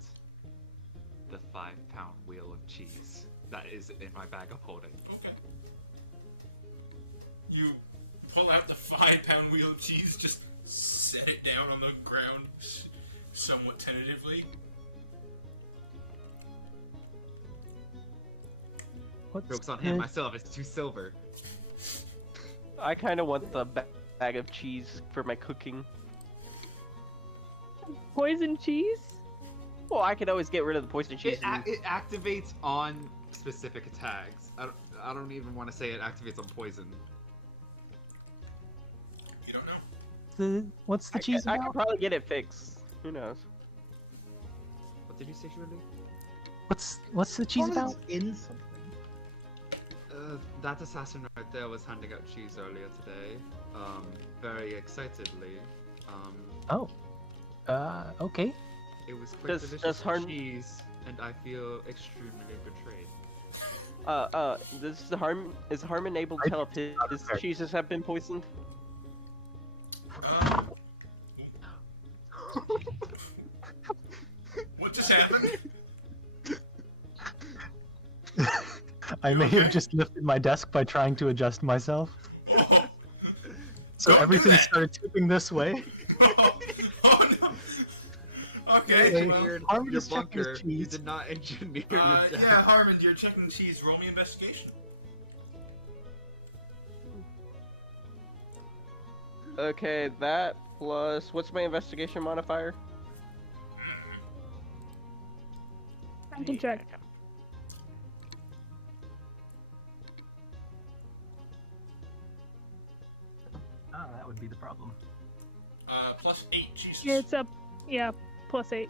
the 5-pound wheel of cheese that is in my bag of holding. Okay. You pull out the 5-pound wheel of cheese, just set it down on the ground somewhat tentatively. What's Joke's on him, the- myself, it's 2 silver. I kind of want the bag of cheese for my cooking. Poison cheese? Well, I could always get rid of the poison cheese. It activates on specific attacks. I don't even want to say it activates on poison. You don't know? What's the cheese I about? could probably get it fixed. Who knows? What did you say, Shirley? What's the cheese As long about? as it's in something. That assassin right there was handing out cheese earlier today. Very excitedly. Oh. Okay. It was quite Does delicious harm- cheese, and I feel extremely betrayed. Is Harmon able to tell if his cheeses have been poisoned? What just happened? I may have just lifted my desk by trying to adjust myself. Oh, So Don't do everything that. started tipping this way. oh no. Okay. Hey, well, weird. Harmon Your is checking his bunker, you cheese. did not engineer your yeah, death. Harmon, you're checking cheese. Roll me investigation. Okay, that plus what's my investigation modifier? I can check. Ah, that would be the problem. Plus 8. Jesus. Yeah, it's up. Yeah, +8.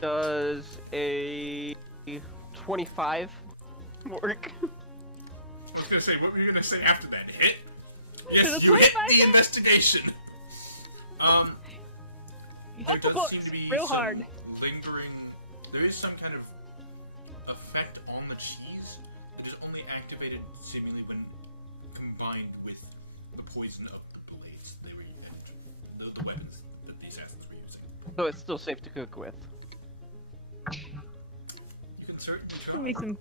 Does a 25 work? I was gonna say, what were you gonna say after that? Hit? Did Yes, a you hit 25 the hit? investigation. You There hit the does books seem to be real some hard. lingering. There is some kind of effect on the cheese that is only activated seemingly when combined with the poison of the blades they were using, the weapons that the assassins were using. So it's still safe to cook with. You can certainly try. Make some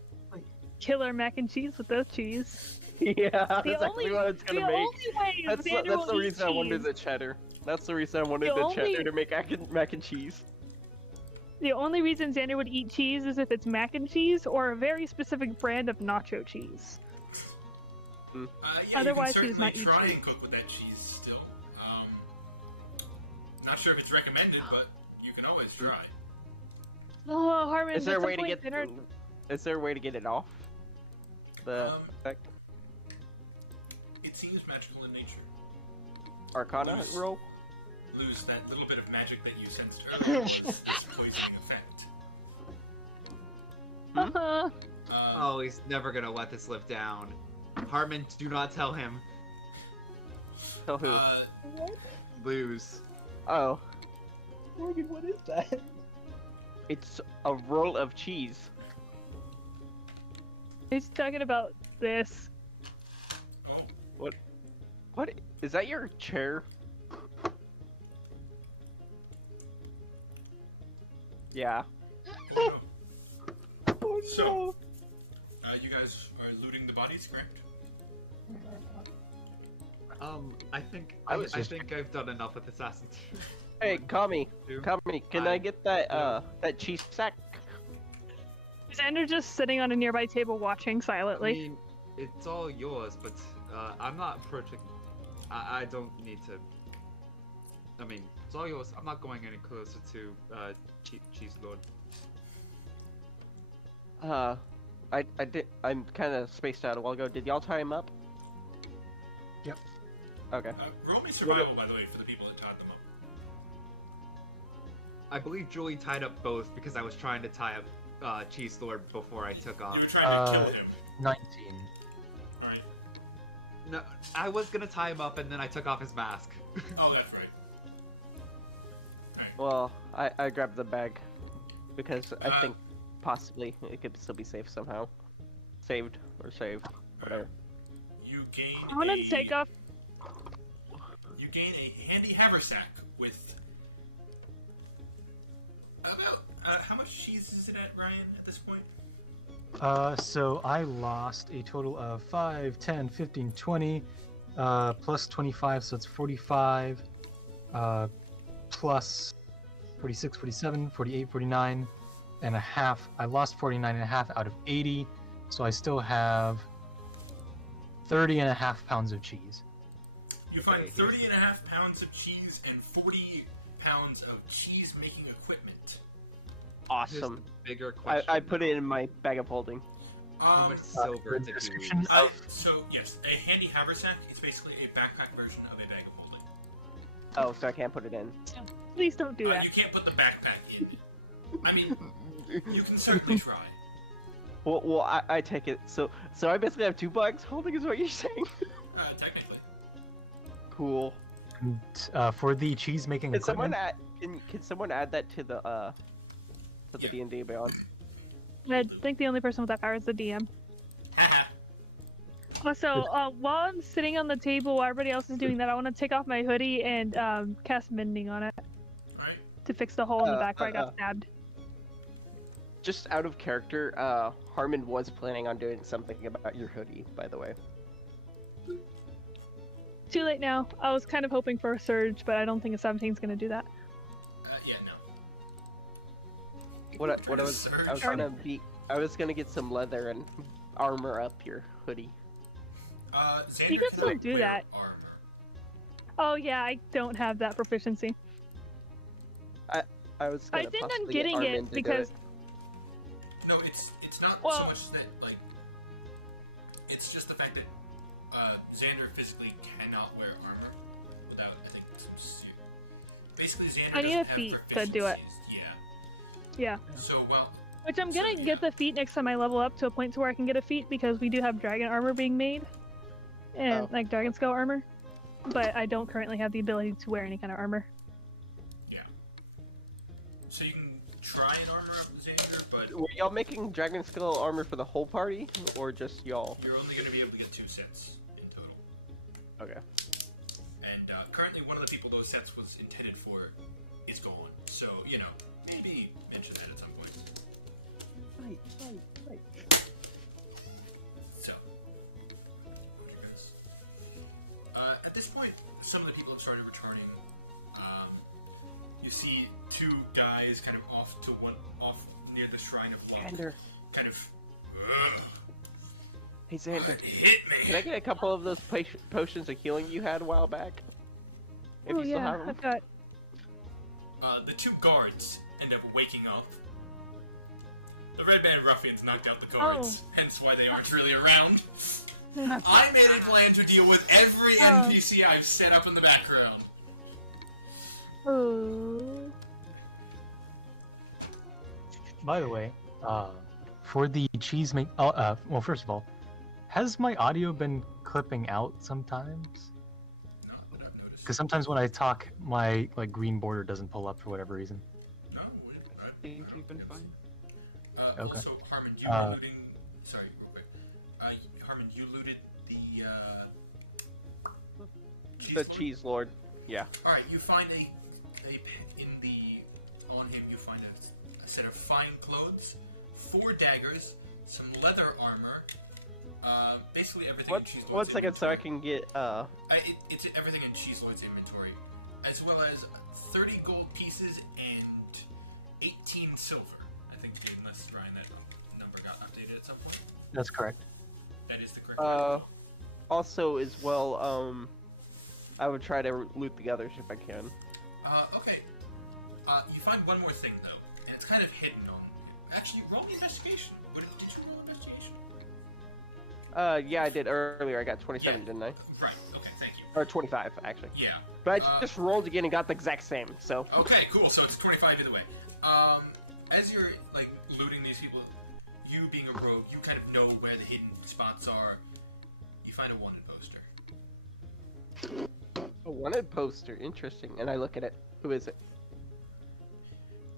killer mac and cheese with those cheese. Yeah, that's The exactly only, what it's gonna the make. only way That's Xander the will eat reason I wanted cheese- the cheddar. That's the reason I wanted The the only- cheddar to make mac and cheese. The only reason Xander would eat cheese is if it's mac and cheese or a very specific brand of nacho cheese. Yeah, Otherwise, you he can does not certainly eat try cheese. and cook with that cheese still. Not sure if it's recommended, but you can always try. Oh, Harmon, Is there a at some way to point get? dinner- Is there a way to get it off? The effect? It seems magical in nature. Arcana Lose- roll. Lose that little bit of magic that you sensed earlier was this poisoning effect. Uh-huh. Oh, he's never gonna let this live down. Harmon, do not tell him. Tell who? Lose. Oh, Morgan, what is that? it's a roll of cheese. He's talking about this. Oh, What is that? Your chair? Yeah. so, you guys are looting the bodies, correct? I think I I, was I just- think I've done enough with Assassin 2. Hey, Kami, Two. can I get that No. that cheese sack? Xander just sitting on a nearby table watching I silently. mean, it's all yours, but I'm not approaching. I don't need to. I mean, it's all yours. I'm not going any closer to Cheese Lord. I'm kind of spaced out a while ago. Did y'all tie him up? Yep. Okay. Roll me survival, by the way, for the people that tied them up. I believe Julie tied up both because I was trying to tie up Cheese Lord before I took off. You were trying to Uh, kill him. 19. Alright. No, I was gonna tie him up and then I took off his mask. Oh, that's right. Well, I grabbed the bag because I think possibly it could still be safe somehow. Saved or saved, whatever. You gain. I want to take off. You gain a handy haversack with about how much cheese is it at, Ryan, at this point? So I lost a total of 5, 10, 15, 20, plus 25, so it's 45, plus 46, 47, 48, 49 and a half. I lost 49 and a half out of 80, so I still have 30 and a half pounds of cheese. You find 30 and a half pounds of cheese and 40 pounds of cheese-making equipment. Awesome. Bigger question. I put it in my bag of holding. How much silver did you description lose? So, yes, a handy haversack is basically a backpack version of a bag of holding. Oh, so I can't put it in. Please don't do that. You can't put the backpack in. I mean, you can certainly try. Well, I take it. So I basically have 2 bags holding, is what you're saying? Technically. Cool. And, for the cheese making Can someone equipment, can someone add that to the D&D beyond? I think the only person with that power is the DM. Also, while I'm sitting on the table while everybody else is doing that, I want to take off my hoodie and cast mending on it to fix the hole in the back where I got stabbed. Just out of character, Harmon was planning on doing something about your hoodie, by the way. Too late now. I was kind of hoping for a surge, but I don't think a 17 is going to do that. Yeah, no. What I was gonna get some leather and armor up your hoodie. Xander You can still cannot do wear that. armor. Oh yeah, I don't have that proficiency. I was. I Gonna think I'm possibly getting get Armin it to do because No, it's not so Well- much that, like... It's just the fact that Xander physically cannot wear armor without, I think, some basically, Xander I need a doesn't have feat to do it. proficiencies. Yeah. So, well... Which I'm gonna get the feat next time I level up to a point to where I can get a feat because we do have dragon armor being made. And like dragon scale armor. But I don't currently have the ability to wear any kind of armor. So you can try and armor up Xander, but Were y'all making dragon skull armor for the whole party, or just y'all? you're only going to be able to get 2 sets in total. Okay. And currently one of the people those sets was intended for is gone. So, you know, maybe mention that at some point. Right. So, at this point, some of the people have started returning. You see 2 guys kind of off near the shrine of Luck. Xander. Kind of. Hey Xander, Hit me. can I get a couple of those potions of healing you had a while back? If Oh you still yeah, have them. I've got. The 2 guards end up waking up. The Red Band ruffians knocked out the guards, hence why they aren't really around. I made a plan to deal with every NPC I've set up in the background. Oh. by the way, for the cheese make, well, first of all, has my audio been clipping out sometimes? Not that I've noticed. Because sometimes when I talk, my green border doesn't pull up for whatever reason. No, I think you've been fine. Okay. Also, Harmon, you were looting. Sorry, real quick. Harmon, you looted the. Cheese Lord. Yeah. Alright, you find a on him you find a set of fine clothes, 4 daggers, some leather armor, basically everything in Cheese Lord's One second, so I inventory. can get It's everything in Cheese Lord's inventory, as well as 30 gold pieces and 18 silver. I think, unless Ryan, that number got updated at some point. That's correct. That is the correct number. Also as well, I would try to loot the others if I can. Okay. You find one more thing though, and it's kind of hidden on. Actually, roll me investigation. Did you roll investigation? Yeah, I did earlier. I got 27, Yeah. didn't I? Right. Okay. Thank you. Or 25, actually. Yeah. But I just rolled again and got the exact same. So. Okay. Cool. So it's 25 either way. As you're looting these people, you being a rogue, you kind of know where the hidden spots are. You find a wanted poster. A wanted poster, interesting. And I look at it. Who is it?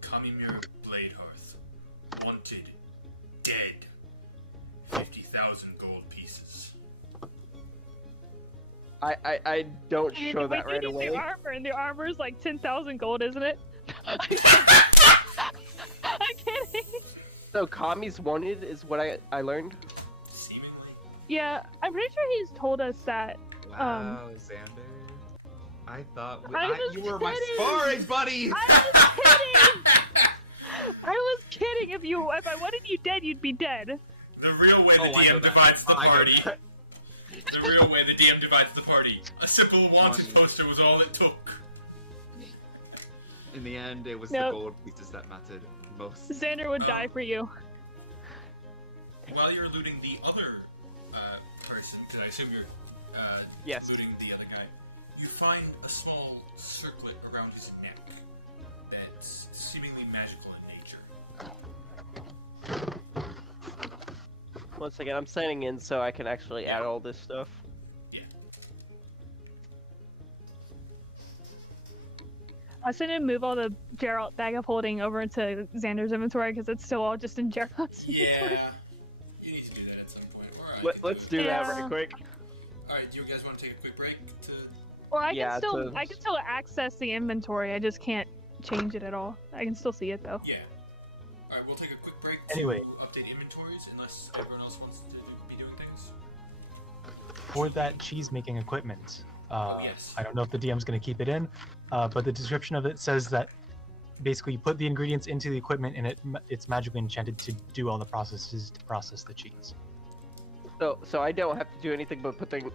Kamimir Bladehearth. Wanted. Dead. 50,000 gold pieces. I don't And show we that do right need away. the armor, and the armor is like 10,000 gold, isn't it? I'm kidding. So Kami's wanted is what I learned. Seemingly. Yeah, I'm pretty sure he's told us that. Wow, Xander. I thought I was you were my kidding. sparring buddy. I was kidding. I was kidding. If I wanted you dead, you'd be dead. The real way the Oh, I know DM that. divides the I know party. that. The real way the DM divides the party. A simple wanted Money. poster was all it took. In the end, it was Nope. the gold pieces that mattered most. Xander would die for you. While you're looting the other person, because I assume you're Yes. looting the other guy, you find a small circlet around his neck that's seemingly magical in nature. Once again, I'm signing in so I can actually add all this stuff. I was gonna move all the Geralt bag of holding over into Xander's inventory because it's still all just in Geralt's inventory. Yeah, you need to do that at some point. Or Let's do that Yeah. right quick. Alright, do you guys want to take a quick break to... Or I Yeah, can still access the inventory. I just can't change it at all. I can still see it though. Yeah. Alright, we'll take a quick break Anyway. to update inventories, unless everyone else wants to be doing things. For that cheese making equipment, yes. I don't know if the DM's going to keep it in, but the description of it says that basically you put the ingredients into the equipment and it's magically enchanted to do all the processes to process the cheese. So I don't have to do anything but put the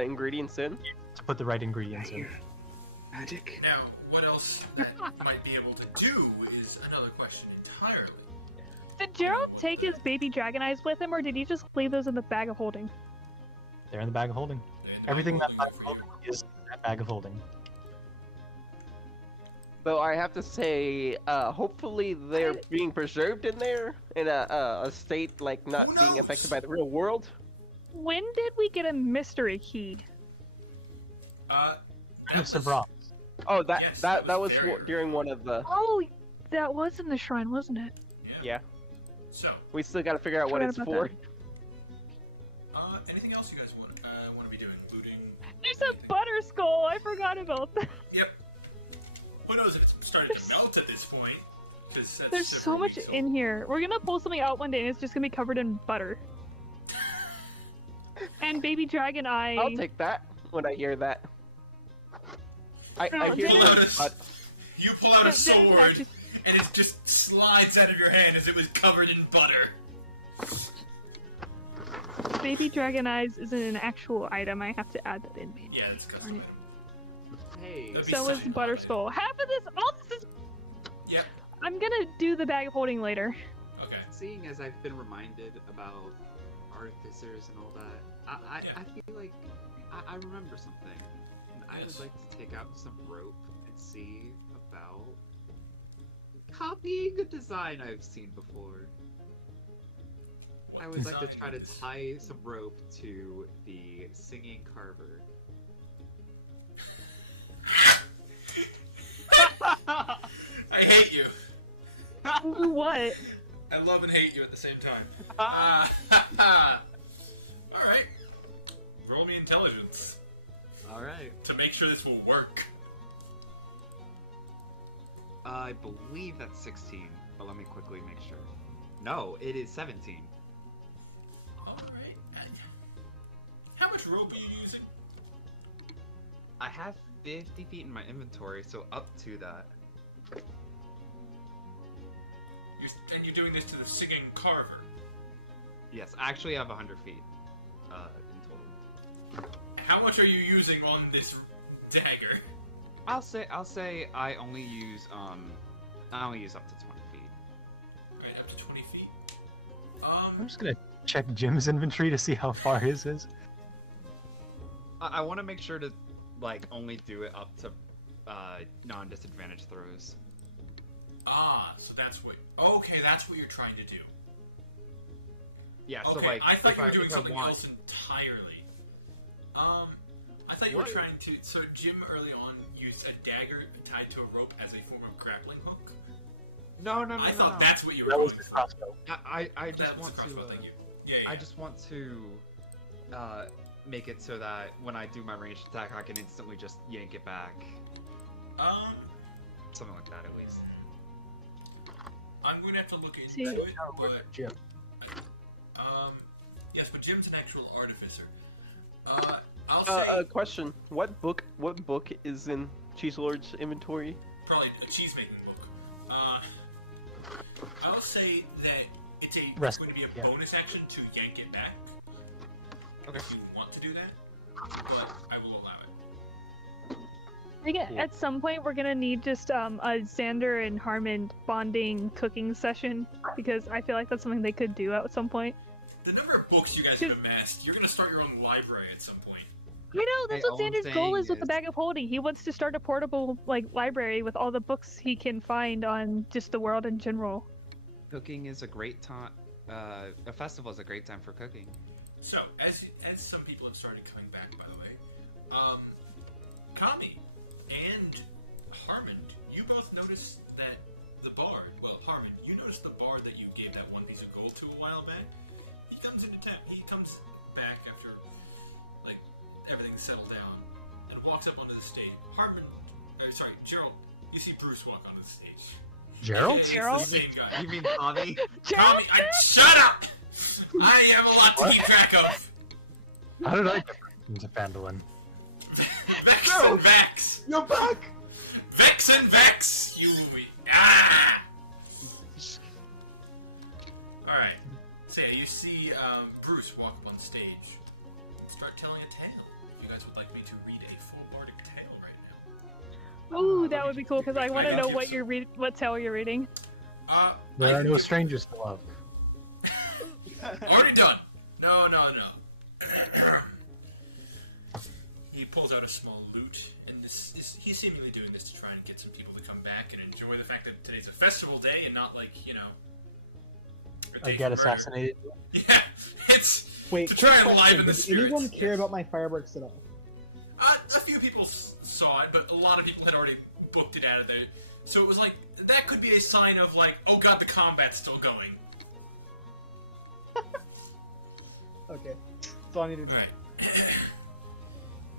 ingredients in. To put the right ingredients in. Magic. Now, what else that might be able to do is another question entirely. Did Geralt take his baby dragon eyes with him, or did he just leave those in the bag of holding? They're in the bag of holding. Everything that bag of holding is in that bag of holding. Though I have to say, hopefully they're being preserved in there in a state like not Who being knows? affected by the real world. When did we get a mystery key? Mr. Brock. Oh, that Yes, that that was was very during one of the. Oh, that was in the shrine, wasn't it? Yeah, So, we still got to figure out what Forgot it's about for. that. anything else you guys want to be doing? Looting? There's a butter skull. I forgot about that. Yep. Who knows if it's starting to melt at this point? 'Cause that's There's so several much weeks in old. here. We're gonna pull something out one day, and it's just gonna be covered in butter. And baby dragon eye. I'll take that when I hear that. I No, hear Pull the out word a, but you pull out a Dennis sword, actually- and it just slides out of your hand as it was covered in butter. Baby dragon eyes isn't an actual item. I have to add that in, maybe. Yeah, it's custom. Hey. That'd be So is silly. butter skull. Half of this, all this is. Yep. I'm gonna do the bag of holding later. Okay. Seeing as I've been reminded about artificers and all that, I Yeah. feel like I remember something. And I Yes. would like to take out some rope and see about copying a design I've seen before. What I would like to design try to is- tie some rope to the singing carver. I hate you. What? I love and hate you at the same time. Alright. Roll me intelligence Alright. to make sure this will work. I believe that's 16, but let me quickly make sure. No, it is 17. Alright. How much rope are you using? I have 50 feet in my inventory, so up to that. And you're doing this to the singing carver. Yes, I actually have 100 feet in total. How much are you using on this dagger? I'll say I only use up to 20 feet. Alright, up to 20 feet. I'm just gonna check Jim's inventory to see how far his is. I want to make sure to only do it up to non-disadvantaged throws. So that's what. Okay, that's what you're trying to do. Yeah, so Okay, I thought if you were doing if I something want, else entirely. I thought you were What? trying to. So, Jim, early on, you said dagger tied to a rope as a form of grappling hook. No, no, no, I no, thought no. that's what you were That was going the for. crossbow. I That just was want the to. crossbow, thank you. Yeah. I just want to make it so that when I do my ranged attack, I can instantly just yank it back. Something like that, at least. I'm going to have to look into See- it, but Jim. yes, but Jim's an actual artificer. I'll say Question: What book is in Cheese Lord's inventory? probably a cheese making book. I'll say that it's Rest- going to be a yeah. bonus action to yank it back. Okay. If you want to do that, but I will allow it. I think at some point we're gonna need just a Xander and Harmon bonding cooking session because I feel like that's something they could do at some point. The number of books you guys have amassed, you're going to start your own library at some point. I know that's Hey, what all I'm Xander's goal saying is with the is- bag of holding. He wants to start a portable library with all the books he can find on just the world in general. Cooking is a great time. A festival is a great time for cooking. So, as some people have started coming back, by the way, Kami and Harmon, you both noticed that the bard, well, Harmon, you noticed the bard that you gave that one piece of gold to a while back? He comes into town, he comes back after, like, everything's settled down, and walks up onto the stage. Gerald, you see Bruce walk onto the stage. Gerald? It's Gerald? the same guy. You mean Tommy? Gerald? Shut up! I have a lot to keep track of. How did I get into Phandalin? Vex No! and Vex! You're back! Vex and Vex! You... Ah! Alright. So yeah, you see Bruce walk up on stage. Start telling a tale. If you guys would like me to read a full bardic tale right now. Ooh, that would be cool because I I want to got know you. what tale you're reading. There I are can no give- strangers to love. Already done. No. He pulls out a small lute, and he's seemingly doing this to try and get some people to come back and enjoy the fact that today's a festival day and not like, you know, a I day get for murder. assassinated. Yeah, it's Wait, to quick try and question. liven the Does anyone spirits. care about my fireworks at all? A few people saw it, but a lot of people had already booked it out of there. So it was like, that could be a sign of like, oh god, the combat's still going. Okay. That's all I needed to know. Right.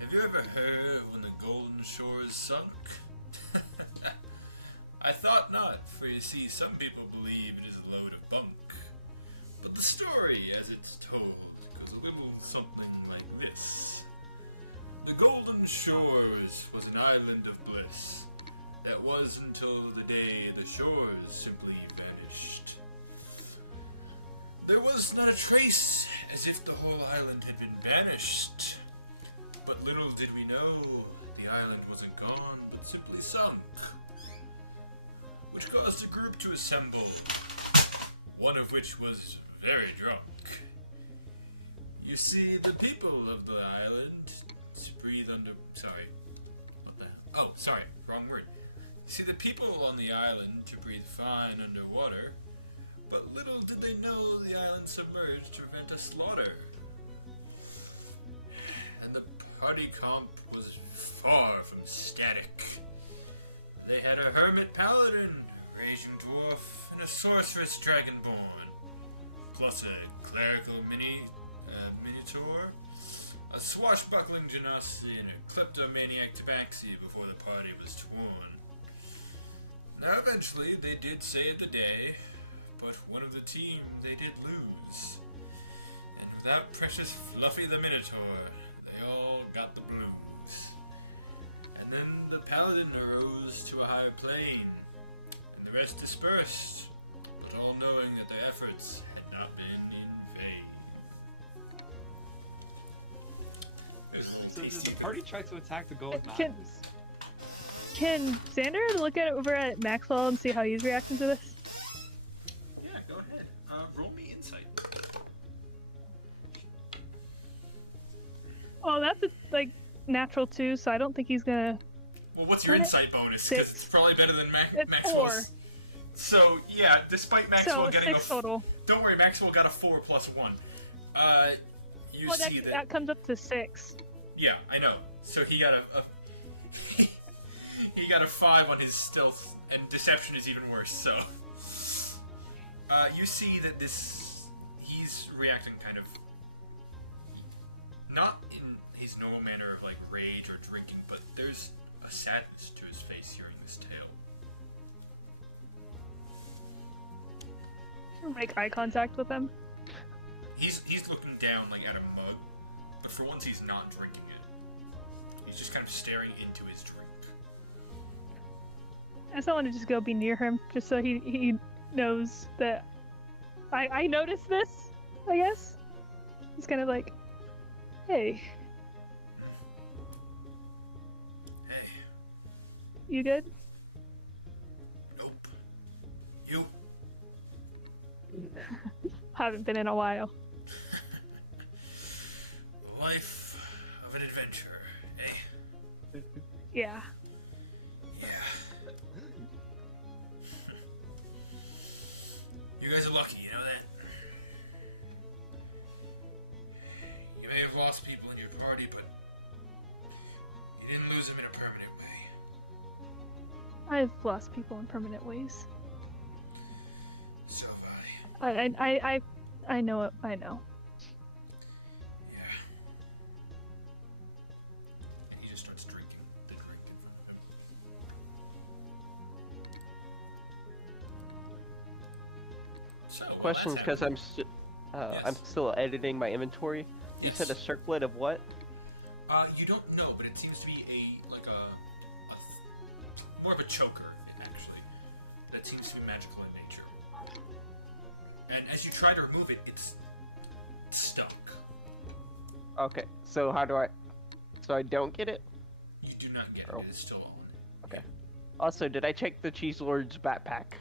Have you ever heard when the golden shore is sunk? I thought not, for you see, some people believe it is a load of bunk. But the story, as it's told, goes a little something like this. The golden shores was an island of bliss. That was until the day the shores simply vanished. There was not a trace, as if the whole island had been banished. But little did we know, the island wasn't gone, but simply sunk. Which caused a group to assemble, one of which was very drunk. You see, the people of the island breathe under... Sorry. What the... Oh, sorry. Wrong word. You see, the people on the island to breathe fine underwater, but little did they know the island submerged to prevent a slaughter. And the party comp was far from static. They had a hermit paladin, raging dwarf, and a sorceress dragonborn, plus a clerical minotaur, a swashbuckling genasi, and a kleptomaniac tabaxi before the party was torn. Now eventually they did save the day, but one of the team they did lose. And without precious Fluffy the Minotaur, they all got the blues. And then the paladin arose to a higher plane, and the rest dispersed, but all knowing that their efforts had not been in vain. So did the party try to attack the gold Can- knives? Can Xander look at over at Maxwell and see how he's reacting to this? Yeah, go ahead. Roll me insight. Oh, that's a natural 2, so I don't think he's gonna. Well, what's your Got it. insight bonus? Because 6. it's probably better than It's Maxwell's. 4. So, yeah, despite Maxwell So getting 6 total. Don't worry, Maxwell got a 4 plus 1. You Well, see that... that comes up to 6. Yeah, I know. So he got a he got a 5 on his stealth, and deception is even worse. So you see that he's reacting kind of not in his normal manner of like rage or drinking, but there's a sadness to his face hearing this tale. Make eye contact with him. He's looking down like at a mug, but for once he's not drinking it. He's just kind of staring into his drink. I just want to just go be near him, just so he knows that I noticed this, I guess. He's kind of like, hey. Hey. You good? Nope. You? Haven't been in a while. Life of an adventurer, eh? Yeah. Yeah. You guys are lucky, you know that? You may have lost people in your party, but you didn't lose them in a permanent way. I've lost people in permanent ways. So have I. I know it. I know. Yeah. And he just starts drinking the drink in front of him. So, while Questions, that's because I'm Yes. still editing my inventory. You said a Yes. circlet of what? You don't know, but it seems to be more of a choker, actually. That seems to be magical in nature. And as you try to remove it, it's stuck. Okay, so how do I? So I don't get it. You do not get Oh. it. It's still on. Okay. Also, did I check the Cheese Lord's backpack?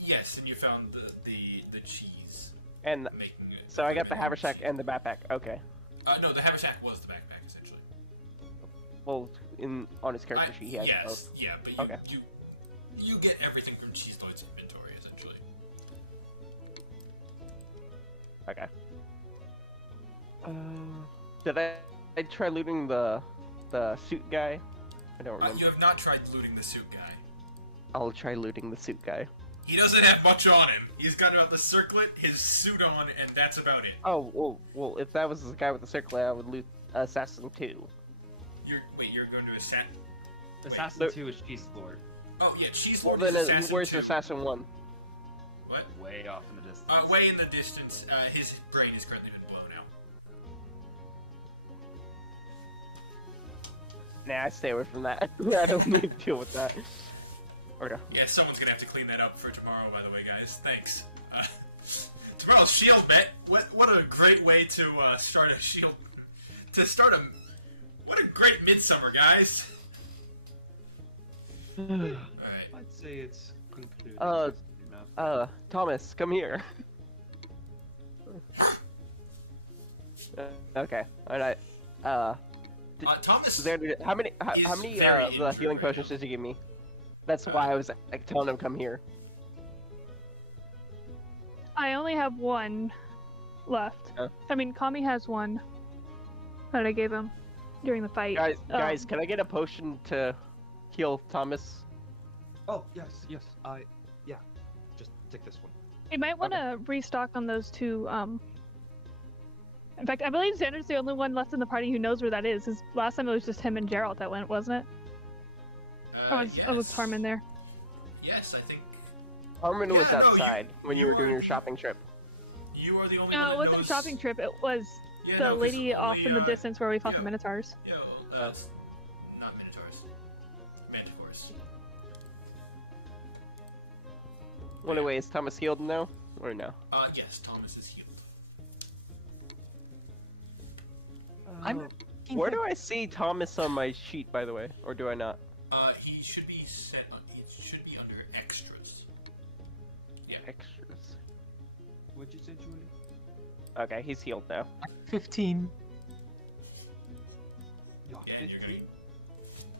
Yes, and you found the cheese And making it. so I got the haversack and the backpack. Okay. No, the haversack was the backpack, essentially. Well, on his character sheet, he has yes, both. yeah, but Okay. you get everything from Cheese Lord's inventory, essentially. Okay. Did I try looting the suit guy? I don't remember. You have not tried looting the suit guy. I'll try looting the suit guy. He doesn't have much on him. He's got the circlet, his suit on, and that's about it. Oh, well, if that was the guy with the circlet, I would loot Assassin 2. You're going to Assassin? Assassin There- 2 is Cheese Lord. Oh, yeah, Cheese Well, Lord then is Assassin where's 2. Assassin 1? What? Way off in the distance. Way in the distance. His brain has currently been blown out. Nah, I stay away from that. I don't need to deal with that. Okay. Yeah, someone's gonna have to clean that up for tomorrow, by the way, guys. Thanks. Tomorrow's Shield Bet. What a great way to start a Shield. What a great midsummer, guys. Alright. I'd say it's concluded. Uh, Thomas, come here. Okay. Alright. Thomas. How many is of the very healing injured right potions did you give me? That's why I was like telling him come here. I only have one left. Yeah. I mean, Kami has one that I gave him during the fight. Guys, can I get a potion to heal Thomas? Oh, yes. Yeah. Just take this one. You might want to restock on those two. In fact, I believe Xander's the only one left in the party who knows where that is. 'Cause last time it was just him and Geralt that went, wasn't it? Or was Harmon there? Yes, I think Harmon was Yeah, no, outside when you were doing your shopping trip. you are the only one No, that it wasn't a knows- shopping trip. It was Yeah, the no, 'cause lady off only, in the distance where we fought the yeah. Minotaurs. Yeah, not Minotaurs. Manticores. Well, anyway, is Thomas healed now? Or no? Yes, Thomas is healed. I'm Where do I see Thomas on my sheet, by the way? Or do I not? He should be set. He should be under extras. Extras. What'd you say, Julie? Okay, he's healed now. 15. You're Yeah, and you're 15?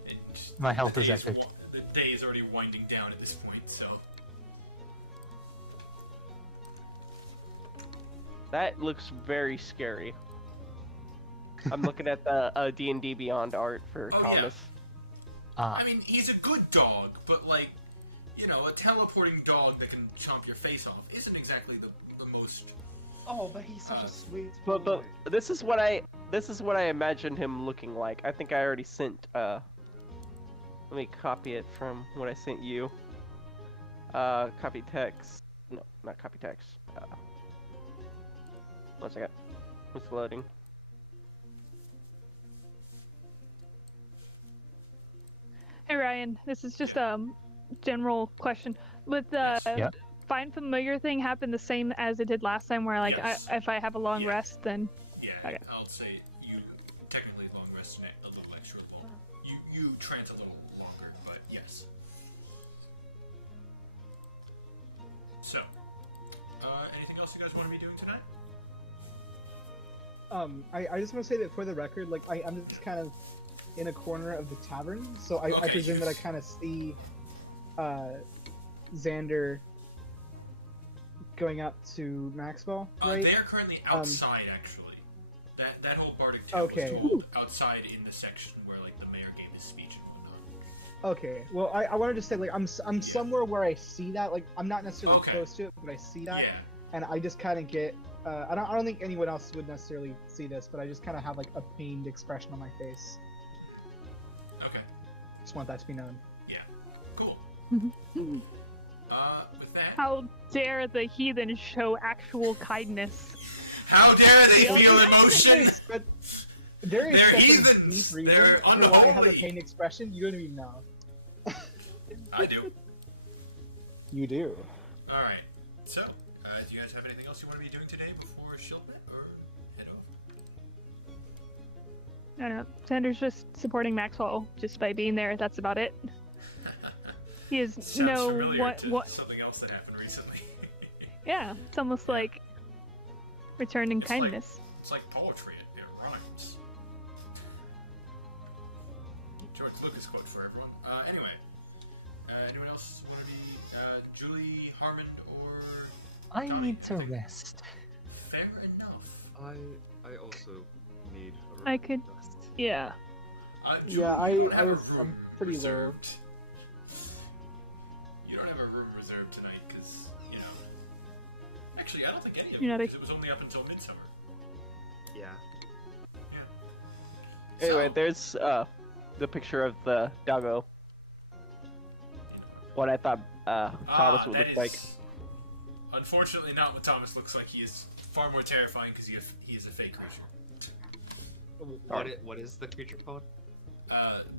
And My health the is day at 50. The day is already winding down at this point, so. That looks very scary. I'm looking at the D&D Beyond art for Oh, yeah. Thomas. Ah, I mean, he's a good dog, but like, a teleporting dog that can chomp your face off isn't exactly the most. Oh, but he's such a sweet But boy. this is what I imagined him looking like. I think I already sent. Let me copy it from what I sent you. Copy text. No, not copy text. 1 second. It's loading. Hey Ryan, this is just a general question. With the Yeah. find familiar thing happen the same as it did last time, where like Yes. if I have a long Yeah. rest, then Yeah, Okay. I'll say you technically long rest a little extra long. You trance a little longer, but yes. So, anything else you guys want to be doing tonight? I just want to say that for the record, like I'm just kind of in a corner of the tavern, so I Okay, presume that I yes. kind of see Xander going up to Maxwell, right? They are currently outside, actually. That whole bardic tale Okay. was told outside in the section where like the mayor gave his speech and whatnot. Okay, well I wanted to say like I'm somewhere where I see that, like I'm not necessarily Okay. close to it, but I see that, Yeah. and I just kind of get I don't think anyone else would necessarily see this, but I just kind of have like a pained expression on my face. Okay. Just want that to be known. Cool. With that, how dare the heathen show actual kindness? how dare they Yeah. feel emotion? But there is They're such a heathens. deep reason They're for why I have a unholy. pained expression. You don't even know. I do. You do. All right. So, do you guys have anything else you want to be doing today before Shilmet, or head off? I don't know. Xander's just supporting Maxwell just by being there. That's about it. He has Sounds no familiar to what. something else that happened recently. Yeah, it's almost like returning It's like- kindness. It's like poetry. It rhymes. George Lucas quote for everyone. Anyway, anyone else want to be Julie, Harmon, or I Donnie? need to rest. Fair enough. I also need I could- rest. Yeah. Julie, Yeah, you don't have a I'm room pretty low. reserved. You don't have a room reserved tonight because Actually, I don't think any of You're you, not a- because it was only up until midsummer. Yeah. Anyway, So, there's the picture of the doggo. What I thought Thomas would that look like. is Unfortunately, not what Thomas looks like. He is far more terrifying because he is a fake creature. What is the creature called?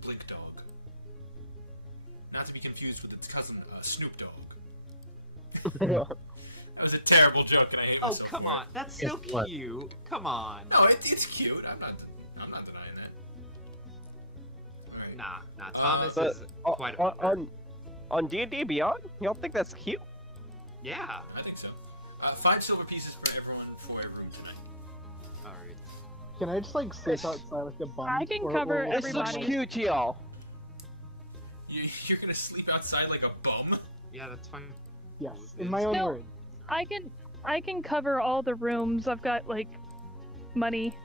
Blink Dog. Not to be confused with its cousin, Snoop Dogg. That was a terrible joke, and I hate Oh, myself come for it. on. That's Guess so what? cute. Come on. No, it's cute. I'm not denying that. Alright. Nah. Thomas But is quite a on D&D Beyond, you don't think that's cute? Yeah. I think so. 5 silver pieces for everyone for a room tonight. Alright. Can I just like sleep outside like a bum? I can cover This looks Everybody- cute to y'all. You're gonna sleep outside like a bum? Yeah, that's fine. Yes, in my own No. words. I can cover all the rooms. I've got like money.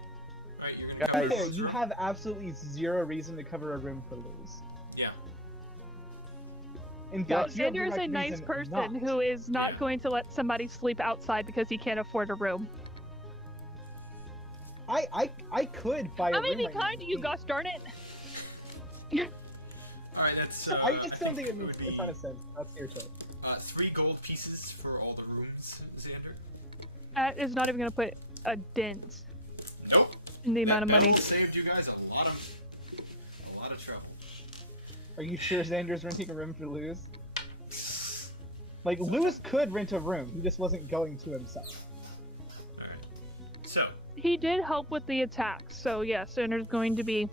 Right, you're gonna Guys. cover Fair, this you room? have absolutely zero reason to cover a room for lose. Yeah. In fact, you have Xander is a direct nice reason person not. who is not Yeah. going to let somebody sleep outside because he can't afford a room. I could buy a I'm room gonna be right now kind to you, for gosh darn it. Alright, that's. I just don't think it would makes be, a ton of sense. That's your choice. 3 gold pieces for all the rooms, Xander. That is not even gonna put a dent Nope. in the amount of That money. battle saved you guys a lot of trouble. Are you sure Xander's renting a room for Luz? Like, Luz could rent a room, he just wasn't going to himself. Alright. So, He did help with the attacks, so yes, Xander's going to be.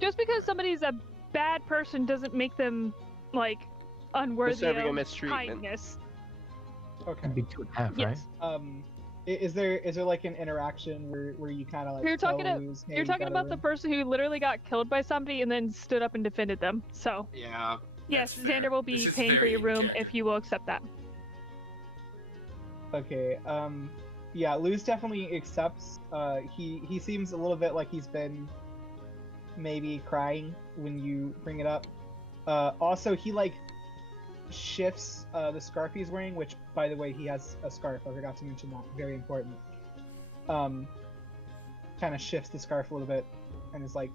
Just because somebody's a bad person doesn't make them like unworthy Deserving of of mistreatment. kindness. Okay. It'd be 2.5, Yes. Is there like an interaction where you kind of like You're talking tell a- Luz, hey, You're you talking got a about the room? person who literally got killed by somebody and then stood up and defended them. So Yeah. yes, That's fair. Xander will This be is paying for very your room in-character. if you will accept that. Okay, Yeah, Luz definitely accepts. He seems a little bit like he's been maybe crying when you bring it up. Also, he like shifts the scarf he's wearing, which, by the way, he has a scarf. I forgot to mention that. Very important. Kind of shifts the scarf a little bit and is like,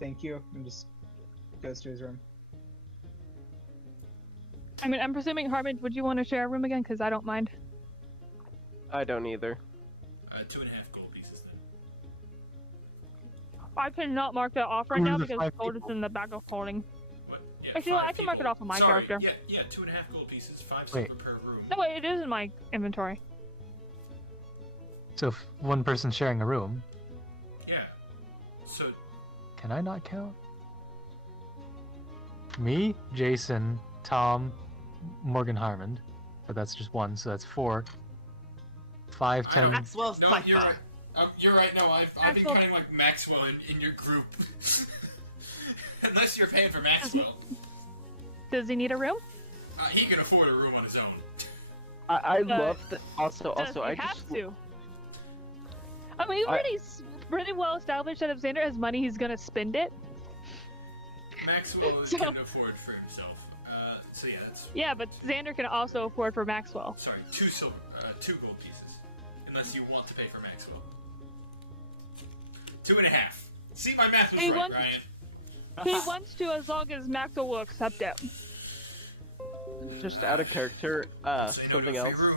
"Thank you," and just goes to his room. I mean, I'm presuming, Harmon, would you want to share a room again? Because I don't mind. I don't either. 2.5 gold pieces then. I cannot mark that off right Who are now the because 5 gold is people? in the bag of holding. What? Yeah, Actually, no, 5 I can mark it people. off of my Sorry, character. Yeah, 2.5 gold pieces, 5 Wait. silver per room. No, wait, it is in my inventory. So if one person's sharing a room, Yeah. So, can I not count? Me, Jason, Tom, Morgan Harmond, but that's just one, so that's 4. 5, I 10. don't- Maxwell's no, typo. you're right. You're right. No, I've been Maxwell- counting like Maxwell in your group. Unless you're paying for Maxwell, Does he need a room? he can afford a room on his own. I But- love that. Also, Does he I have just to? I mean, we already pretty well established that if Xander has money, he's gonna spend it. Maxwell So- can afford for himself. So yeah, that's Yeah, but Xander can also afford for Maxwell. sorry. 2 silver, 2 gold pieces, unless you want to pay for Maxwell. 2.5. See, my math was Hey, right, one- Ryan. He wants to as long as Maxwell will accept it. just out of character. So you don't Something know else. free room.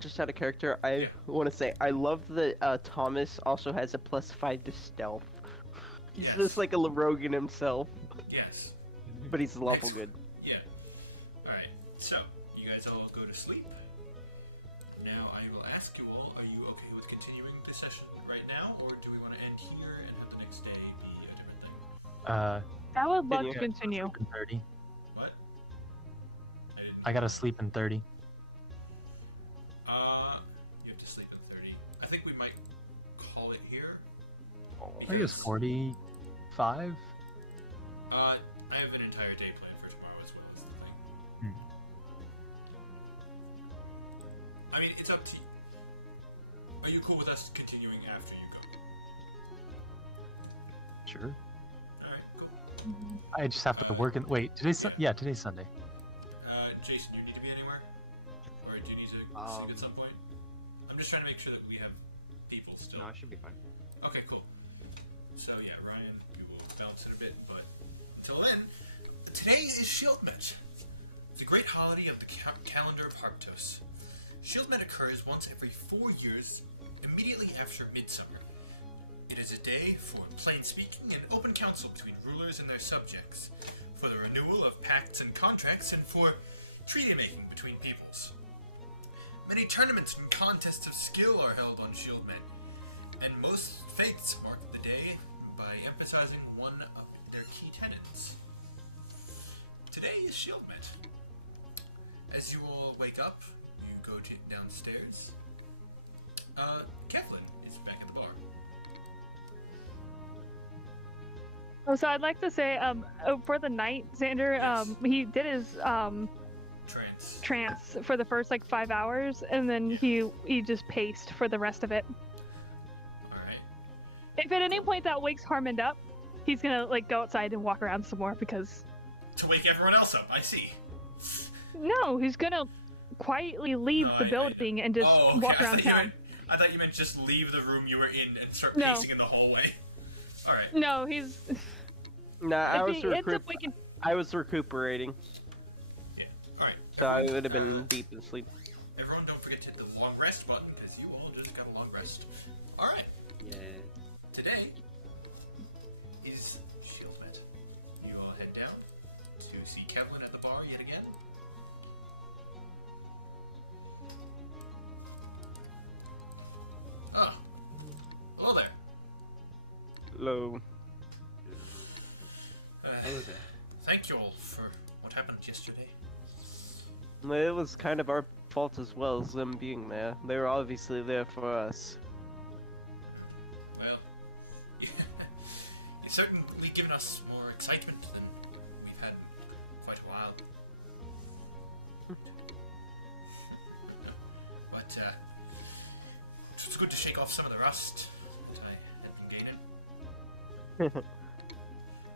Just out of character, I want to say I love that Thomas also has a +5 to stealth. He's Yes. just like a Rogan himself, Yes. but he's lawful Excellent. good. Yeah. Alright, so, you guys all go to sleep. Now, I will ask you all, are you okay with continuing the session right now, or do we want to end here and have the next day be a different thing? I would love Continue. to continue. Sleep in 30. What? I didn't... I gotta sleep in 30. You have to sleep at 30. I think we might call it here. I guess 45? I have an entire day planned for tomorrow as well, is the thing. I mean, it's up to you. Are you cool with us continuing after you go? Sure. Alright, cool. I just have to work in. Wait, yeah, today's Sunday. Jason, you need to be anywhere? Or do you need to sleep at some point? I'm just trying to make sure that we have people still. No, I should be fine. Okay, cool. So yeah, Ryan, we will bounce it a bit, but until then, today is Shieldmet. It's a great holiday of the calendar of Harptos. Shieldmet occurs once every 4 years, immediately after Midsummer. It is a day for plain speaking and open counsel between rulers and their subjects, for the renewal of pacts and contracts, and for treaty making between peoples. Many tournaments and contests of skill are held on Shieldmet, and most faiths mark the day by emphasizing one of their key tenets. Today is Shieldmet. As you all wake up, you go downstairs. Kevlin is back at the bar. Oh, so I'd like to say, for the night, Xander, he did his trance for the first like 5 hours, and then he just paced for the rest of it. Alright. If at any point that wakes Harmond up, he's gonna like go outside and walk around some more because. To wake everyone else up, I see. No, he's gonna quietly leave the building and just Oh, okay. walk around town. I thought you meant just leave the room you were in and start No. pacing in the hallway. Alright. No, he's. Nah, If he ends up waking. I was recuperating, Yeah. Alright. so I would have been deep in sleep. Everyone don't forget to hit the long rest button, because you all just got a long rest. Alright. Yeah. Today is Shieldmet. You all head down to see Kevlin at the bar yet again. Oh. Hello there. Hello. Hello there. Thank you all for what happened yesterday. It was kind of our fault as well as them being there. They were obviously there for us. Well, you've certainly given us more excitement than we've had in quite a while. But, off some of the rust that I had been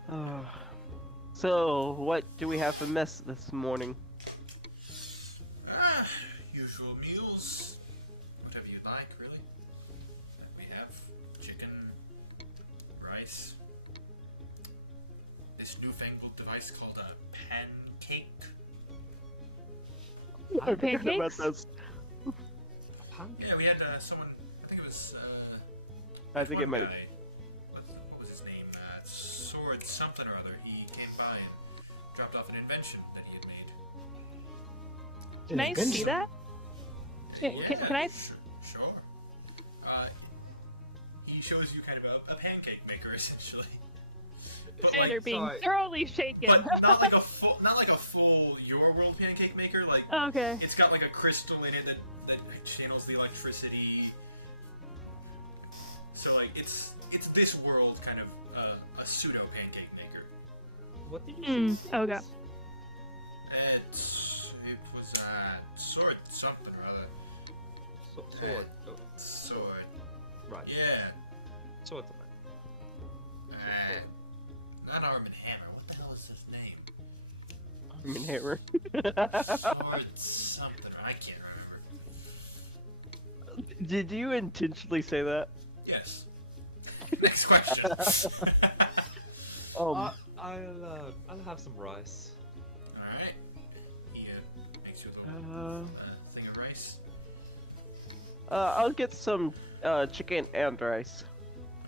gaining. So, what do we have for mess this morning? Usual meals. Whatever you like, really. We have chicken, rice, this newfangled device called a pancake. I forgot about Pancakes? those. Yeah, we had someone, I think it was, I think it one might have. guy, what was his name? Sword something or other. He came by and dropped off an invention that he had made. Can I see that? Yeah, can I? Sure. He shows you kind of a pancake maker, essentially. But Xander being sorry. thoroughly shaken. but not like a full your world pancake maker. Like Okay. it's got like a crystal in it that channels the electricity. So like it's this world kind of a pseudo pancake maker. What did you Mm, say? okay. It was sword something or other. Sword. Oh, Sword. right. Yeah. Sword. Not Arm and Hammer. What the hell is his name? I mean, hammer. Sword something. I can't remember. Did you intentionally say that? Yes. Next question. Um, I'll have some rice. Alright. He makes you a little thing of rice. I'll get some chicken and rice.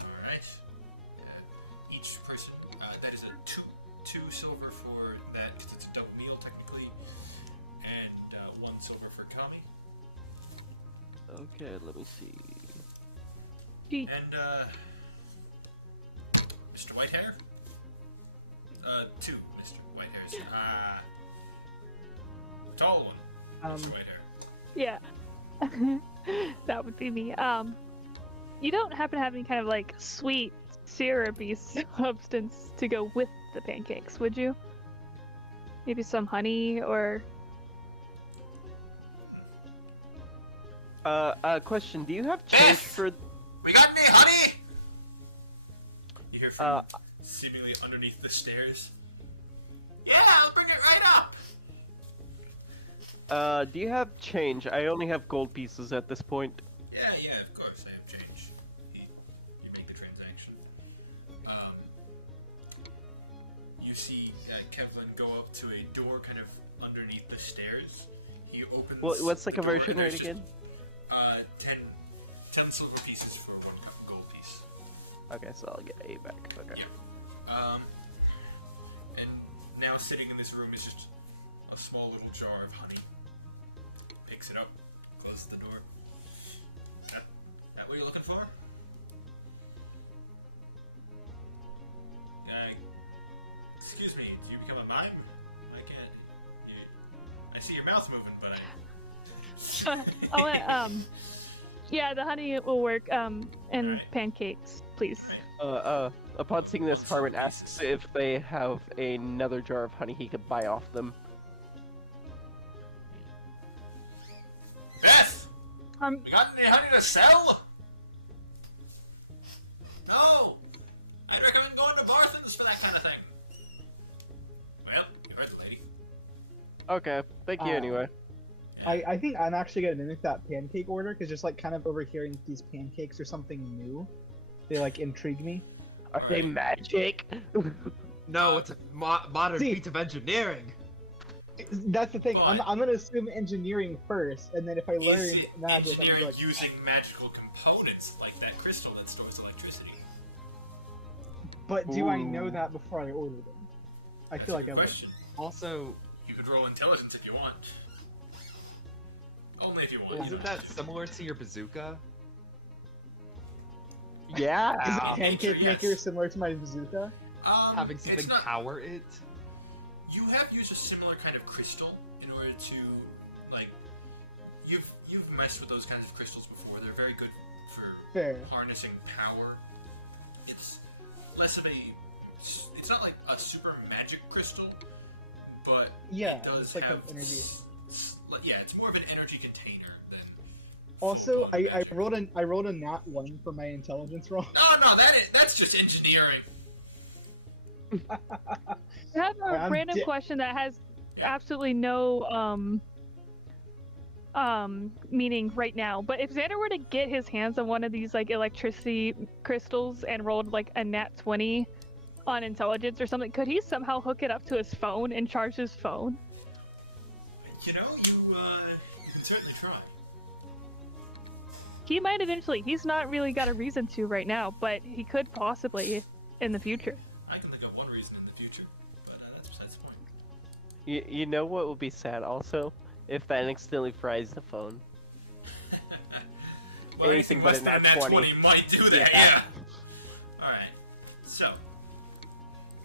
Alright. Each person, that is a two silver for that, because it's a double meal technically, and 1 silver for Kami. Okay, let me see. Gee, And, Mr. Whitehair? 2 Mr. Whitehairs. Tall one. Mr. Whitehair. yeah. That would be me. You don't happen to have any kind of like sweet, syrupy substance to go with the pancakes, would you? Maybe some honey or Question, do you have change Beth! for... We got any honey? You hear from Uh, seemingly underneath the stairs. Yeah, I'll bring it right up. do you have change? I only have gold pieces at this point. Yeah, of course I have change. You make the transaction. You see Kevlin go up to a door kind of underneath the stairs. He opens. What's the door conversion and there's rate again? just, 10 silver pieces for 1 gold piece. Okay, so I'll get 8 back. Okay. Yeah. And now sitting in this room is just a small little jar of honey. Picks it up, closes the door. That what you're looking for? Excuse me, do you become a mime? I can't. I see your mouth moving, but I'll let, yeah, the honey will work. And Alright. pancakes, please. Upon seeing this, Harmon asks if they have another jar of honey he could buy off them. Beth! Um, You got any honey to sell? No! I'd recommend going to Barthen's for that kind of thing. Well, you heard the lady. Okay, thank you anyway. I think I'm actually gonna mimic that pancake order because just like kind of overhearing these pancakes are something new. They like intrigue me. Are they magic? No, it's a modern See- feat of engineering. That's the thing. I'm, But- I'm gonna assume engineering first, and then if I learn Is it magic, I'm gonna engineering be like, using magical components like that crystal that stores electricity? but do I Ooh. know that before I order them? I feel like I Good would. question. Also, You could roll intelligence if you want. Only if you want. isn't that similar to your bazooka? Yeah. Is Ah, a pancake yes. maker similar to my bazooka? Having It's something not- power it? You have used a similar kind of crystal in order to, like, you've messed with those kinds of crystals before. They're very good for Fair. harnessing power. It's less of a, it's not like a super magic crystal, but Yeah, it does it's like have an energy. yeah, it's more of an energy container than Also, I rolled a nat 1 for my intelligence roll. Oh no, that's just engineering. I have a I'm random question that has absolutely no meaning right now. But if Xander were to get his hands on one of these like electricity crystals and rolled like a nat 20 on intelligence or something, could he somehow hook it up to his phone and charge his phone? You know, you can certainly try. He might eventually. He's not really got a reason to right now, but he could possibly in the future. I can think of one reason in the future, but that's besides the point. You know what would be sad also? If that accidentally fries the phone. Well, Anything but less a than nat 20. might do that, Yeah. yeah. Alright, so.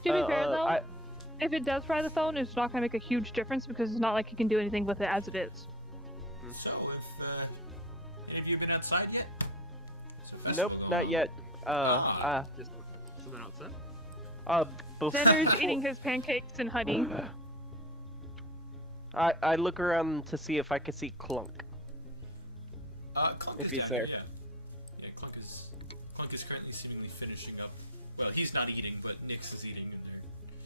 To be fair though, I- if it does fry the phone, it's not gonna make a huge difference because it's not like you can do anything with it as it is. So, if any of you been outside yet? There's a Nope, festival not going yet. Just something outside. Xander's eating his pancakes and honey. I look around to see if I can see Clunk. Clunk If is he's down there. here, yeah. Yeah, Clunk is currently seemingly finishing up. Well, he's not eating, but Nyx is eating,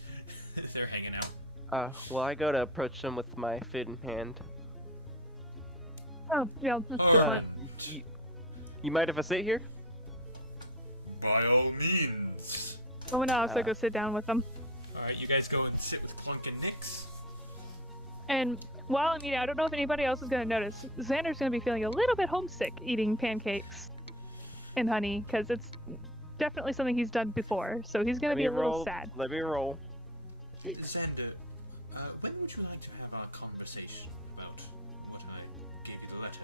and they're hanging out. Well, I go to approach them with my food in hand. Oh, yeah, that's a good Alright. point. You mind if I sit here? By all means. I'm gonna also go sit down with them. Alright, you guys go and sit with Clunk and Nyx. And while I'm eating, I don't know if anybody else is gonna notice, Xander's gonna be feeling a little bit homesick eating pancakes and honey, because it's definitely something he's done before, so he's gonna be a little sad. Let me roll. Xander, when would you like to have our conversation about what I gave you the letter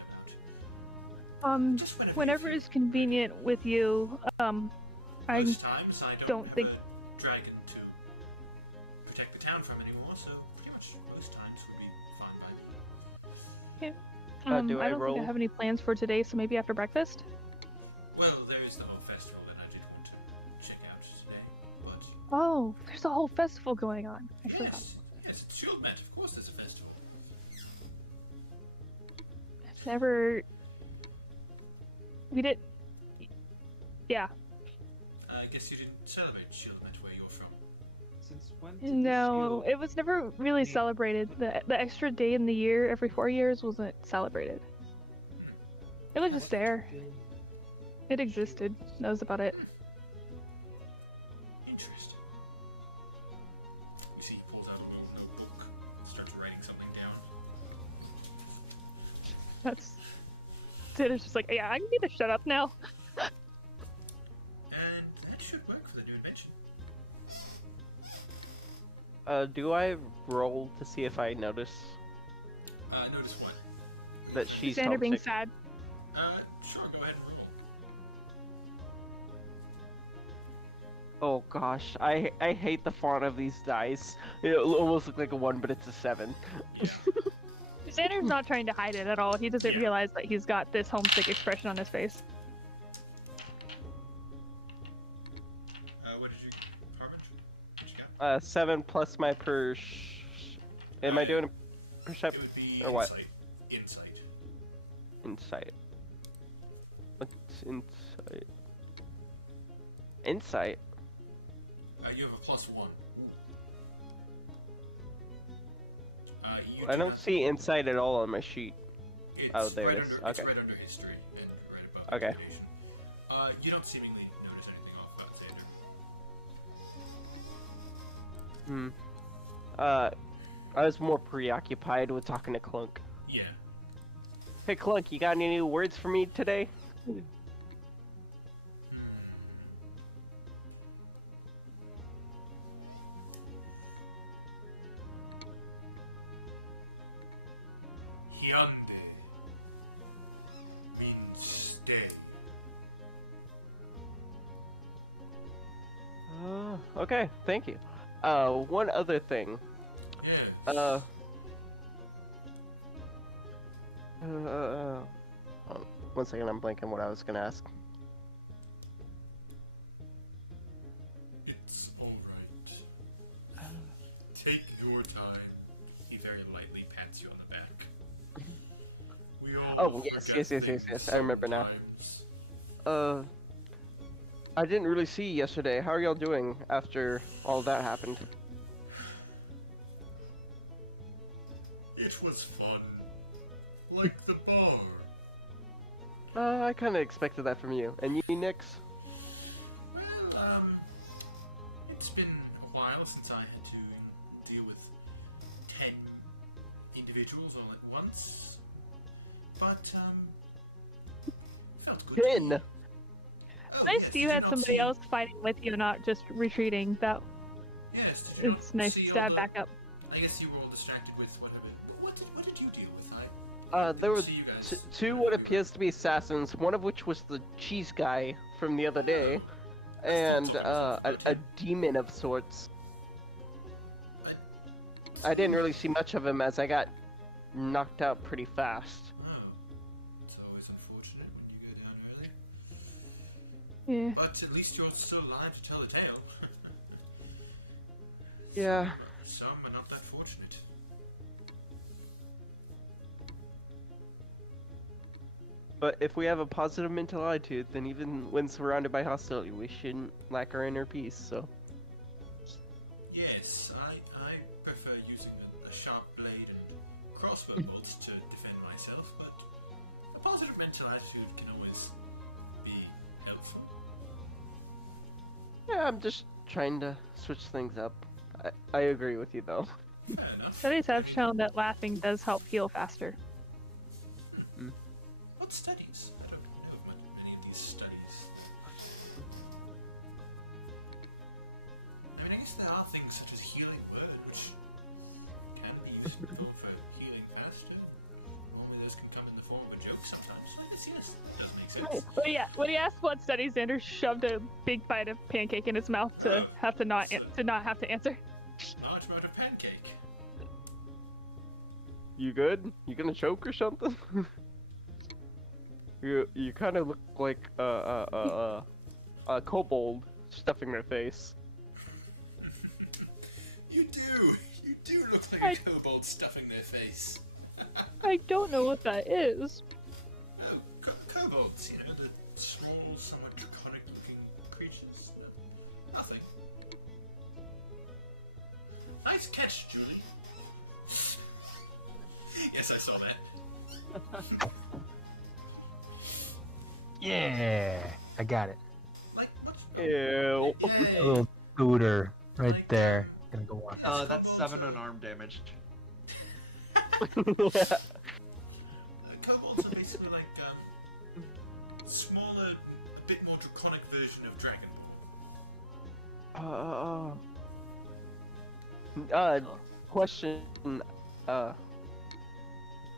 about? Just Whenever is convenient with you, I Most times I don't have think- a dragon to protect the town from anymore, so pretty much most times would be fine by me. Do I I don't roll? think I have any plans for today, so maybe after breakfast? Well, there is the whole festival that I did want to check out today, but Oh, there's a whole festival going on. I forgot. yes, it's Shieldmet, of course there's a festival. I've never... We did... Yeah. I guess you didn't celebrate Shieldmet where you're from. Since when did No, it was never really celebrated. The extra day in the year every 4 years wasn't celebrated. It was just there. It existed. That was about it. Interesting. You see, he pulls out a little notebook, starts writing something down. That's... It's just like, yeah, I need to shut up now. And that should work for the new invention. Do I roll to see if I notice Notice what? that she's Xander being homesick? sad. Sure, go ahead and roll. Oh gosh, I hate the font of these dice. It almost looks like a 1, but it's a 7. Yeah. Xander's not trying to hide it at all. He doesn't realize that he's got this homesick expression on his face. What did you, Harmon? What you got? 7 plus my Am I doing a It perception would be or what? Insight. Insight. What's insight? Insight. You have a +1. You I do don't not- see insight at all on my sheet. It's Oh, there right it is. Under, It's Okay. right under history and right above the Okay. information. You don't seemingly notice anything off about Xander. I was more preoccupied with talking to Clunk. Yeah. Hey Clunk, you got any new words for me today? Hyande means stay. Okay, thank you. One other thing. Yeah. One second, I'm blanking what I was gonna ask. It's alright. Take your time. He very lightly pats you on the back. We all Oh, yes. I remember now. I didn't really see you yesterday. How are y'all doing after all that happened? It was fun. Like the bar. I kind of expected that from you. And you, Nix? Well, it's been a while since I had to deal with 10 individuals all at once. But, it felt good. 10! Oh, Nice yes, you did had not somebody see- else fighting with you, not just retreating. That Yes, did you it's not nice see to all stab the- back up. I guess you were all distracted with whatever. What did you deal with? There were see you guys. two what appears to be assassins, one of which was the cheese guy from the other day, and a demon of sorts. I didn't really see much of him as I got knocked out pretty fast. Oh, it's always unfortunate when you go down early. Yeah. But at least you're still alive to tell the tale. Yeah. Some are not that fortunate. But if we have a positive mental attitude, then even when surrounded by hostility, we shouldn't lack our inner peace, so. Yes, I prefer using a sharp blade and crossbow bolts to defend myself, but a positive mental attitude can always be helpful. Yeah, I'm just trying to switch things up. I agree with you, though. Fair enough. Studies have shown that laughing does help heal faster. What studies? I don't know of many of these studies. I mean, I guess there are things such as healing word, which can be used for healing faster. Only those can come in the form of a joke sometimes. So I guess, yes, that does make sense. When he asked what studies, Xander shoved a big bite of pancake in his mouth to have to not have to answer. Not about a pancake. You good? You gonna choke or something? You kind of look like a kobold stuffing their face. You do look like a kobold stuffing their face. I don't know what that is. Oh, kobolds, you know, the small, somewhat draconic-looking creatures. Nothing. Nice catch, Julie. Yes, I saw that. Yeah, I got it. Like, what's... Ew. A Yay. little scooter right there. Gonna go on. That's 7 unarmed damage. Kobolds are basically like, smaller, a bit more draconic version of Dragon. Question.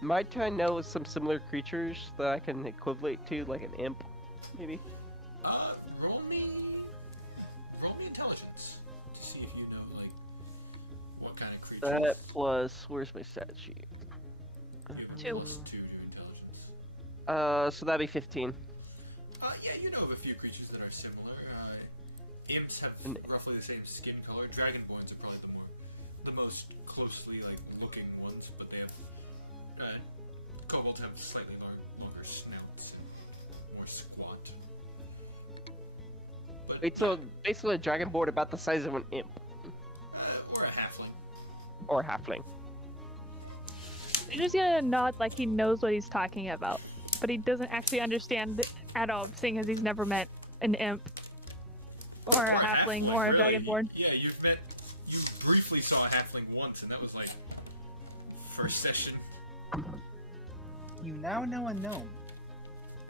Might I know some similar creatures that I can equivalent to, like an imp, maybe? Roll me intelligence to see if you know, like, what kind of creatures. That plus, where's my stat sheet? You have Two. plus 2 to your intelligence. So that'd be 15. Yeah, you know of a few creatures that are similar. Imps have And- roughly the same skin color. Dragonborns are probably the most closely like looking ones, but they have kobolds have slightly longer snouts and more squat. But Wait, so basically a dragonborn about the size of an imp or a halfling. or a halfling. He's just gonna nod like he knows what he's talking about, but he doesn't actually understand at all, seeing as he's never met an imp or a halfling or a really. dragonborn. Yeah, you briefly saw a halfling once, and that was like first session. You now know a gnome.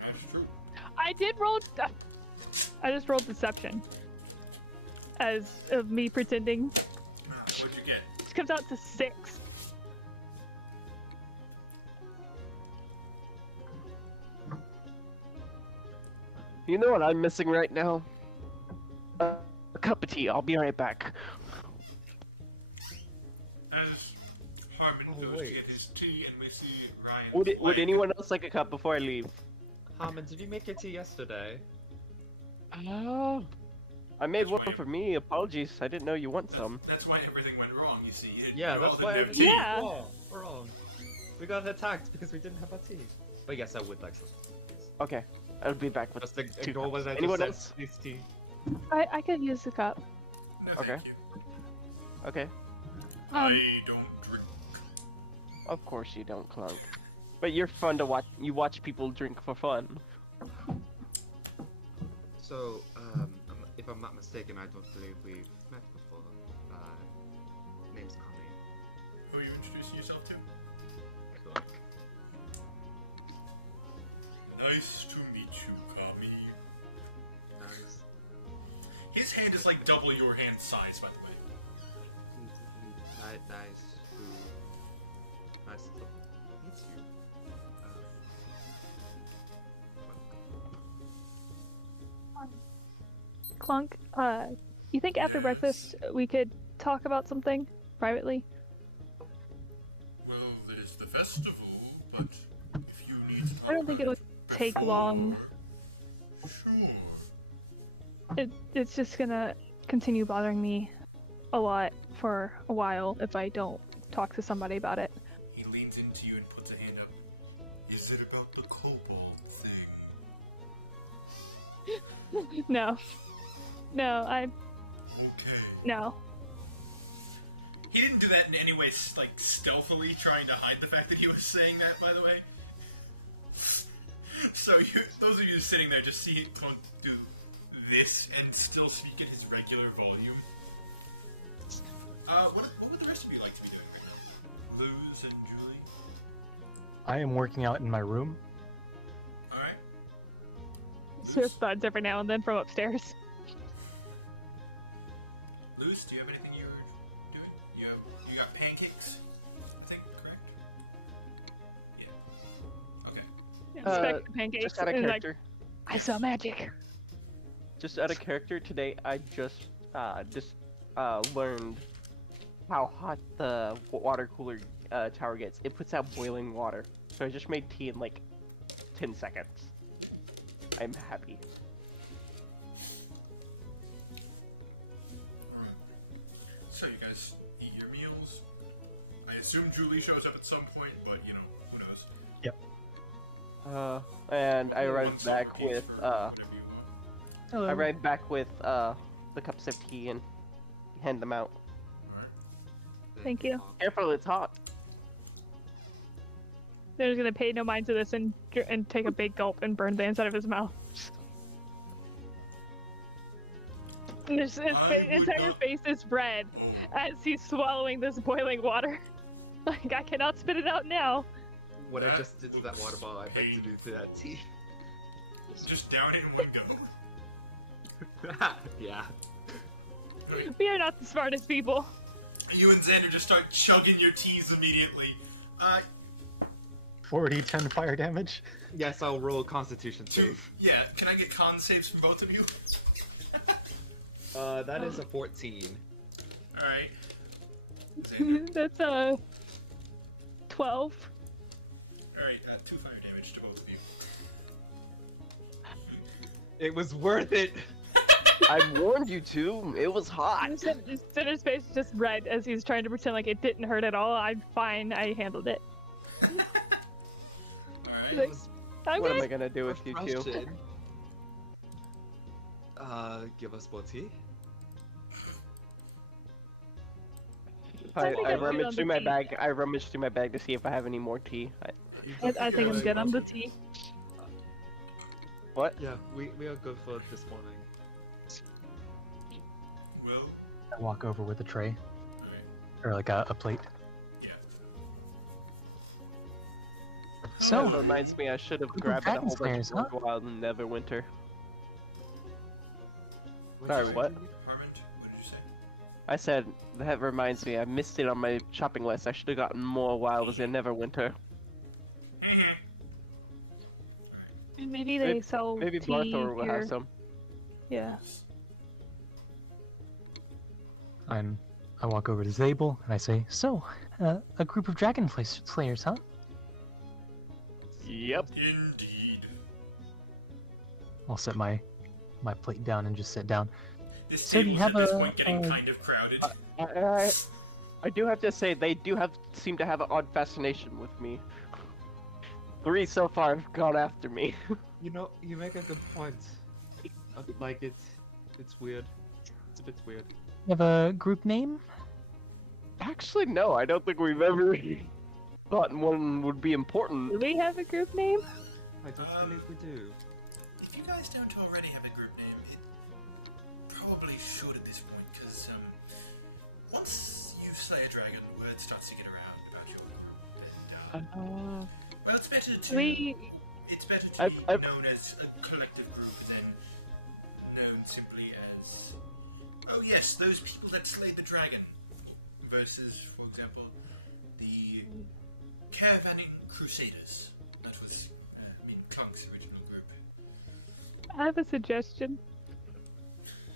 That's true. I did roll. I just rolled deception as of me pretending. What'd you get? It comes out to 6. You know what I'm missing right now? A cup of tea. I'll be right back. As Harmon Oh, goes to wait. get his tea, and we see Ryan. Would playing. anyone else like a cup before I leave? Harmon, did you make your tea yesterday? Oh. I made That's one why- for me. Apologies. I didn't know you want some. That's why everything went wrong. You see. Yeah, You're that's all the why new everything tea. Yeah. went wrong. We got attacked because we didn't have our tea. But yes, I would like some. Please. Okay, I'll be back with Just 2 ignore what cups. I Anyone just else? said, please, tea. I could use the cup. No, Okay. thank you. Okay, Um, I don't drink. of course you don't, Clunk. But you're fun to watch. You watch people drink for fun. So, if I'm not mistaken, I don't believe we've met before. Name's Kami. Who are you introducing yourself to? Clunk. Nice to meet you, Kami. Nice. His hand is like double your hand size, by the way. Nice to meet you. Clunk, you think after breakfast we could talk about something privately? Well, there's the festival, but if you need to talk I don't think about it'll take long. Sure. It's just gonna continue bothering me a lot for a while if I don't talk to somebody about it. He leans into you and puts a hand up. Is it about the kobold thing? No. No, Okay. no. He didn't do that in any way, like, stealthily trying to hide the fact that he was saying that, by the way. So, those of you sitting there just seeing Clunk do this and still speak at his regular volume. What would the rest of you like to be doing right now? Luz and Julie? I am working out in my room. Alright. Sort of thuds every now and then from upstairs. Luz, do you have anything you're doing? You got pancakes? I think, correct? Yeah. Okay. Inspect the pancakes. Just out of and, like, character. I saw magic. Just out of character today, I just learned how hot the water cooler tower gets. It puts out boiling water. So I just made tea in like 10 seconds. I'm happy. So you guys eat your meals. I assume Julie shows up at some point, but you know, who knows? And I One arrived back silver piece with for whatever you want. Hello. I arrived back with the cups of tea and hand them out. Alright. Thank you. Careful, it's hot. They're just gonna pay no mind to this and take a big gulp and burn the inside of his mouth. And his entire face is red as he's swallowing this boiling water. Like, I cannot spit it out now. What I That just did to that water bottle, I'd like to do to that tea. Just down it in one go. Yeah. We are not the smartest people. You and Xander just start chugging your teas immediately. 40, 10 fire damage. Yes, I'll roll a Constitution save. Yeah, can I get con saves from both of you? That is a 14. Alright. Xander. That's 12. Alright, 2 fire damage to both of you. It was worth it. I warned you to. It was hot. Cinder's face is just red as he's trying to pretend like it didn't hurt at all. I'm fine. I handled it. Alright. Like, I'm What am I good. gonna do with you two? Refreshing. Give us more tea. I think I I'm good on rummaged the through my tea. bag. I rummaged through my bag to see if I have any more tea. I think I'm good on the tea. What? Yeah, we are good for this morning. Will? I walk over with a tray, Alright. or like a plate. Yeah. So, That reminds me, I should have Group of grabbed a whole dragon bunch slayers, of Wild and Neverwinter. Sorry, what? Harmond, what did you say? I said, that reminds me, I missed it on my shopping list. I should have gotten more Wilds and Neverwinter. Maybe they sell Maybe tea Barthor will here. have some. Yeah. I walk over to Zabel and I say, "So, a group of dragon slayers, huh?" Yep. Indeed. I'll set my plate down and just sit down. This So do you table's have at this a- point getting kind of crowded. I do have to say, they do seem to have an odd fascination with me. 3 so far have gone after me. You know, you make a good point. Like it's weird. It's a bit weird. You have a group name? Actually, no, I don't think we've ever thought one would be important. Do we have a group name? I don't believe we do. If you guys don't already have a group name, it probably should at this point, because once you slay a dragon, word starts to get around about your group. And, well, it's better to it's better to be known as a collective group than known simply as, oh yes, those people that slayed the dragon, versus, for example, the Caravanning Crusaders. That was Clunk's original group. I have a suggestion.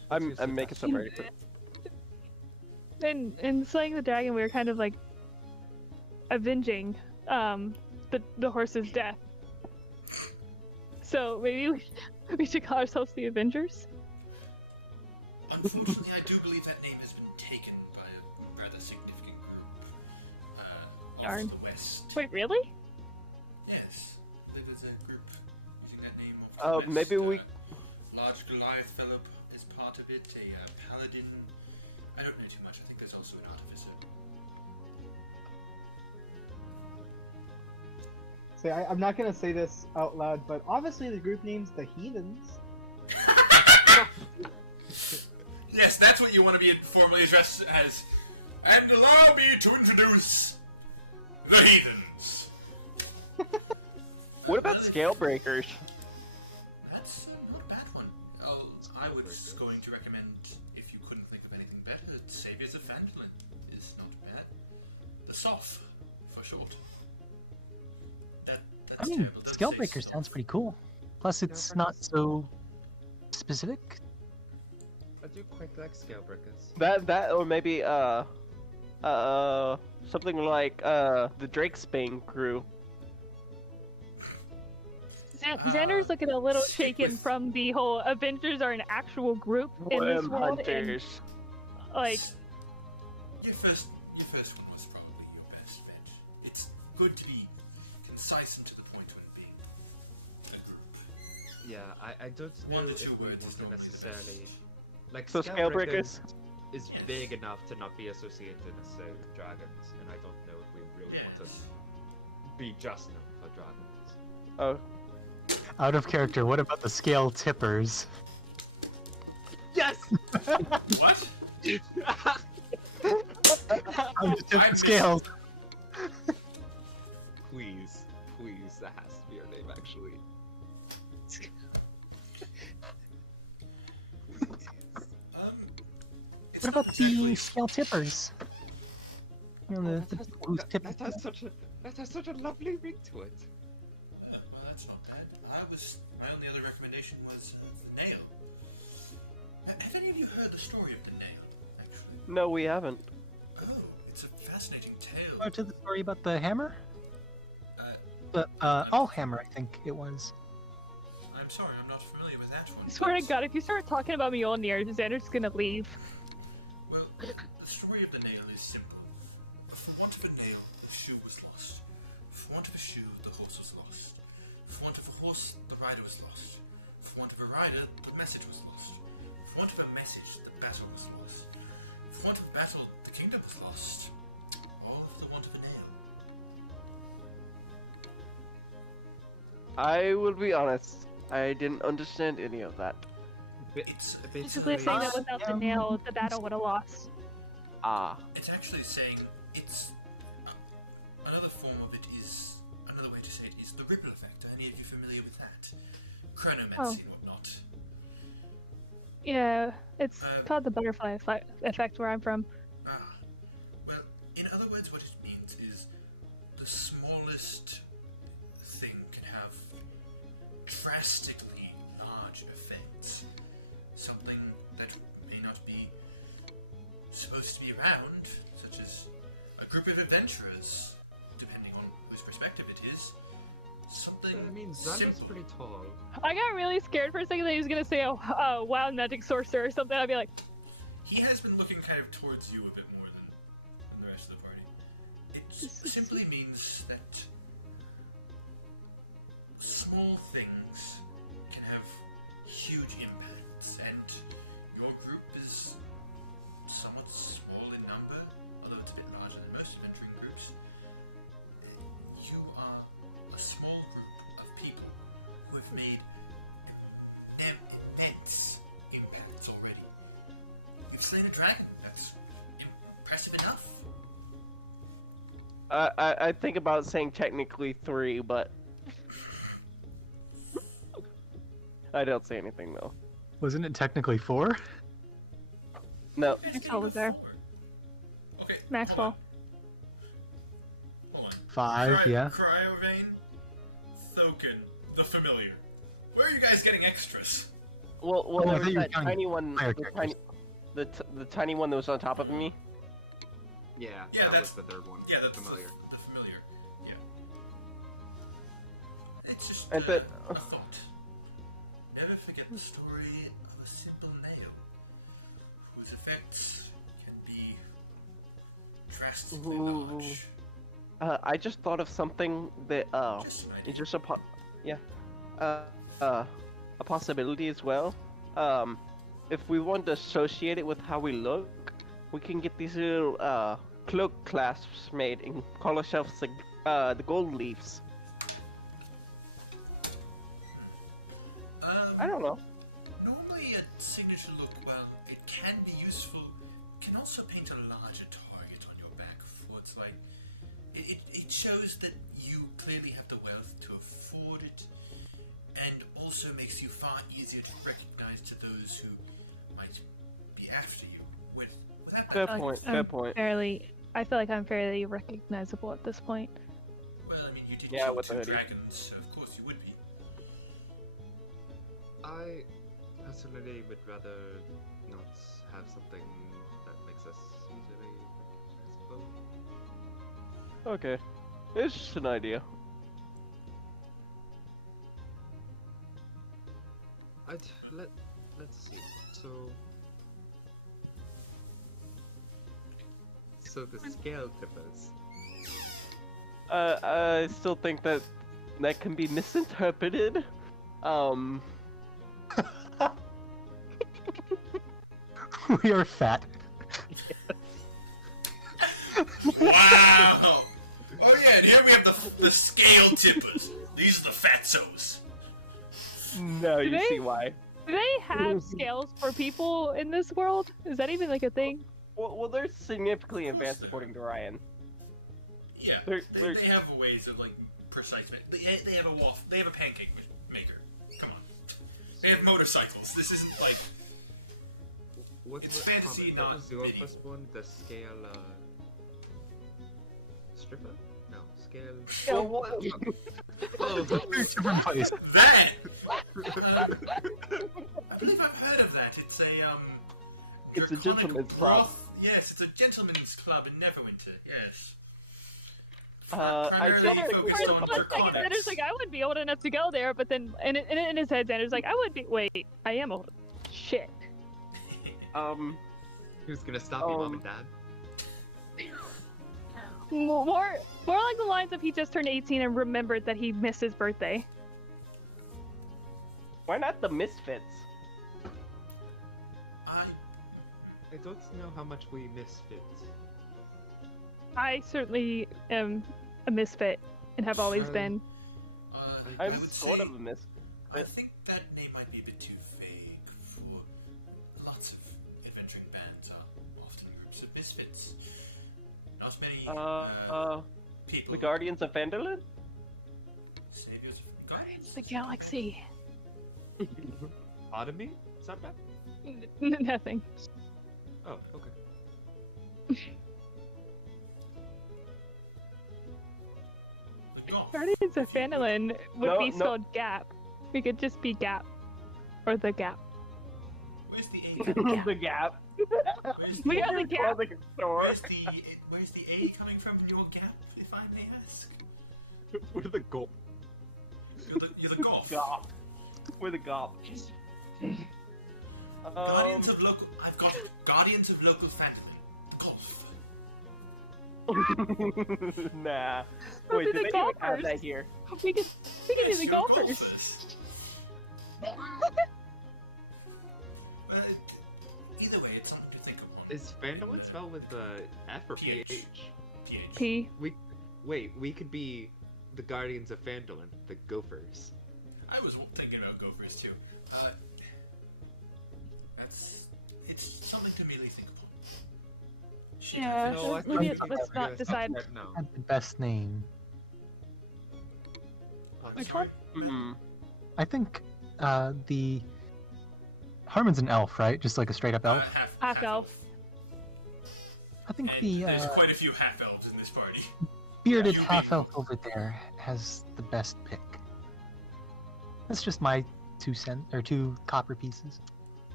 I'm making some ready for. In slaying the dragon, we were kind of like avenging the horse's death. So maybe we should call ourselves the Avengers. Unfortunately, I do believe that name has been taken by a rather significant group off the west. Wait, really? Yes, there was a group using that name off the west. Maybe we. Large Goliath Philip is part of it, a paladin. I don't know too much, I think there's also an artificer. So I'm not gonna say this out loud, but obviously the group name's the Heathens. Yes, that's what you want to be formally addressed as. And allow me to introduce the Heathens. What about Scale Breakers? That's not a bad one. Oh, I was going to recommend, if you couldn't think of anything better, Saviors of Phandalin is not bad. The SOF, for short. I mean, Scalebreaker sounds pretty cool. Plus, it's not so specific. I do quite like Scalebreakers. That or maybe something like the Drakesbane crew. Xander's looking a little shaken from the whole Avengers are an actual group in this world. And, like, your first one was probably your best bet. It's good to be concise and to the point when being a group. Yeah, I don't know if we want to necessarily like so Scalebreakers is big enough to not be associated necessarily with dragons, and I don't know if we really want to be just known for dragons. Oh. Out of character, what about the scale tippers? Yes! What? I'm just tipping scales. Please, that has to be your name, actually. What about the scale tippers? You know, the who's tipping? That has such a lovely ring to it. Well, that's not bad. My only other recommendation was the nail. Have any of you heard the story of the nail, actually? No, we haven't. Oh, it's a fascinating tale. Or to the story about the hammer? The Allhammer, I think it was. I'm sorry, I'm not familiar with that one. I swear to God, if you start talking about Mjolnir, Xander's gonna leave. Well, the story of the nail is simple. For want of a nail, the shoe was lost. For want of a shoe, the horse was lost. For want of a horse, the rider was lost. For want of a rider, the message was lost. For want of a message, the battle was lost. For want of a battle, the kingdom was lost. All for the want of a nail. I will be honest. I didn't understand any of that. It's Basically saying that without the nail, the battle would have lost. Ah. It's actually saying it's another form of it is another way to say it is the ripple effect. Are any of you familiar with that? Chronomancy and whatnot. Yeah, it's called the butterfly effect where I'm from. Well, in other words, what it means is the smallest thing can have drastically large effects. Something that may not be supposed to be around, such as a group of adventurers, depending on whose perspective it is. Something I mean, Xander's pretty tall. I got really scared for a second that he was gonna say a wild magic sorcerer or something. I'd be like, he has been looking kind of towards you a bit more than the rest of the party. It simply means that I think about saying technically 3, but I don't say anything though. Wasn't it technically 4? No. Maxwell was there. Okay. Maxwell. Hold on. 5, yeah. Cryovane, Thoken, the familiar. Where are you guys getting extras? Well, Oh, I there thought was you were that counting tiny one, player the characters. tiny one that was on top of me. Yeah, Yeah, that that's was the third one. Yeah, the that's familiar. The familiar. Yeah. It's just And that- a thought. Never forget the story of a simple nail, whose effects can be drastically Ooh. large. I just thought of something that Just an idea. it's just a possibility as well. If we want to associate it with how we look, we can get these little cloak clasps made and call ourselves the gold leaves. I don't know. Normally a signature look, while it can be useful, can also paint a larger target on your back. For it's like, it shows that you clearly have the wealth to afford it, and also makes you far easier to recognize to those who might be after you. Without Fair that, point. I'm Fair point. I feel like I'm fairly recognizable at this point. well, I mean, you did Yeah, kill with the 2 hoodie. dragons, so of course you would be. I personally would rather not have something that makes us easily recognizable. Okay, it's just an idea. Let's see. So the scale tippers. I still think that can be misinterpreted. We are fat. Wow! Oh yeah, and here we have the scale tippers. These are the fatzos. No, you they- see why. Do they have scales for people in this world? Is that even like a thing? Well, they're significantly advanced according to Ryan. Yeah, They're- they have ways of like precise. They have a waffle. They have a pancake maker. Come on. They have motorcycles. This isn't like. It's fantasy, What not was your mini. first one? The scale stripper? No, scale. Well, what? Oh, Different place. That. I believe I've heard of that. It's a It's a draconic gentleman's club. broth. Yes, it's a gentleman's club in Neverwinter. Yes. I Primarily don't think focused we're on gonna One second, narcotics. Xander's like, I wouldn't be old enough to go there, but then in his head, Xander's like, I would be. Wait, I am old. Shit. who's gonna stop you, mom and dad? More like the lines of he just turned 18 and remembered that he missed his birthday. Why not the Misfits? I don't know how much we misfit. I certainly am a misfit and have always Um, been. I I'm would sort say- of a Misfit. I think that name might be a bit too vague for lots of adventuring bands are often groups of misfits. Not many people. The Guardians of Vanderland? Saviors of guardians. The galaxy. Pardon me? Is that bad? Nothing. Oh, okay. The golf. Guardians of Fanelin would No, be no. spelled Gap. We could just be Gap. Or the Gap. Where's the A? The Gap. Where's We the, got the Gap. Like a store. where's the A coming from in your gap, if I may ask? We're the gulp. You're the golf. Gop. We're the Gop. Guardians of local. I've got it. Guardians of local family. The golf. Nah. We'll Wait, be do the they even have golfers. that here? We could be Yes, the you're golfers. Well, either way, it's something to think upon. Is Vandalin spelled with the F or PH. PH? PH. P. We could be the Guardians of Vandalin, the Gophers. I was thinking about gophers too. It's something to merely think upon. Yeah, No, I maybe think let's not decide. right now. Had the best name. Which one? Mm. I think the Harmon's an elf, right? Just like a straight up elf. Half elf. I think And the there's quite a few half elves in this party. bearded you half being- elf over there has the best pick. That's just my 2 copper pieces.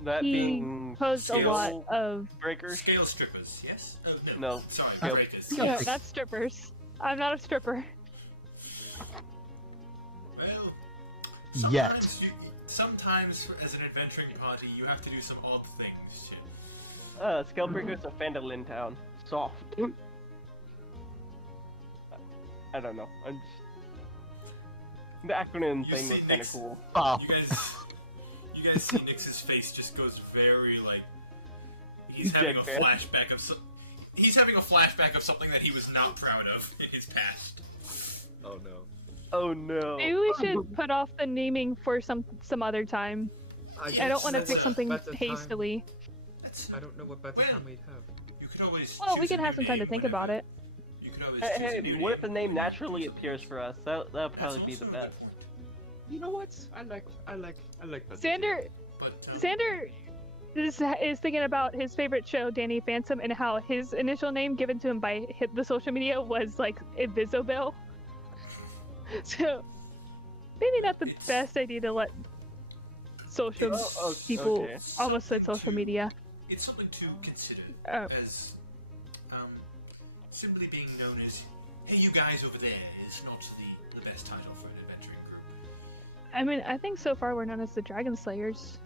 That He being posed a lot scale of. breakers. Scale strippers, yes? Oh, No. Sorry, Uh, breakers. Yeah, No, pick- not strippers. I'm not a stripper. Well, Yet. sometimes as an adventuring party, you have to do some odd things. Scalebreaker's a Phandalin town. Soft. I don't know. I'm just... The acronym You thing see was kind of Nyx- cool. Oh, You guys see Nyx's face just goes very like he's having a Deadpan. flashback of he's having a flashback of something that he was not proud of in his past. Oh no. Oh no. Maybe we should put off the naming for some other time. I don't want to That's pick a something better time. hastily. I don't know what better Well, time we'd have. You could always. Well, we choose can a have new some time to name think whenever. about it. You could always Hey, choose a new what if name. the name naturally appears for us? That'll probably That's be the also a good best. point. You know what? I like that. Xander, But Xander is thinking about his favorite show, Danny Phantom, and how his initial name given to him by the social media was like Invisible. So maybe not the It's- best idea to let social Oh, people okay. almost said social media. it's something to consider Oh. as simply being known as "Hey, you guys over there" is not the best title for an adventuring group. I mean, I think so far we're known as the Dragon Slayers.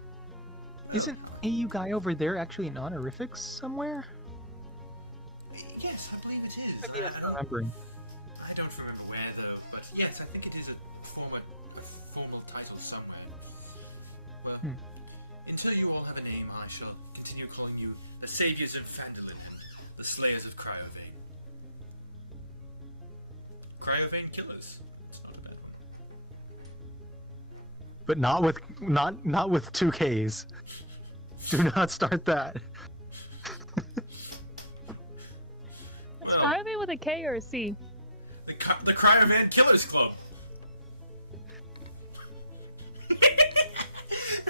isn't AU guy over there actually an honorific somewhere? Yes, I believe it is. Maybe I I'm don't- remembering. I don't remember where though, but yes, I think it is a formal title somewhere. Well, until you all have a name, I shall continue calling you the Saviors of Phandalin and the Slayers of Cryovane. Cryovane Killers. It's not a bad one. But not with 2Ks. Do not start that. It's Well, probably with a K or a C. the Cryovane Killers Club.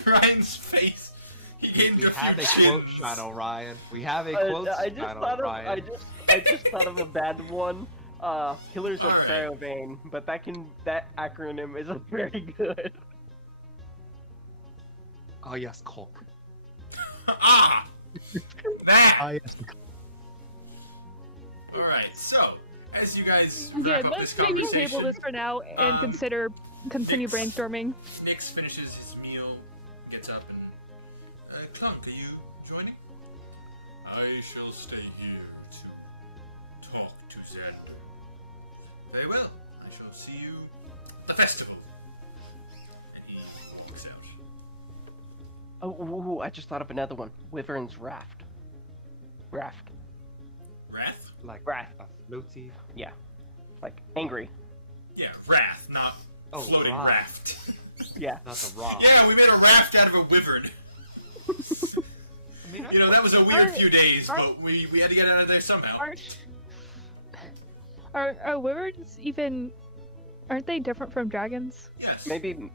Ryan's face. He gained We a have a few quote chins. channel, Ryan. We have a I quote just channel, thought of Ryan. I just thought of a bad one. Killers of Alright. Cryovane, but that acronym isn't very good. Oh yes, Colk. Ah! That! Ah, yes. Alright, so, as you guys Good. wrap up Let's this maybe conversation, table this for now and um, continue Nyx- brainstorming. Nyx finishes his meal, gets up, and... Clunk, are you joining? I shall stay here to talk to Xander. Very well, I shall see you at the festival. And he walks out. Oh, ooh, I just thought of another one. Wyvern's Raft. Raft. Wrath? Like Wrath. a floaty. Yeah. Like angry. Yeah, Wrath, not Oh, floating right. raft. Yeah. Not the rock. Yeah, we made a raft out of a wyvern. I mean, You know, that was a weird few days, but we had to get out of there somehow. Are wyverns even? Aren't they different from dragons? Yes. Maybe.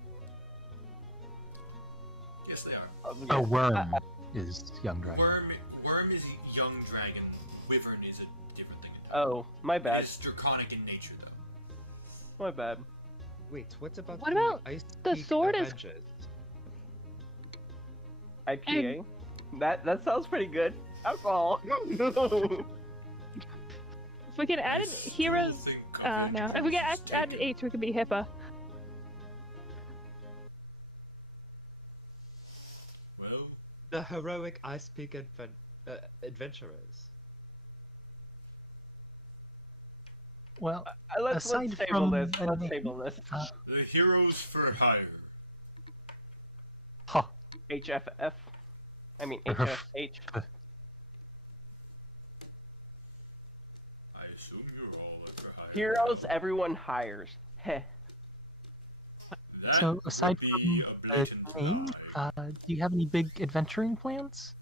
Yes, they are. Yeah. A worm is young dragon. Worm is a young dragon. Wyvern is a different thing. Oh, my bad. It's draconic in nature, though. My bad. Wait, what about What the about Ice the Peak sword is- Avengers? IPA. That sounds pretty good. Alcohol. If we can add in heroes, Thing no. comprehension If we can is add an H, we can be HIPAA. Well, The heroic Ice Peak adventurers. Well, Let's Aside table from this. the Let's name, table this. the heroes for hire. huh. HFF. I mean HFH. I assume you're all up for hire. Heroes everyone hires. Heh. That So aside would from be a the blatant name, lie. do you have any big adventuring plans?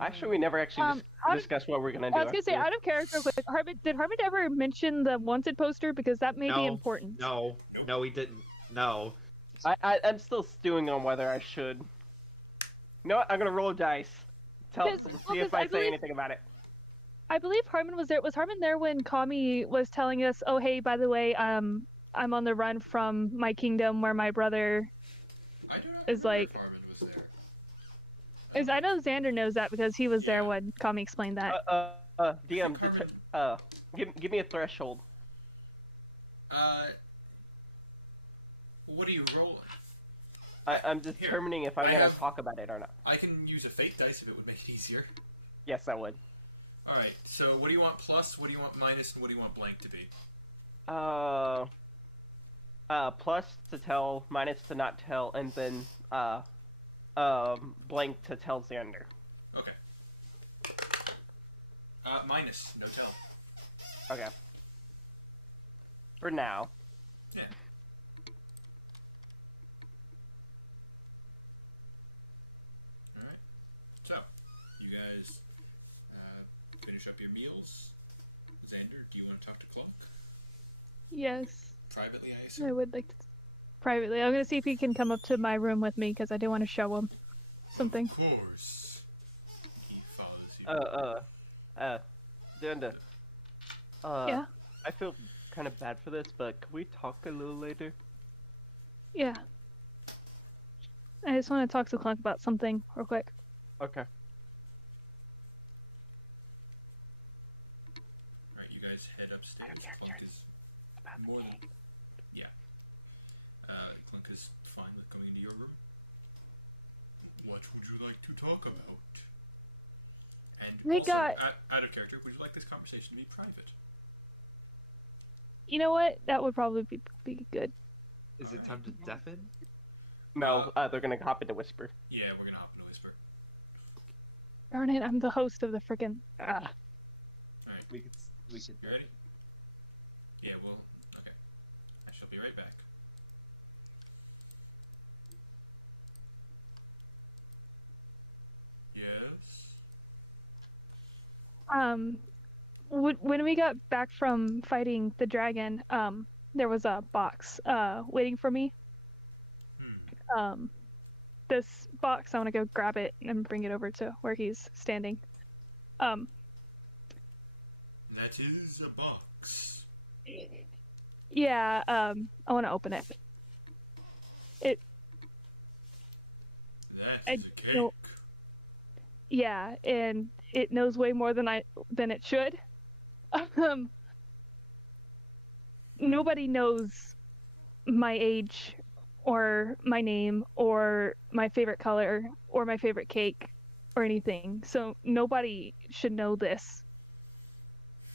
Actually, we never actually out of- discussed what we're gonna do. I was gonna say, after. out of character, quick. Did Harmon ever mention the wanted poster? Because that may be No, important. No, no, he didn't. No. I'm still stewing on whether I should. You know what? I'm gonna roll dice. See if I say anything about it. I believe Harmon was there. Was Harmon there when Kami was telling us, "Oh, hey, by the way, I'm on the run from my kingdom where my brother I do not is remember like." if Harmon was there. Is I know Xander knows that because he was there when Kami explained that. DM, give me a threshold. What are you rolling? I'm determining if I'm gonna talk about it or not. I can use a fake dice if it would make it easier. Yes, I would. Alright, so what do you want plus, what do you want minus, and what do you want blank to be? Plus to tell, minus to not tell, and then, blank to tell Xander. Okay. Minus, no tell. Okay. For now. Yeah. Alright. So, you guys finish up your meals. Xander, do you want to talk to Clock? Yes, Privately, I assume? I would like to. Privately, I'm gonna see if he can come up to my room with me because I do want to show him something. Of course. He follows you. Xander. Yeah. I feel kind of bad for this, but can we talk a little later? Yeah. I just want to talk to Clunk about something real quick. Okay. Alright, you guys head upstairs. Clunk is more than... Yeah. Clunk is fine with going into your room. What would you like to talk about? And We also, got- out of character, would you like this conversation to be private? You know what? That would probably be good. Is it time to deafen? No, they're gonna hop into Whisper. Yeah, we're gonna hop into Whisper. Darn it! I'm the host of the frickin'. Alright, We could. you ready? Yeah, well, okay. I shall be right back. Yes? When we got back from fighting the dragon, there was a box waiting for me. This box, I want to go grab it and bring it over to where he's standing. That is a box. Yeah, I want to open it. That is a cake. No, yeah, and it knows way more than it should. Nobody knows my age or my name or my favorite color or my favorite cake or anything. So nobody should know this.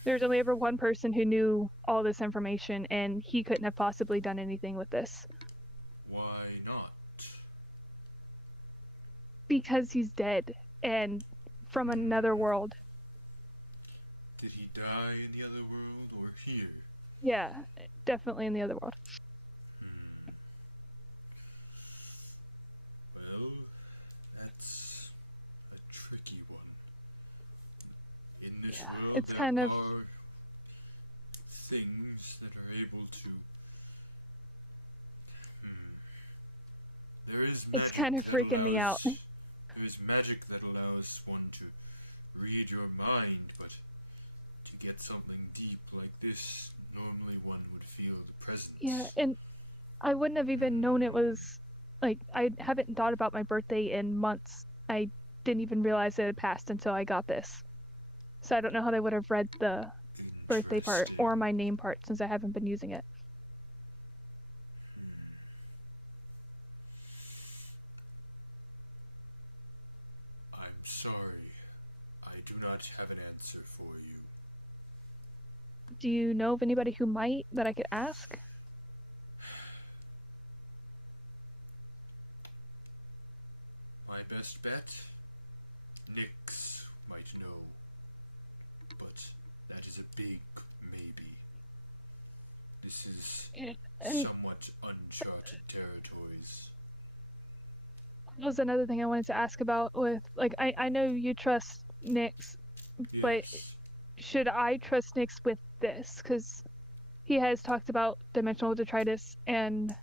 There's only ever one person who knew all this information, and he couldn't have possibly done anything with this. Why not? Because he's dead and from another world. Did he die in the other world or here? Yeah, definitely in the other world. Well, that's a tricky one. In this world, it's there kind of- are things that are able to. There is. It's magic kind of that freaking me out. There is magic that allows one to read your mind, but to get something deep like this, normally one would feel the presence. Yeah, and I wouldn't have even known it was, like, I haven't thought about my birthday in months. I didn't even realize it had passed until I got this. So I don't know how they would have read the birthday part or my name part since I haven't been using it. I'm sorry. I do not have an answer for you. Do you know of anybody who might that I could ask? My best bet? Nyx might know. But that is a big maybe. This is And somewhat uncharted territories. was another thing I wanted to ask about with, like, I know you trust Nyx, but Yes. should I trust Nyx with this? Because he has talked about dimensional detritus and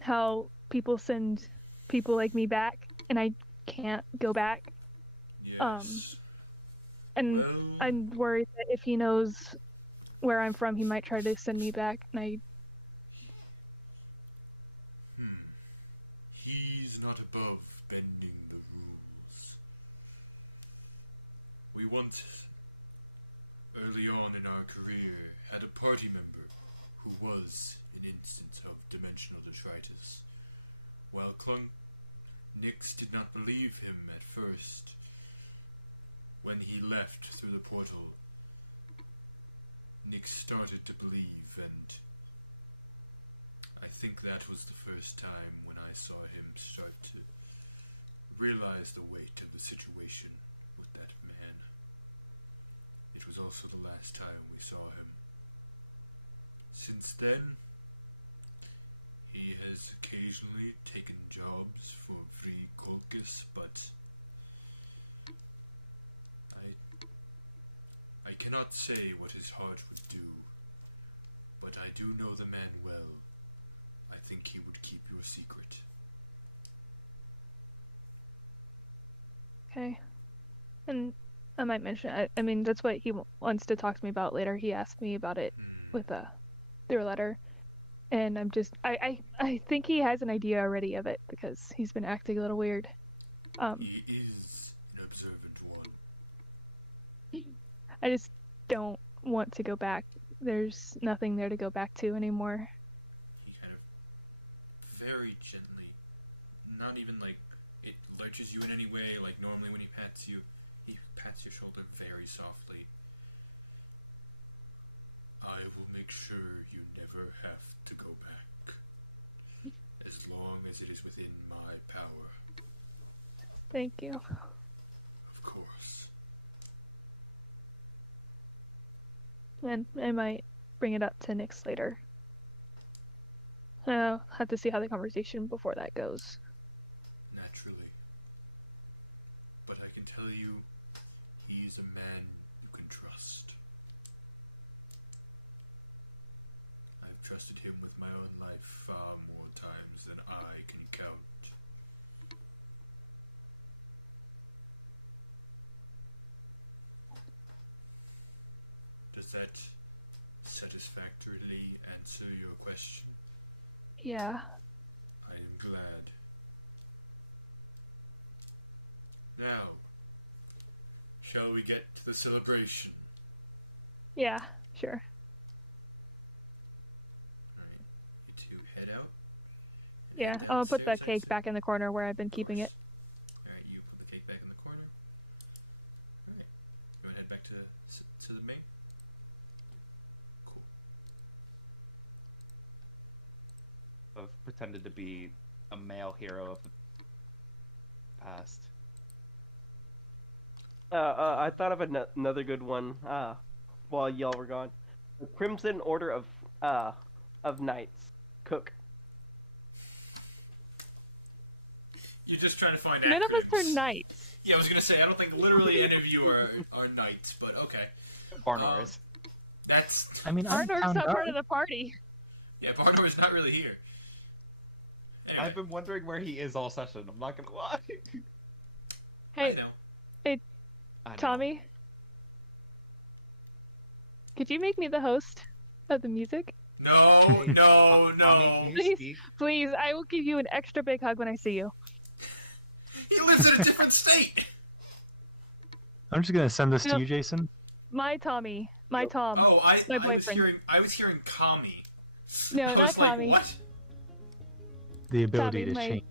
how people send people like me back, and I can't go back. Yes. And Well, I'm worried that if he knows where I'm from, he might try to send me back, and I he's not above bending the rules. We once, early on in our career, had a party member who was an instance of dimensional detritus. While Nyx did not believe him at first. When he left through the portal, Nyx started to believe, and I think that was the first time when I saw him start to realize the weight of the situation with that man. It was also the last time we saw him. Since then, he has occasionally taken jobs for free Kolkis, but I cannot say what his heart would do, but I do know the man well. I think he would keep your secret. okay. And I might mention, I mean, that's what he wants to talk to me about later. He asked me about it with through a letter, and I think he has an idea already of it because he's been acting a little weird. He is an observant one. I just don't want to go back. There's nothing there to go back to anymore. He kind of very gently, not even like it lurches you in any way, like normally when he pats you your shoulder very softly. I will make sure you never have to go back, as long as it is within my power. Thank you. Of course. And I might bring it up to Nyx later. I'll have to see how the conversation before that goes. Naturally. But I can tell you, he's a man you can trust. I've trusted him with my own life far more times than I can count. Does that satisfactorily answer your question? Yeah. I am glad. Now, shall we get to the celebration? Yeah, sure. Alright, you two head out. and Yeah, head I'll put the downstairs, I cake said. back in the corner where I've been keeping it. Alright, you put the cake back in the corner. Alright, you want to head back to the main? Cool. I've pretended to be a male hero of the past. I thought of another good one while y'all were gone. The Crimson Order of Knights. Cook. You're just trying to find None of us acronyms. are knights. Yeah, I was gonna say, I don't think literally any of you are knights, but okay. Barnor. That's... I mean, I'm Arnor's town not part guard. of the party. Yeah, Bardor's not really here. Anyway, I've been wondering where he is all session. I'm not gonna lie. I Hey, know. I know. Tommy, could you make me the host of the music? No, Hey, no, Tommy, no. can you Please. speak? Please, I will give you an extra big hug when I see you. He lives in a different state. I'm just gonna send this to No. you, Jason. My Tommy, my Tom. Oh, My I was boyfriend. hearing Kami. No, I was not like, Kami. What? The ability Tommy, to my change.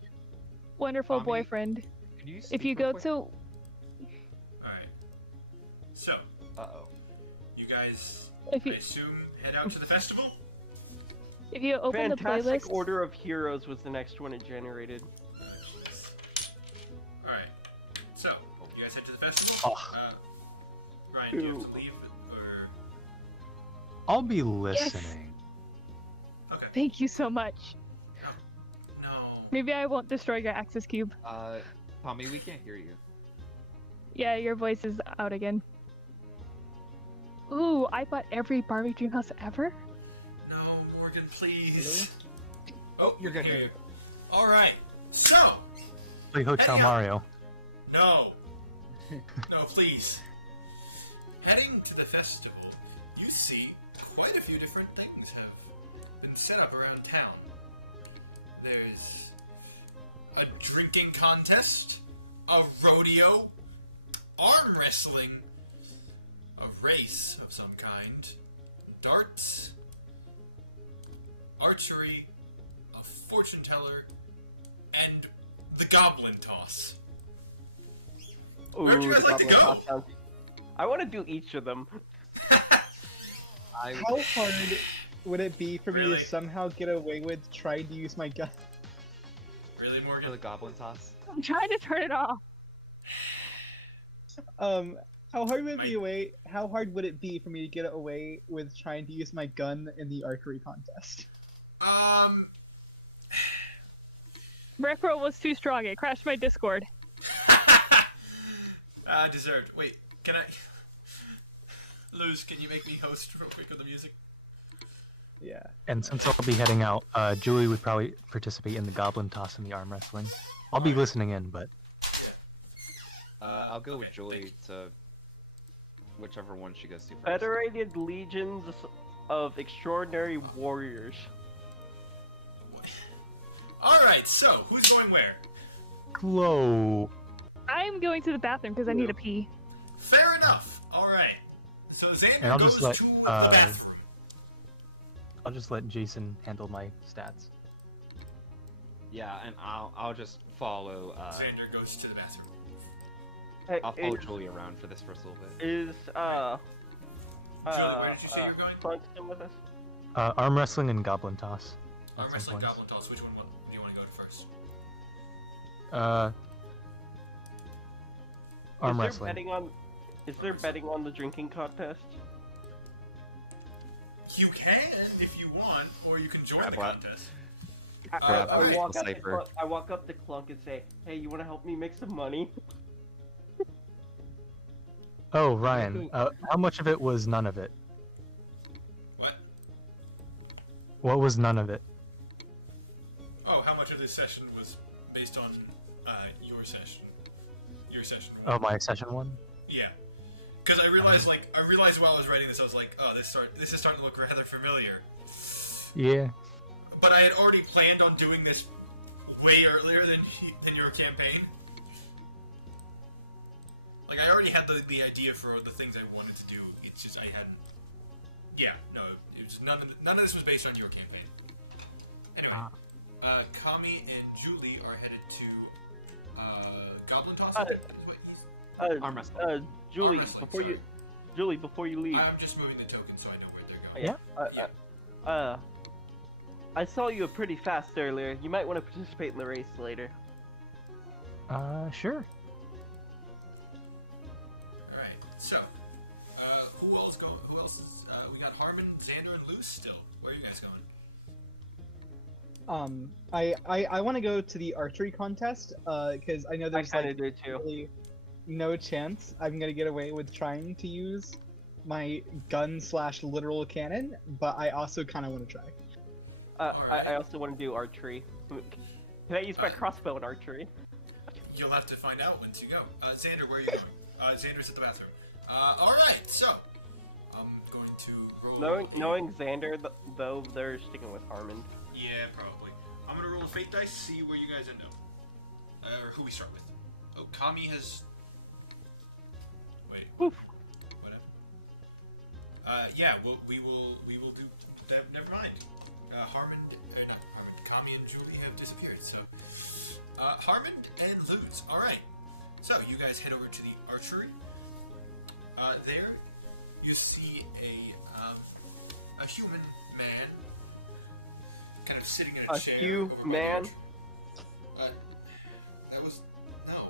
wonderful Tommy, boyfriend. Can you If speak you real go quick? to, Alright. So, Uh-oh. you guys, if I you assume, head out to the festival? if you open the Fantastic playlist, Order of Heroes was the next one it generated. Alright. So, you guys head to the festival? Oh. Ryan, do you have Ooh. to leave? Or... I'll be listening. Okay. thank you so much. No. Maybe I won't destroy your access cube. Tommy, we can't hear you. Yeah, your voice is out again. Ooh, I bought every Barbie Dreamhouse ever? No, Morgan, please. Oh, you're good. Here. All right. So. Play Hotel Heading out- Mario. No. No, please. Heading to the festival, you see quite a few different things have been set up around town. There's a drinking contest, a rodeo, arm wrestling, a race of some kind, darts, archery, a fortune teller, and the goblin toss. Where'd you Ooh, guys the like to goblin go? toss sounds- I want to do each of them. How hard would it be for me Really? to somehow get away with trying to use my gun? Really, For Morgan? the goblin toss. I'm trying to turn it off. How hard would it be away? How hard would it be for me to get away with trying to use my gun in the archery contest? Recro was too strong. It crashed my Discord. Deserved. Wait, can I... Luz, can you make me host real quick with the music? Yeah. And since I'll be heading out, Julie would probably participate in the goblin toss and the arm wrestling. I'll be listening in, but I'll go with Okay, Julie to whichever one she goes to first. Federated Legions of Extraordinary Warriors. Alright, so, who's going where? glow. I'm going to the bathroom because I need a pee. Fair enough. Alright. So Xander And I'll goes just let, to the bathroom. I'll just let Jason handle my stats. Yeah, and I'll just follow. Xander goes to the bathroom. Hey, I'll follow is- Julie around for this first little bit. Is Julie, where did you say you're going? Clunk still with us? Arm wrestling and goblin toss. Arm at some wrestling, points. goblin toss. Which one do you want to go to first? Arm Is there wrestling. betting on? Is there betting on the drinking contest? You can if you want, or you can join Grab the what? contest. Grab I a walk up to cipher. Clunk, I walk up to Clunk and say, "Hey, you want to help me make some money?" Oh, Ryan, how much of it was none of it? What? What was none of it? Oh, how much of this session was based on your session? Your session. Oh, my session one? Yeah. Because I realized while I was writing this, I was like, oh, this is starting to look rather familiar. Yeah. But I had already planned on doing this way earlier than your campaign. Like, I already had the idea for the things I wanted to do. It's just I hadn't. Yeah, no, it was none of this was based on your campaign. Anyway, Kami and Julie are headed to Goblin Toss. Arm wrestling. Julie, Arm wrestling, before you leave. I'm just moving the token so I know where they're going. Yeah. I saw you pretty fast earlier. You might want to participate in the race later. Sure. Alright, so, who else is, we got Harmon, Xander, and Luce still. Where are you guys going? I want to go to the archery contest, because I know there's I kinda like do too. really no chance I'm gonna get away with trying to use my gun/literal cannon, but I also kind of want to try. I also want to do archery. Can I use my crossbow in archery? You'll have to find out once you go. Xander, where are you going? Xander's at the bathroom. Alright, so, I'm going to roll... Knowing Xander, though, they're sticking with Harmon. Yeah, probably. I'm gonna roll a fate dice, see where you guys end up. Or who we start with. Oh, Kami has... Wait. Oof. Whatever. Yeah, we will do... Never mind. Harmon... not Harmon. Kami and Julie have disappeared, so... Harmon and Luz. Alright. So, you guys head over to the archery. There, you see a human man kind of sitting in a chair. Man? That was... No.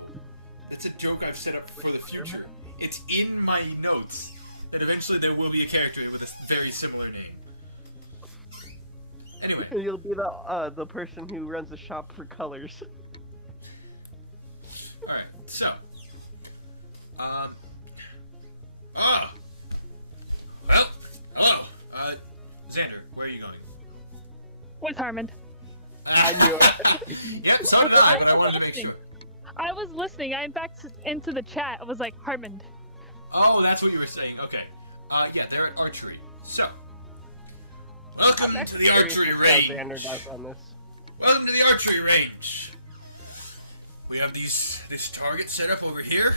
That's a joke I've set up for the future. It's in my notes that eventually there will be a character with a very similar name. Anyway, You'll be the person who runs the shop for colors. alright, so. Oh! Well, hello. Xander, where are you going? With Harmon. I knew it. Yeah, so did I, but I wanted to make sure. I was listening. I backed into the chat. I was like, Harmon. Oh, that's what you were saying. Okay. Yeah, they're at archery. So, welcome I'm to the curious archery to see how range. Xander does on this. Welcome to the archery range. We have this target set up over here.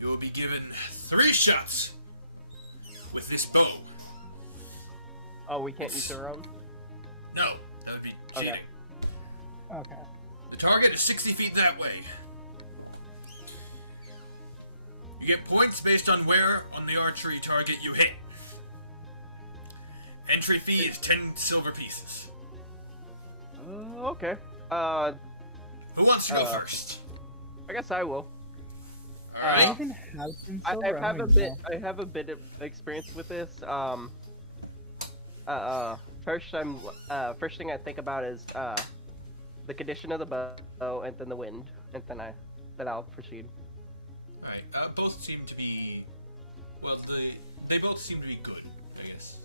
You will be given 3 shots with this bow. Oh, we can't use our own? No, that would be cheating. Okay. Okay. The target is 60 feet that way. You get points based on where on the archery target you hit. Entry fee is 10 silver pieces. Okay. Who wants to go first? I guess I will. Alright. I even have some I silver. have a don't bit. know. I have a bit of experience with this. First thing I think about is the condition of the bow, and then the wind, and then I'll proceed. Alright, both seem to be... Well, they both seem to be good, I guess.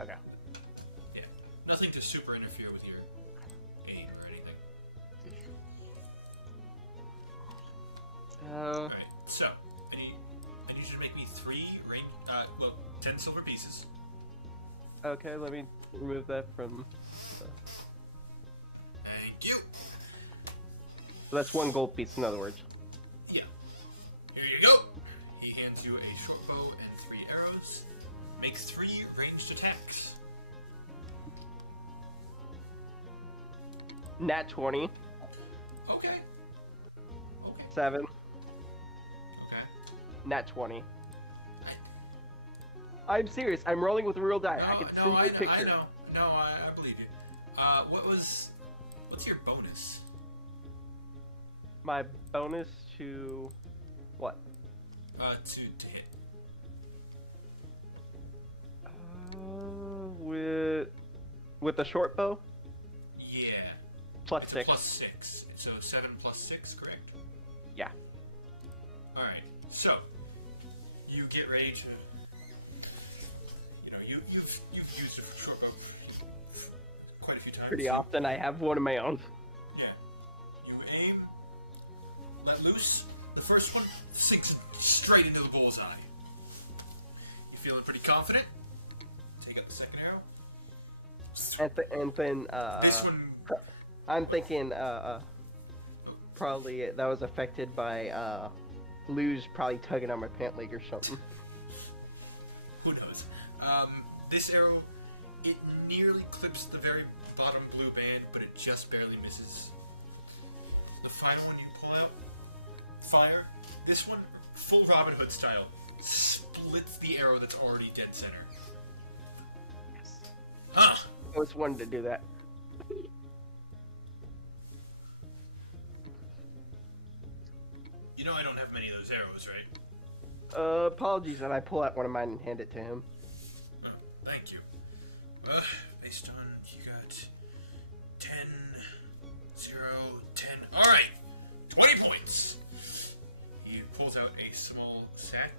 Okay. Yeah. Nothing to super interfere with your aim or anything. Alright, so, I need you to make me 10 silver pieces. Okay, let me remove that from. Thank you. So that's 1 gold piece, in other words. Yeah. Here you go. He hands you a short bow and 3 arrows. Makes 3 ranged attacks. Nat 20. Okay. 7. Okay. Nat 20. I'm serious. I'm rolling with a real die. I can send you a picture. No, I believe you. What's your bonus? My bonus to what? To hit. With the short bow? Yeah. Plus It's 6. a plus 6. So 7 plus 6, correct? Yeah. Alright, so you get ready to... You've used it for short bow quite a few times. Pretty often I have one of my own. Yeah. You aim, let loose. The first one sinks straight into the bullseye. You feeling pretty confident? Take up the second arrow. And then This one... I'm thinking probably that was affected by Lou's probably tugging on my pant leg or something. Who knows? This arrow, it nearly clips the very bottom blue band, but it just barely misses. The final one you pull out, fire. This one, full Robin Hood style, splits the arrow that's already dead center. Yes. Huh. I always wanted to do that. You know I don't have many of those arrows, right? Apologies that I pull out one of mine and hand it to him. Oh, thank you. Based on, you got 10, 0, 10. Alright, 20 points. He pulls out a small sack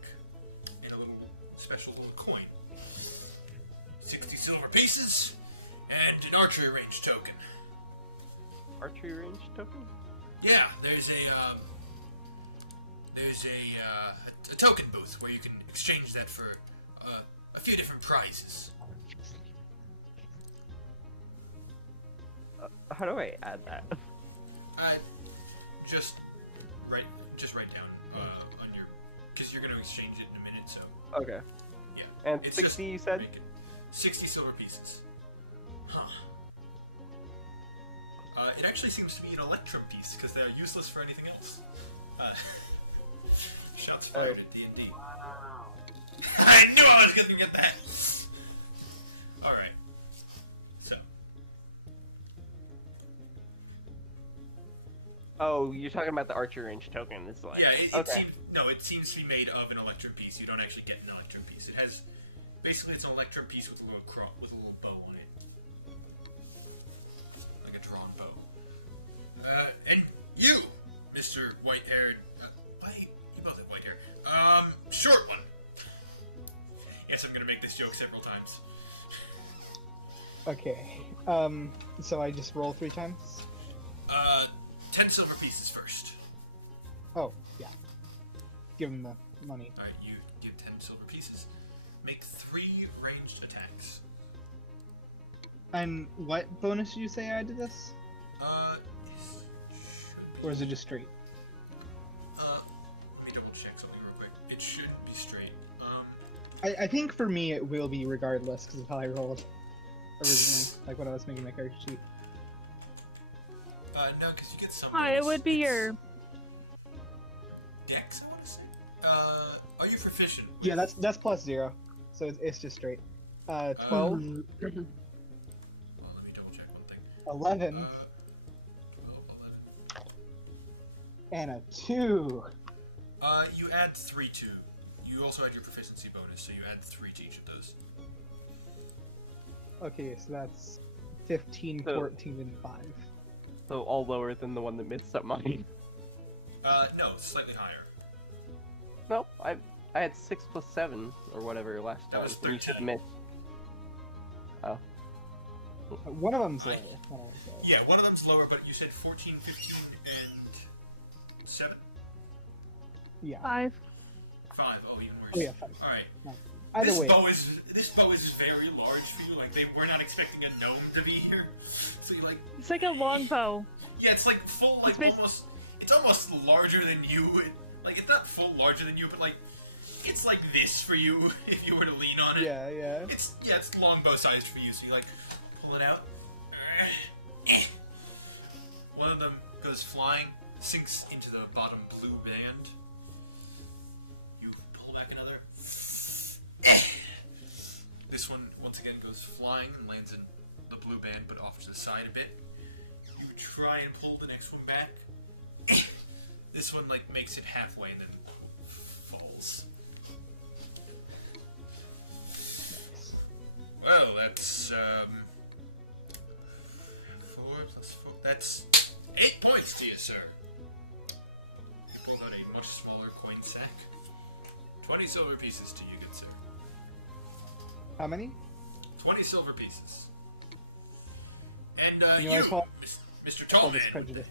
and a little special little coin. 60 silver pieces and an archery range token. Archery range token? Yeah, there's a token booth where you can exchange that for a few different prizes. How do I add that? Just write down on your, because you're gonna exchange it in a minute. So Okay. yeah. And It's 60 you just said? making 60 silver pieces. Huh. It actually seems to be an electrum piece because they're useless for anything else. Shots fired at D&D. Wow. I knew I was gonna get that. All right. So. Oh, you're talking about the archery range token. It's like Yeah, okay. it seems to be made of an electrum piece. You don't actually get an electrum piece. It has, basically, it's an electrum piece with a little bow on it. And you, Mr. White-haired... wait, you both have white hair. Short one. Yes, I'm gonna make this joke several times. Okay. So I just roll 3 times? 10 silver pieces first. Oh, yeah. Give him the money. Alright, you give 10 silver pieces. Make 3 ranged attacks. And what bonus did you say I did this? This should be... Or is it just straight? Let me double check something real quick. It should be straight. I think for me it will be regardless because of how I rolled originally, like when I was making my character sheet. No, because you get some... It would be your... Dex, I want to say? Are you proficient? Yeah, that's +0, so it's just straight. 12, Well, let me double check one thing. 11, 12, 11. and a 2. You add 3 to... You also had your proficiency bonus, so you add 3 to each of those. Okay, so that's 15, So- 14, and 5. So all lower than the one that missed up mine. No, slightly higher. No, I had 6 plus 7 or whatever last That time. was And you should have 13. missed. Oh. One of them's lower. I- one of them's lower. Yeah, one of them's lower, but you said 14, 15, and 7? Yeah. 5. 5. Oh, even worse. Oh yeah, 5. Alright. No. Either This way. bow is very large for you. Like, they were not expecting a gnome to be here. So you like... It's like a longbow. Yeah, it's like full, like It's almost... It's almost larger than you would... Like, it's not full larger than you, but like... It's like this for you if you were to lean on it. Yeah, yeah. It's longbow sized for you, so you like pull it out. One of them goes flying, sinks into the bottom blue band. You pull back another. This one once again goes flying and lands in the blue band, but off to the side a bit. You try and pull the next one back. This one like makes it halfway and then falls. Well, that's 4 plus 4. That's 8 points to you, sir. You pulled out a much smaller coin sack. 20 silver pieces to you, good sir. How many? 20 silver pieces. And You know, I call- Mr. I call Tallman, this prejudice.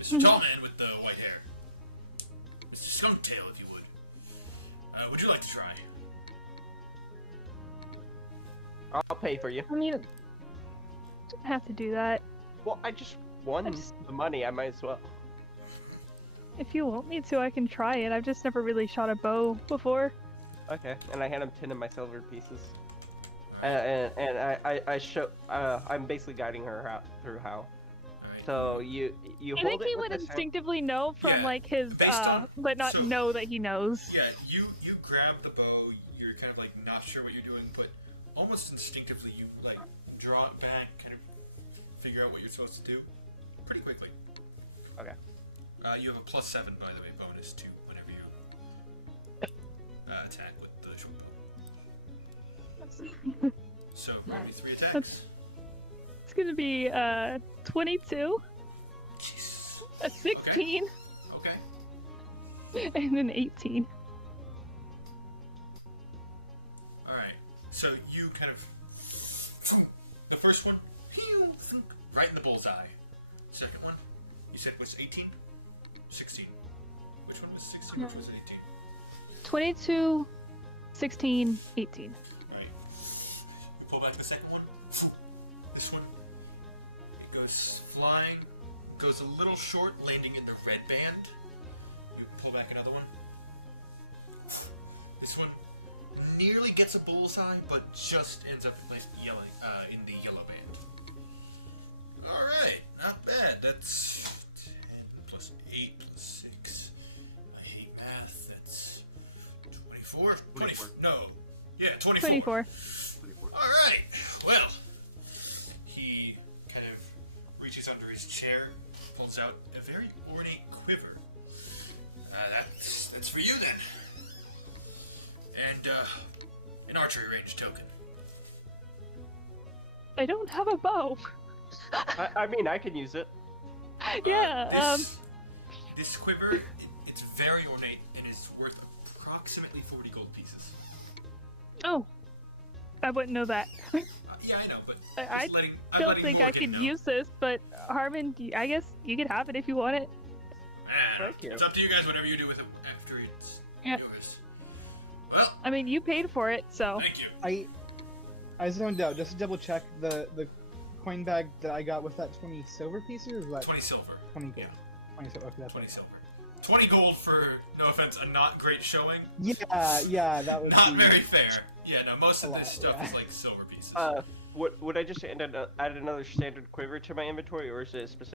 Mr. Tallman with the white hair, Mr. Skunktail, if you would you like to try? I'll pay for you. I mean, don't have to do that. Well, I just won the money. I might as well. If you want me to, I can try it. I've just never really shot a bow before. Okay, and I hand him 10 of my silver pieces. And I show. I'm basically guiding her through how. Alright. So you I hold think it he with would this hand. instinctively know from Yeah, like his, based on- but not so- know that he knows. Yeah, you grab the bow, you're kind of like not sure what you're doing, but almost instinctively you like draw it back, kind of figure out what you're supposed to do pretty quickly. Okay. You have a +7, by the way, bonus to whenever you attack with the short bow. So, roll me 3 attacks. It's gonna be 22, Jeez. a 16, Okay. and an 18. Alright. So you kind of... The first one, right in the bullseye. Second one, you said was 18? 16? Which one was 16? Which was 18? 22, 16, 18. Right. You pull back the second one. This one, it goes flying, goes a little short, landing in the red band. You pull back another one. This one nearly gets a bullseye, but just ends up yelling in the yellow band. All right, not bad. That's 10 plus 8 plus 6. I hate math. That's 24. 24. No. Yeah, 24. 24. 24. All right. Well, he kind of reaches under his chair, pulls out a very ornate quiver. That's for you then. And an archery range token. I don't have a bow. I mean, I can use it. Yeah. This quiver, it's very ornate and is worth approximately 40 gold pieces. Oh, I wouldn't know that. Yeah, I know, but I don't think I could use this, but Harmon, I guess you could have it if you want it. Thank you. It's up to you guys. Whatever you do with it after it's Yeah. yours. Well, I mean, you paid for it, so. thank you. I zoned out. Just to double check the coin bag that I got with that 20 silver pieces. Or was that 20 silver. 20 gold? Yeah. 20 silver. Okay, that's 20 right. silver. 20 gold for, no offense, a not great showing. Yeah, that would Not be very fair. Yeah, no, most a of lot, this stuff yeah. is like silver pieces. Would I just add another standard quiver to my inventory, or is it specific?